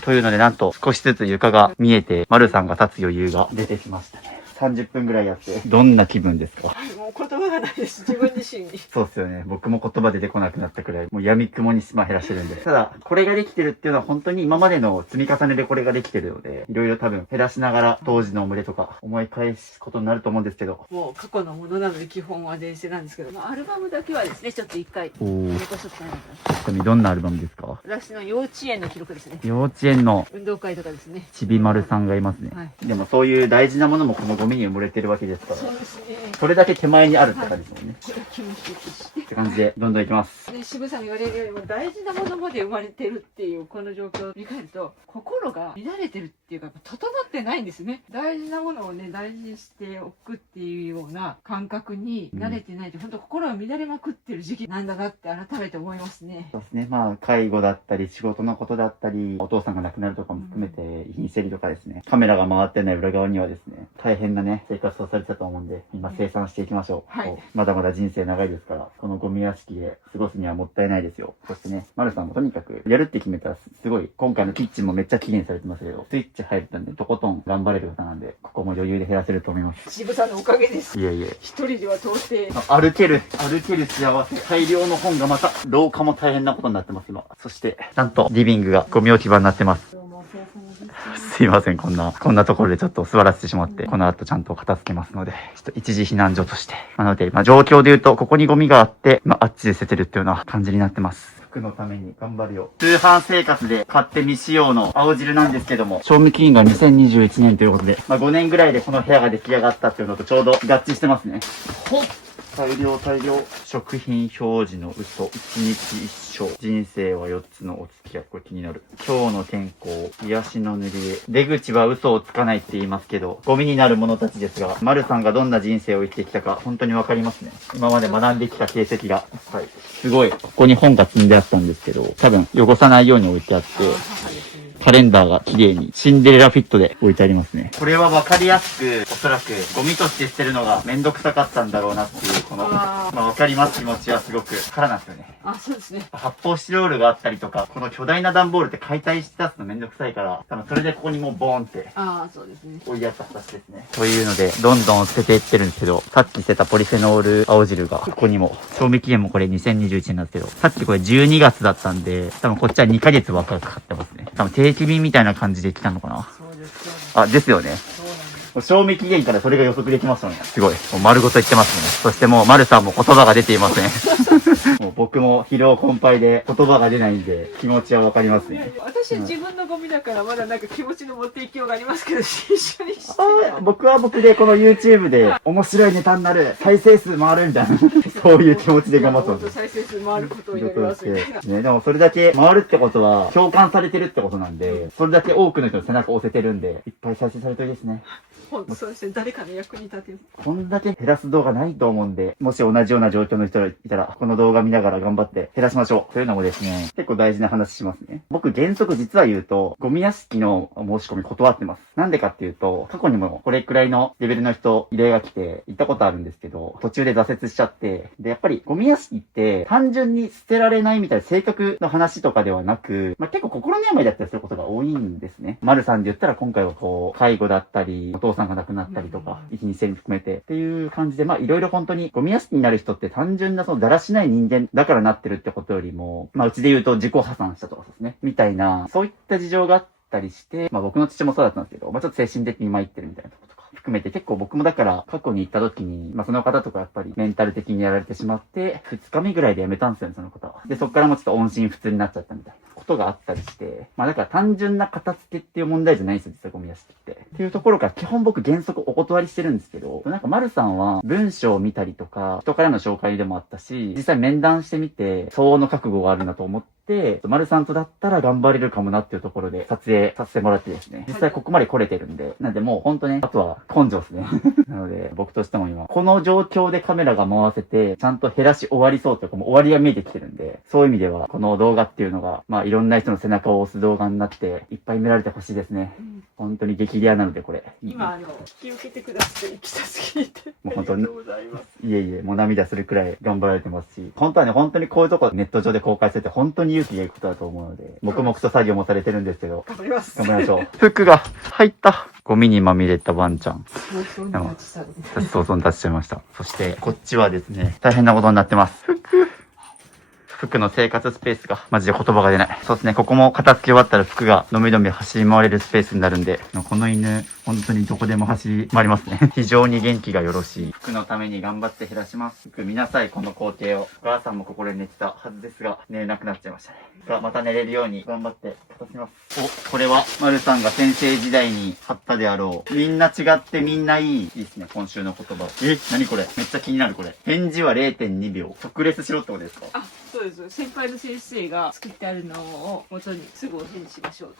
というので、なんと少しずつ床が見えて、丸さんが立つ余裕が出てきましたね。30分ぐらいやって、どんな気分ですか？はい、もう言葉がないです。自分自身に。そうですよね。僕も言葉出てこなくなったくらい、もう闇雲に島減らしてるんで。ただ、これができてるっていうのは本当に今までの積み重ねでこれができてるので、いろいろ多分減らしながら当時の群れとか思い返すことになると思うんですけど。もう過去のものなので基本は電子なんですけど、まあ、アルバムだけはですね、ちょっと一回、おー。残しときたいなと。ちなみにどんなアルバムですか？私の幼稚園の記録ですね。幼稚園の運動会とかですね。ちびまるさんがいますね。はい。でもそういう大事なものもこのゴミに埋もれてるわけですから。そうですね。それだけ手前にあるって感じですもんね。これ気持ちいいですし。って感じで、どんどんいきます。ね、渋さんが言われるよりも大事なものまで生まれてるっていうこの状況を見返ると心が乱れてるっていうか整ってないんですね。大事なものをね大事にしておくっていうような感覚に慣れてないと、本当心が乱れまくってる時期なんだなって改めて思いますね。そうですね。まあ、介護だったり、仕事のことだったり、お父さんが亡くなるとかも含めて、遺品整理とかですね。カメラが回ってない裏側にはですね、大変なね、生活をされてたと思うんで、今生産していきましょう。はいこうまだまだ人生長いですから、このゴミ屋敷で過ごすにはもったいないですよ。そしてね、丸さんもとにかく、やるって決めたら、すごい、今回のキッチンもめっちゃ綺麗にされてますけど、スイッチ入ったんで、とことん頑張れる方なんで、ここも余裕で減らせると思います。渋さんのおかげです。いえいえ。一人では到底。歩ける幸せ。大量の本がまた、廊下も大変なことになってます、今。そして、ちゃんとリビングがゴミ置き場になってます。どうもお世話様です。すいません、こんなところでちょっと座らせてしまって、この後ちゃんと片付けますので、ちょっと一時避難所として。なので、状況で言うと、ここにゴミがあって、あっちで捨ててるっていうような感じになってます。服のために頑張るよ。通販生活で買って未使用の青汁なんですけども、賞味期限が2021年ということで、5年ぐらいでこの部屋が出来上がったっていうのとちょうど合致してますね。ほっ大量。食品表示の嘘。一日一生。人生は4つのお付き合い。これ気になる。今日の健康。癒しの塗り絵。出口は嘘をつかないって言いますけど、ゴミになる者たちですが、丸さんがどんな人生を生きてきたか、本当にわかりますね。今まで学んできた形跡が。はい。すごい。ここに本が積んであったんですけど、多分汚さないように置いてあって、カレンダーが綺麗にシンデレラフィットで置いてありますね。これはわかりやすく、おそらくゴミとして捨てるのがめんどくさかったんだろうなっていう、この、わかります気持ちはすごくからなんですよね。あ、そうですね。発泡スチロールがあったりとか、この巨大な段ボールって解体して出すのめんどくさいから、多分それでここにもうボーンってああ、そうですね。置いてあった形ですね。というので、どんどん捨てていってるんですけど、さっき捨てたポリフェノール青汁が、ここにも、賞味期限もこれ2021年なんですけど、さっきこれ12月だったんで、多分こっちは2ヶ月はかかってますね。多分定期便みたいな感じで来たのかな。そうです。あ、ですよね。そうなんです。賞味期限からそれが予測できましたね。すごい。もう丸ごと言ってますね。そしてもう丸さんも言葉が出ていません。もう僕も疲労困憊で言葉が出ないんで気持ちはわかりますね。私は自分のゴミだからまだなんか気持ちの持っていきようがありますけど、一緒にして僕は僕でこの YouTube で面白いネタになる、再生数回るみたいな、そういう気持ちで頑張ってます。再生数回ることを祈りますみたいな。ね、でもそれだけ回るってことは共感されてるってことなんで、それだけ多くの人の背中を押せてるんで、いっぱい再生されてるですね。本当そうですね。誰かの役に立てる。こんだけ減らす動画ないと思うんで、もし同じような状況の人がいたら、この動画見ながら頑張って減らしましょう。というのもですね、結構大事な話しますね。僕原則実は言うと、ゴミ屋敷の申し込み断ってます。なんでかっていうと、過去にもこれくらいのレベルの人、依頼が来て行ったことあるんですけど、途中で挫折しちゃって、で、やっぱりゴミ屋敷って単純に捨てられないみたいな性格の話とかではなく、結構心の病だったりすることが多いんですね。丸さんで言ったら今回はこう、介護だったり、お父さんが亡くなったりとか、遺品整理含めてっていう感じで、いろいろ本当にゴミ屋敷になる人って単純なそのだらしない人間だからなってるってことよりも、うちで言うと自己破産したとかですね、みたいな、そういった事情があったりして、僕の父もそうだったんですけど、ちょっと精神的に参ってるみたいなとことか。含めて結構僕もだから過去に行った時に、その方とかやっぱりメンタル的にやられてしまって、2日目ぐらいで辞めたんですよね、その方は。で、そっからもうちょっと音信不通になっちゃったみたいなことがあったりして、だから単純な片付けっていう問題じゃないんですよ、実はゴミ出しって。っていうところから基本僕原則お断りしてるんですけど、丸さんは文章を見たりとか、人からの紹介でもあったし、実際面談してみて、相応の覚悟があるなと思って、丸さんとだったら頑張れるかもなっていうところで撮影させてもらってですね、実際ここまで来れてるんで、なんでもう本当ね、あとは根性ですね。なので、僕としても今、この状況でカメラが回せて、ちゃんと減らし終わりそうというか、もう終わりが見えてきてるんで、そういう意味では、この動画っていうのが、いろんな人の背中を押す動画になって、いっぱい見られてほしいですね。本当に激レアなので、これ。今、引き受けてくださってきたすぎて。もう本当にありがとうございます。いえいえ、もう涙するくらい頑張られてますし、本当はね、本当にこういうとこネット上で公開するって本当に勇気がいくことだと思うので、黙々と作業もされてるんですけど、頑張ります。頑張りましょう。服が入った。ゴミにまみれたワンちゃん。でも私早々に立ちちゃいました。そして、こっちはですね、大変なことになってます。服の生活スペースが、マジで言葉が出ない。そうですね、ここも片付け終わったら服がのみのみ走り回れるスペースになるんで、この犬、本当にどこでも走り回りますね。非常に元気がよろしい。服のために頑張って減らします。服見なさい、この光景を。お母さんもここで寝てたはずですが、寝れなくなっちゃいましたね。また寝れるように頑張って片付けます。これは、丸さんが先生時代に貼ったであろう。みんな違ってみんないい。いいですね、今週の言葉。何これめっちゃ気になるこれ。返事は 0.2 秒。即レスしろってことですか？そうです。先輩の先生が作ってあるのを元にすぐお返事しましょうっ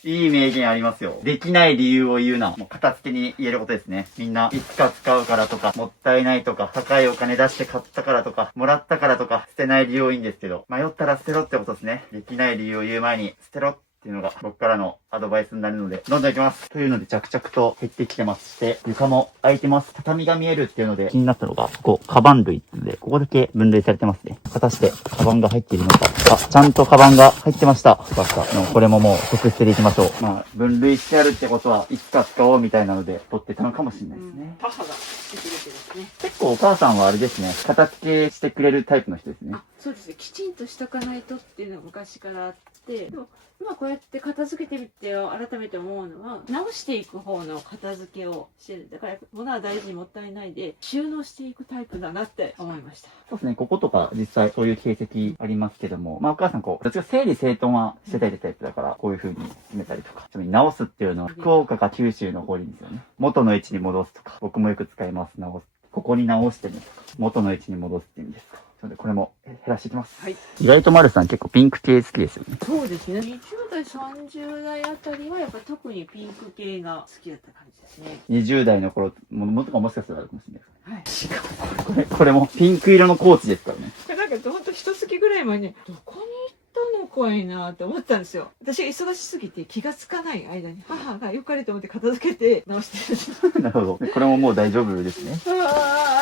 ていう。いい名言ありますよ。できない理由を言うな。もう片付けに言えることですね。みんないつか使うからとか、もったいないとか、高いお金出して買ったからとか、もらったからとか、捨てない理由はいいんですけど、迷ったら捨てろってことですね。できない理由を言う前に、捨てろっていうのが僕からのアドバイスになるので、どんどんいきます。というので着々と減ってきてますして、床も空いてます。畳が見えるっていうので気になったのが、ここ、カバン類っていうので、ここだけ分類されてますね。果たして、カバンが入っているのか。ちゃんとカバンが入ってました。よかった。これももう即捨てでいきましょう。分類してあるってことは、いつか使おうみたいなので、取ってたのかもしれないですね。母がしてくれてですね。結構お母さんはあれですね、片付けしてくれるタイプの人ですね。そうですね。きちんとしとかないとっていうのが昔からあって、でも今こうやって片付けてみて改めて思うのは、直していく方の片付けをしてる。だから物は大事にもったいないで収納していくタイプだなって思いました。そうですね、こことか実際そういう形跡ありますけども、お母さんどっちか整理整頓はしてたりタイプだから、こういう風に進めたりとか。ちなみに直すっていうのは福岡か九州の方にですよね。元の位置に戻すとか、僕もよく使います。直す。ここに直してねとか、元の位置に戻すって意味ですか。なのでこれも減らしていきます。はい。意外と丸さん結構ピンク系好きですよね。そうですね。20代、30代あたりはやっぱ特にピンク系が好きだった感じですね。20代の頃、もしかしたらあるかもしれないです。はい。しかもこれもピンク色のコーチですからね。これなんかほんと一月ぐらい前に、どこに行ったの怖いなって思ったんですよ。私が忙しすぎて気がつかない間に母が良かれと思って片付けて直してる。なるほど。これももう大丈夫ですね。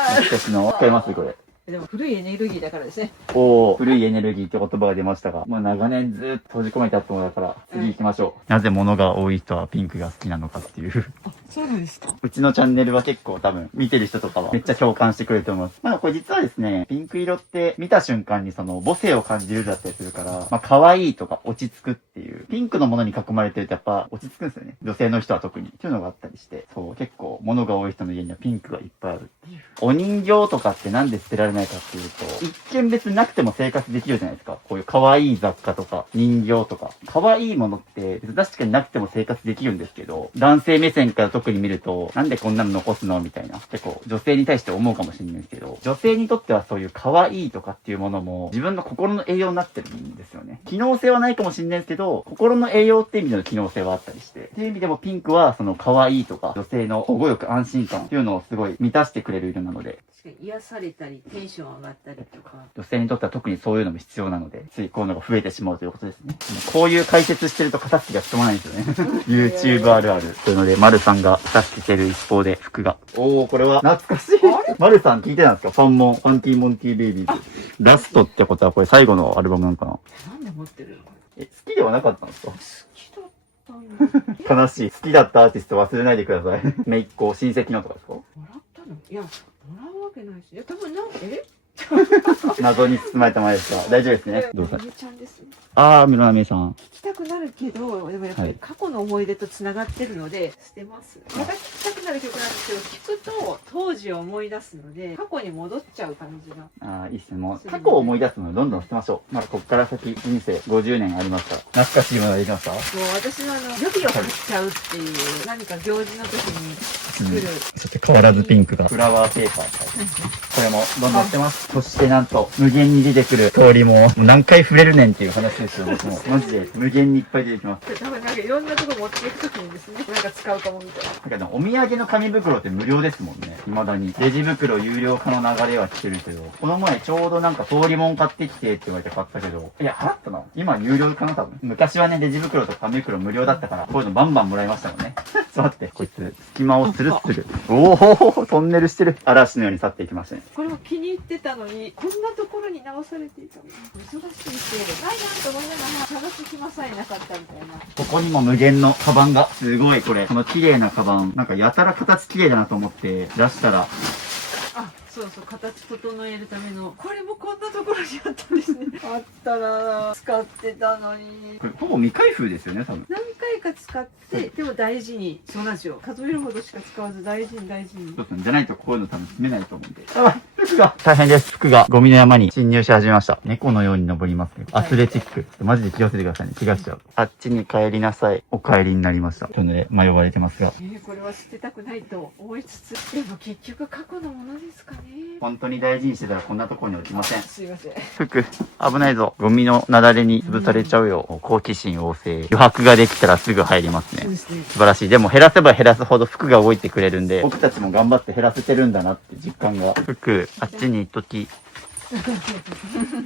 私の使いますこれ。でも古いエネルギーだからですね。古いエネルギーって言葉が出ましたが、もう長年ずっと閉じ込めてあったものだから、次行きましょう。なぜ物が多い人はピンクが好きなのかっていう。そうなんですか。うちのチャンネルは結構多分見てる人とかはめっちゃ共感してくれると思います。これ実はですね、ピンク色って見た瞬間にその母性を感じるだったりするから、可愛いとか落ち着くっていう、ピンクのものに囲まれてるとやっぱ落ち着くんですよね。女性の人は特に。っていうのがあったりして、そう、結構物が多い人の家にはピンクがいっぱいあるっていう。お人形とかってなんで捨てられないかっていうと、一見別になくても生活できるじゃないですか。こういう可愛い雑貨とか人形とか。可愛いものって確かになくても生活できるんですけど、男性目線から特に見ると、なんでこんなの残すのみたいな。結構女性に対して思うかもしれないですけど、女性にとってはそういう可愛いとかっていうものも自分の心の栄養になってるんですよね。機能性はないかもしれないですけど、心の栄養っていう意味での機能性はあったりして。っていう意味でもピンクはその可愛いとか女性の保護欲安心感っていうのをすごい満たしてくれる色なので。確かに癒されたりテンション上がったりとか。女性にとっては特にそういうのも必要なので、ついこういうのが増えてしまうということですね。こういう解説してると片付きが進まないんですよね。YouTube あるある。というので、丸さんが片付けてる一方で服が。これは懐かしい。丸さん聞いてたんですか？ファンキーモンキーベイビーズ。ラストってことはこれ最後のアルバムなのかな？なんで持ってるの？好きではなかったんですか？好きだったんだ。悲しい。好きだったアーティスト忘れないでください。姪っ子、親戚のとかですか？もらったの？いや、もらうわけないし。いや、多分謎に包まれたままですが、大丈夫ですね。どうぞ。めちゃんですね。あー、村上さん。聞きたくなるけど、でもやっぱり過去の思い出とつながってるので、捨てます。また聞きたくなる曲なんですけど、聞くと当時を思い出すので、過去に戻っちゃう感じが。あー、いいっすね。もう、過去を思い出すのをどんどん捨てましょう。まだこっから先、人生50年ありますから。懐かしいものができますか？もう私の予備を張っちゃうっていう、何か行事の時に作る。そして変わらずピンクが。フラワーペーパー。これもどんどん捨てます。そしてなんと、無限に出てくる通りも、何回触れるねんっていう話ですよ、僕も。マジで無限にいっぱい出てきます。多分なんかいろんなとこ持っていく時にですね、なんか使うかもみたいな。だけど、お土産の紙袋って無料ですもんね。未だに。レジ袋有料化の流れは来てるけど、この前ちょうどなんか通りもん買ってきてって言われて買ったけど、いや、払ったの今有料かな多分。昔はね、レジ袋と紙袋無料だったから、こういうのバンバンもらいましたもんね。ちょっと待って、こいつ、隙間をスルスル。おお、トンネルしてる。嵐のように去っていきましたね。これも気に入ってたのに、こんなところに直されていたの。忙しいて、ないなと思いながら探す暇さえなかったみたいな。ここにも無限のカバンが。すごいこれ。この綺麗なカバン。なんかやたら形綺麗だなと思って出したら、あ、そうそう、形整えるための。これもこんなところにあったんですね。あったなぁ。使ってたのに。これほぼ未開封ですよね、多分。何回か使って、でも大事に、そうなんですよ。数えるほどしか使わず大事に大事に。そうですね。じゃないとこういうの多分詰めないと思うんで。あ、服が大変です。服がゴミの山に侵入し始めました。猫のように登りますね。アスレチック。マジで気をつけてくださいね。怪我しちゃう。あっちに帰りなさい。お帰りになりました。というので迷われてますが。これは捨てたくないと思いつつ、でも結局過去のものですかね。本当に大事にしてたらこんなところに落ちません。すいません。服、危ないぞ。ゴミの雪崩に潰されちゃうよ。好奇心旺盛。余白ができたらすぐ入りますね。そうですね。素晴らしい。でも減らせば減らすほど服が動いてくれるんで、僕たちも頑張って減らせてるんだなって実感が。服、あっちに行っとき。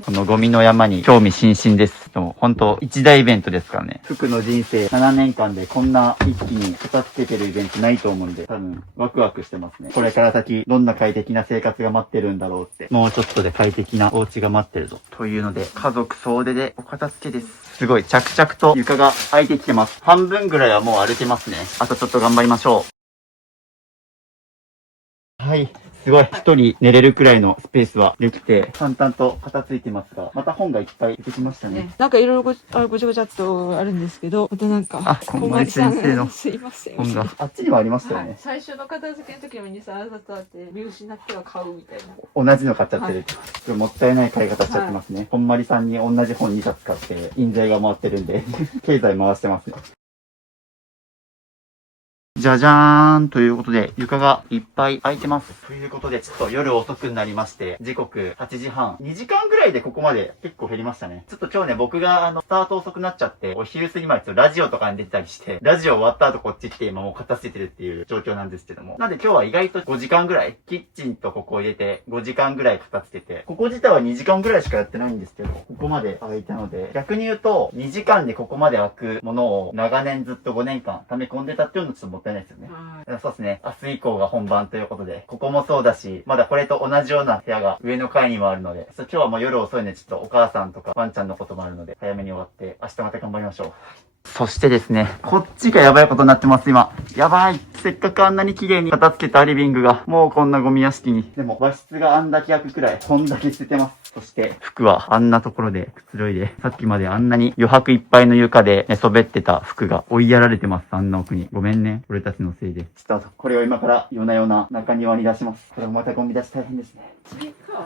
このゴミの山に興味津々です。でも本当一大イベントですからね。服の人生7年間でこんな一気に片付けてるイベントないと思うんで、多分ワクワクしてますね。これから先どんな快適な生活が待ってるんだろうって。もうちょっとで快適なお家が待ってるぞ。というので家族総出でお片付けです。すごい着々と床が空いてきてます。半分ぐらいはもう歩けますね。あとちょっと頑張りましょう。はい。すごい。一人寝れるくらいのスペースはできて、淡々と片付いてますが、また本がいっぱい出てきましたね。なんかいろいろごちゃごちゃっとあるんですけど、またなんか、あ、こんまり先生のすいません。本が。あっちにもありましたよはいね。最初の片付けの時も2、3冊あって、見失っては買うみたいな。同じの買っちゃってる。これもったいない買い方しちゃってますね。こんまりさんに同じ本2冊買って、印税が回ってるんで、経済回してますね。じゃじゃーんということで、床がいっぱい空いてます。ということで、ちょっと夜遅くになりまして、時刻8時半。2時間ぐらいでここまで結構減りましたね。ちょっと今日ね、僕がスタート遅くなっちゃって、お昼過ぎまでちょっとラジオとかに出てたりして、ラジオ終わった後こっち来て今もう片付けてるっていう状況なんですけども。なんで今日は意外と5時間ぐらい、キッチンとここを入れて5時間ぐらい片付けて、ここ自体は2時間ぐらいしかやってないんですけど、ここまで空いたので、逆に言うと、2時間でここまで空くものを長年ずっと5年間溜め込んでたっていうのはちょっともったいないですよね。そうですね。明日以降が本番ということで、ここもそうだし、まだこれと同じような部屋が上の階にもあるので、今日はもう夜遅いので、ちょっとお母さんとかワンちゃんのこともあるので、早めに終わって、明日また頑張りましょう。そしてですね、こっちがやばいことになってます、今。やばい。せっかくあんなに綺麗に片付けたリビングが、もうこんなゴミ屋敷に。でも和室があんだけ開くくらい、こんだけ捨ててます。そして服はあんなところでくつろいで、さっきまであんなに余白いっぱいの床で寝そべってた服が追いやられてます。あんな奥に。ごめんね。俺たちのせいで。ちょっとこれを今から夜な夜な中庭に出します。これもまたゴミ出し大変ですね。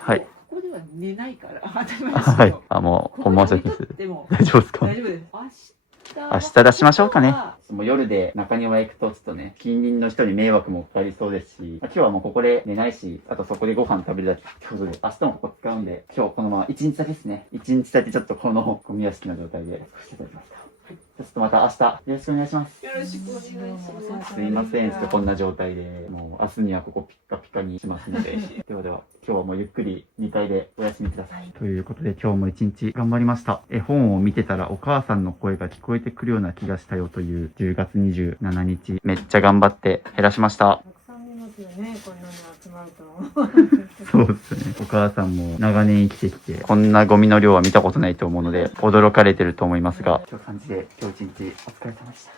はい。ここでは寝ないから、当たり前ですけど。はい。あ、もう、本番先です。でも大丈夫ですか？大丈夫です。明日出しましょうかね。もう夜で中庭行くとちょっとね、近隣の人に迷惑もかかりそうですし、今日はもうここで寝ないし、あとそこでご飯食べるだけってことで、明日もここ使うんで、今日このまま1日だけですね。1日だけちょっとこのゴミ屋敷の状態で少しいただきました。ちょっとまた明日よろしくお願いします。よろしくお願いします。すいません、ちょっとこんな状態で、もう明日にはここピッカピカにしますので、ではでは、今日はもうゆっくり2階でお休みください。ということで今日も一日頑張りました。絵本を見てたらお母さんの声が聞こえてくるような気がしたよという10月27日、めっちゃ頑張って減らしました。たくさん見ますよね、こんなの集まると。そうですね。お母さんも長年生きてきて、こんなゴミの量は見たことないと思うので、驚かれてると思いますが、今日感じで今日一日お疲れ様でした。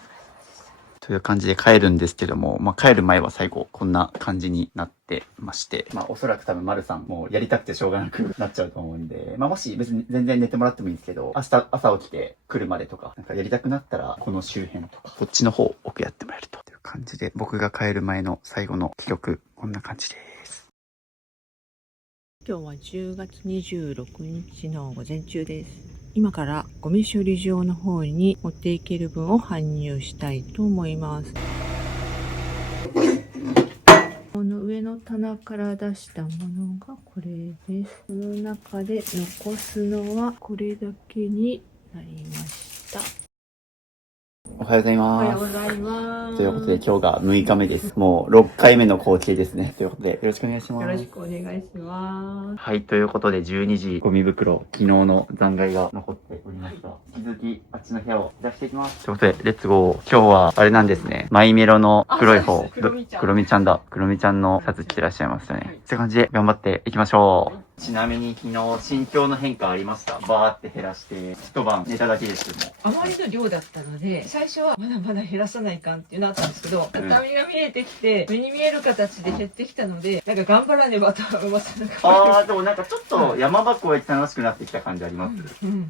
という感じで帰るんですけども、帰る前は最後こんな感じになってまして、おそらく多分丸さんもやりたくてしょうがなくなっちゃうと思うんで、もし別に全然寝てもらってもいいんですけど、明日朝起きて来るまでとか、なんかやりたくなったらこの周辺とか、こっちの方奥やってもらえるという感じで、僕が帰る前の最後の記録、こんな感じです。今日は10月26日の午前中です。今からゴミ処理場の方に持っていける分を搬入したいと思います。この上の棚から出したものがこれです。この中で残すのはこれだけになりました。おはようございおはます。ようございます。ということで今日が6日目です。もう6回目の光景ですね。ということでよろしくお願いします。よろしくお願いします。はい、ということで12時ゴミ袋、昨日の残骸が残っておりました。引き続きあっちの部屋を出していきます。ということで、レッツゴー。今日はあれなんですね。マイメロの黒い方、黒みちゃん黒みちゃんだ。黒みちゃんのシャツ着てらっしゃいましたね。って感じで頑張っていきましょう。ちなみに昨日心境の変化ありました？バーって減らして一晩寝ただけですけども。あまりの量だったので、最初はまだまだ減らさないかんっていうのあったんですけど、畳が見えてきて、目に見える形で減ってきたので、なんか頑張らねばと思ってでもなんかちょっと山箱が楽しくなってきた感じあります。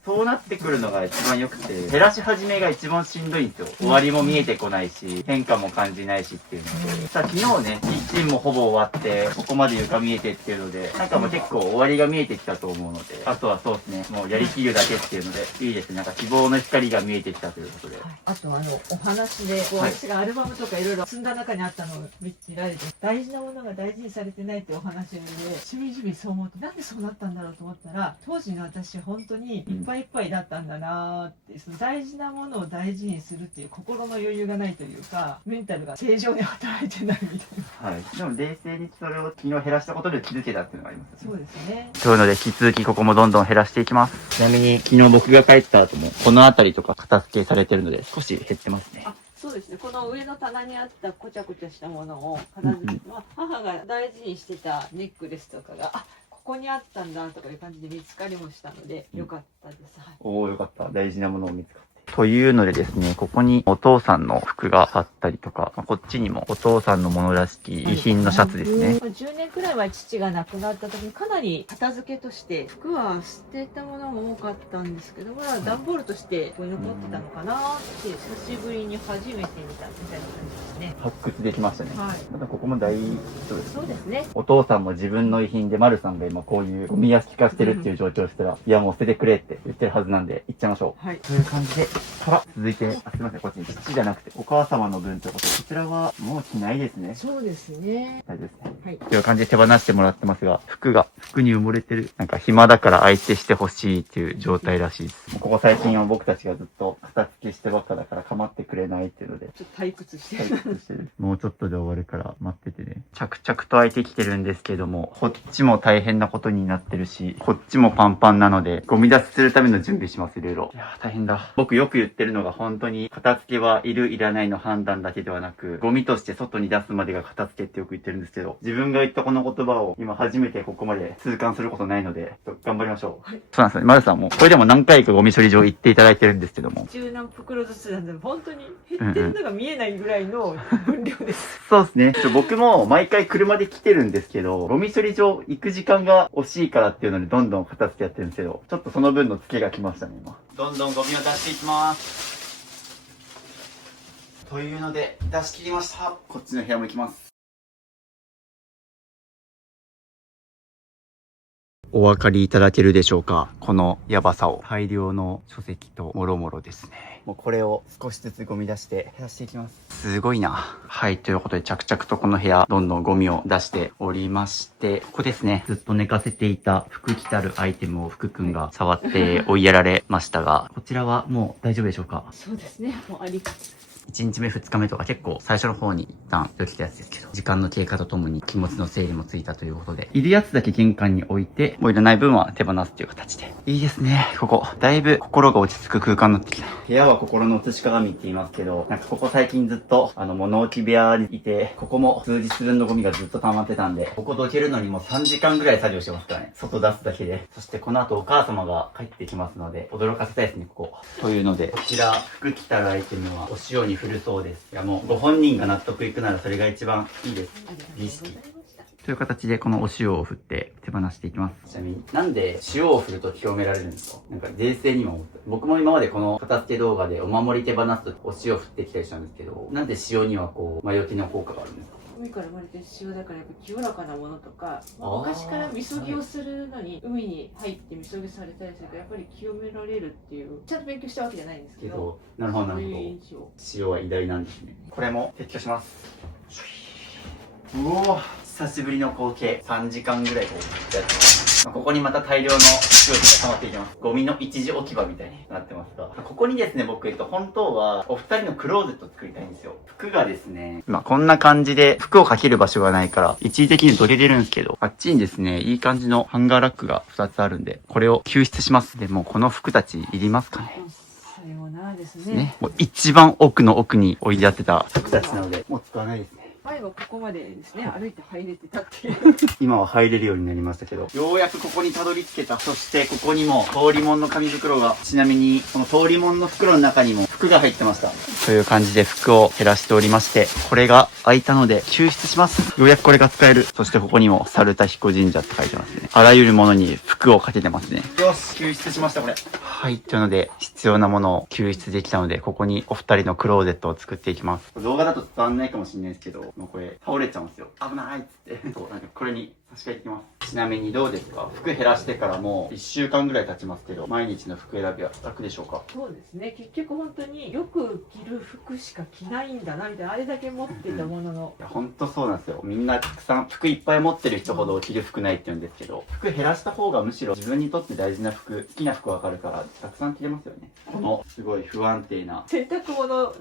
そうなってくるのが一番良くて、減らし始めが一番しんどいんですよ。終わりも見えてこないし、変化も感じないしっていうので。さあ昨日ね、キッチンもほぼ終わって、ここまで床見えてっていうので、なんかもう結構終わりが見えてきたと思うので、あとはそうですね、もうやりきるだけっていうので、いいですね。なんか希望の光が見えてきたということで。あとお話で、私がアルバムとかいろいろ積んだ中にあったのを見られて、大事なものが大事にされてないってお話で、しみじみそう思って、なんでそうなったんだろうと思ったら、当時の私本当にいっぱいいっぱいだったんだなーって、その大事なものを大事にするっていう心の余裕がないというか、メンタルが正常に働いてないみたいな。はい。でも冷静にそれを昨日減らしたことで気づけたっていうのがありますよね。そうですね。というので、引き続きここもどんどん減らしていきます。ちなみに、昨日僕が帰った後も、この辺りとか片付けされてるので、少し減ってますね。そうですね。この上の棚にあったこちゃこちゃしたものを片付けて、母が大事にしてたネックレスとかが、ここにあったんだとかいう感じで見つかりもしたので、よかったです。はい。おー、よかった。大事なものを見つかって。というのでですね、ここにお父さんの服があったりとか、こっちにもお父さんのものらしき遺品のシャツですね。10年くらい前父が亡くなった時にかなり片付けとして服は捨てたものも多かったんですけど、段ボールとしてここに残ってたのかなって久しぶりに初めて見たみたいな感じですね。発掘できましたね。はい。またここも大丈夫です。そうですね。お父さんも自分の遺品で丸さんが今こういうゴミ屋敷化してるっていう状況をしたら、いやもう捨ててくれって言ってるはずなんで、行っちゃいましょう。はい。という感じで、続いて、すみません、こっちに父じゃなくてお母様の分ということで、こちらはもう着ないですね。そうですね。大丈夫ですね。はい。という感じで手放してもらってますが、服に埋もれてる。なんか暇だから相手してほしいっていう状態らしいです。ここ最近は僕たちがずっと片付けしてばっかだから構ってくれないっていうので、ちょっと退屈して退屈してる。もうちょっとで終わるから待っててね。着々と空いてきてるんですけども、こっちも大変なことになってるし、こっちもパンパンなので、ゴミ出しするための準備します、いろいろ。いやー大変だ。僕よく言ってるのが本当に片付けはいるいらないの判断だけではなく、ゴミとして外に出すまでが片付けってよく言ってるんですけど、自分が言ったこの言葉を今初めてここまで痛感することないので、頑張りましょう。はい、そうなんですよね。丸さんも、これでも何回かゴミ処理場行っていただいてるんですけども。10何袋ずつなんで、本当に減ってるのが見えないぐらいの分量です。そうですね。僕も毎回車で来てるんですけど、ゴミ処理場行く時間が惜しいからっていうのでどんどん片付けやってるんですけど、ちょっとその分のツケが来ましたね、今。どんどんゴミを出していきます。というので、出し切りました。こっちの部屋も行きます。お分かりいただけるでしょうか、このやばさを。大量の書籍ともろもろですね。もうこれを少しずつゴミ出して減らしていきます。すごいな。はい、ということで着々とこの部屋どんどんゴミを出しておりまして、ここですね、ずっと寝かせていた服着たるアイテムを福くんが触って追いやられましたが、こちらはもう大丈夫でしょうか。そうですね。もうありがとう。1日目2日目とか結構最初の方に一旦起きたやつですけど、時間の経過とともに気持ちの整理もついたということで、いるやつだけ玄関に置いて、もういらない分は手放すという形で。いいですね、ここ。だいぶ心が落ち着く空間になってきた。部屋は心の写し鏡って言いますけど、なんかここ最近ずっと物置部屋にいて、ここも数日分のゴミがずっと溜まってたんで、ここどけるのにも3時間ぐらい作業してますからね。外出すだけで。そしてこの後お母様が帰ってきますので、驚かせたいですね、ここ。というので、こちら、服着たるアイテムはお塩に振るそうです。いやもうご本人が納得いくならそれが一番いいです。ありがとうございました。という形でこのお塩を振って手放していきます。ちなみになんで塩を振ると清められるんですか？なんか冷静にも思って。僕も今までこの片付け動画でお守り手放すとお塩振ってきたりしたんですけど、なんで塩にはこう魔除けの効果があるんですか？海から生まれてる塩だからやっぱ清らかなものとか、昔からみそぎをするのに海に入ってみそぎされたりするからやっぱり清められるっていうちゃんと勉強したわけじゃないんですけど、なるほどなるほど。そういう印象。塩は偉大なんですね。これも撤去します。うお、久しぶりの光景。3時間ぐらいこうやってます。ここにまた大量の空気が溜まっていきます。ゴミの一時置き場みたいになってますが、ここにですね、僕本当はお二人のクローゼットを作りたいんですよ。服がですね、今こんな感じで服をかける場所がないから一時的に取り入れるんですけど、あっちにですね、いい感じのハンガーラックが2つあるんで、これを救出します。でもこの服たちいりますかね？さようならですね。もう一番奥の奥に置いてあってた服たちなので、もう使わないですね。前はここまでですね、歩いて入れてたっていう。今は入れるようになりましたけど、ようやくここにたどり着けた。そしてここにも通りもんの紙袋が、ちなみにこの通りもんの袋の中にも服が入ってました。という感じで服を減らしておりまして、これが開いたので救出します。ようやくこれが使える。そしてここにも猿田彦神社って書いてますね。あらゆるものに服をかけてますね。よし、救出しましたこれ。はい、というので必要なものを救出できたので、ここにお二人のクローゼットを作っていきます。動画だと伝わんないかもしれないですけど、もうこれ倒れちゃうんですよ。危ないっつって。そう、なんかこれに差し替えていきます。ちなみにどうですか？服減らしてからもう1週間ぐらい経ちますけど、毎日の服選びは楽でしょうか？そうですね、結局本当によく着る服しか着ないんだなみたいな、あれだけ持ってたものの。いや、ほんとそうなんですよ。みんなたくさん服いっぱい持ってる人ほど着る服ないって言うんですけど、服減らした方がむしろ自分にとって大事な服、好きな服わかるから、たくさん着れますよね。このすごい不安定な。洗濯物。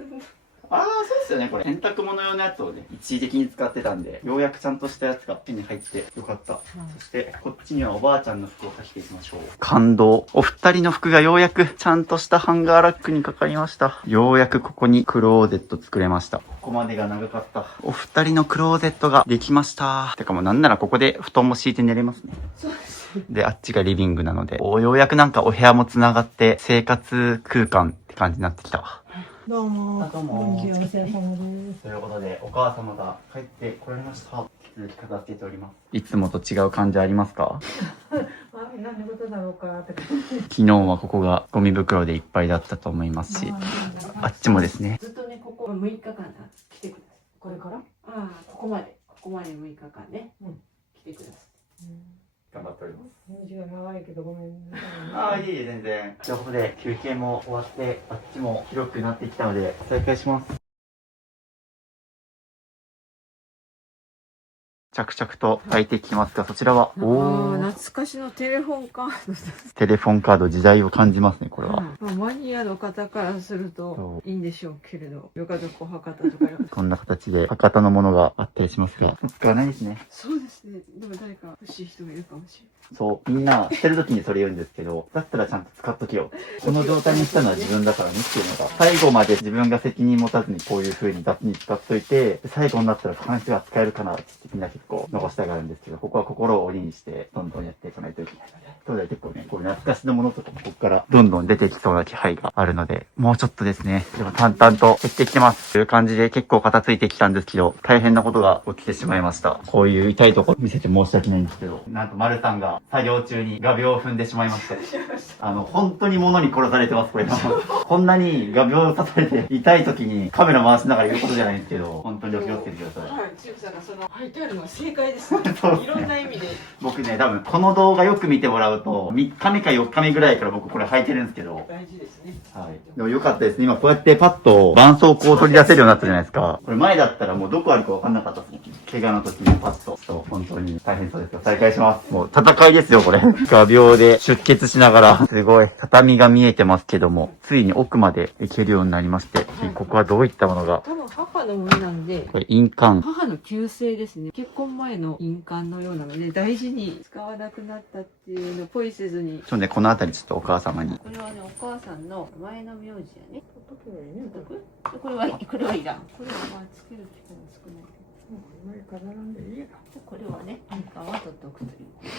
ああ、そうですよね、これ。洗濯物用のやつをね、一時的に使ってたんで、ようやくちゃんとしたやつが手に入ってよかった。そして、こっちにはおばあちゃんの服を貸していきましょう。感動。お二人の服がようやくちゃんとしたハンガーラックにかかりました。ようやくここにクローゼット作れました。ここまでが長かった。お二人のクローゼットができました。てかもうなんならここで布団も敷いて寝れますね。そうです。で、あっちがリビングなので、ようやくなんかお部屋もつながって生活空間って感じになってきたわ。どうも。どうも。お疲れ様です。ということで、お母様が帰ってこられました。引き続き片付けております。いつもと違う感じありますか？あ、何のことだろうかって。昨日はここがゴミ袋でいっぱいだったと思いますし、あっちもですね。ずっとね、ここ6日間来てください。これから？ああ、ここまで6日間ね、来てください。頑張っております。返事が長いけどごめんなさいね。ああ、いえいえ、全然。ということで、休憩も終わって、あっちも広くなってきたので、再開します。着々と開いてきますが、そちらは、懐かしのテレフォンカードです。テレフォンカード、時代を感じますね、これは。マニアの方からするといいんでしょうけれど、よかどこ博多とかこんな形で博多のものがあったりしますが、使わないですね。そうですね。でも誰か欲しい人がいるかもしれない。そう、みんな捨てる時にそれ言うんですけど、だったらちゃんと使っとけよ。この状態にしたのは自分だからねっていうのが、最後まで自分が責任持たずにこういう風に雑に使っといて、最後になったら関数が使えるかなってみんな結構残したがるんですけど、ここは心を鬼にしてどんどんやっていかないといけないので、そうだよ結構ね、こういう懐かしのものとかもここからどんどん出てきそうな気配があるので、もうちょっとですね、でも淡々と減ってきてます。という感じで結構片付いてきたんですけど、大変なことが起きてしまいました。こういう痛いところ見せて申し訳ないんですけど、なんと丸さんが作業中に画鋲を踏んでしまいまして、本当に物に殺されてます、これ。こんなに画鋲を刺されて痛い時にカメラ回しながら言うことじゃないんですけど、本当にお気をつけてください。はい、チブさんがその書いてあるのは正解ですね。そうですねいろんな意味で。僕ね、多分この動画よく見てもらうと、3日目か4日目ぐらいから僕これ履いてるんですけど、大事ですね。はい。でも良かったですね。今こうやってパッと絆創膏を取り出せるようになったじゃないですか。これ前だったらもうどこあるか分かんなかったですね。怪我の時にパッと。そう、本当に大変そうですよ。再開します。もう戦いですよ、これ。画鋲で出血しながら、すごい畳が見えてますけども、ついに奥まで行けるようになりまして、ここはどういったものが、多分母のものなんで、これ印鑑。母の旧姓ですね。結婚前の印鑑のようなので、大事に使わなくなったっていうのをポイせずに。ちょっとね、この辺りちょっとお母様に。これはね、お母さんの前の名字やね。これはいらん。これはまあつける機会が少ないけど。これはね、印鑑は取っておくということで。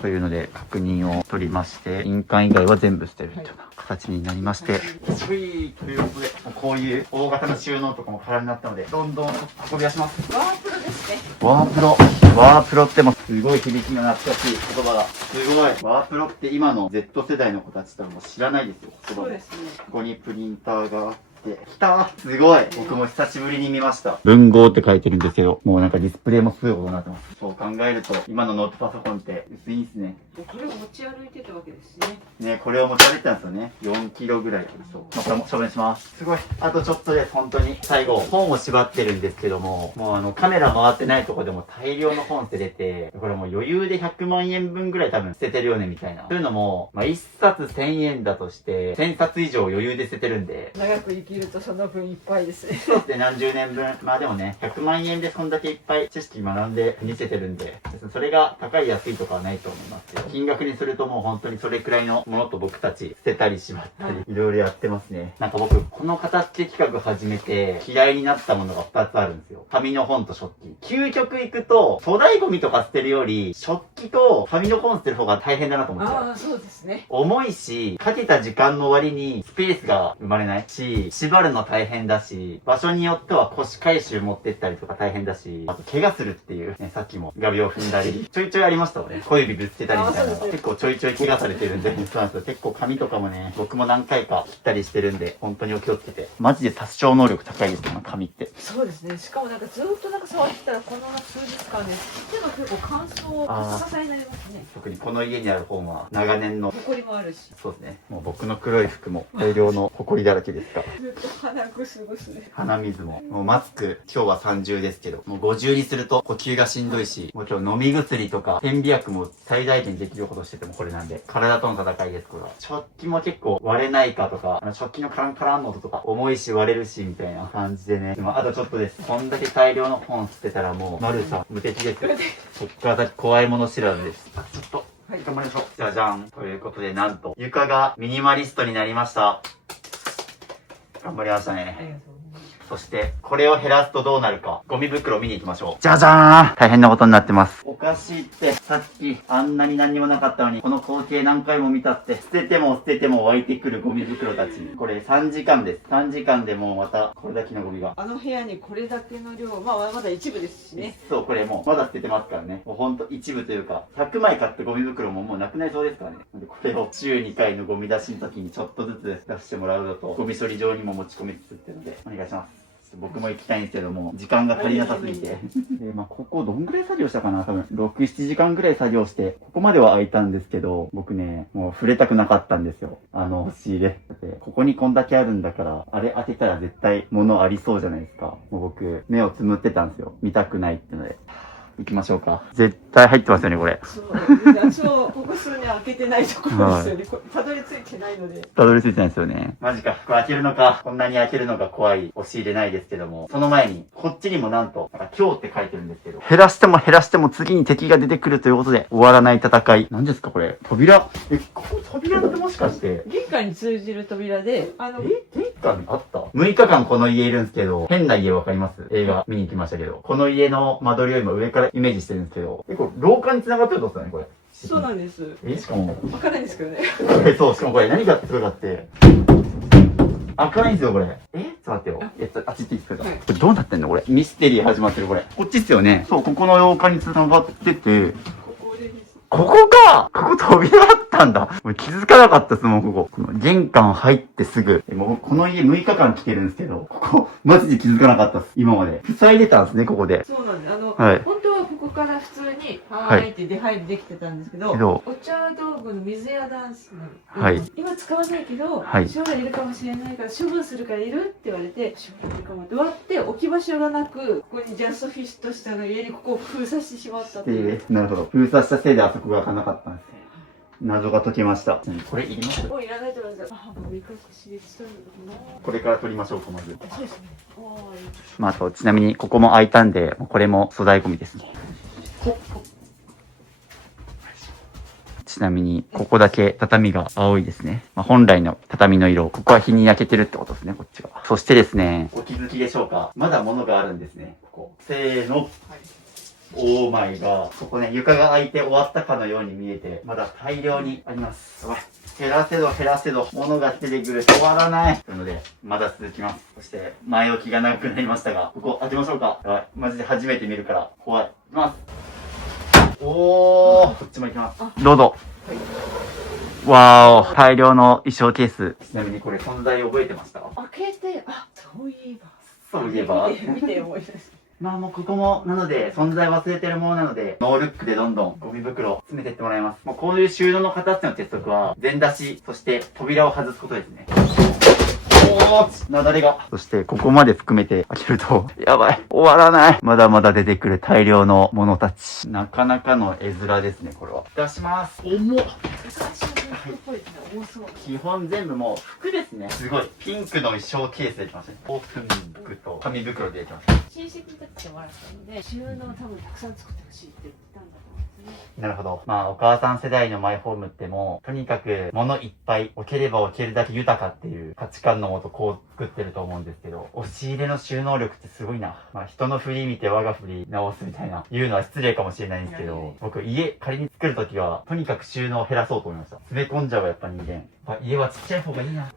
というので確認を取りまして、印鑑以外は全部捨てるというような形になりまして、ということで、こういう大型の収納とかも空になったので、どんどん運び出します。ワープロですね。ワープロってもすごい響きが懐かしい言葉だ。すごい。ワープロって今の Z 世代の子たちってもう知らないですよ。そうですね。ここにプリンターがあって、来たすごい僕も久しぶりに見ました。文豪って書いてるんですけど、もうなんかディスプレイもすごいことになってます。そう考えると、今のノートパソコンって薄いんですね。これを持ち歩いてたわけですね。ね、これを持たれてたんですよね。4キロぐらいありそう。まあ、これも処分します。すごい。あとちょっとです、本当に。最後、本を縛ってるんですけども、もうカメラ回ってないとこでも大量の本捨ててて、これもう余裕で100万円分ぐらい多分捨ててるよね、みたいな。というのも、まあ、1冊1000円だとして、1000冊以上余裕で捨ててるんで。長く生きるとその分いっぱいですね。そうですね、何十年分。まあでもね、100万円でそんだけいっぱい知識学んで見せてるんで、それが高い安いとかはないと思いますけど、金額にするともう本当にそれくらいのものと僕たち捨てたりしまったり、いろいろやってますね。なんか僕、この片付け企画始めて嫌いになったものが2つあるんですよ。紙の本と食器。究極いくと、粗大ゴミとか捨てるより、食器と紙の本捨てる方が大変だなと思っちゃう。ああ、そうですね。重いし、かけた時間の割にスペースが生まれないし、縛るの大変だし、場所によっては腰回収持ってったりとか大変だし、あと怪我するっていう、ね、さっきも画鋲踏んだり、ちょいちょいありましたもんね。小指ぶつけたりみたいなのが結構ちょいちょい怪我されてるんで、そうなんですよ。結構紙とかもね、僕も何回か切ったりしてるんで、本当にお気をつけて。マジで殺傷能力高いですよ、紙って。そうですね。しかもなんかずっとなんか触ってたらこの数日間で手が結構乾燥、カサカサになりますね。特にこの家にある本は長年の、埃もあるし。そうですね。もう僕の黒い服も大量の埃だらけですから。ずっと鼻ぐすぐすで。鼻水も。もうマスク、今日は30ですけど、もう50にすると呼吸がしんどいし、もう今日飲み薬とか、点鼻薬も最大限できることしててもこれなんで、体との戦いです、これは。食器も結構割れないかとか、食器のカランカランの音とか、重いし割れるし、みたいな感じでね。でもあとちょっとです。こんだけ大量の本捨てたらもう、マルさん、無敵です。そっから先怖いもの知らずです。ちょっと、はい、頑張りましょう。じゃじゃん。ということで、なんと、床がミニマリストになりました。頑張りましたね。ありがとうございます。そして、これを減らすとどうなるか。ゴミ袋見に行きましょう。じゃじゃーん、大変なことになってます。おかしいって、さっきあんなに何にもなかったのに、この光景何回も見たって、捨てても捨てても湧いてくるゴミ袋たち。これ3時間です。3時間でもうまた、これだけのゴミが。あの部屋にこれだけの量、まあまだ一部ですしね。そう、これもう、まだ捨ててますからね。もうほんと一部というか、100枚買ったゴミ袋ももうなくなりそうですからね。なんでこれを週2回のゴミ出しの時にちょっとずつ出してもらうのと、ゴミ処理場にも持ち込みつつっていうので、お願いします。僕も行きたいんですけども、時間が足りなさすぎて。で、まあ、ここどんぐらい作業したかな多分、6、7時間ぐらい作業して、ここまでは空いたんですけど、僕ね、もう触れたくなかったんですよ。押し入れ。だって、ここにこんだけあるんだから、あれ開けたら絶対物ありそうじゃないですか。もう僕、目をつむってたんですよ。見たくないってので。行きましょうか。絶対入ってますよね、これ。そう、ここ数年開けてないところですよね。たどり着いてないので。たどり着いてないですよね。マジか、これ開けるのか。こんなに開けるのが怖い押し入れないですけども。その前に、こっちにもなんと、今日って書いてるんですけど。減らしても減らしても次に敵が出てくるということで、終わらない戦い。何ですか、これ。扉。ここ扉ってもしかして。玄関に通じる扉で、玄関あった ?6 日間この家いるんですけど、変な家わかります？映画見に行きましたけど。この家の間取りを今上からイメージしてるんですけど、結構廊下に繋がってるとですよね、これ。そうなんです。しかも。開かないんですけどね。そう、しかもこれ何がすごいかって、開かないんですよ、これ。ちょっと待ってよ。あっち行っていいですか、これどうなってんのこれ。ミステリー始まってる、これ。こっちっすよね。そう、ここの廊下に繋がってて、ここかここ扉あったんだ。もう気づかなかったですもん、ここ。この玄関入ってすぐ。もうこの家6日間来てるんですけど、ここ、マジで気づかなかったです。今まで。塞いでたんですね、ここで。そうなんです。はい。本当はここから普通に、はーいって出入りできてたんですけど、お茶道具の水やダンスの、はい。今使わないけど、はい。将来いるかもしれないから処分するからいるって言われて、将来いるかもって割って置き場所がなく、ここにジャストフィッシュとしたの家にここを封鎖してしまったという。なるほど。封鎖したせいであそこが開かなかったんですね。謎が解けました。これいります？もういらないと思います。もう一回刺激したんだけどな。これから取りましょうか、まず。そうですね。まあ、あと、ちなみにここも開いたんで、これも粗大ゴミですね。ちなみに、ここだけ畳が青いですね。まあ、本来の畳の色、ここは日に焼けてるってことですね、こっちが。そしてですね、お気づきでしょうか？まだ物があるんですね、ここ。せーの。はい。オーマイがここね、床が空いて終わったかのように見えて、まだ大量にあります。おい、減らせど減らせど物が出てくる。終わらない。なのでまだ続きます。そして前置きが長くなりましたが、ここ開けましょうか。やばい、マジで初めて見るから怖い。いきます。おー、こっちも行きます。どうぞ。わーお、大量の衣装ケース。ちなみにこれ存在覚えてました？開けて、あ、そういえば。そういえば。見て思い出す。まあもうここも、なので、存在忘れてるものなので、ノールックでどんどんゴミ袋を詰めてってもらいます。もうこういう収納の形の鉄則は、全出し、そして扉を外すことですね。おー、雪崩が。そして、ここまで含めて開けると、やばい、終わらない。まだまだ出てくる大量のものたち。なかなかの絵面ですね、これは。出します。重っ。基本全部もう服ですね。すごい。ピンクの衣装ケースできましたね。オープン服と紙袋でできました。親戚に来てもらったので、収納多分たくさん作ってほしいって言ったんだと思うんですね。なるほど。まあ、お母さん世代のマイホームってもう、とにかく物いっぱい置ければ置けるだけ豊かっていう価値観のもとこう作ってると思うんですけど、押し入れの収納力ってすごいな。まあ、人の振り見て我が振り直すみたいな、言うのは失礼かもしれないんですけど、僕家仮に作るときは、とにかく収納を減らそうと思いました。詰め込んじゃうやっぱ人間。家はちっちゃい方がいいな。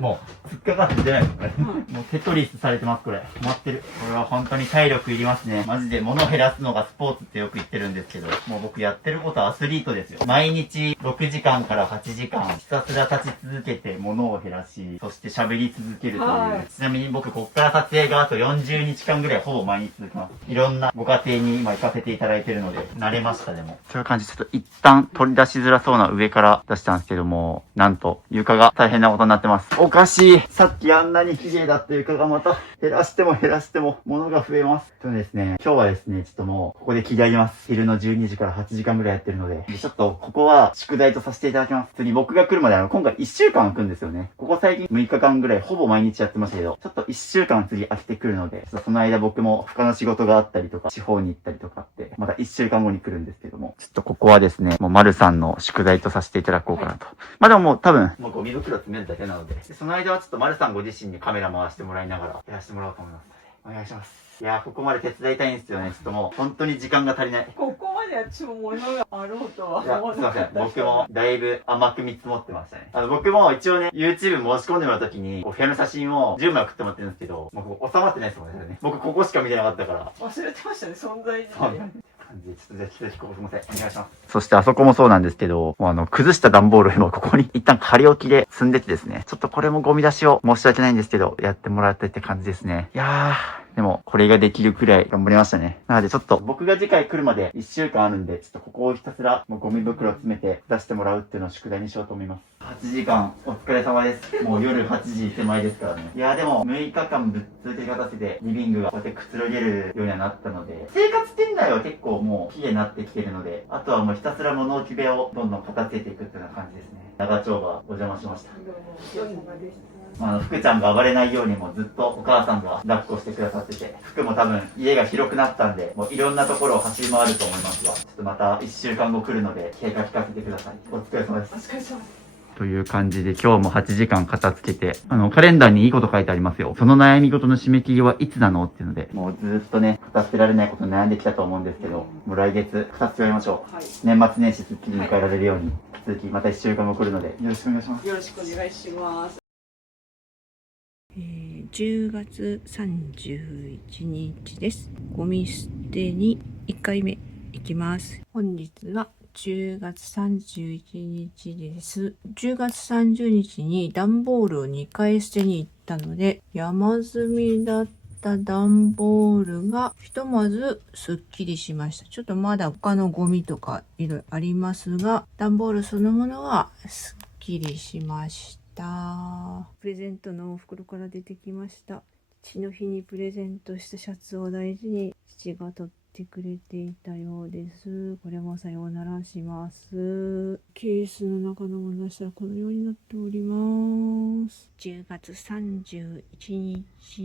もう、突っかかって出ないですこれ。もうテトリスされてます、これ。止まってる。これは本当に体力いりますね。マジで物減らすのがスポーツってよく言ってるんですけど、もう僕やってることはアスリートですよ。毎日6時間から8時間、ひたすら立ち続けて物を減らし、そして喋り続けるという。はいちなみに僕、こっから撮影があと40日間ぐらいほぼ毎日続きます。いろんなご家庭に今行かせていただいてるので、慣れましたでも。そういう感じでちょっと一旦取り出しづらそうな上から出したんですけども、なんと床が大変なことになってます。おかしい。さっきあんなに綺麗だった床がまた減らしても減らしても物が増えます。そうですね、今日はですね、ちょっともうここで切り上げます。昼の12時から8時間ぐらいやってるので、ちょっとここは宿題とさせていただきます。次僕が来るまで今回1週間空くんですよね。ここ最近6日間ぐらいほぼ毎日やってましたけど、ちょっと1週間次空けてくるので、ちょっとその間僕も他の仕事があったりとか、地方に行ったりとかって、また1週間後に来るんですけども、ちょっとここはですね、もう丸さんの宿題とさせていただこうかなと。まあでももう多分、もうゴミ袋詰めるだけなので、その間はちょっと丸さんご自身にカメラ回してもらいながらやらせてもらおうと思いますので、お願いします。いやー、ここまで手伝いたいんですよね。ちょっともう、本当に時間が足りない。ここまで私も物があろうとはいや、思わすいません。なかった。僕もだいぶ甘く見積もってましたね。僕も一応ね、YouTube 申し込んでもらった時に、フィルム写真を10枚送ってもらってるんですけど、もうここ収まってないですもんね。僕ここしか見てなかったから。忘れてましたね、存在自そう体。感じで、ちょっとぜひぜひここすいません。お願いします。そしてあそこもそうなんですけど、もう崩した段ボールを今ここに一旦仮置きで積んでてですね、ちょっとこれもゴミ出しを申し訳ないんですけど、やってもらったって感じですね。いやー。でも、これができるくらい頑張りましたね。なのでちょっと、僕が次回来るまで1週間あるんで、ちょっとここをひたすら、もうゴミ袋を詰めて出してもらうっていうのを宿題にしようと思います。8時間、お疲れ様です。もう夜8時手前ですからね。いやーでも、6日間ぶっ続け方せて、リビングがこうやってくつろげるようにはなったので、生活圏内は結構もう綺麗になってきてるので、あとはもうひたすら物置部屋をどんどん片付けていくっていうような感じですね。長丁場、お邪魔しました。福ちゃんが暴れないようにもずっとお母さんが抱っこしてくださってて、福も多分家が広くなったんで、もういろんなところを走り回ると思いますが、ちょっとまた1週間後来るので、経過聞かせてください。お疲れ様です。お疲れ様です。という感じで今日も8時間片付けて、カレンダーにいいこと書いてありますよ。その悩み事の締め切りはいつなのっていうので、もうずっとね、片付けられないことに悩んできたと思うんですけど、もう来月片付けやりましょう。はい。年末年始すっきり迎えられるように、続きまた1週間後来るので、よろしくお願いします。よろしくお願いします。10月31日です。ゴミ捨てに1回目行きます。本日は10月31日です。10月30日に段ボールを2回捨てに行ったので、山積みだった段ボールがひとまずすっきりしました。ちょっとまだ他のゴミとかいろいろありますが、段ボールそのものはすっきりしました。プレゼントのお袋から出てきました。父の日にプレゼントしたシャツを大事に父が取ってくれていたようです。これもさようならします。ケースの中のもの出したらこのようになっております。10月31日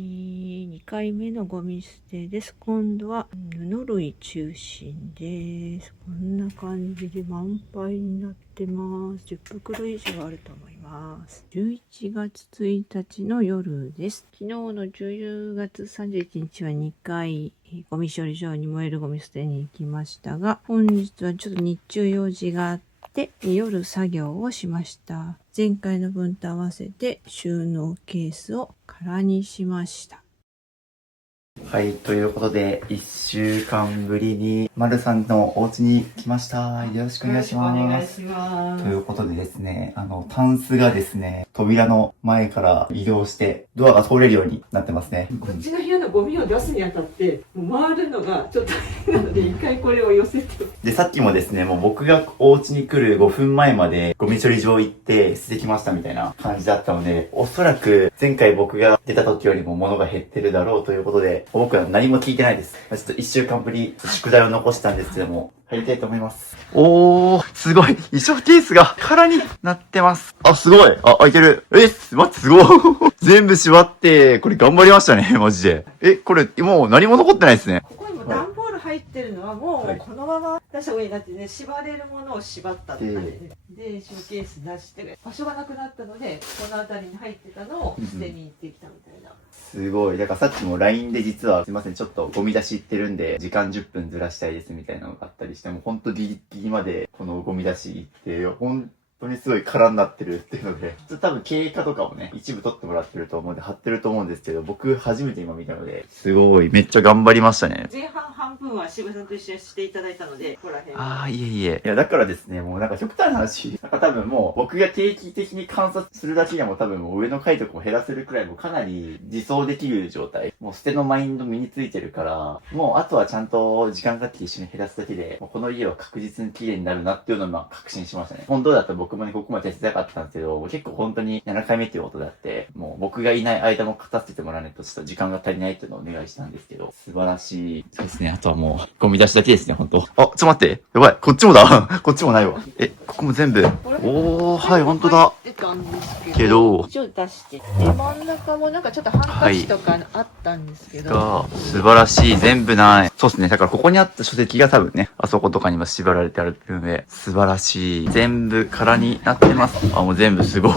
2回目のゴミ捨てです。今度は布類中心です。こんな感じで満杯になってます。10袋以上あると思います。ます。11月1日の夜です。昨日の10月31日は2回、ゴミ処理場に燃えるゴミ捨てに行きましたが、本日はちょっと日中用事があって、夜作業をしました。前回の分と合わせて収納ケースを空にしました。はい、ということで、1週間ぶりに、まるさんのお家に来ました。よろしくお願いします。お願いします。ということでですね、タンスがですね、扉の前から移動して、ドアが通れるようになってますね。こっちの部屋のゴミを出すにあたって、回るのがちょっと大変なので、一回これを寄せて。で、さっきもですね、もう僕がお家に来る5分前まで、ゴミ処理場行って捨ててきましたみたいな感じだったので、おそらく前回僕が出た時よりも物が減ってるだろうということで、僕は何も聞いてないです。ちょっと1週間ぶり、宿題を残したんですけども、入りたいと思います。おー、すごい。衣装ケースが空になってます。あ、すごい。あ、開いてる。待って、すごい。全部縛って、これ頑張りましたね、マジで。これ、もう何も残ってないですね。ここにも段ボール入ってるのはもはい、うこのまま出した方がいいなってね、縛れるものを縛ったって感じで、で、ショーケース出して、場所がなくなったので、この辺りに入ってたのを捨てに行ってきたみたいな。すごい。だからさっきも LINE で実は、すいません、ちょっとゴミ出し行ってるんで、時間10分ずらしたいですみたいなのがあったりして、もうほんとギリギリまでこのゴミ出し行って、本当にすごい空になってるっていうので、多分経過とかもね、一部取ってもらってると思うんで、貼ってると思うんですけど、僕初めて今見たので、すごい、めっちゃ頑張りましたね。前半半分は渋さんと一緒にしていただいたので、ここら辺は。いえいえ。いや、だからですね、もうなんか極端な話、なんか多分もう僕が定期的に観察するだけでも多分もう上の階とかも減らせるくらいもかなり自走できる状態。もう捨てのマインド身についてるから、もうあとはちゃんと時間かけて一緒に減らすだけで、もうこの家は確実に綺麗になるなっていうのをまあ確信しましたね。本当だったら僕もね、ここまで手伝いたかったんですけど、結構本当に7回目っていうことであって、もう僕がいない間も片付けてもらわないとちょっと時間が足りないっていうのをお願いしたんですけど、素晴らしいですね。あとはもう、ゴミ出しだけですね、本当。あ、ちょっと待って。やばい。こっちもだ。こっちもないわ。ここも全部。おー、はい、本当だ。出たんですけど、一応出して。で、真ん中もなんかちょっとハンカチとかあったんですけど。素晴らしい。全部ない。そうですね。だからここにあった書籍が多分ね、あそことかにも縛られてあるので、素晴らしい。全部空になってます。あ、もう全部すごい。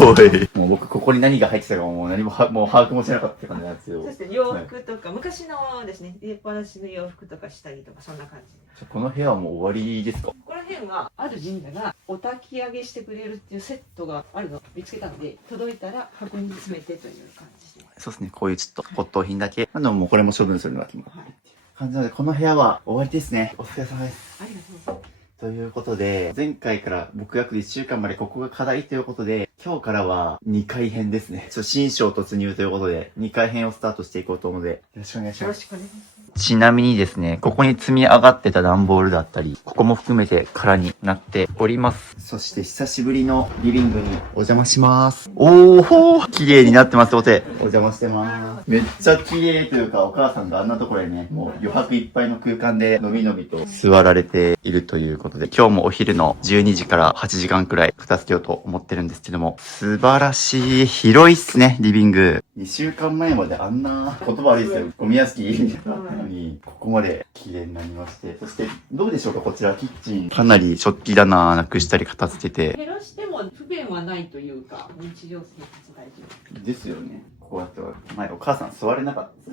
もう僕ここに何が入ってたかもう何ももう把握もしなかった感じなんですけど。そうですね、洋服とか、昔のですね、入れっぱなしの洋服とか下着とか、そんな感じ。この部屋はもう終わりですか？ここら辺は、ある神社がお焚き上げしてくれるっていうセットがあるのを見つけたんで、届いたら箱に詰めてという感じで。そうですね。こういうちょっと骨董品だけ。もうこれも処分するのが決まってっていう感じなので、この部屋は終わりですね。お疲れ様です。ありがとうございます。ということで、前回から僕が来る1週間までここが課題ということで、今日からは2回編ですね。新章突入ということで、2回編をスタートしていこうと思うので、よろしくお願いします。よろしくお願いします。ちなみにですね、ここに積み上がってた段ボールだったり、ここも含めて空になっております。そして久しぶりのリビングにお邪魔します。おー、綺麗になってます、お手。お邪魔してます。めっちゃ綺麗というか、お母さんがあんなところにね、もう余白いっぱいの空間でのびのびと座られているということで、今日もお昼の12時から8時間くらい片付けようと思ってるんですけども、素晴らしい、広いっすね、リビング。2週間前まであんな言葉悪いですよ。ゴミ屋敷みたいなのに、ここまで綺麗になりまして、そしてどうでしょうか、こちらキッチン。かなり食器棚なくしたり片付けて。減らしても不便はないというか、日常生活大丈夫。ですよね。こうやって前お母さん座れなかった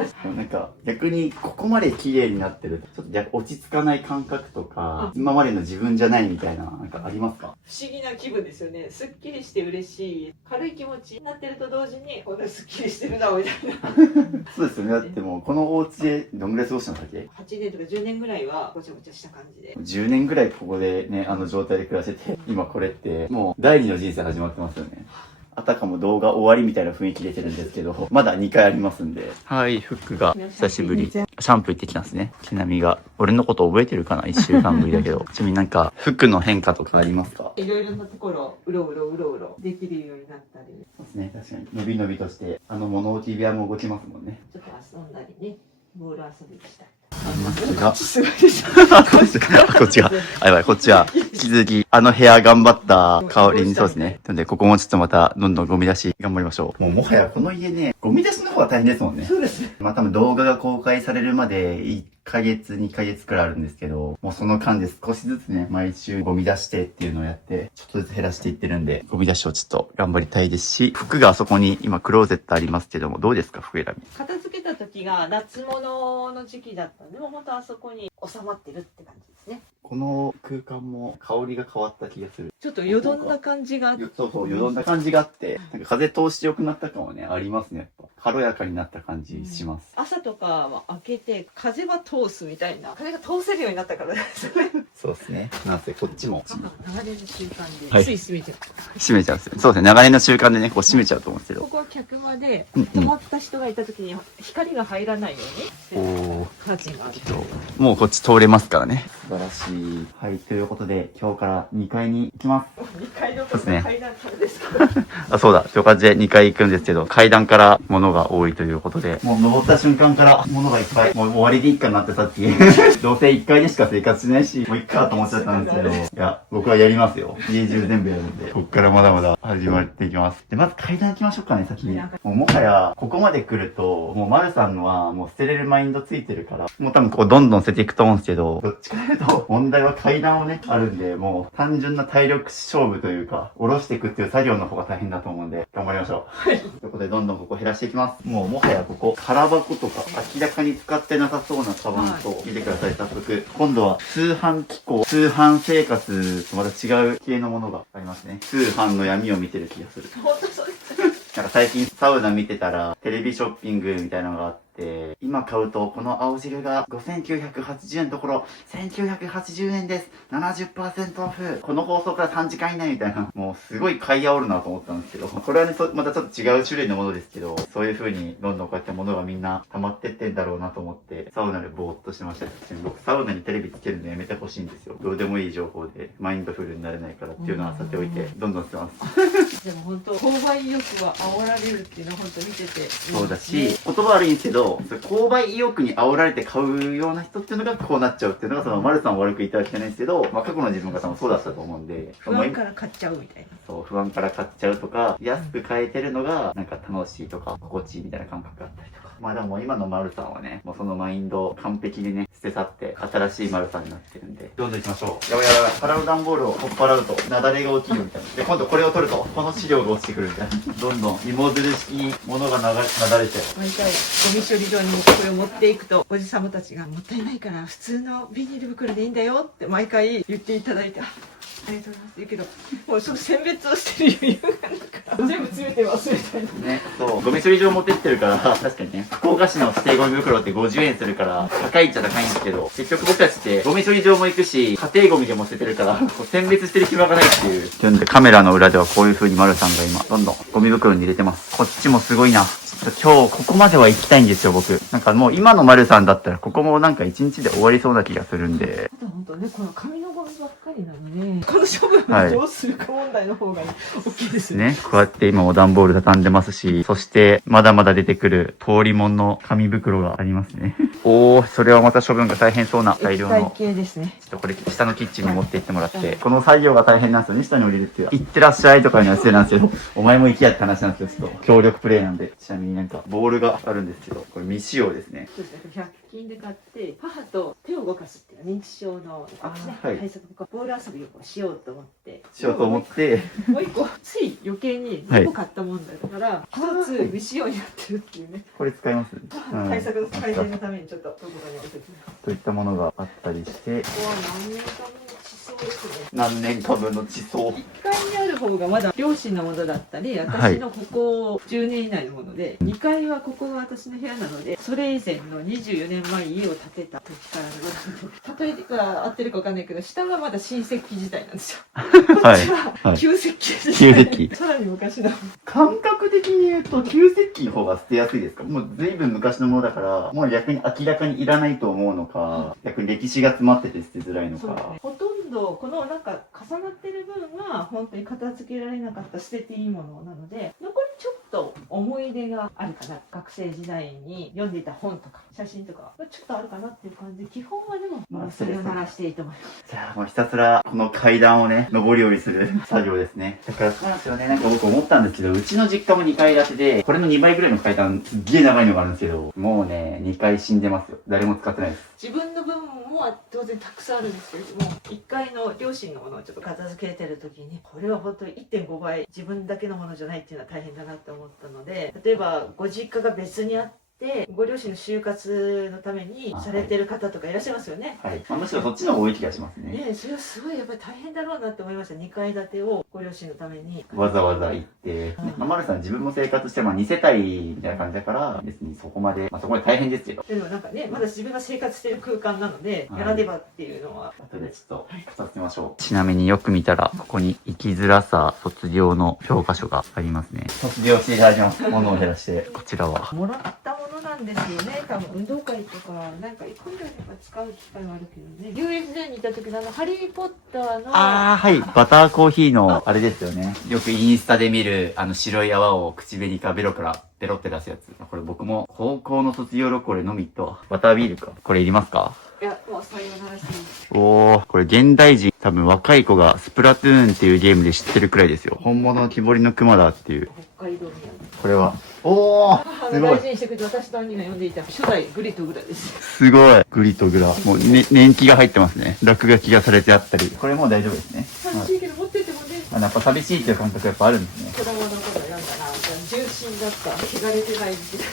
ですよ。なんか逆にここまで綺麗になってるとちょっと落ち着かない感覚とか、今までの自分じゃないみたいな、なんかありますか？不思議な気分ですよね。すっきりして嬉しい。軽い気持ちになってると同時に、これすっきりしてるな、みたいな。そうですよね。だってもうこのお家でどんぐらい過ごしたんだっけ8年とか10年ぐらいはごちゃごちゃした感じで。10年ぐらいここでね、あの状態で暮らせて、今これってもう第二の人生始まってますよね。あたかも動画終わりみたいな雰囲気出てるんですけど、まだ2回ありますんで。はい、フックが久しぶり。シャンプー行ってきたんですね。ちなみが。俺のこと覚えてるかな ?1 週間ぶりだけど。ちなみになんか、服の変化とかありますか？いろいろなところ、うろうろできるようになったり。そうですね、確かに。伸び伸びとして、物置部屋も動きますもんね。ちょっと遊んだりね、ボール遊びしたり。すごいです。こっちが。やばい、こっちは。引き続き、部屋頑張った香りにそうですね。なので、ここもちょっとまた、どんどんゴミ出し頑張りましょう。もうもはやこの家ね、ゴミ出しの方が大変ですもんね。そうですね。まあ多分動画が公開されるまで1ヶ月、2ヶ月くらいあるんですけど、もうその間で少しずつね、毎週ゴミ出してっていうのをやって、ちょっとずつ減らしていってるんで、ゴミ出しをちょっと頑張りたいですし、服があそこに今クローゼットありますけども、どうですか、服選び。片付けた時が夏物の時期だったんで、もう本当あそこに収まってるって感じですね。この空間も香りが変わった気がする。ちょっとよどんだ感じが。そうそう、よどんだ感じがあって、なんか風通し良くなった感はね、ありますね、やっぱ。軽やかになった感じします。朝とかは開けて風は通すみたいな、風が通せるようになったからですね。そうですね。なんせこっちも。流れる習慣で、はいつい閉めちゃう。閉めちゃうんですよ。そうですね。流れの習慣でね、こう閉めちゃうと思うんですけど。ここは客間で、うんうん泊まった人がいた時に光が入らないように、おー。カーテンがあって。もうこっち通れますからね。素晴らしい。はい、ということで、今日から2階に行きます。 2階のそうですね階段からですか。あ、そうだ。という感じで2階行くんですけど、階段から物が多いということで、もう登った瞬間から物がいっぱい、もう終わりでいいかなってさっき、どうせ1階でしか生活しないし、もういっかと思っちゃったんですけど、いや、僕はやりますよ。家中全部やるんで、こっからまだまだ始まっていきます。で、まず階段行きましょうかね、先に。もはや、ここまで来ると、もう丸さんのはもう捨てれるマインドついてるから、もう多分こうどんどん捨てていくと思うんですけど、どっちかというと、問題は階段をね、あるんで、もう単純な体力勝負というか、下ろしていくっていう作業の方が大変だと思うんで、頑張りましょう。はい。ということで、どんどんここ減らしていきます。もはやここ、空箱とか、明らかに使ってなさそうなカバンと、見てください、早速。今度は、通販機構、通販生活とまた違う系のものがありますね。通販の闇を見てる気がする。本当そうです。なんか最近サウナ見てたら、テレビショッピングみたいなのがあって、今買うとこの青汁が5980円のところ、1980円です。70% オフ。この放送から3時間以内みたいな、もうすごい買い煽るなと思ったんですけど、これはね、またちょっと違う種類のものですけど、そういう風にどんどんこうやって物がみんな溜まってってんだろうなと思って、サウナでぼーっとしてました。僕サウナにテレビつけるのやめてほしいんですよ。どうでもいい情報でマインドフルになれないからっていうのはさておいて、どんどん捨てます。でも本当購買意欲は煽られるっていうのは本当見ててそうだし、言葉悪いんですけど、購買意欲に煽られて買うような人っていうのがこうなっちゃうっていうのが、その丸さんを悪く言ってはいけないんですけど、まあ過去の自分が多分そうだったと思うんで、不安から買っちゃうみたいな。そう、不安から買っちゃうとか、安く買えてるのがなんか楽しいとか、心地いいみたいな感覚があったりとか。まあでも今の丸さんはね、もうそのマインドを完璧にね、捨て去って、新しい丸さんになってるんで、どんどん行きましょう。やばいやばい、払う段ボールを取っ払うと、雪崩が起きるみたいな。で、今度これを取ると、この資料が落ちてくるみたいな。どんどん芋づる式物が雪崩れて。毎回ゴミ処理場にこれを持っていくとおじさまたちがもったいないから普通のビニール袋でいいんだよって毎回言っていただいて、ありがとうございます言うけど、もうその選別をしてる余裕がないから全部詰めてますみたいな。ね、そう、ゴミ処理場持ってってるから、確かにね、福岡市の指定ゴミ袋って50円するから、高いっちゃ高いんですけど、結局僕たちってゴミ処理場も行くし、家庭ゴミでも捨ててるから、こう選別してる暇がないっていう。っていうんで、カメラの裏ではこういう風に丸さんが今、どんどんゴミ袋に入れてます。こっちもすごいな。今日ここまでは行きたいんですよ、僕。なんかもう今の丸さんだったら、ここもなんか1日で終わりそうな気がするんで。あと本当ね、この紙のゴミばっかりなのにね、この処分をどうするか問題の方が、大きいですね。ね、こうやって今も段ボール畳んでますし、そしてまだまだ出てくる通りもんの紙袋がありますね。おー、それはまた処分が大変そうな大量の。液体系ですね。ちょっとこれ下のキッチンに持って行ってもらって、この作業が大変なんですよね、下に降りるっていう。行ってらっしゃいとかには失礼なんですけど、お前も行きやって話なんですけど、ちょっと協力プレイなんで、ちなみになんかボールがあるんですけど、これ未使用ですね。そうですね、100均で買って母と手を動かすっていう認知症の、はい対策とかボール遊びをしようと思ってしようと思って、もう一個つい余計に2個買ったもんだから一つ未使用になってるっていうね、これ使います、対策の改善のためにちょっとどこかに置いておきます。といったものがあったりして、ここは何年かの地層ですね。何年か分の地層。 1階にある方がまだ両親のものだったり、私のここ10年以内のもので、2階はここが私の部屋なので、それ以前の24年前家を建てた時からのもので、例えが合ってるかわかんないけど、下がまだ新石器時代なんですよ。こっちは旧石器時代。旧石器。さらに昔の。感覚的に言うと、旧石器の方が捨てやすいですか？もう随分昔のものだから、もう逆に明らかにいらないと思うのか、逆に歴史が詰まってて捨てづらいのそうねか。ほとんどこのなんか重なってる部分は本当に片付けられなかった捨てていいものなので、残りちょっと思い出があるかな。学生時代に読んでいた本とか写真とかちょっとあるかなっていう感じで、基本はでももうさよならしていいと思います。じゃあもうひたすらこの階段をね、上り下りする作業ですね。だからそうなんですよね。なんか僕思ったんですけど、うちの実家も2階建てで、これの2倍ぐらいの階段、すっげえ長いのがあるんですけど、もうね、2階死んでますよ。誰も使ってないです。自分の分も当然たくさんあるんですけれども、1階の両親のものをちょっと片付けてる時に、これは本当に 1.5 倍自分だけのものじゃないっていうのは大変だなって思ったので、例えばご実家が別にあってご両親の就活のためにされてる方とかいらっしゃいますよね。はい。まあ、むしろそっちの方が多い気がしますね。ねえ、それはすごいやっぱり大変だろうなって思いました。2階建てをご両親のためにわざわざ行って、まあ、丸さん自分も生活して、まあ2世帯みたいな感じだから、別にそこまで、まあそこまで大変ですけど。でもなんかね、まだ自分が生活してる空間なので、はいやらねばっていうのは。後でちょっと片付けましょう。ちなみによく見たら、ここに生きづらさ卒業の教科書がありますね。卒業していただきます。物を減らして、こちらは。もらったものなんですよね。多分運動会とか、なんか行くんだよね、使う機会はあるけどね。USJ にいた時のハリー・ポッターの。はい。バターコーヒーの、あれですよね。よくインスタで見る、白い泡を口紅かベロからペロって出すやつ。これ僕も高校の卒業旅行で飲み行ったわ。バタービールか。これいりますか？いや、もうさよならしていい。おー、これ現代人、多分若い子がスプラトゥーンっていうゲームで知ってるくらいですよ。本物の木彫りの熊だっていう。北海道にこれは、おー、母すごい。が大事にしてくれて私と兄が読んでいた初代グリとグラです。すごい。グリとグラ。もう、ね、年季が入ってますね。落書きがされてあったり。これもう大丈夫ですね。寂しいけど持っててもね、まあ、やっぱ寂しいっていう感覚やっぱあるんですね。子供の頃読んだな、重心だった、汚れてない時代。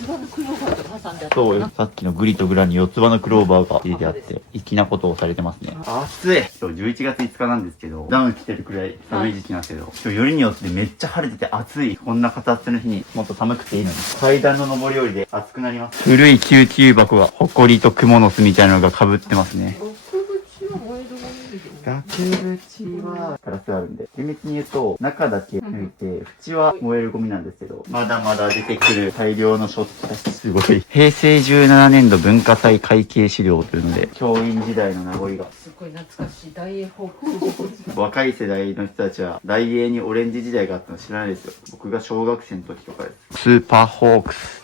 ツバのクローバーとか挟んであったそうよ。な。さっきのグリとグラに四つ葉のクローバーが入れてあって、粋なことをされてますね。暑い。今日11月5日なんですけど、ダウン着てるくらい寒い時期なんですけど、今日よりによってめっちゃ晴れてて暑い。こんな形の日にもっと寒くていいのに。階段の上り下りで暑くなります。古い救急箱が、埃と蜘蛛の巣みたいなのが被ってますね。額縁は燃えるものですよね。額縁はガラスがあるんで、厳密に言うと中だけ抜いて、縁は燃えるゴミなんですけど、まだまだ出てくる大量の書たち、すごい。平成17年度文化祭会計資料というので、教員時代の名残が。すごい懐かしい大英ホーク。若い世代の人たちは、大英にオレンジ時代があったの知らないですよ。僕が小学生の時とかです。スーパーホークス。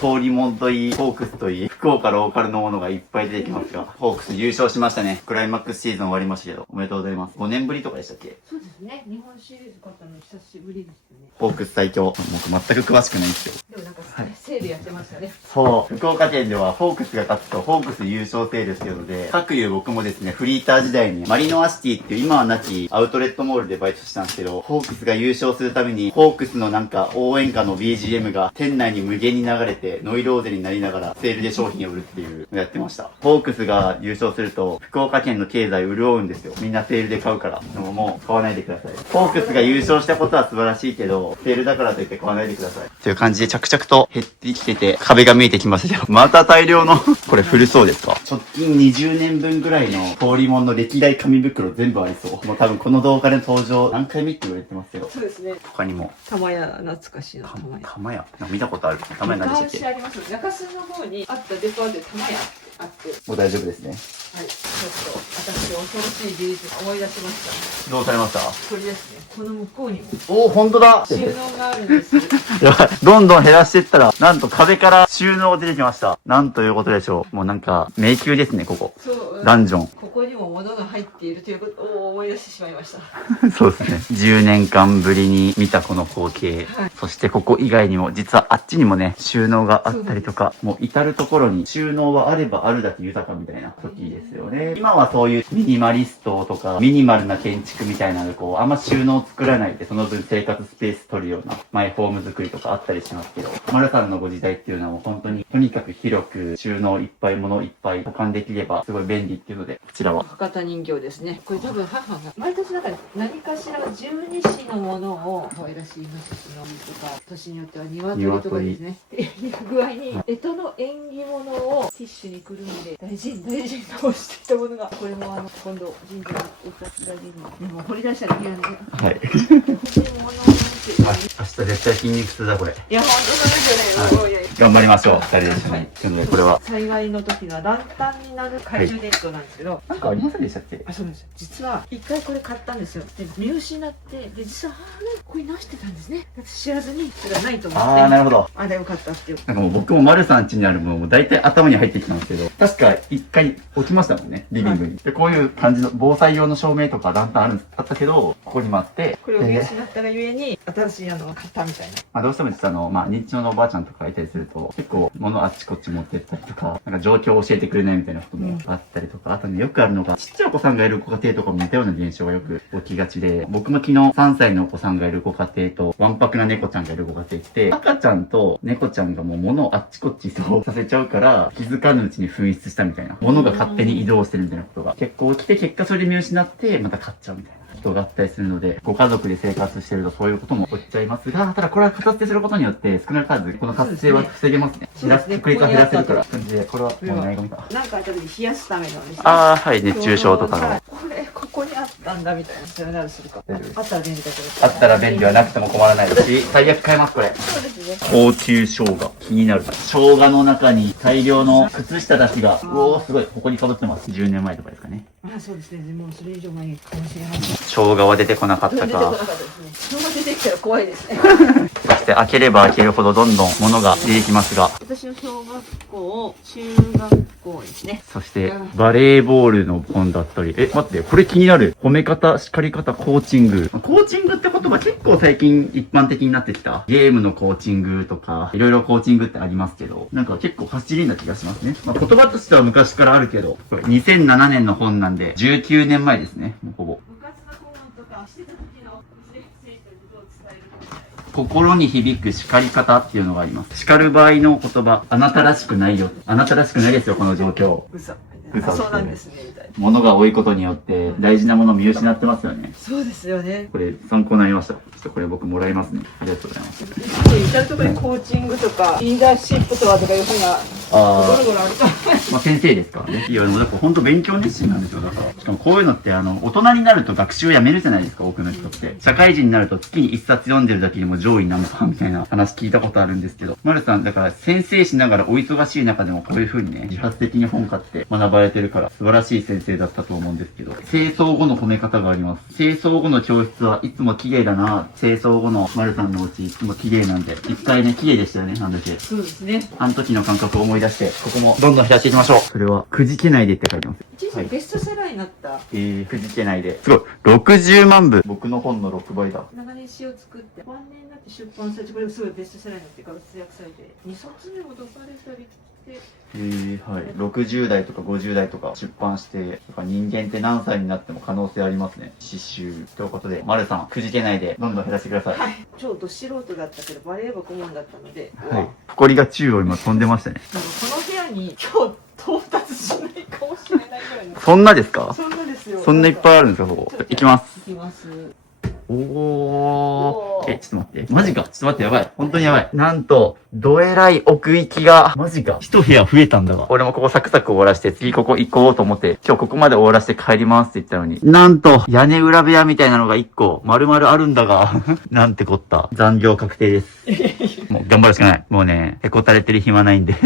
通りもんといい、ホークスといい、福岡ローカルのものがいっぱい出てきますが、ホークス優勝しましたね。クライマックスシーズン終わりましたけど、おめでとうございます。5年ぶりとかでしたっけ？そうですね。日本シリーズ勝ったの久しぶりですよね。ホークス最強。僕全く詳しくないんですよ。でもなんか、セールやってましたね。そう。福岡県ではホークスが勝つと、ホークス優勝セールっていうので、各有僕もですね、フリーター時代に、マリノアシティっていう今はなきアウトレットモールでバイトしたんですけど、ホークスが優勝するために、ホークスのなんか応援歌の BGM が店内に無限に流れて、ノイローゼになりながら、セールで商品を売るっていうのをやってました。ホークスが優勝すると、福岡県の経済潤うんですよ。みんなセールで買うから。でももう買わないでください。ホークスが優勝したことは素晴らしいけど、セールだからといって買わないでください。という感じで着々と減ってきてて、壁が見えてきましたけど、また大量の、これ古そうですか？直近20年分ぐらいの通りもんの歴代紙袋全部ありそう。もう多分この動画で登場何回目って言われてますけど。そうですね。他にも。玉屋懐かしいな、玉屋。玉屋見たことある。玉屋何でしたっけ？昔ありますよ。中洲の方にあったデパートで玉屋ってあって。もう大丈夫ですね。はい。ちょっと私恐ろしい事実思い出しました。どうされました？これですね。この向こうにもおお、本当だ。収納があるんです。やばい。どんどん減らしていったら、なんと壁から収納出てきました。なんということでしょう。もうなんか、迷宮ですね、ここ。そう。ダンジョン。ここにも物が入っているということを思い出してしまいました。そうですね。10年間ぶりに見たこの光景。はいそしてここ以外にも、実はあっちにもね、収納があったりとか、もう至るところに収納はあればあるだけ豊かみたいな時ですよね。今はそういうミニマリストとか、ミニマルな建築みたいなので、こう、あんま収納を作らないで、その分生活スペース取るようなマイホーム作りとかあったりしますけど、丸さんのご時代っていうのはもう本当に、とにかく広く収納いっぱい、物いっぱい保管できればすごい便利っていうので、こちらは。博多人形ですね。これ多分母が毎年なんか何かしら十二支のものを可愛らしいイノシシのとか年によっては鶏とかですね。っていう具合に干支の縁起物をティッシュにくるんで大事に大事に通していたものがこれも今度神社に歌っただけにでも掘り出したら嫌ではい。欲しいものをなんていうか明日絶対筋肉痛だ、これ。いや本当そうですよね。いや頑張りましょう。2人で一緒に。というのでこれは幸いの時のランタンになる懐中電灯なんですけど、なんかありませんでしたっけ？あ、そうです。実は一回これ買ったんですよ。で見失って、で実はこれ直してたんですね。私知らずにそれがないと思って。ああ、なるほど。あれよかったっていう。なんかもう僕も丸さん家にあるものも大体頭に入ってきたんですけど、確か一回置きましたもんね、リビングに。で、こういう感じの防災用の照明とかランタンあったけど、ここにもあって、これを見で失ったがゆえに新しいのを買ったみたいな。まあ、どうしても実は認知症のおばあちゃんとかがいたりすると、結構物あっちこっち持ってったりとか、なんか状況を教えてくれないみたいなこともあったりとか、あとね、よくあるのが、ちっちゃいお子さんがいるご家庭とかも似たような現象がよく起きがちで、僕も昨日3歳のお子さんがいるご家庭と、わんぱくな猫ちゃんがいるご家庭って、赤ちゃんと猫ちゃんがもう物をあっちこっち移動させちゃうから、気づかぬうちに紛失したみたいな。物が勝手に移動してるみたいなことが結構起きて、結果それで見失って、また買っちゃうみたいな。人があったりするので、ご家族で生活してるとそういうことも起きちゃいますが、ただこれは片付けすることによって少なからずこの活性は防げますね。そうですね確率は減らせるから。感じで、これはもうないゴミだ。なんかあった時に冷やすためのですね。ああ、はい、熱中症とかの。これここにあったんだみたいな。それならするか。あったら便利だけど。あったら便利はなくても困らないし、最悪買えます、これ。そうですね。高級生姜。気になる。生姜の中に大量の靴下たちが、うおー、すごい、ここに被ってます。10年前とかですかね。あ、そうですね。もうそれ以上前かもしれない。生姜は出てこなかった出てこなかか。ったですね。人が出てきたら怖いですね。そして開ければ開けるほどどんどん物が出てきますが、私の小学校、中学校ですね。そして、バレーボールの本だったり、待って、これ気になる。褒め方、叱り方、コーチング。コーチングって言葉結構最近一般的になってきた。ゲームのコーチングとか、いろいろコーチングってありますけど、なんか結構走りな気がしますね。まあ、言葉としては昔からあるけど、これ2007年の本なんで、19年前ですね、もうほぼ。部活の顧問とかしてた時の生徒にどう伝えるかみたいな。心に響く叱り方っていうのがあります。叱る場合の言葉、あなたらしくないよ。あなたらしくないですよ、この状況。嘘。嘘あ、そうなんですね、みたいな。物が多いことによって大事なものを見失ってますよね。そうですよね。これ参考になりました。ちょっとこれ僕もらいますね。ありがとうございます。至るところにコーチングとか、リーダーシップとかいうふうな、ゴロゴロあると思います。まあ先生ですからね。いや、でもだから本当勉強熱心なんですよ。だから。しかもこういうのって大人になると学習をやめるじゃないですか、多くの人って。社会人になると月に一冊読んでるだけでも上位なのか、みたいな話聞いたことあるんですけど。丸さん、だから先生しながらお忙しい中でもこういう風にね、自発的に本買って学ばれてるから素晴らしい先生だったと思うんですけど。清掃後の褒め方があります。清掃後の教室はいつも綺麗だな。清掃後の丸さんのお家いつも綺麗なんで。一回ね、綺麗でしたよね、なんだっけ。そうですね。あの時の感覚を思い出して、ここもどんどん減らしていきましょう。それは、くじけないでって書いてます。一時ベストセラーになったくじけないで。すごい。60万部。僕の本の6倍だ。長年詩を作って晩年になって出版されて、これがすごいベストセラーになってから活躍されて2冊目も出されたりしてはい。60代とか50代とか出版して、やっぱ人間って何歳になっても可能性ありますね。刺繍。ということで、丸さん、くじけないで、どんどん減らしてください。はい。超ど素人だったけどバレー部顧問だったので、はい。埃が宙を今飛んでましたね。なんかこの部屋に今日到達しないかもしれないぐらいの。そんなですか？そんなですよ。そんないっぱいあるんですか、ここ。行きます。いきます。おー。ちょっと待って。マジか。ちょっと待って、やばい。本当にやばい。なんと、どえらい奥行きが。マジか。一部屋増えたんだわ。俺もここサクサク終わらして、次ここ行こうと思って、今日ここまで終わらして帰りますって言ったのに。なんと、屋根裏部屋みたいなのが一個、丸々あるんだが。なんてこった。残業確定です。もう頑張るしかない。もうね、へこたれてる暇ないんで。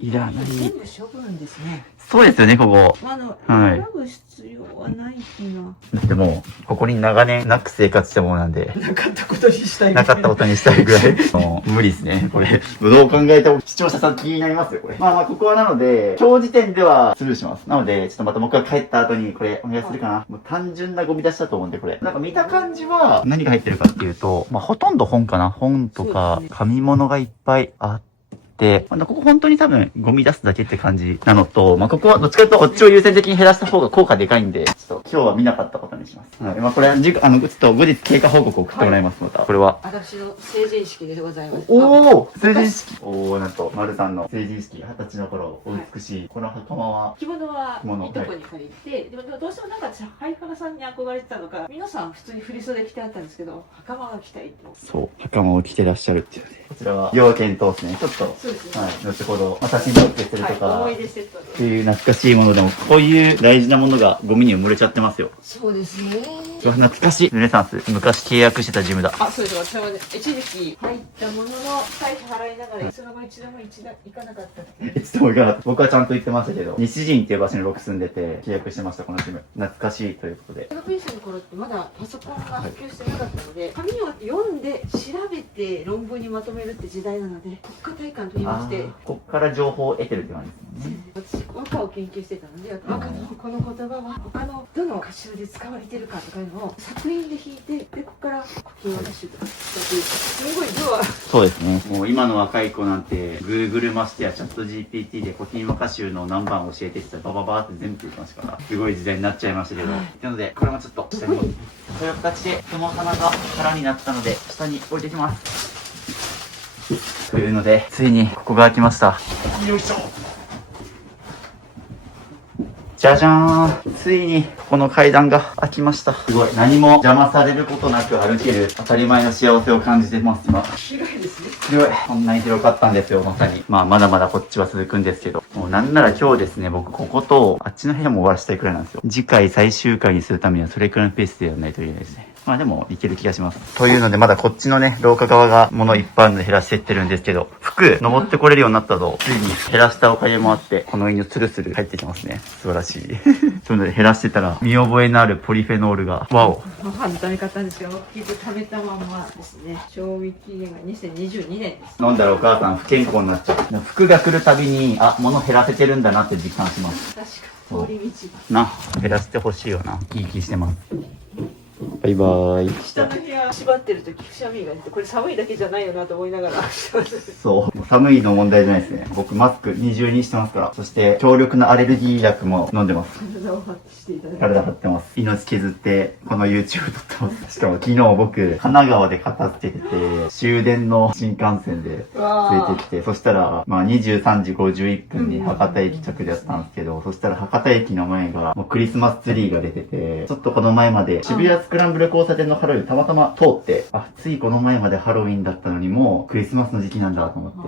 いらない。全部処分ですね。そうですよね、ここ。はい選ぶ必要はない気が。だってもう、ここに長年なく生活したものなんで。なかったことにしたい。なかったことにしたいぐらい。もう無理ですね。これ、どう考えても視聴者さん気になりますよ、これ。まあまあ、ここはなので、今日時点ではスルーします。なので、ちょっとまた僕が帰った後にこれお願いするかな。もう単純なゴミ出しだと思うんで、これ。なんか見た感じは、何が入ってるかっていうと、まあほとんど本かな。本とか、紙物がいっぱいあって、ここ本当に多分ゴミ出すだけって感じなのと、まあ、ここはどっちかというとこっちを優先的に減らした方が効果でかいんで、ちょっと今日は見なかったことにします。はい。まあ、これはちょっと後日経過報告を送ってもらいます、また。これは。私の成人式でございます。おー成人式おー、なんと、丸さんの成人式、20歳の頃、お美しい。この袴は、着物はいとこに借りて、でもどうしてもなんか私、ハイカラさんに憧れてたのか、皆さん普通に振り袖着てあったんですけど、袴が着たいと。そう、袴を着てらっしゃるっていうので。こちらは、要検討ですね。ちょっと、そうですね。はい、後ほど、まあ、写真撮ってするとか、はい、思い出セットで。っていう懐かしいものでも、こういう大事なものがゴミに埋もれちゃってますよ。そうですね。うわ懐かしい。ルネサンス。昔契約してたジムだ。あ、そうです。私はね、一時期入ったものの、会費払いながら、いつの間一度も行かなかったっていう。僕はちゃんと言ってましたけど、西陣っていう場所に僕住んでて、契約してました、このジム。懐かしいということで。大学院生の頃ってまだパソコンが普及してなかったので、紙を読んで調べて論文にまとめるって時代なので、国家体感と言いまして、こっから情報を得てるって感じですもんね。私和歌を研究してたので、和歌のこの言葉は他のどの歌集で使われてるかとかいうのを作品で弾いて、でここから古今和歌集とかしたという、すごい量はそうですね。もう今の若い子なんて、Google ましてやチャット GPT で古今和歌集の何番教えてって言ったらバババーって全部言ってましたから、すごい時代になっちゃいましたけど。なので、これもちょっと下に、そういう形で雲様が空になったので、下に置いていきます。というので、ついにここが開きました。よいしょ。じゃじゃーん。ついにこの階段が開きました。すごい。何も邪魔されることなく歩ける当たり前の幸せを感じてます、今。広いですね。広い。こんなに広かったんですよ、まさに。まあ、まだまだこっちは続くんですけど。もうなんなら今日ですね、僕ここと、あっちの部屋も終わらせたいくらいなんですよ。次回最終回にするためにはそれくらいのペースでやらないといけないですね。まあでも、いける気がします。というので、まだこっちのね、廊下側が物いっぱいあるので減らしていってるんですけど、服、登ってこれるようになったと、ついに減らしたおかげもあって、この犬スルスル入ってきますね。素晴らしい。そういうので減らしてたら、見覚えのあるポリフェノールが、わお。母のため方ですけど、結局食べたままですね。賞味期限が2022年です。飲んだらお母さん不健康になっちゃう。服が来るたびに、あ、物減らせてるんだなって実感します。確かに通り道な、減らしてほしいよな。いい気してます。バイバーイ。下の部屋縛ってる時くしゃみが出て、これ寒いだけじゃないよなと思いながらしてますそう。寒いの問題じゃないですね。僕マスク二重にしてますから。そして強力なアレルギー薬も飲んでます。体を張ってしていただいて、体張ってます。命削ってこの YouTube 撮ってます。しかも昨日僕、神奈川で片付けてて、終電の新幹線で連れてきて、そしたら、まあ23時51分に博多駅着でやったんですけど、そしたら博多駅の前がもうクリスマスツリーが出てて、ちょっとこの前まで渋谷スクランブル交差点のハロウィンたまたま通って、あ、ついこの前までハロウィンだったのにもうクリスマスの時期なんだと思って、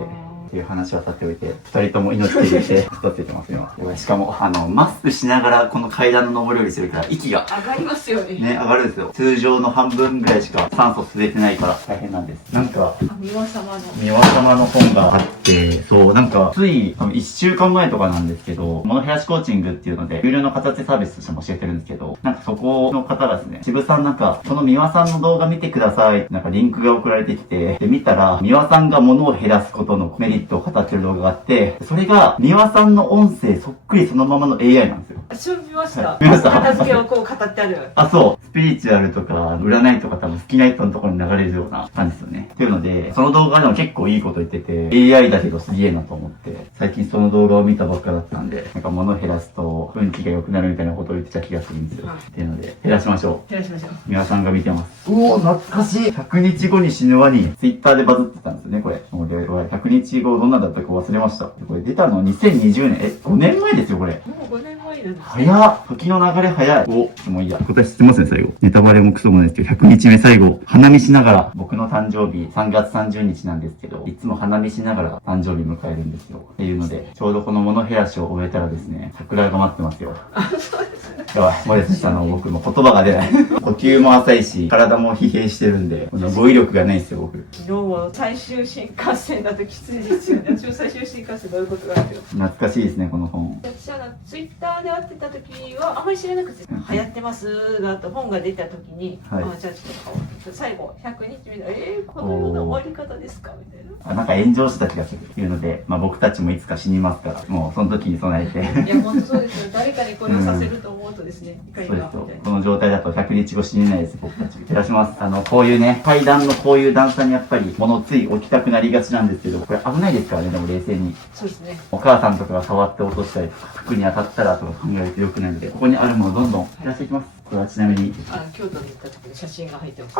っていう話はさておいて、二人とも命削って太っててます今。しかも、マスクしながらこの階段の上り下りするから息が上がりますよね。ね、上がるんですよ。通常の半分ぐらいしか酸素吸えてないから大変なんです。なんか、三輪様の三輪様の本があって、そう、なんか、つい、1週間前とかなんですけど、物減らしコーチングっていうので、有料の形サービスとしても教えてるんですけど、なんかそこの方がですね、渋さんなんか、その三輪さんの動画見てください。なんかリンクが送られてきて、で、見たら、三輪さんが物を減らすことのメリットを語ってる動画があって、それが、三輪さんの音声そっくりそのままの AI なんですよ。私も見ました。はい見ました片付けをこう語ってある。あ、そう。スピリチュアルとか、占いとか多分好きな人のところに流れるような感じですよね。っていうので、その動画でも結構いいこと言ってて、AI だけどすげえなと思って、最近その動画を見たばっかだったんで、なんか物減らすと運気が良くなるみたいなことを言ってた気がするんですよ。っていうので、減らしましょう。減らしましょう。皆さんが見てます。おお、懐かしい !100 日後に死ぬワニ、Twitter でバズってたんですよね、これ。もうで、100日後どんなだったか忘れました。これ出たの2020年、5年前ですよ、これ。もう5年前なんです。早っ時の流れ早い。お、もういいや。答え知ってますね、最後。ネタバレもクソもないですけど、100日目最後、花見しながら、僕の誕生日3月30日なんですけど、いつも花見しながら誕生日迎えるんですよ。っていうので、ちょうどこの物減らしを終えたらですね、桜が待ってますよ。あ、そうですね。やばい、もうですね、僕も言葉が出ない。呼吸も浅いし、体も疲弊してるんで、語彙力がないんですよ、僕。昨日は最終新幹線だときついですよね。私も最終新幹線どういうことがあるけど。懐かしいですね、この本。私はツイッターで会ってた時はあんまり知らなくて、流行ってますがと本が出た時に、はいあ、じゃあちょっと買おうと。最後100日目で、このような終わり方ですかみたいな。あ、なんか炎上した気がするっていうので、まあ僕たちもいつか死にますから、もうその時に備えて。いや、本当そうですよ。誰かにこれをさせると思うとですね、怒りそうですよがみたい。な。この状態だと100日後死ねないです、僕たち。照らします。こういうね、階段のこういう段差にやっぱり物つい置きたくなりがちなんですけど、これ危ないですからね、でも冷静に。そうですね。お母さんとかが触って落としたり、服に当たったらとか考えると良くないので、ここにあるものをどんどん減らしていきます。これはちなみに、京都に行った時の写真が入ってます。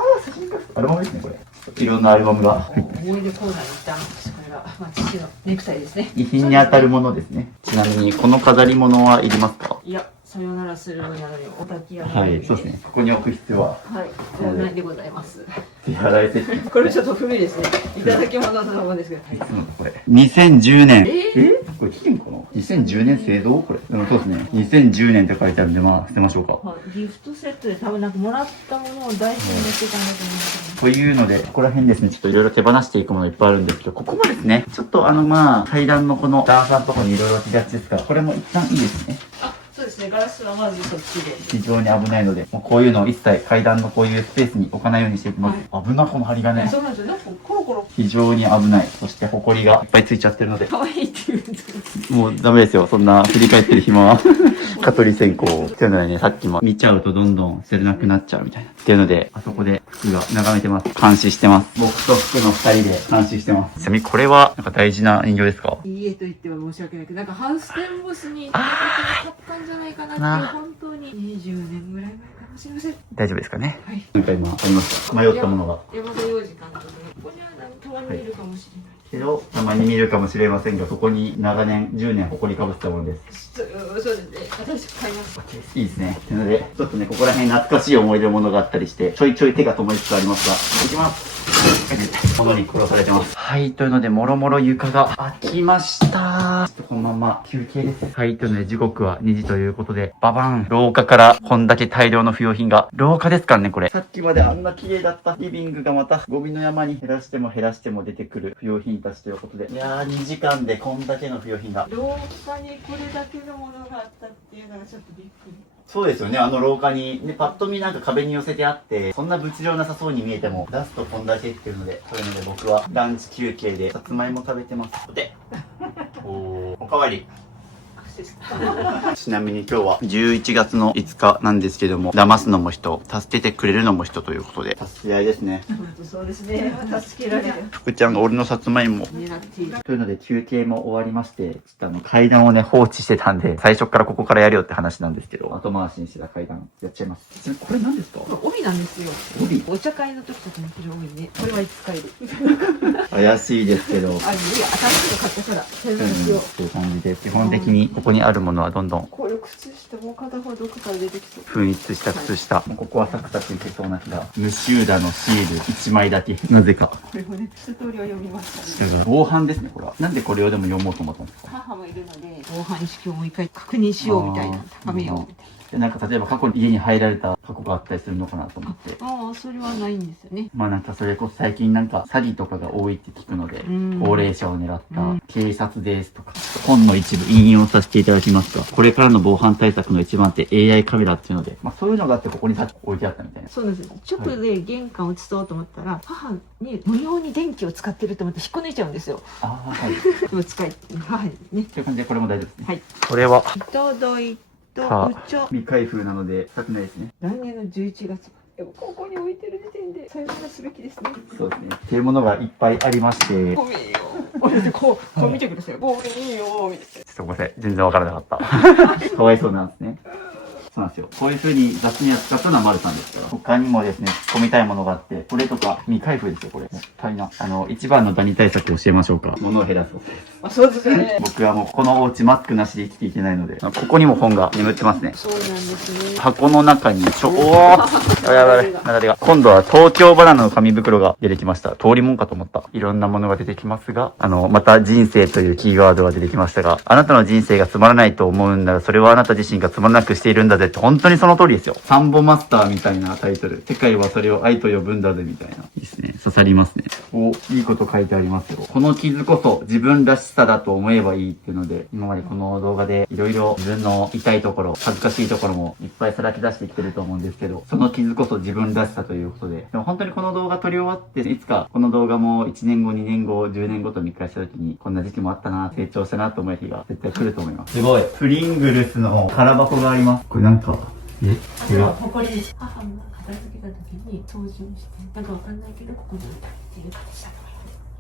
アルバムですね、これ。いろんなアルバムが。思い出コーナーに行ったこれが、まあ、父のネクタイですね。遺品に当たるものですね。ちなみに、この飾り物はいりますか？いや、さよならするのにお焚き上げはい、そうですね。ここに置く必要は。はい、ご案内でございます。手洗いセット。これちょっと古いですね。いただき物だと思うんですけど。いつのこれ。2010年。えこれ期限かな ?2010 年製造これ。そうですね。2010年って書いてあるんで、まあ、捨てましょうか。はい、ギフトセットで多分なんかもらったものを大事にしてたんだと思うんですというので、ここら辺ですね、ちょっといろいろ手放していくものいっぱいあるんですけど、ここもですね、ちょっとまあ、階段のこの段差のところにいろいろ置きがちですから、これも一旦いいですね。あ、そうですね。ガラスはまずそっちで。非常に危ないので、もうこういうのを一切階段のこういうスペースに置かないようにしていきます。危な、この針金。そうなんですよ。なんかコロコロ非常に危ない。そして、埃がいっぱいついちゃってるので、可愛いって言うんですもうダメですよ。そんな振り返ってる暇は。蚊取り線香を。っていうのでね、さっきも見ちゃうとどんどん捨てれなくなっちゃうみたいな。っていうので、あそこで服が眺めてます。監視してます。僕と服の二人で監視してます。ちなみにこれは、なんか大事な人形ですか？いいえと言っては申し訳ないけど、なんかハウステンボスに行った時に買ったんじゃないかなっていう、本当に20年ぐらい前かもしれません。大丈夫ですかね？はい。なんか今、ありました。迷ったものが。山田洋次監督の、ここにはたまにいるかもしれない。けど、たまに見るかもしれませんが、そこに長年、10年埃かぶってたものです。そうですね。新しく買います。いいですね。というので、ちょっとね、ここら辺懐かしい思い出のものがあったりして、ちょいちょい手が止まりつつありますが、いきます。物に殺されてます。はい、というので、もろもろ床が開きました。ちょっとこのまま休憩です。はい、というので、時刻は2時ということで、ババン廊下からこんだけ大量の不用品が、廊下ですからね、これ。さっきまであんな綺麗だったリビングがまた、ゴミの山に減らしても出てくる不用品たちということで、いやー、2時間でこんだけの不用品が。廊下にこれだけのものがあったっていうのがちょっとびっくり。そうですよね、あの廊下に、ね、パッと見なんか壁に寄せてあって、そんな物量なさそうに見えても、出すとこんだけっていうので、そういうので僕はランチ休憩でさつまいも食べてます。おかわり。ちなみに今日は11月の5日なんですけども、騙すのも人、助けてくれるのも人ということで、助け合いですね。本当そうですね。助けられる。福ちゃんが俺のさつまいも。狙っている。というので休憩も終わりまして、ちょっと階段をね放置してたんで、最初からここからやるよって話なんですけど、後回しにしてた階段やっちゃいます。これ何ですか？これ帯なんですよ。帯？お茶会の時とかに着る帯ね。これはいつ使える。怪しいですけど。あ、いや、新しいの買ったから。洗濯用。という感じで、基本的にここにあるものはどんどんこういう靴下も片方どこから出てきそう。紛失した靴下。もうここはサクサクいけそうな気が。無臭打のシール1枚だけ。なぜか。これもね、一通りは読みましたね。防犯ですね、これは。なんでこれをでも読もうと思ったんですか？母もいるので、防犯意識をもう一回確認しようみたいな。高めようみたいな。でなんか例えば過去に家に入られた過去があったりするのかなと思って。ああ、それはないんですよね。まあなんかそれこそ最近なんか詐欺とかが多いって聞くので、高齢者を狙った警察ですとか、本の一部引用させていただきますが、これからの防犯対策の一番手 AI カメラっていうので、まあそういうのがあってここにさっき置いてあったみたいな。そうなんですよ。直で玄関を移そうと思ったら、母に無用に電気を使ってると思って引っこ抜いちゃうんですよ。ああ、はい。でも使い、母にね。という感じでこれも大丈夫ですね。はい。これは、届いと、さうちょ。未開封なので、したくないですね。来年の11月。でもここに置いてる時点でさよならすべきですね。そうですね。っていうものがいっぱいありまして、ごめんよ。こう見てください。ごめんよ。みたいな。ちょっとごめんなさい。全然わからなかった。かわいそうなんですね。そうなんですよ。こういう風に雑に扱ったのは丸さんですから。他にもですね、突っ込みたいものがあって、これとか未開封ですよ、これ。もったいな。一番のダニ対策を教えましょうか。物を減らすことです。あ、そうですよね。僕はもうこのお家マスクなしで生きていけないので、ここにも本が眠ってますね。そうなんですね。箱の中に、おーやばい、なだれが。今度は東京バナナの紙袋が出てきました。通りもんかと思った。いろんなものが出てきますが、また人生というキーワードが出てきましたが、あなたの人生がつまらないと思うんなら、それはあなた自身がつまらなくしているんだぜって、本当にその通りですよ。サンボマスターみたいなタイトル。世界はそれを愛と呼ぶんだぜみたいな。いいですね。刺さりますね。いいこと書いてありますよ。この傷こそ自分らしさだと思えばいいっていうので、今までこの動画でいろいろ自分の痛いところ、恥ずかしいところもいっぱいさらけ出してきてると思うんですけど、その傷こそ自分らしさということで、でも本当にこの動画撮り終わって、いつかこの動画も1年後、2年後、10年後と見返した時に、こんな時期もあったな、成長したなと思える日が絶対来ると思います。すごい。プリングルスの空箱があります。これなんか、これは誇りです。母が片付けた時に掃除をして、なんかわかんないけど、ここに置いたっていう形だと思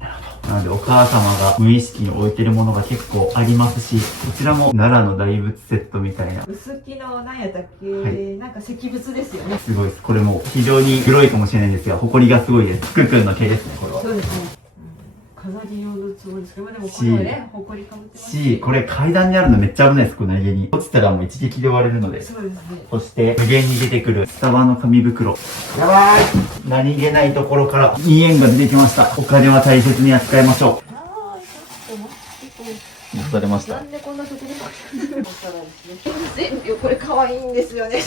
います。なのでお母様が無意識に置いてるものが結構ありますし、こちらも奈良の大仏セットみたいな。薄木の何やったっけ、なんか石仏ですよね。すごいです。これも非常に黒いかもしれないんですが、埃がすごいです。クーくんの毛ですね、これは。そうですね。飾り用のるつもりですけど、でもこのね、埃かぶってますし、これ階段にあるのめっちゃ危ないです、この家に。落ちたらもう一撃で割れるので。そうですね。そして、無限に出てくるスタバの紙袋。やばい。何気ないところから2円が出てきました。お金は大切に扱いましょう。出されました。なんでこんなところお皿ですね。これ可愛いんですよね。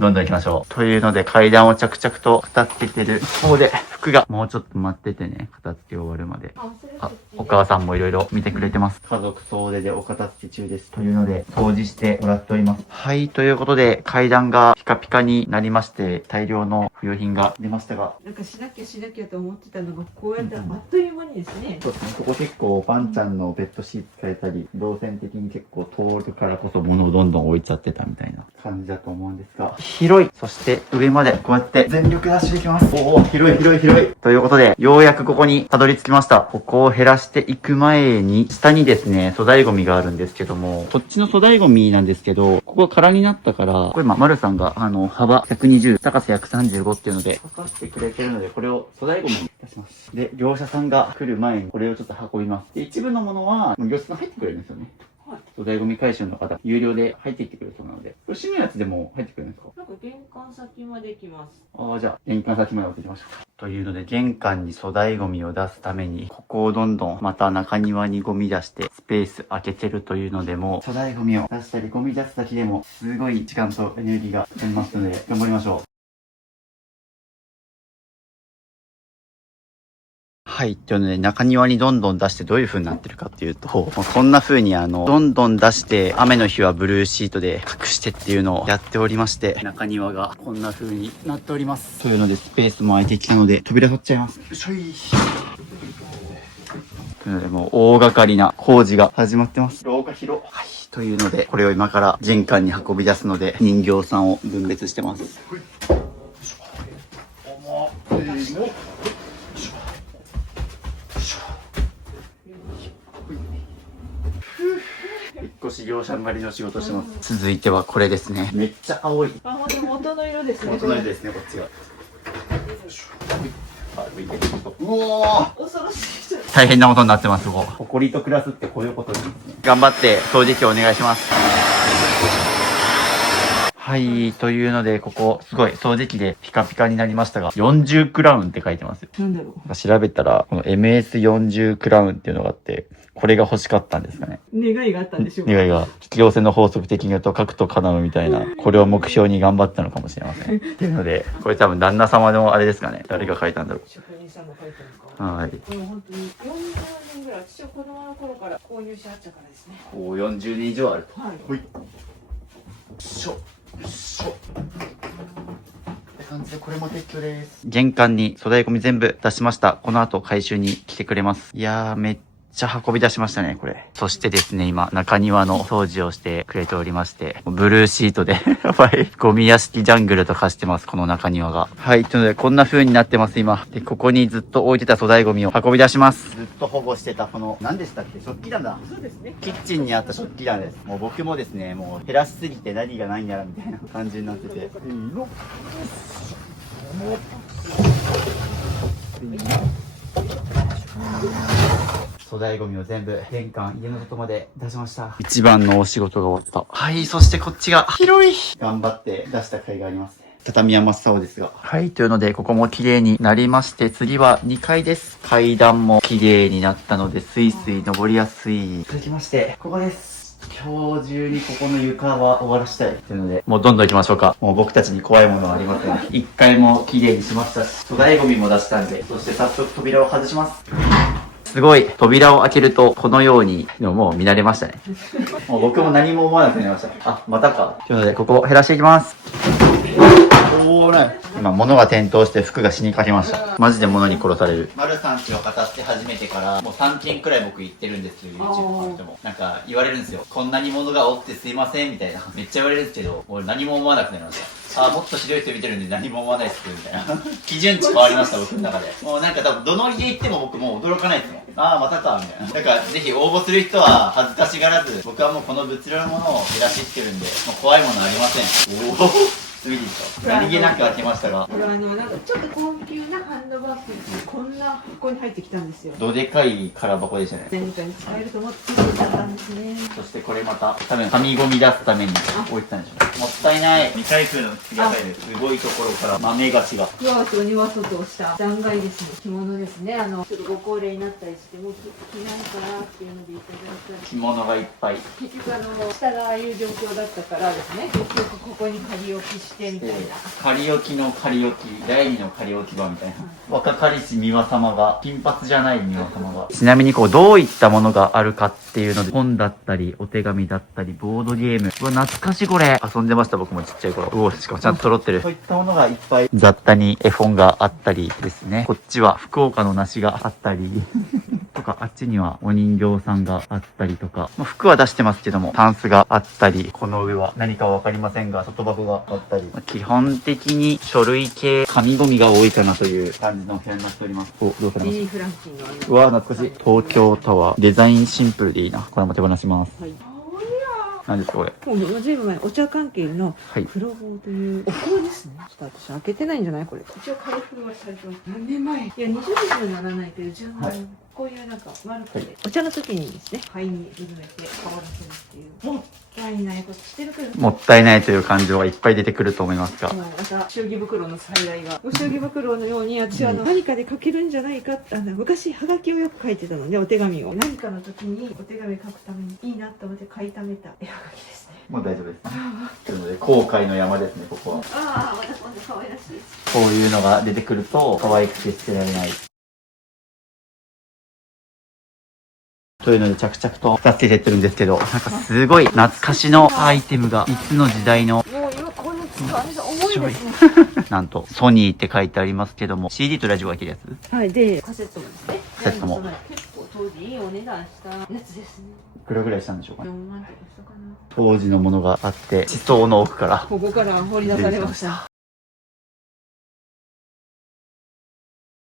どんどん行きましょう。というので階段を着々と片付けてる一方で、服がもうちょっと待っててね、片付け終わるまで。あ、お母さんもいろいろ見てくれてます。家族総出でお片付け中です。というので、掃除してもらっております。はい、ということで、階段がピカピカになりまして、大量の不用品が出ましたが。なんかしなきゃと思ってたのが、こうやってあっという間にですね。そうですね、ここ結構パンちゃんのベッドシーツ変えたり、動線的に結構通るからこそ物をどんどん置いちゃってたみたいな感じだと思うんですが、広い。そして上までこうやって全力ダッシュできます。おお、広い広い広い。ということで、ようやくここにたどり着きました。ここを減らしていく前に、下にですね、粗大ゴミがあるんですけども、こっちの粗大ゴミなんですけど、ここが空になったから、これ今、丸さんが、幅120、高さ135っていうので、測ってくれてるので、これを粗大ゴミに出します。で、業者さんが来る前にこれをちょっと運びます。で、一部のものは、業者さん入ってくれるんですよね。粗大ゴミ回収の方、有料で入ってきてくれるそうなので、これ閉めるやつでも入ってくれるんですか？なんか玄関先まで行きます。ああ、じゃあ、玄関先まで置いていきましょうか。というので、玄関に粗大ゴミを出すために、ここをどんどんまた中庭にゴミ出して、スペース空けてるというので、もう粗大ゴミを出したり、ゴミ出すだけでも、すごい時間とエネルギーがかかりますので、頑張りましょう。はい。というので、中庭にどんどん出してどういう風になってるかっていうと、こんな風にどんどん出して、雨の日はブルーシートで隠してっていうのをやっておりまして、中庭がこんな風になっております。というので、スペースも空いてきたので、扉張っちゃいます。よいしょい。というので、もう大掛かりな工事が始まってます。廊下広。はい。というので、これを今から玄関に運び出すので、人形さんを分別してます。引っ越し業者狩りの仕事してます。続いてはこれですね。めっちゃ青い。あ、ほんと元の色ですね。元の色ですね、こっちが。うおー、恐ろしい。大変なことになってます、ここ。埃と暮らすってこういうことですね。頑張って掃除機お願いします。はい、というので、ここ、すごい掃除機でピカピカになりましたが、40クラウンって書いてますよ。なんだろ調べたら、この MS40 クラウンっていうのがあって、これが欲しかったんですかね。う。願いがあったんでしょう。願いが、引き寄せの法則的に言うと、書くと叶うみたいな、これを目標に頑張ったのかもしれません。っていうので、これ多分旦那様のあれですかね。誰が書いたんだろ職人さんが書いたのか。う。はい。これ本当に40年ぐらい、私は子供の頃から購入しはったからですね。こう40年以上あると。はい。ほい。よいしょ。よいしょ。って感じで、これも撤去です。玄関に粗大ゴミ全部出しました。この後回収に来てくれます。いやー、めっちゃ運び出しましたね、これ。そしてですね、今、中庭の掃除をしてくれておりまして、ブルーシートで、やばい、ゴミ屋敷ジャングルと化してます、この中庭が。はい、というので、こんな風になってます、今。で、ここにずっと置いてた粗大ゴミを運び出します。ずっと保護してた、この、何でしたっけ？食器棚だ。そうですね。キッチンにあった食器棚です。もう僕もですね、もう減らしすぎて何がないんやらみたいな感じになってて。粗大ゴミを全部玄関、家の外まで出しました。一番のお仕事が終わった。はい、そしてこっちが広い。頑張って出した甲斐があります。畳は真っ青ですが。はい、というので、ここも綺麗になりまして、次は2階です。階段も綺麗になったので、スイスイ登りやすい。続きまして、ここです。今日中にここの床は終わらしたいというので、もうどんどん行きましょうか。もう僕たちに怖いものはありません。1階も綺麗にしましたし、粗大ゴミも出したんで、そして早速扉を外します。すごい、扉を開けると、このように、でももう見慣れましたね。もう僕も何も思わなくなりました。あ、またか。というので、ここ減らしていきます。おーね。今、物が転倒して服が死にかけました。マジで物に殺される。丸さんちを語って始めてから、もう3件くらい僕言ってるんですよ、YouTube の人も。なんか言われるんですよ。こんなに物が多くてすいません、みたいな。めっちゃ言われるんですけど、俺何も思わなくなりました。あ、もっとひどい人見てるんで何も思わないっす、みたいな。基準値変わりました、僕の中で。もうなんか多分、どの家行っても僕もう驚かないですもん。ああ、またか、みたいな。だから、ぜひ応募する人は恥ずかしがらず、僕はもうこの物量のものを減らしってるんで、もう怖いものありません。おお。次でしょ。何気なく開けましたが。これなんかちょっと高級なハンドバッこんな箱に入ってきたんですよ。どでかい空箱でしたね。何かに使えると思って入れちゃったんですね。そしてこれまた多分紙ゴミ出すために置いてたんでしょう。もったいない。未開封の次あたりすごいところから豆菓子が。ふわと庭外をした断崖ですね。着物ですね。ちょっとご高齢になったりしてもう着ないからっていうのでいただいたり。着物がいっぱい。結局下がああいう状況だったからですね。結局ここに仮置きしてみたいな。仮置きの仮置き、第二の仮置き場みたいな。若かりし三輪様が、金髪じゃない三輪様が。ちなみにどういったものがあるかっていうので、本だったり、お手紙だったり、ボードゲーム。うわ、懐かしいこれ。遊んでました、僕もちっちゃい頃。うお、しかもちゃんと揃ってる。そういったものがいっぱい。雑多に絵本があったりですね。こっちは福岡の梨があったり。とか、あっちにはお人形さんがあったりとか、まあ、服は出してますけども、タンスがあったり、この上は何かわかりませんが、外箱があったり、まあ、基本的に書類系、紙ゴミが多いかなという感じのお部屋になっております。お、どうされましリリー・フランキンのた？うわ、懐かしい。東京タワー。デザインシンプルでいいな。これも手放します。はい。何ですか、これ。もうずいぶん前、お茶関係のはい。黒棒というお香ですね。ちょっと私開けてないんじゃないこれ。一応開封はされてます。何年前？いや、20年にはならないけど、10はい年。こういうなんか丸くて、お茶の時にですね、灰に緩めて香らせるっていう。もったいないことしてるけど。もったいないという感情がいっぱい出てくると思いますが。もうまた祝儀袋の最大が。お祝儀袋のように、私は何かで書けるんじゃないかって、昔ハガキをよく書いてたので、お手紙を。何かの時にお手紙書くためにいいなと思って書いためた絵はがきですね。もう大丈夫です。というので、後悔の山ですね、ここは。ああ、またこんな可愛らしいです。こういうのが出てくると、可愛くて捨てられない。というので着々と助けてってるんですけど、なんかすごい懐かしのアイテムが、いつの時代の、もう今この使われが重いですね。なんと、ソニーって書いてありますけども、CD とラジオがいけるやつ？はい、で、カセットもですね。カセットも結構当時いいお値段したやつですね。いくらぐらいしたんでしょうかね。 4万とかしたかな。当時のものがあって、地層の奥から。ここから掘り出されました。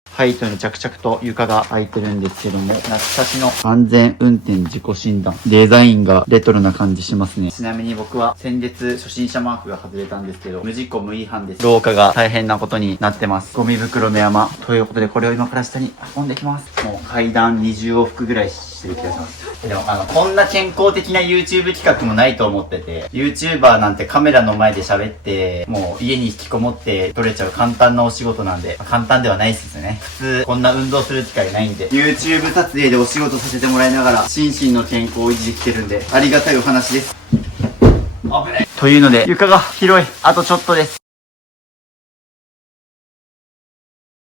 はい、というので着々と床が空いてるんですけども、懐かしの安全運転自己診断。デザインがレトロな感じしますね。ちなみに僕は先日初心者マークが外れたんですけど、無事故無違反です。廊下が大変なことになってます。ゴミ袋の山。ということでこれを今から下に運んできます。もう階段20往復ぐらいしてる気がします。でもこんな健康的な YouTube 企画もないと思ってて、YouTuber なんてカメラの前で喋って、もう家に引きこもって撮れちゃう簡単なお仕事なんで、簡単ではないですよね。普通こんな運動する機会ないんで、 YouTube 撮影でお仕事させてもらいながら心身の健康を維持できてるんで、ありがたいお話です。危ない。というので床が広い。あとちょっとです。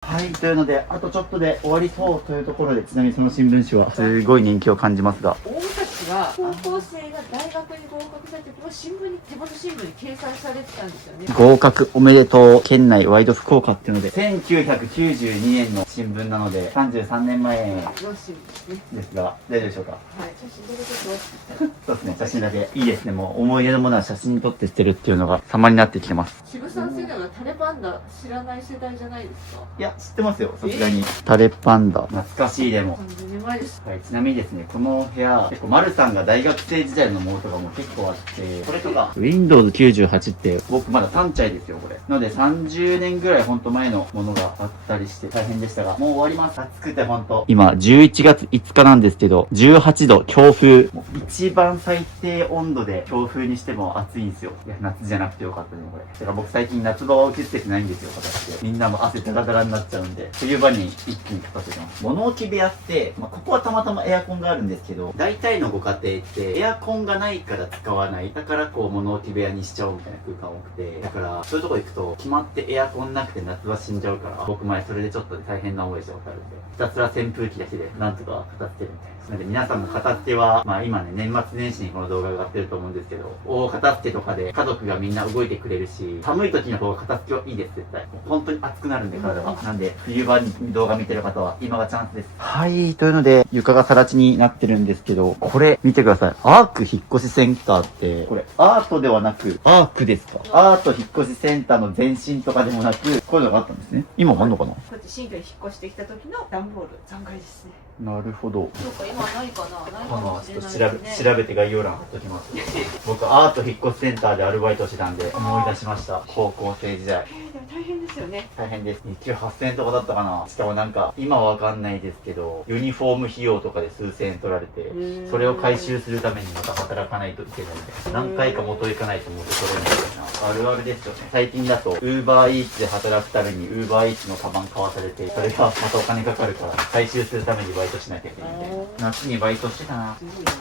はい、というので、あとちょっとで終わりそうというところで、ちなみにその新聞紙はすごい人気を感じますが、大昔は高校生が大学に合格した時も新聞に手元新聞に掲載されてたんですよね。合格おめでとう県内ワイド福岡っていうので、1992年の新聞なので33年前の新聞ですね。ですが、大丈夫でしょうか？はい、写真撮ることそうですね、写真だけ。いいですね、もう思い出のものは写真に撮って捨てるっていうのが様になってきてます。渋さん世代はタレパンダ知らない世代じゃないですか？いや、知ってますよ、さすがに。タレパンダ。懐かしいでも。 30年前です。はい、ちなみにですね、この部屋、結構丸さんが大学生時代のものとかも結構あって、これとか、Windows 98って僕まだ3歳ですよ、これ。なので30年ぐらいほんと前のものがあったりして大変でしたが、もう終わります。暑くてほんと。今、11月5日なんですけど、18度、強風。もう一番最低温度で強風にしても暑いんですよ。いや、夏じゃなくてよかったね、これ。だから僕最近夏場は受け付けてないんですよ、私って。みんなも汗ダラダラになっちゃうんで、冬場に一気に片付けてます。物置部屋って、ここはたまたまエアコンがあるんですけど、大体のご家庭ってエアコンがないから使わない。だから物置部屋にしちゃおうみたいな空間多くて。だから、そういうとこ行くと、決まってエアコンなくて夏は死んじゃうから、僕前それでちょっと大変な思いしたことあるんで、ひたすら扇風機だけでなんとか片付けるみたいな。なので皆さんも片付けは、今ね、年末年始にこの動画が上がってると思うんですけど、大片付けとかで家族がみんな動いてくれるし、寒い時の方が片付けはいいです、絶対。もう本当に暑くなるんで、体が。なんで、冬場に動画見てる方は、今がチャンスです。はい、というので、床が更地になってるんですけど、これ、見てください。アーク引っ越しセンターって、これ、アートではなく、アークですか？アート引っ越しセンターの前身とかでもなく、こういうのがあったんですね。今もあんのかな。こっち新居に引っ越してきた時の段ボール残骸ですね。なるほど。そうか、今ないかな、ないかもしれないですね。調べて概要欄貼っときます。僕アート引っ越しセンターでアルバイトしてたんで思い出しました。高校生時代。でも大変ですよね。大変です。日給8000円とかだったかな。しかもなんか今はわかんないですけど、ユニフォーム費用とかで数千円取られて、それを回収するためにまた働かないといけないみたいな。何回か元行かないと元取れないみたいな。あるあるですよね。最近だと UberEats で働くために UberEats のカバン買わされて、それがまたお金かかるから回収するためにバイトしなきゃいけないみたいな。夏にバイトしてたな。すごいな。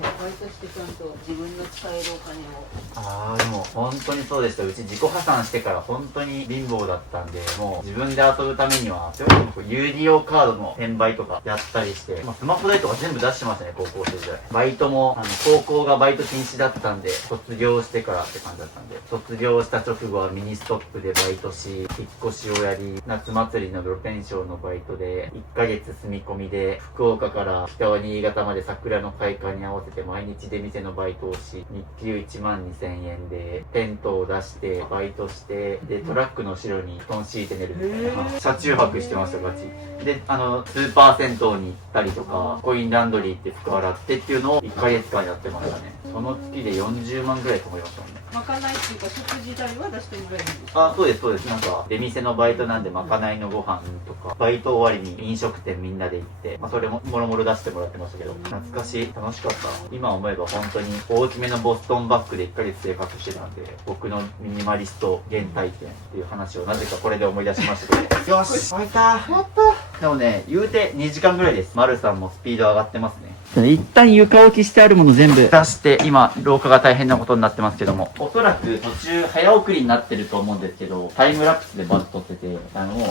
バイトしてちゃんと自分の使えるお金を。ああ、でも本当にそうでした。うち自己破産してから本当に貧乏だったんで、もう自分で遊ぶためには、それこそ僕有利用カードの転売とかやったりして、スマホ代とか全部出してましたね、高校生時代。バイトも、高校がバイト禁止だったんで、卒業してからって感じだったんで、卒業した直後はミニストップでバイトし、引っ越しをやり、夏祭りの露天商のバイトで、1ヶ月住み込みで、福岡から北は新潟まで桜の開花に合わせて毎日出店のバイトをし、日給1万2000円で、テントを出して、バイトして、で、トラックの後ろに布団敷いて寝るみたいな。車中泊してました、ガチ。で、スーパー銭湯に行ったりとか、コインランドリーって服洗ってっていうのを1ヶ月間やってましたね。その月で40万ぐらいと思いましたもんね。まかないっていうか食事代は出してもらえるんですか？あ、そうです、そうです。なんか、出店のバイトなんでまかないのご飯とか、バイト終わりに飲食店みんなで行って、それももろもろ出してもらってましたけど、懐かしい。楽しかった。今思えば本当に大きめのボストンバッグで1ヶ月生活してたんで、僕のミニマリスト原体験っていう話をなぜかこれで思い出しましたけど。よし、終わった。終わった。でもね、言うて2時間ぐらいです。マルさんもスピード上がってますね。一旦床置きしてあるもの全部出して、今、廊下が大変なことになってますけども、おそらく途中早送りになってると思うんですけど、タイムラプスでバズ撮ってて、もう、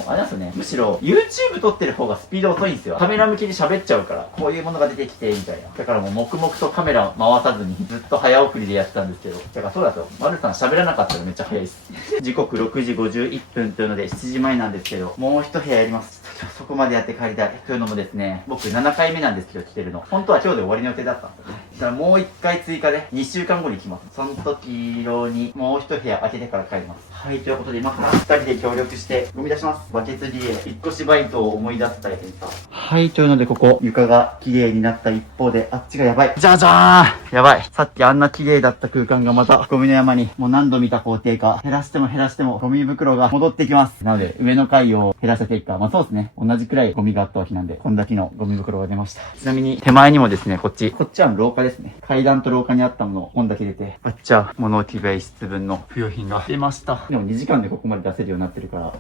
あれですね、むしろ YouTube 撮ってる方がスピード遅いんですよ。カメラ向きに喋っちゃうから、こういうものが出てきて、みたいな。だからもう黙々とカメラ回さずに、ずっと早送りでやってたんですけど、だからそうだと、マルさん喋らなかったらめっちゃ早いです。時刻6時51分というので、7時前なんですけど、もう一部屋やります。そこまでやって帰りたい。というのもですね、僕7回目なんですけど来てるの。本当は今日で終わりの予定だったんですよね。だからもう1回追加で2週間後に来ます。その時にもう一部屋開けてから帰ります。はい、ということで今から2人で協力してゴミ出します。バケツリレー、引っ越しバイトを思い出す大変さ。はい、というのでここ床が綺麗になった一方で、あっちがやばい。じゃじゃーん、やばい。さっきあんな綺麗だった空間がまたゴミの山に、もう何度見た工程か、減らしても減らしてもゴミ袋が戻ってきます。なので上の階を減らした結果、そうですね、同じくらいゴミがあったわけなんで、こんだけのゴミ袋が出ました。ちなみに手前にもですね、こっちは廊下ですね。階段と廊下にあったものをこんだけ出て、あっちは物置部屋1室分の不要品が出ました。でも2時間でここまで出せるようになってるから。は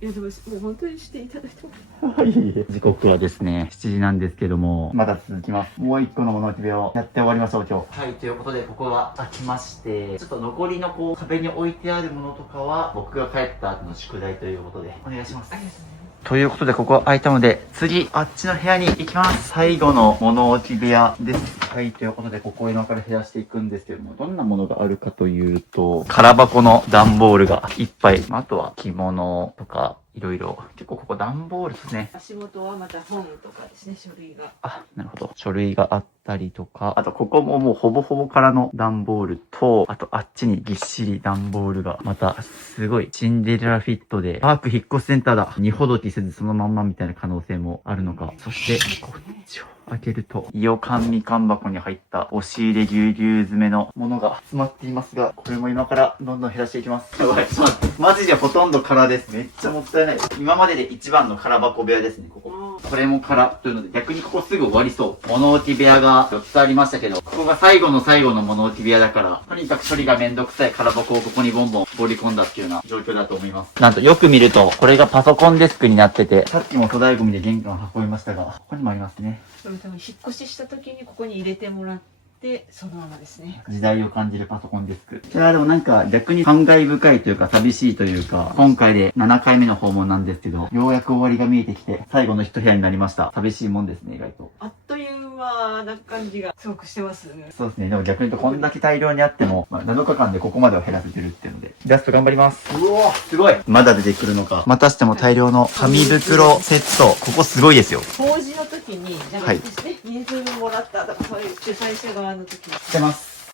い。いやでももう本当にしていただいても。はい。時刻はですね、7時なんですけども、まだ続きます。もう1個の物置部屋をやって終わりましょう、今日。はい、ということで、ここは開きまして、ちょっと残りの壁に置いてあるものとかは、僕が帰った後の宿題ということで、お願いします。ありがとうございます。ということで、ここ開いたので、次、あっちの部屋に行きます。最後の物置部屋です。はい、ということで、ここ今から減らしていくんですけども、どんなものがあるかというと、空箱の段ボールがいっぱい。あとは着物とか、いろいろ。結構ここ段ボールですね。足元はまた本とかですね、書類が。あ、なるほど。書類があったりとか、あとここももうほぼほぼ空の段ボールと、あとあっちにぎっしり段ボールが、またすごいシンデレラフィットで、パーク引っ越しセンターだ。荷ほどきせずそのまんまみたいな可能性もあるのか。そして、こっちを開けると、伊予缶みかん箱に入った押し入れぎゅうぎゅう詰めのものが詰まっていますが、これも今からどんどん減らしていきます。やばい、ちょっと待って。マジでほとんど空です。めっちゃもったいない。今までで一番の空箱部屋ですね、ここ。これも空というので、逆にここすぐ終わりそう。物置部屋が4つありましたけど、ここが最後の最後の物置部屋だから、とにかく処理がめんどくさい空箱をここにボンボン放り込んだっていうような状況だと思います。なんとよく見ると、これがパソコンデスクになってて、さっきも粗大ゴミで玄関を運びましたが、ここにもありますね。それ多分引っ越しした時にここに入れてもらって、そのままですね。時代を感じるパソコンデスク。いやでもなんか逆に感慨深いというか寂しいというか、今回で7回目の訪問なんですけど、ようやく終わりが見えてきて、最後の一部屋になりました。寂しいもんですね、意外と。あっという間な感じがすごくしてます。そうですね。でも逆に言うとこんだけ大量にあっても、7日間でここまでは減らせてるっていうので。イラスト頑張ります。うおーすごいまだ出てくるのか。またしても大量の紙袋セット。ここすごいですよ。法事の時に、じゃはいあですね、人数分もらったとか、そういう主催者側の時に。してます。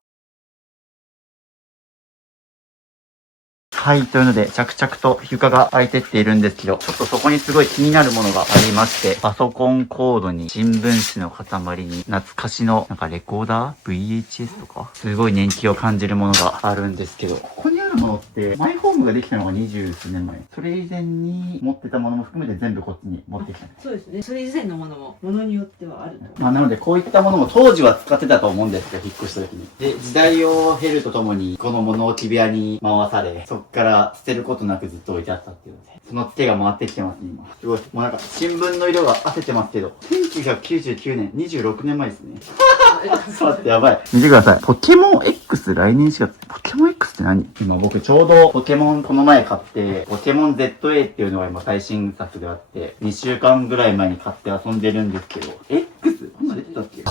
はい、というので、着々と床が空いてっているんですけど、ちょっとそこにすごい気になるものがありまして、パソコンコードに新聞紙の塊に懐かしのなんかレコーダー VHS とか、すごい年季を感じるものがあるんですけど、ここにあるものって、マイホームができたのが20数年前。それ以前に持ってたものも含めて全部こっちに持ってきた。そうですね。それ以前のものも、ものによってはあると。まあ、なので、こういったものも当時は使ってたと思うんですよ、引っ越した時に。で、時代を経るとともに、この物置部屋に回され、そっから捨てることなくずっと置いてあったっていうので、そのツケが回ってきてますね、今。すごい。もうなんか、新聞の色が褪せてますけど、1999年、26年前ですね。ちょっとやばい。見てください。ポケモン X 来年4月。ポケモン X って何？今僕ちょうどポケモンこの前買って、ポケモン ZA っていうのが今最新作であって、2週間ぐらい前に買って遊んでるんですけど、X？こんな出てたっけ？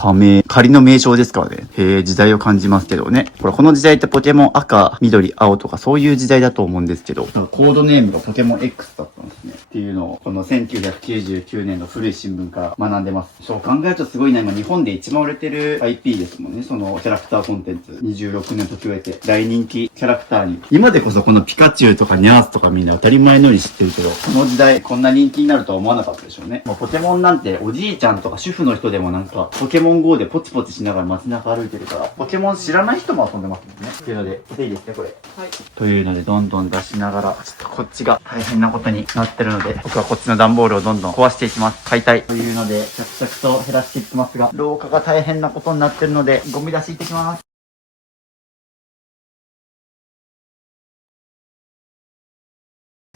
仮の名称ですからね。時代を感じますけどね。この時代ってポケモン赤、緑、青とかそういう時代だと思うんですけど、なんかコードネームがポケモン X だったんですね。っていうのを、この1999年の古い新聞から学んでます。そう考えるとすごいな、今日本で一番売れてる IP ですもんね。そのキャラクターコンテンツ。26年時を経て大人気キャラクターに。今でこそこのピカチュウとかニャースとかみんな当たり前のように知ってるけど、この時代こんな人気になるとは思わなかったでしょうね。もうポケモンなんておじいちゃんとか主婦の人でもなんかポケモン GO でポチポチしながら街中歩いてるから、ポケモン知らない人も遊んでますもんね。っていうので、いいですね、これ。はい。というので、どんどん出しながら、ちょっとこっちが大変なことになってるので、僕はこっちの段ボールをどんどん壊していきます。解体。というので、着々と減らしていってますが、廊下が大変なことになってるので、ゴミ出し行ってきます。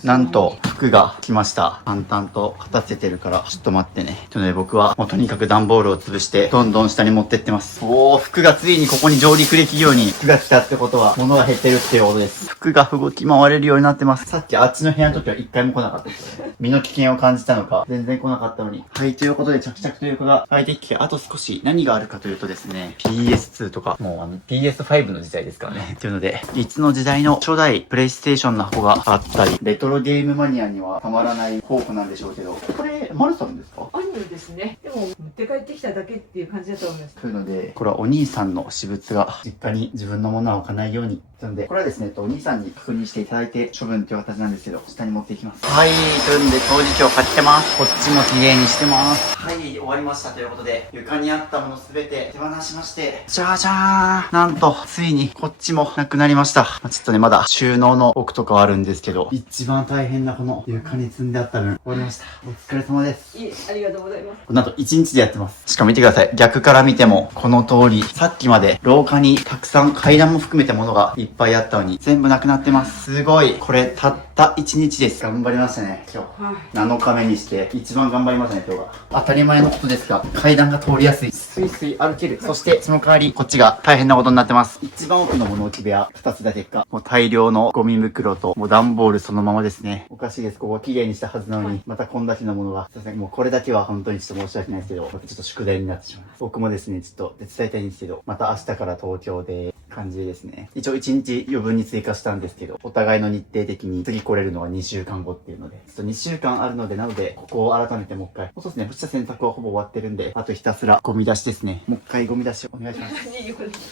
なんと、服が来ました。淡々と片付けてるから、ちょっと待ってね。というので僕は、もうとにかく段ボールを潰して、どんどん下に持ってってます。おー、服がついにここに上陸できるように、服が来たってことは、物が減ってるっていうことです。服が動き回れるようになってます。さっきあっちの部屋の時は一回も来なかったですよね。身の危険を感じたのか、全然来なかったのに。はい、ということで着々と床が空いてきて、あと少し何があるかというとですね、PS2 とか、もうPS5 の時代ですからね。というので、いつの時代の初代プレイステーションの箱があったり、レトロゲームマニアにはたまらない宝庫なんでしょうけど、これ、マルさんですか？アニメですね。でも、持って帰ってきただけっていう感じだと思います。というので、これはお兄さんの私物が実家に自分のものは置かないように。なので、これはですね、お兄さんに確認していただいて処分という形なんですけど、下に持っていきます。はい、というので掃除機をかけてます。こっちも綺麗にしてます。はい、終わりましたということで、床にあったものすべて手放しまして、じゃじゃーん。なんと、ついにこっちもなくなりました。ちょっとね、まだ収納の奥とかはあるんですけど、一番大変なこの床に積んであった分、終わりました。お疲れ様です。いえ、ありがとうございます。なんと1日でやってます。しかも見てください。逆から見ても、この通り、さっきまで廊下にたくさん階段も含めてものがいっぱいあったのに、全部なくなってます。すごい。これ、たった1日です。頑張りましたね、今日。はい。7日目にして、一番頑張りましたね、今日は。当たり前のことですが、階段が通りやすい。スイスイ歩ける。そして、その代わり、こっちが大変なことになってます。一番奥の物置部屋、2つだけか。もう大量のゴミ袋と、もう段ボールそのままですね。おかしいです。ここは綺麗にしたはずなのに、またこんだけのものが。すいません。もうこれだけは本当にちょっと申し訳ないですけど、またちょっと宿題になってしまいます。僕もですね、ちょっと手伝いたいんですけど、また明日から東京で、感じですね。一応1日余分に追加したんですけど、お互いの日程的に次来れるのは2週間後っていうので、ちょっと2週間あるので、なので、ここを改めてもう一回。そうですね、干した洗濯はほぼ終わってるんで、あとひたすらゴミ出しですね。もう一回ゴミ出しお願いします。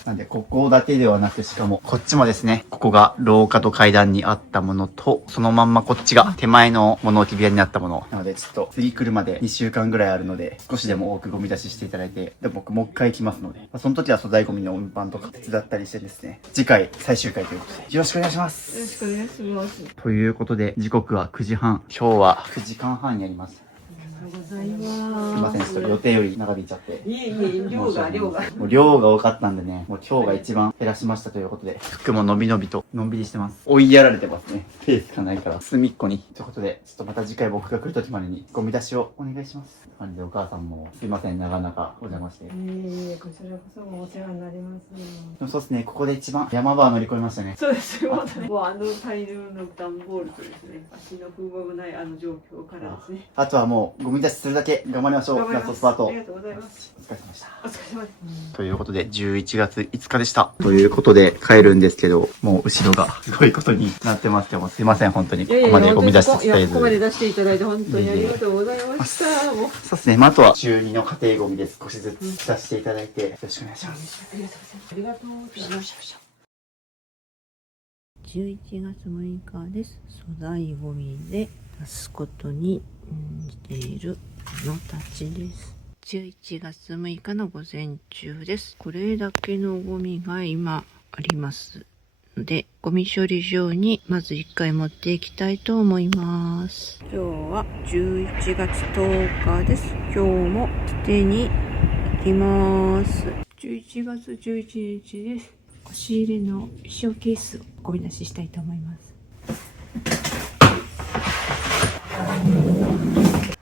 なんで、ここだけではなく、しかも、こっちもですね、ここが廊下と階段にあったものと、そのまんまこっちが手前の物置部屋になったもの。なので、ちょっと次来るまで2週間ぐらいあるので、少しでも多くゴミ出ししていただいて、で僕もう一回来ますので、その時は素材ゴミの運搬とか手伝ったりしてですね、次回最終回ということで、よろしくお願いします。よろしくお願いします。ということで、時刻は9時半。今日は9時間半やります。ありがとうございすいま。ません、ちょっと予定より長引いちゃって。いえいえ、量が。もう量が多かったんでね、もう今日が一番減らしましたということで、服ものびのびと、のんびりしてます。追いやられてますね。ペースがないから、隅っこに。ということで、ちょっとまた次回僕が来る時までに、ゴミ出しをお願いします。なんでお母さんも、すいません、なかなかお邪魔して。いえいえ、こちらこそもお世話になります。でもそうですね、ここで一番山場は乗り越えましたね。そうですよ、本当に。もう大量の段ボールとですね、足の踏むもない状況からですね。あとはもう、ゴミ出しするだけ頑張りましょう。頑張ります。ラストスパートあり。がとうございます。お疲れ様でした。お疲れ様です。ということで、11月5日でした。ということで、帰るんですけど、もう後ろがすごいことになってますけども、すいません、本当に。ここまでゴミ出し伝えず。ここまで出していただいて本当にありがとうございました。もう。そうですね。まあ、あとは、週2の家庭ゴミで少しずつ出していただいて、よろしくお願いします。ありがとうございます。ありがとうございました。11月6日です。粗大ゴミで出すことにしているのたちです。11月6日の午前中です。これだけのゴミが今ありますので、ゴミ処理場にまず1回持っていきたいと思います。今日は11月10日です。今日も捨てに行きます。11月11日です。押し入れの衣装ケースをゴミ出ししたいと思います。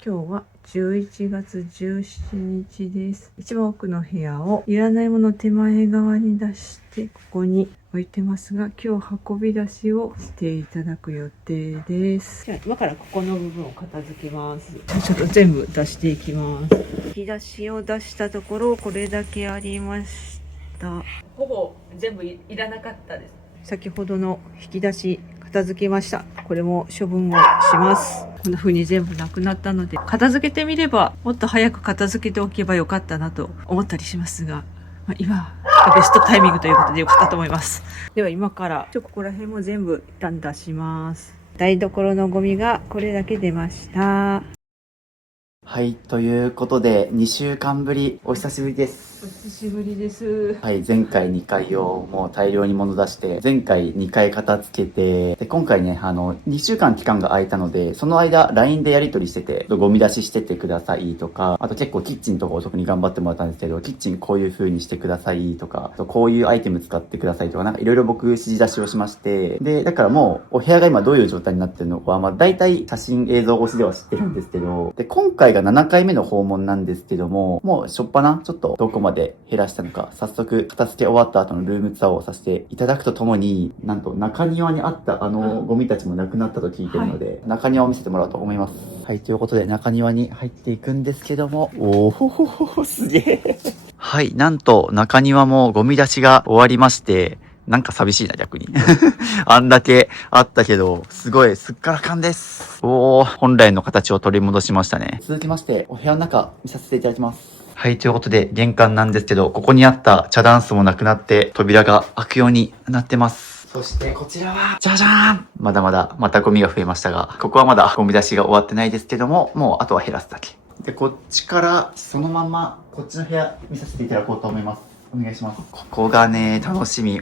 今日は11月17日です。一番奥の部屋をいらないものを手前側に出してここに置いてますが、今日運び出しをしていただく予定です。じゃあ今からここの部分を片付けます。ちょっと全部出していきます。引き出しを出したところこれだけありました。ほぼ全部いらなかったです。先ほどの引き出し片付けました。これも処分をします。こんな風に全部なくなったので、片付けてみればもっと早く片付けておけばよかったなと思ったりしますが、今ベストタイミングということでよかったと思います。では今からここら辺も全部一旦出します。台所のゴミがこれだけ出ました。はい、ということで2週間ぶりお久しぶりです。お久しぶりです。はい、前回2回をもう大量に物出して、前回2回片付けて、で、今回ね、2週間期間が空いたので、その間 LINE でやり取りしてて、ゴミ出ししてってくださいとか、あと結構キッチンとかを特に頑張ってもらったんですけど、キッチンこういう風にしてくださいとか、あとこういうアイテム使ってくださいとか、なんかいろいろ僕指示出しをしまして、で、だからもうお部屋が今どういう状態になってるのかは、大体写真映像越しでは知ってるんですけど、で、今回が7回目の訪問なんですけども、もうしょっぱな、ちょっとどこまで減らしたのか、早速片付け終わった後のルームツアーをさせていただくとともに、なんと中庭にあったゴミたちもなくなったと聞いてるので、中庭を見せてもらおうと思います。はい、ということで中庭に入っていくんですけども、おほほほ、すげえ。はい、なんと中庭もゴミ出しが終わりまして、なんか寂しいな、逆に。あんだけあったけど、すごい、すっからかんです。本来の形を取り戻しましたね。続きまして、お部屋の中見させていただきます。はい、ということで、玄関なんですけど、ここにあった茶ダンスもなくなって、扉が開くようになってます。そして、こちらは、じゃじゃーん！またゴミが増えましたが、ここはまだゴミ出しが終わってないですけども、もうあとは減らすだけ。で、こっちから、そのまま、こっちの部屋見させていただこうと思います。お願いします。ここがね、楽しみ。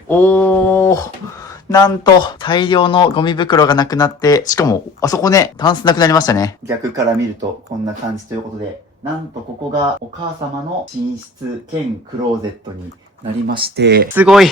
なんと、大量のゴミ袋がなくなって、しかも、あそこね、タンスなくなりましたね。逆から見ると、こんな感じということで、なんとここがお母様の寝室兼クローゼットになりまして、すごい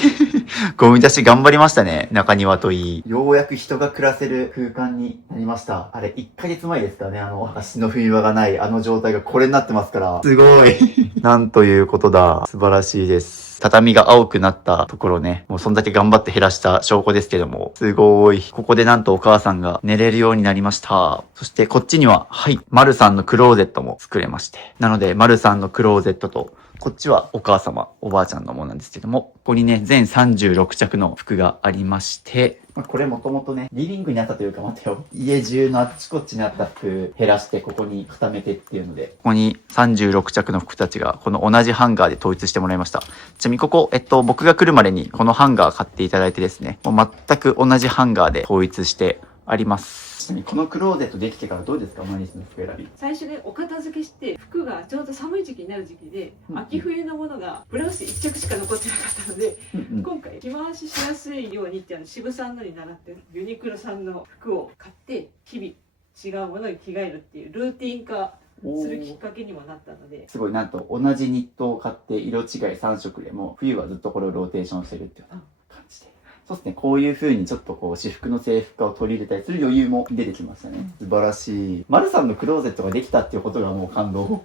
ゴミ出し頑張りましたね。中庭といい。ようやく人が暮らせる空間になりました。あれ、1ヶ月前ですからね、足の踏み場がない状態がこれになってますから。すごい。なんということだ。素晴らしいです。畳が青くなったところね、もうそんだけ頑張って減らした証拠ですけども、すごい。ここでなんとお母さんが寝れるようになりました。そしてこっちには、はい、丸さんのクローゼットも作れまして。なので、丸さんのクローゼットと、こっちはお母様、おばあちゃんのものなんですけども、ここにね、全36着の服がありまして、これもともとね、リビングにあったというか、待てよ。家中のあっちこっちにあった服減らしてここに固めてっていうので、ここに36着の服たちがこの同じハンガーで統一してもらいました。ちなみにここ、僕が来るまでにこのハンガー買っていただいてですね、もう全く同じハンガーで統一してあります。ちなみにこのクローゼットできてからどうですか、マリスの服選び。最初でお片付けして服がちょうど寒い時期になる時期で、秋冬のものがブラウス1着しか残ってなかったので、今回着回ししやすいようにって渋さんのに習ってユニクロさんの服を買って日々違うものに着替えるっていうルーティン化するきっかけにもなったので、すごい、なんと同じニットを買って色違い3色でも冬はずっとこれをローテーションしてるっていうような感じで。そうですね、こういう風にちょっとこう私服の制服化を取り入れたりする余裕も出てきましたね。素晴らしい。丸さんのクローゼットができたっていうことがもう感動。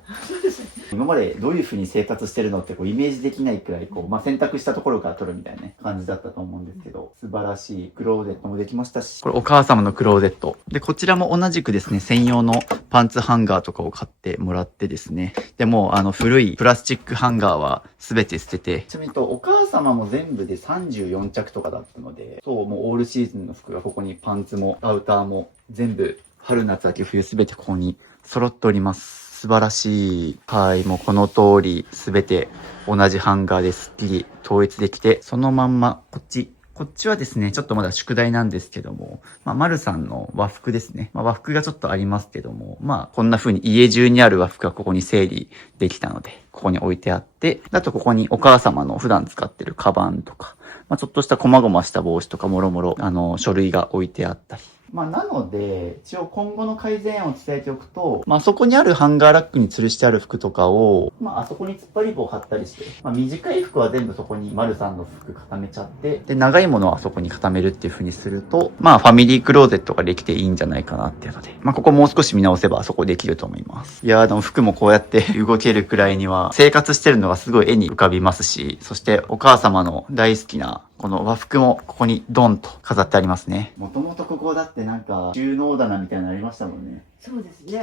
今までどういう風に生活してるのってこうイメージできないくらい選択したところから取るみたいなね感じだったと思うんですけど、素晴らしいクローゼットもできましたし、これお母様のクローゼットで、こちらも同じくですね、専用のパンツハンガーとかを買ってもらってですね、でも古いプラスチックハンガーは全て捨てて、ちなみにお母様も全部で34着とかだったので、そう、もうオールシーズンの服がここにパンツもアウターも全部春夏秋冬全てここに揃っております。素晴らしい。はい、もうこの通り全て同じハンガーですっきり統一できて、そのまんまこっちこっちはですね、ちょっとまだ宿題なんですけども、丸さんの和服ですね。和服がちょっとありますけども、こんな風に家中にある和服がここに整理できたので、ここに置いてあって、あとここにお母様の普段使ってるカバンとか、ちょっとした細々した帽子とかもろもろ、書類が置いてあったり。なので、一応今後の改善を伝えておくと、そこにあるハンガーラックに吊るしてある服とかを、あそこに突っ張り棒を貼ったりして、短い服は全部そこに丸さんの服固めちゃって、で、長いものはそこに固めるっていう風にすると、ファミリークローゼットができていいんじゃないかなっていうので、ここもう少し見直せばそこできると思います。いやー、でも服もこうやって動けるくらいには、生活してるのがすごい絵に浮かびますし、そしてお母様の大好きなこの和服もここにドンと飾ってありますね。もともとここだってなんか収納棚みたいなのありましたもんね。そうですね。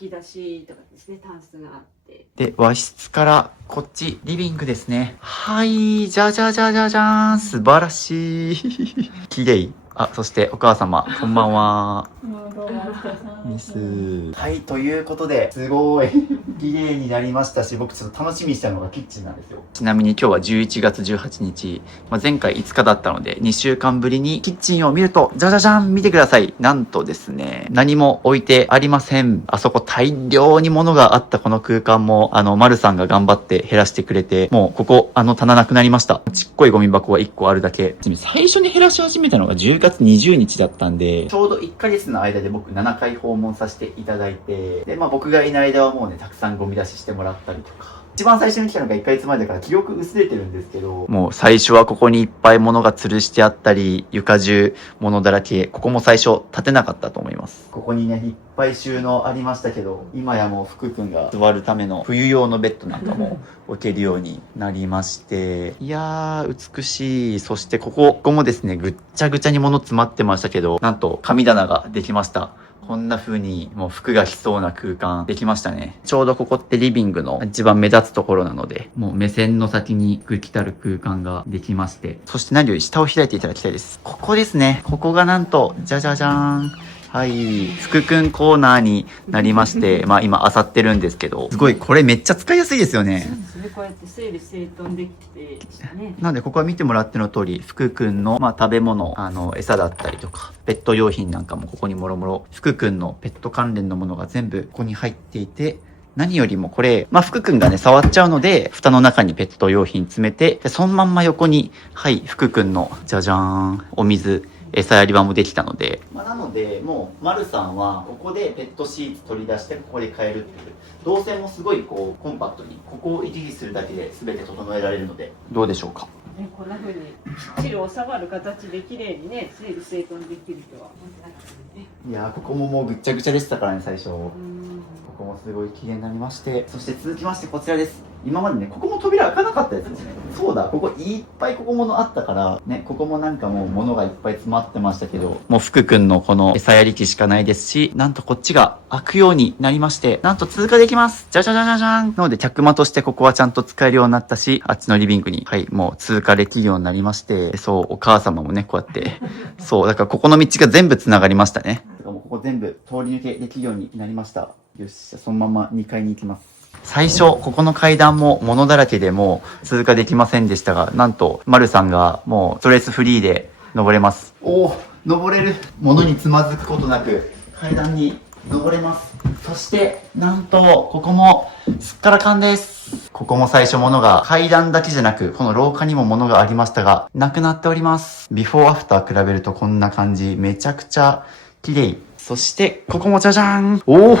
引き出しとかですね、タンスがあって。で、和室からこっちリビングですね。はい、じゃじゃじゃじゃじゃーん、素晴らしい。綺麗。そしてお母様、こんばんは。ミス。はい、ということで、すごい綺麗になりましたし、僕ちょっと楽しみにしたのがキッチンなんですよ。ちなみに今日は11月18日、前回5日だったので、2週間ぶりにキッチンを見ると、じゃじゃじゃん、見てください。なんとですね、何も置いてありません。あそこ大量に物があったこの空間も、丸さんが頑張って減らしてくれて、もうここ、棚なくなりました。ちっこいゴミ箱が1個あるだけ。最初に減らし始めたのが10月20日だったんで、ちょうど1ヶ月の間で僕7回訪問させていただいて、で、僕がいない間はもうね、たくさんゴミ出ししてもらったりとか。一番最初に来たのが1ヶ月前だから記憶薄れてるんですけど、もう最初はここにいっぱい物が吊るしてあったり、床中物だらけ、ここも最初立てなかったと思います。ここにね、いっぱい収納ありましたけど、今やもう福くんが座るための冬用のベッドなんかも置けるようになりまして、いやー、美しい。そしてここもですね、ぐっちゃぐちゃに物詰まってましたけど、なんと神棚ができました。こんな風にもう服が着そうな空間できましたね。ちょうどここってリビングの一番目立つところなので、もう目線の先に服着たる空間ができまして、そして何より下を開いていただきたいです。ここですね。ここがなんと、じゃじゃじゃーん。はい。福くんコーナーになりまして、今漁ってるんですけど、すごいこれめっちゃ使いやすいですよね。そうですね。こうやって整理整頓できてね。なのでここは見てもらっての通り、福くんの食べ物、餌だったりとか、ペット用品なんかもここにもろもろ、福くんのペット関連のものが全部ここに入っていて、何よりもこれ、福くんがね、触っちゃうので、蓋の中にペット用品詰めて、でそのまんま横に、はい、福くんの、じゃじゃーん、お水、餌やり場もできたので。なので、もう、丸さんは、ここでペットシーツ取り出して、ここで変えるっていう。動線もすごい、コンパクトに、ここを行き来するだけで全て整えられるので、どうでしょうか。ね、こんな風にきっちり収まる形で綺麗にね、整理整頓できるとは思ってなかったね。いやー、ここももうぐっちゃぐちゃでしたからね、最初。ここもすごい綺麗になりまして、そして続きましてこちらです。今までね、ここも扉開かなかったですよね。そうだ、ここいっぱいここ物あったから、ね、ここもなんかもう物がいっぱい詰まってましたけど、もう福くんのこの餌やり機しかないですし、なんとこっちが開くようになりまして、なんと通過できます。じゃじゃじゃじゃじゃん。なので客間としてここはちゃんと使えるようになったし、あっちのリビングに、はい、もう通過できるようになりまして、そう、お母様もね、こうやって、そう、だからここの道が全部繋がりましたね。もうここ全部通り抜けできるようになりました。よし、じゃあそのまま2階に行きます。最初、ここの階段も物だらけでもう通過できませんでしたが、なんと、丸さんがもうストレスフリーで登れます。おお、登れる。物につまずくことなく階段に登れます。そして、なんと、ここもすっからかんです。ここも最初物が階段だけじゃなく、この廊下にも物がありましたが、なくなっております。ビフォーアフター比べるとこんな感じ。めちゃくちゃ綺麗。そして、ここもじゃじゃーん。おお、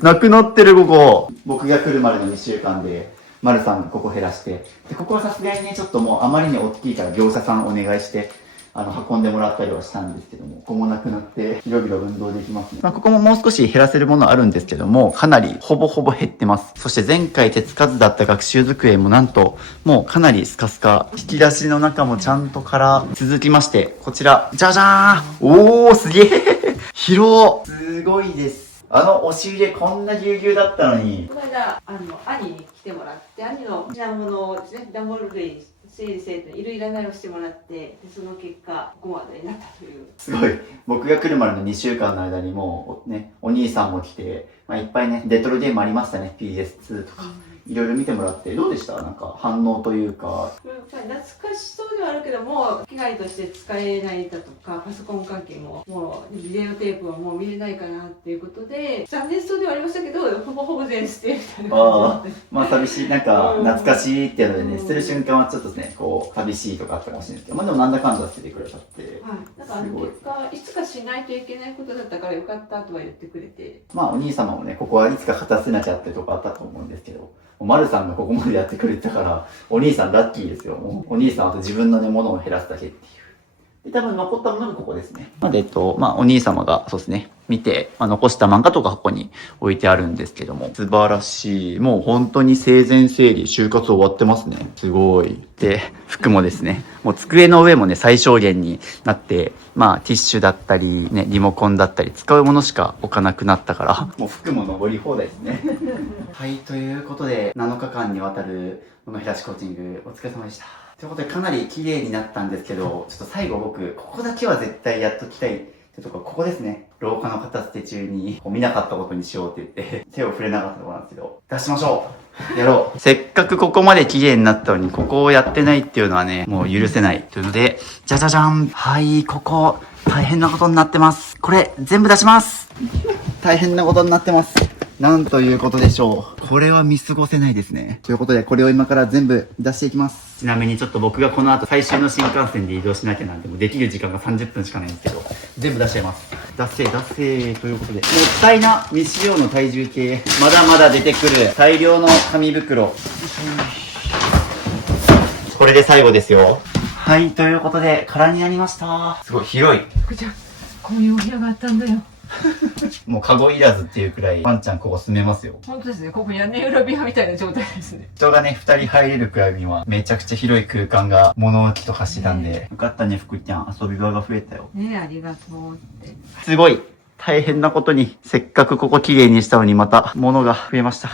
なくなってるここ。僕が来るまでの2週間で、丸さんがここ減らして。で、ここはさすがにね、ちょっともうあまりに大きいから業者さんお願いして、運んでもらったりはしたんですけども、ここもなくなって、広々運動できますね。ここももう少し減らせるものあるんですけども、かなりほぼほぼ減ってます。そして前回手つかずだった学習机もなんと、もうかなりスカスカ。引き出しの中もちゃんとから、続きまして、こちら、じゃじゃーん。おー、すげえ広すごいです。押し入れこんなぎゅうぎゅうだったのに。この間、兄に来てもらって、兄の品物をですね、段ボール類、整理整頓、いるいらないをしてもらって、でその結果、ここまでになったという。すごい。僕が来るまでの2週間の間にもうね、お兄さんも来て、いっぱいね、レトロゲームありましたね。PS2 とか。いろいろ見てもらってどうでした？なんか反応というか。やっぱり懐かしそうではあるけども、機械として使えないだとか、パソコン関係ももうビデオテープはもう見れないかなっていうことで、残念そうではありましたけど、ほぼほぼ全捨てみたいな感じで。まあ寂しい、なんか懐かしいっていうのでね、うん捨てる瞬間はちょっとね、こう寂しいとかあったかもしれないですけど、まあでもなんだかんだ捨ててくれたって。はい、だから結果いつかしないといけないことだったからよかったとは言ってくれて、まあお兄様もね、ここはいつか片付けなきゃってとこあったと思うんですけど、丸さんがここまでやってくれたから、お兄さんラッキーですよ。もうお兄さんはと自分のね、ものを減らすだけっていう。で、多分残ったものがここですね。まあお兄様がそうですね、見て、残した漫画とかここに置いてあるんですけども、素晴らしい。もう本当に生前整理、就活終わってますね。すごい。で、服もですね、もう机の上もね、最小限になって、まあティッシュだったり、ね、リモコンだったり、使うものしか置かなくなったから、もう服も登り放題ですね。はい、ということで、7日間にわたる、この平地コーチング、お疲れ様でした。ということで、かなり綺麗になったんですけど、ちょっと最後僕、ここだけは絶対やっときたいってところ、ここですね。廊下の片付け中に、見なかったことにしようって言って、手を触れなかったところなんですけど、出しましょう。やろう。せっかくここまで綺麗になったのに、ここをやってないっていうのはね、もう許せない。というので、じゃじゃじゃん。はい、ここ、大変なことになってます。これ、全部出します。大変なことになってます。なんということでしょう。これは見過ごせないですね。ということで、これを今から全部出していきます。ちなみにちょっと僕がこの後最終の新幹線で移動しなきゃなんてもできる時間が30分しかないんですけど、全部出しちゃいます。出せということで、もったいな未使用の体重計、まだまだ出てくる大量の紙袋。これで最後ですよ。はい、ということで、空になりました。すごい広い。じゃあこういうお部屋があったんだよ。もうカゴいらずっていうくらい、ワンちゃんここ住めますよ。本当ですね、ここ屋根裏部屋みたいな状態ですね。人がね、2人入れるくらいには、めちゃくちゃ広い空間が物置と化してたんで、よかったね、福ちゃん。遊び場が増えたよ。ねえ、ありがとうって。すごい大変なことに、せっかくここ綺麗にしたのにまた物が増えました。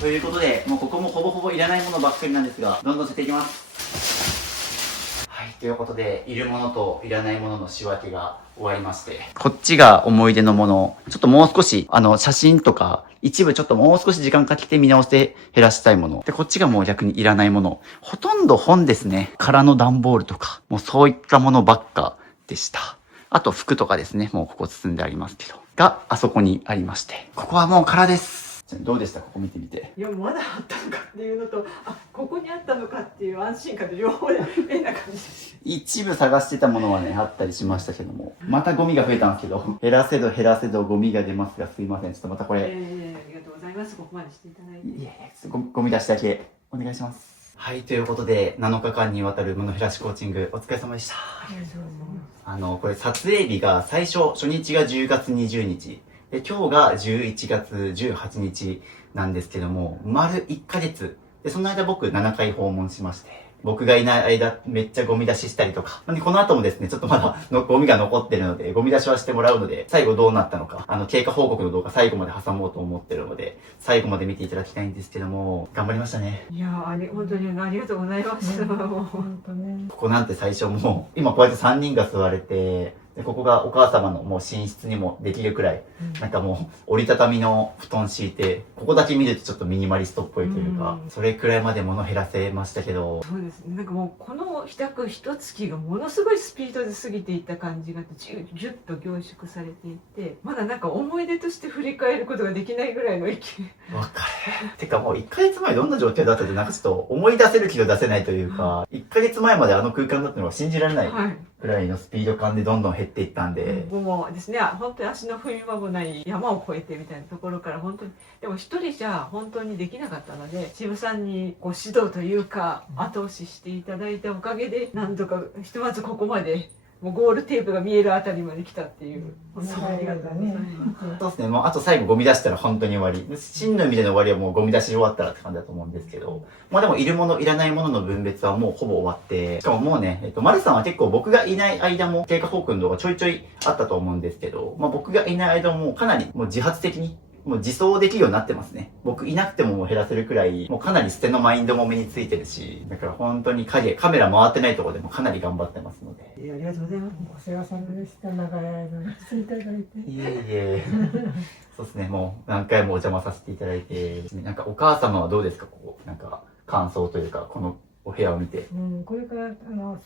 ということで、もうここもほぼほぼいらないものばっかりなんですが、どんどん捨てていきます。はい、ということで、いるものといらないものの仕分けが終わりまして。こっちが思い出のもの。ちょっともう少し、写真とか、一部ちょっともう少し時間かけて見直して減らしたいもの。で、こっちがもう逆にいらないもの。ほとんど本ですね。空の段ボールとか、もうそういったものばっかでした。あと服とかですね。もうここ包んでありますけど。が、あそこにありまして。ここはもう空です。どうでしたここ見てみて。いや、まだあったのかっていうのと、あ、ここにあったのかっていう安心感で両方で変な感じです。一部探してたものはね、あったりしましたけども。またゴミが増えたんですけど、減らせど減らせどゴミが出ますが、すいません。ちょっとまたこれ。ありがとうございます。ここまでしていただいて。いえ、ゴミ出しだけお願いします。はい、ということで、7日間にわたる物減らしコーチング、お疲れ様でした。ありがとうございます。これ撮影日が初日が10月20日。で、今日が11月18日なんですけども、丸1ヶ月。で、その間僕7回訪問しまして、僕がいない間めっちゃゴミ出ししたりとか。なんでこの後もですね、ちょっとまだのゴミが残ってるので、ゴミ出しはしてもらうので、最後どうなったのか、経過報告の動画最後まで挟もうと思ってるので、最後まで見ていただきたいんですけども、頑張りましたね。いやー、本当にありがとうございます。もう本当ね。ここなんて最初もう、今こうやって3人が座れて、で、ここがお母様のもう寝室にもできるくらい、なんかもう折りたたみの布団敷いて、ここだけ見るとちょっとミニマリストっぽいというか、それくらいまで物減らせましたけど。そうですね。なんかもうこの一泊一月がものすごいスピードで過ぎていった感じがあって、ぎゅっと凝縮されていて、まだなんか思い出として振り返ることができないぐらいの勢い。わかる。てかもう1ヶ月前どんな状況だったってなんかちょっと思い出せるけど出せないというか、1ヶ月前まであの空間だったのが信じられない。はい。くらいのスピード感でどんどん減っていったんで、もうですね、本当に足の踏み場もない山を越えてみたいなところから本当に、でも一人じゃ本当にできなかったので、渋さんにご指導というか後押ししていただいたおかげで、なんとかひとまずここまでもうゴールテープが見えるあたりまで来たっていう、本当にありがとうございます。そうですね、もうあと最後ゴミ出したら本当に終わり。真の意味での終わりはもうゴミ出し終わったらって感じだと思うんですけど、まあでもいるものいらないものの分別はもうほぼ終わって、しかももうね、丸さんは結構僕がいない間も経過報告の動画ちょいちょいあったと思うんですけど、まあ僕がいない間もかなりもう自発的にもう自走できるようになってますね。僕いなくてももう減らせるくらい、もうかなり捨てのマインドも身についてるし、だから本当にカメラ回ってないところでもかなり頑張ってますので、ありがとうございます。お世話様でした。長い間していただいて。いえいえ。そうですね、もう何回もお邪魔させていただいて、なんかお母様はどうですか、こう、なんか感想というか、このお部屋を見て。これから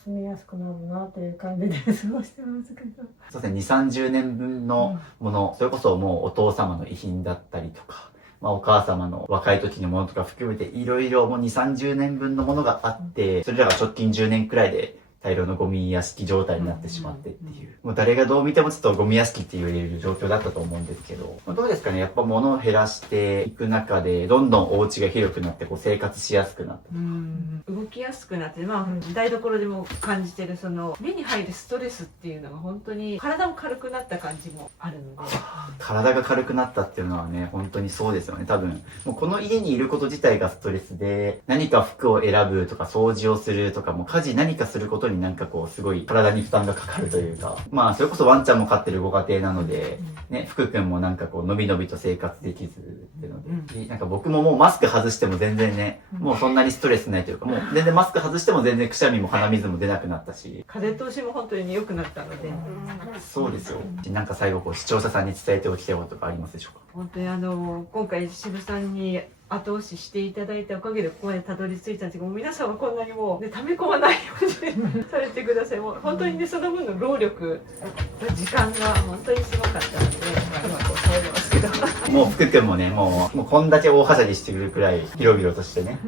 住みやすくなるなという感じで過ごしてますけど。そうですね、2、30年分のもの、それこそもうお父様の遺品だったりとか、まあお母様の若い時のものとか含めて、いろいろもう2、30年分のものがあって、それらが直近10年くらいで、大量のゴミ屋敷状態になってしまってっていう。もう誰がどう見てもちょっとゴミ屋敷って言われる状況だったと思うんですけど、どうですかね、やっぱ物を減らしていく中で、どんどんお家が広くなってこう生活しやすくなった。動きやすくなって、まあ、台所でも感じてるその目に入るストレスっていうのが本当に体も軽くなった感じもあるので、体が軽くなったっていうのはね、本当にそうですよね。多分、もうこの家にいること自体がストレスで、何か服を選ぶとか掃除をするとか、もう家事何かすることになんかこう、すごい体に負担がかかるというか、まあ、それこそワンちゃんも飼ってるご家庭なので、ね、福くんもなんかこう、のびのびと生活できずっていうので、なんか僕ももうマスク外しても全然ね、もうそんなにストレスないというか、もう全然マスク外しても全然くしゃみも鼻水も出なくなったし、風通しも本当に良くなったので、そうですよ。なんか最後こう、視聴者さんに伝えておきたいことがありますでしょうか？本当に今回渋さんに後押ししていただいたおかげでここまでたどり着いたんですけど、もう皆さんはこんなにもう、ね、溜め込まないようにされてください。もう本当にね、その分の労力時間が本当にすごかったので、今こう倒れますけどもう福くんもね、もうこんだけ大はしゃぎしてくるくらい広々としてね。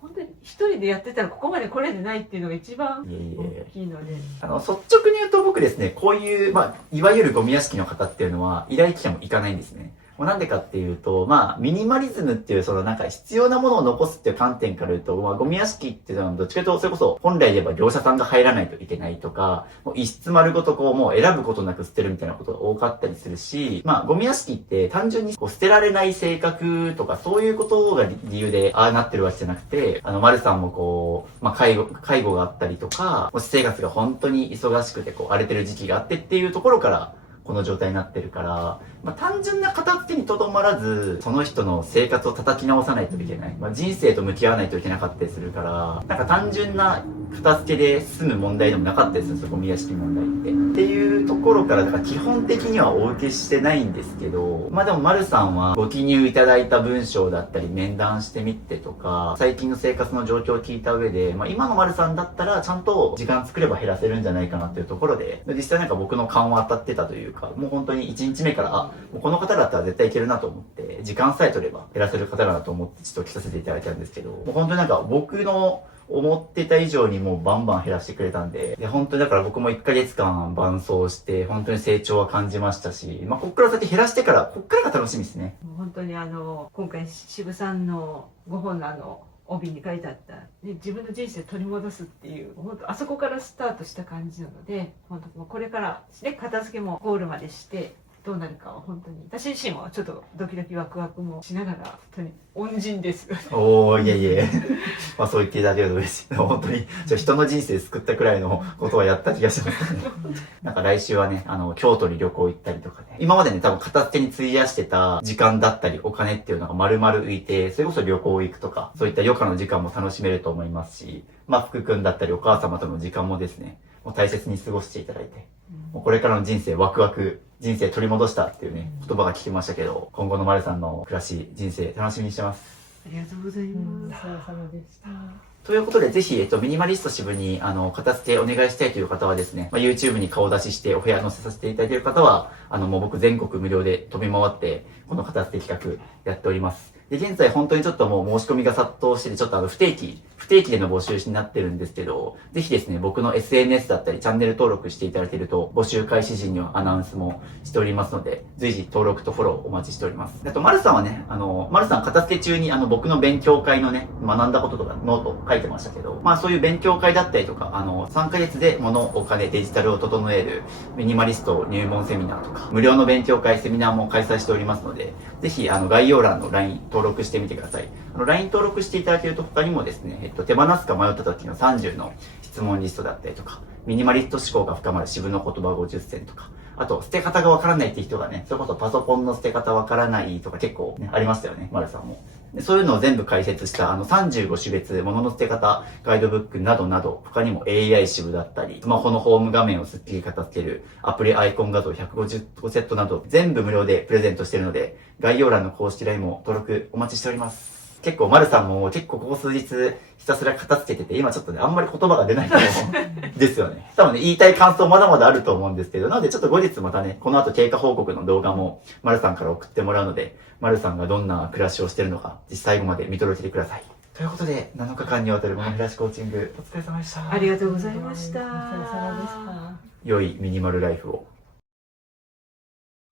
本当に一人でやってたらここまで来れてないっていうのが一番いえいえ大きいので、率直に言うと僕ですね、こういう、まあ、いわゆるゴミ屋敷の方っていうのは依頼期間もいかないんですね。もうなんでかっていうと、まあ、ミニマリズムっていう、そのなんか必要なものを残すっていう観点から言うと、まあ、ゴミ屋敷っていうのはどっちかというと、それこそ本来で言えば業者さんが入らないといけないとか、もう一室丸ごとこうもう選ぶことなく捨てるみたいなことが多かったりするし、まあ、ゴミ屋敷って単純にこう捨てられない性格とか、そういうことが理由でああなってるわけじゃなくて、丸さんもこう、まあ、介護があったりとか、私生活が本当に忙しくてこう荒れてる時期があってっていうところから、この状態になってるから、まあ、単純な片付けにとどまらず、その人の生活を叩き直さないといけない。まあ、人生と向き合わないといけなかったりするから、なんか単純な片付けで済む問題でもなかったりするんですよ、ゴミ屋敷問題って。っていうところから、だから基本的にはお受けしてないんですけど、まあでも丸さんはご記入いただいた文章だったり面談してみてとか、最近の生活の状況を聞いた上で、まあ今の丸さんだったらちゃんと時間作れば減らせるんじゃないかなっていうところで、実際なんか僕の勘は当たってたというか、もう本当に1日目から、もうこの方だったら絶対いけるなと思って、時間さえ取れば減らせる方だなと思ってちょっと来させていただいたんですけど、もう本当になんか僕の思ってた以上にもうバンバン減らしてくれたんで、本当にだから僕も1ヶ月間伴走して、本当に成長は感じましたし、まあこっから先減らしてから、こっからが楽しみですね。もう本当に今回渋さんのご本の帯に書いてあった、ね、自分の人生取り戻すっていう、本当あそこからスタートした感じなので、本当もうこれから、ね、片付けもゴールまでして、どうなるかは本当に、私自身もちょっとドキドキワクワクもしながら、本当に恩人です。おー、いえいえ。まあそう言っていただけると嬉しい。本当に、人の人生救ったくらいのことはやった気がしますね。なんか来週はね、京都に旅行行ったりとかね。今までね、多分片付けに費やしてた時間だったりお金っていうのが丸々浮いて、それこそ旅行行くとか、そういった余暇の時間も楽しめると思いますし、まあ福くんだったりお母様との時間もですね、もう大切に過ごしていただいて、もうこれからの人生ワクワク、人生取り戻したっていうね、言葉が聞きましたけど、今後の丸さんの暮らし、人生楽しみにしてます。ありがとうございます。お疲れ様でした。ということで、ぜひ、ミニマリスト支部に、片付けお願いしたいという方はですね、まあ、YouTube に顔出ししてお部屋載せさせていただいている方は、もう僕全国無料で飛び回って、この片付け企画やっております。で、現在本当にちょっともう申し込みが殺到してて、ちょっと不定期での募集になってるんですけど、ぜひですね、僕の SNS だったりチャンネル登録していただけると、募集開始時にはアナウンスもしておりますので、随時登録とフォローお待ちしております。あと、丸さんはね、丸さん片付け中に僕の勉強会のね、学んだこととかノート書いてましたけど、まあそういう勉強会だったりとか、3ヶ月で物、お金、デジタルを整えるミニマリスト入門セミナーとか、無料の勉強会、セミナーも開催しておりますので、ぜひ概要欄の LINE 登録してみてください。LINE 登録していただけると他にもですね、手放すか迷った時の30の質問リストだったりとか、ミニマリスト思考が深まる支部の言葉50選とか、あと捨て方がわからないって人がね、それこそパソコンの捨て方わからないとか結構ね、ありましたよね、丸さんも。でそういうのを全部解説した35種別物の捨て方ガイドブックなどなど、他にも AI 支部だったり、スマホのホーム画面をスッキリ片付けるアプリアイコン画像150個セットなど全部無料でプレゼントしてるので、概要欄の公式 LINE も登録お待ちしております。結構丸さんも結構ここ数日ひたすら片付けてて、今ちょっとね、あんまり言葉が出ないと思うですよね。多分ね、言いたい感想まだまだあると思うんですけど、なのでちょっと後日またね、この後経過報告の動画も丸さんから送ってもらうので、丸さんがどんな暮らしをしてるのか、実際最後まで見届けてください。ということで、7日間にわたる物減らしコーチング、お疲れ様でした。ありがとうございました。お疲れ様でした。良いミニマルライフを。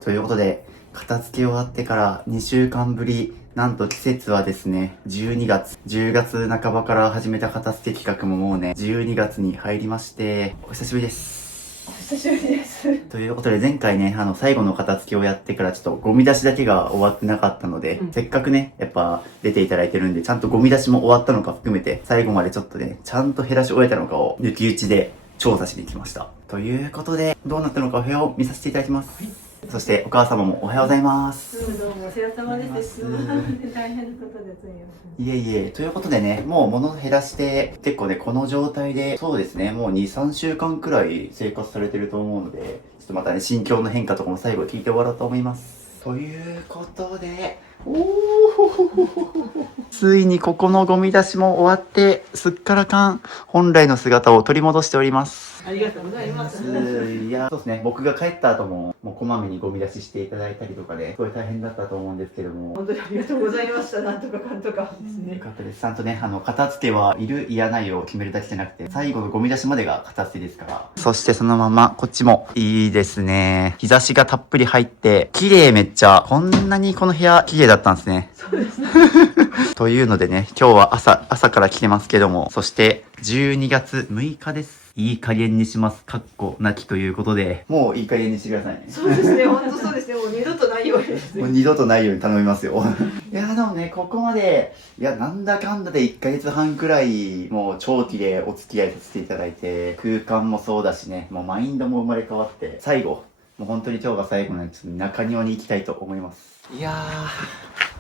ということで、片付け終わってから2週間ぶり、なんと季節はですね、12月、10月半ばから始めた片付け企画ももうね、12月に入りまして、お久しぶりです。お久しぶりです。ということで前回ね、最後の片付けをやってからちょっとゴミ出しだけが終わってなかったので、せっかくね、やっぱ出ていただいてるんで、ちゃんとゴミ出しも終わったのか含めて、最後までちょっとね、ちゃんと減らし終えたのかを抜き打ちで調査しに来ました。ということで、どうなったのかお部屋を見させていただきます。そしてお母様もおはようございます。どうもお世話様です。すみません、大変なことですよ。いえいえ、ということでね、もう物減らして、結構ね、この状態で、そうですね、もう2、3週間くらい生活されてると思うので、ちょっとまたね、心境の変化とかも最後聞いて終わろうと思います。ということで、ついにここのゴミ出しも終わって、すっからかん、本来の姿を取り戻しております。ありがとうございます。いや、そうですね、僕が帰った後も、もうこまめにゴミ出ししていただいたりとかで、すごい大変だったと思うんですけども。本当にありがとうございました。なんとかかんとかですねよ。かったです。ちゃんとね、片付けはいる、いらないを決めるだけじゃなくて、最後のゴミ出しまでが片付けですから。そしてそのまま、こっちもいいですね。日差しがたっぷり入って、綺麗めっちゃ。こんなにこの部屋綺麗だったんですね。そうですね。というのでね、今日は朝から来てますけども、そして12月6日です。いい加減にします。かっこなきということで、もういい加減にしてくださいね。そうですね。本当そうですね。もう二度とないようにですね。もう二度とないように頼みますよ。いや、でもね、ここまで、いや、なんだかんだで1ヶ月半くらい、もう長期でお付き合いさせていただいて、空間もそうだしね、もうマインドも生まれ変わって、最後、もう本当に今日が最後なんで、ちょっと中庭に行きたいと思います。いや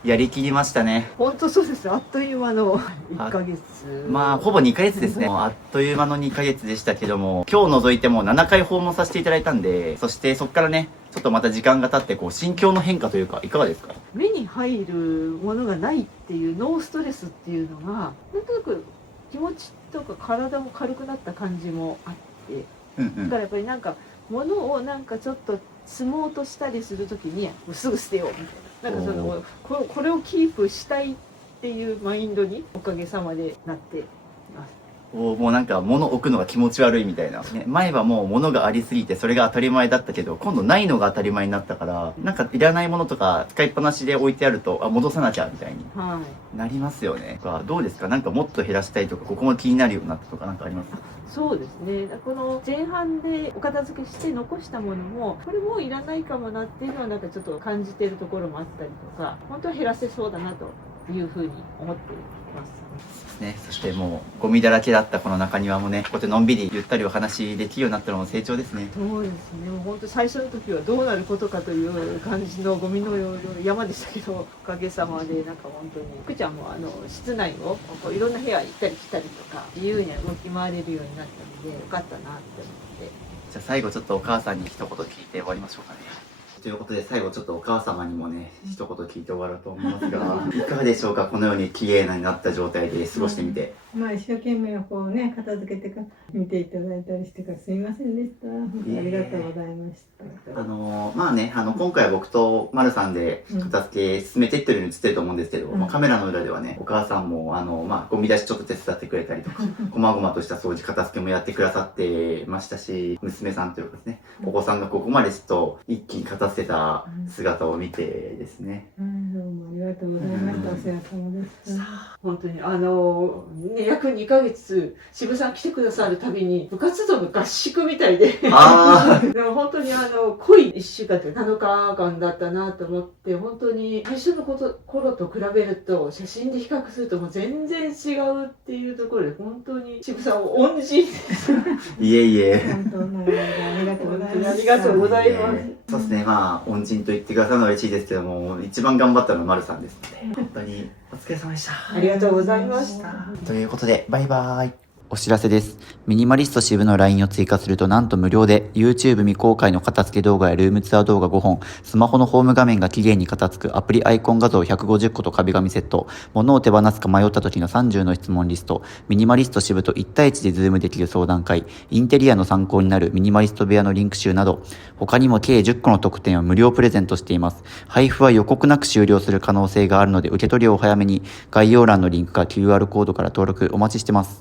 ー、やりきりましたね。本当そうです。あっという間の1ヶ月。まあ、ほぼ2ヶ月ですね。もうあっという間の2ヶ月でしたけども、今日除いても7回訪問させていただいたんで、そしてそっからね、ちょっとまた時間が経って、こう、心境の変化というか、いかがですか？目に入るものがないっていうノーストレスっていうのが、なんとなく気持ちとか体も軽くなった感じもあって、だからやっぱりなんか物をなんかちょっと積もうとしたりするときにもうすぐ捨てようみたいな、なんかそのこれをキープしたいっていうマインドにおかげさまでなっています。もうなんか物置くのが気持ち悪いみたいな、ね、前はもう物がありすぎてそれが当たり前だったけど、今度ないのが当たり前になったから、なんかいらないものとか使いっぱなしで置いてあると、あ、戻さなきゃみたいになりますよね。どうですか？なんかもっと減らしたいとか、ここも気になるようになったとかなんかあります？そうですね。この前半でお片付けして残したものも、これもういらないかもなっていうのはなんかちょっと感じているところもあったりとか、本当は減らせそうだなというふうに思っています。ね、そしてもうゴミだらけだったこの中庭もね、こうやってのんびりゆったりお話できるようになったのも成長ですね。そうですね。もう本当最初の時はどうなることかという感じのゴミの山でしたけど、おかげさまでなんか本当に福ちゃんも室内をこういろんな部屋行ったり来たりとか自由に動き回れるようになったのでよかったなって思って。じゃあ最後ちょっとお母さんに一言聞いて終わりましょうかね。ということで最後ちょっとお母様にもね一言聞いて終わろうと思いますがいかがでしょうか？このように綺麗になった状態で過ごしてみて。まあ一生懸命こうね片付けてから見ていただいたりしてからすみませんでした。本当にありがとうございました。まあね今回は僕と丸さんで片付け進めてってるように映ってると思うんですけど、カメラの裏ではねお母さんもゴミ出しちょっと手伝ってくれたりとかこまごまとした掃除片付けもやってくださってましたし、娘さんというかですね、お子さんがここまでちょっと一気に片付けた姿を見てですね、どうもありがとうございました。お世話様でした。本当に約2ヶ月渋さん来てくださるたびに部活動の合宿みたいであでも本当に濃い1週間というか7日間だったなと思って、本当に最初の頃と比べると写真で比較するともう全然違うっていうところで、本当に渋さんを恩人ですいえいえ。本当長い間ありがとうございました。ありがとうございます。そうですね、まあ恩人と言ってくださるのは嬉しいですけども、一番頑張ったのは丸さんですので、本当にお疲れ様でした。ありがとうございました。ということで、バイバイ。お知らせです。ミニマリスト支部の LINE を追加するとなんと無料で YouTube 未公開の片付け動画やルームツアー動画5本、スマホのホーム画面が綺麗に片付くアプリアイコン画像150個と壁紙セット、物を手放すか迷った時の30の質問リスト、ミニマリスト支部と1対1でズームできる相談会、インテリアの参考になるミニマリスト部屋のリンク集など、他にも計10個の特典を無料プレゼントしています。配布は予告なく終了する可能性があるので受け取りをお早めに。概要欄のリンクか QR コードから登録お待ちしてます。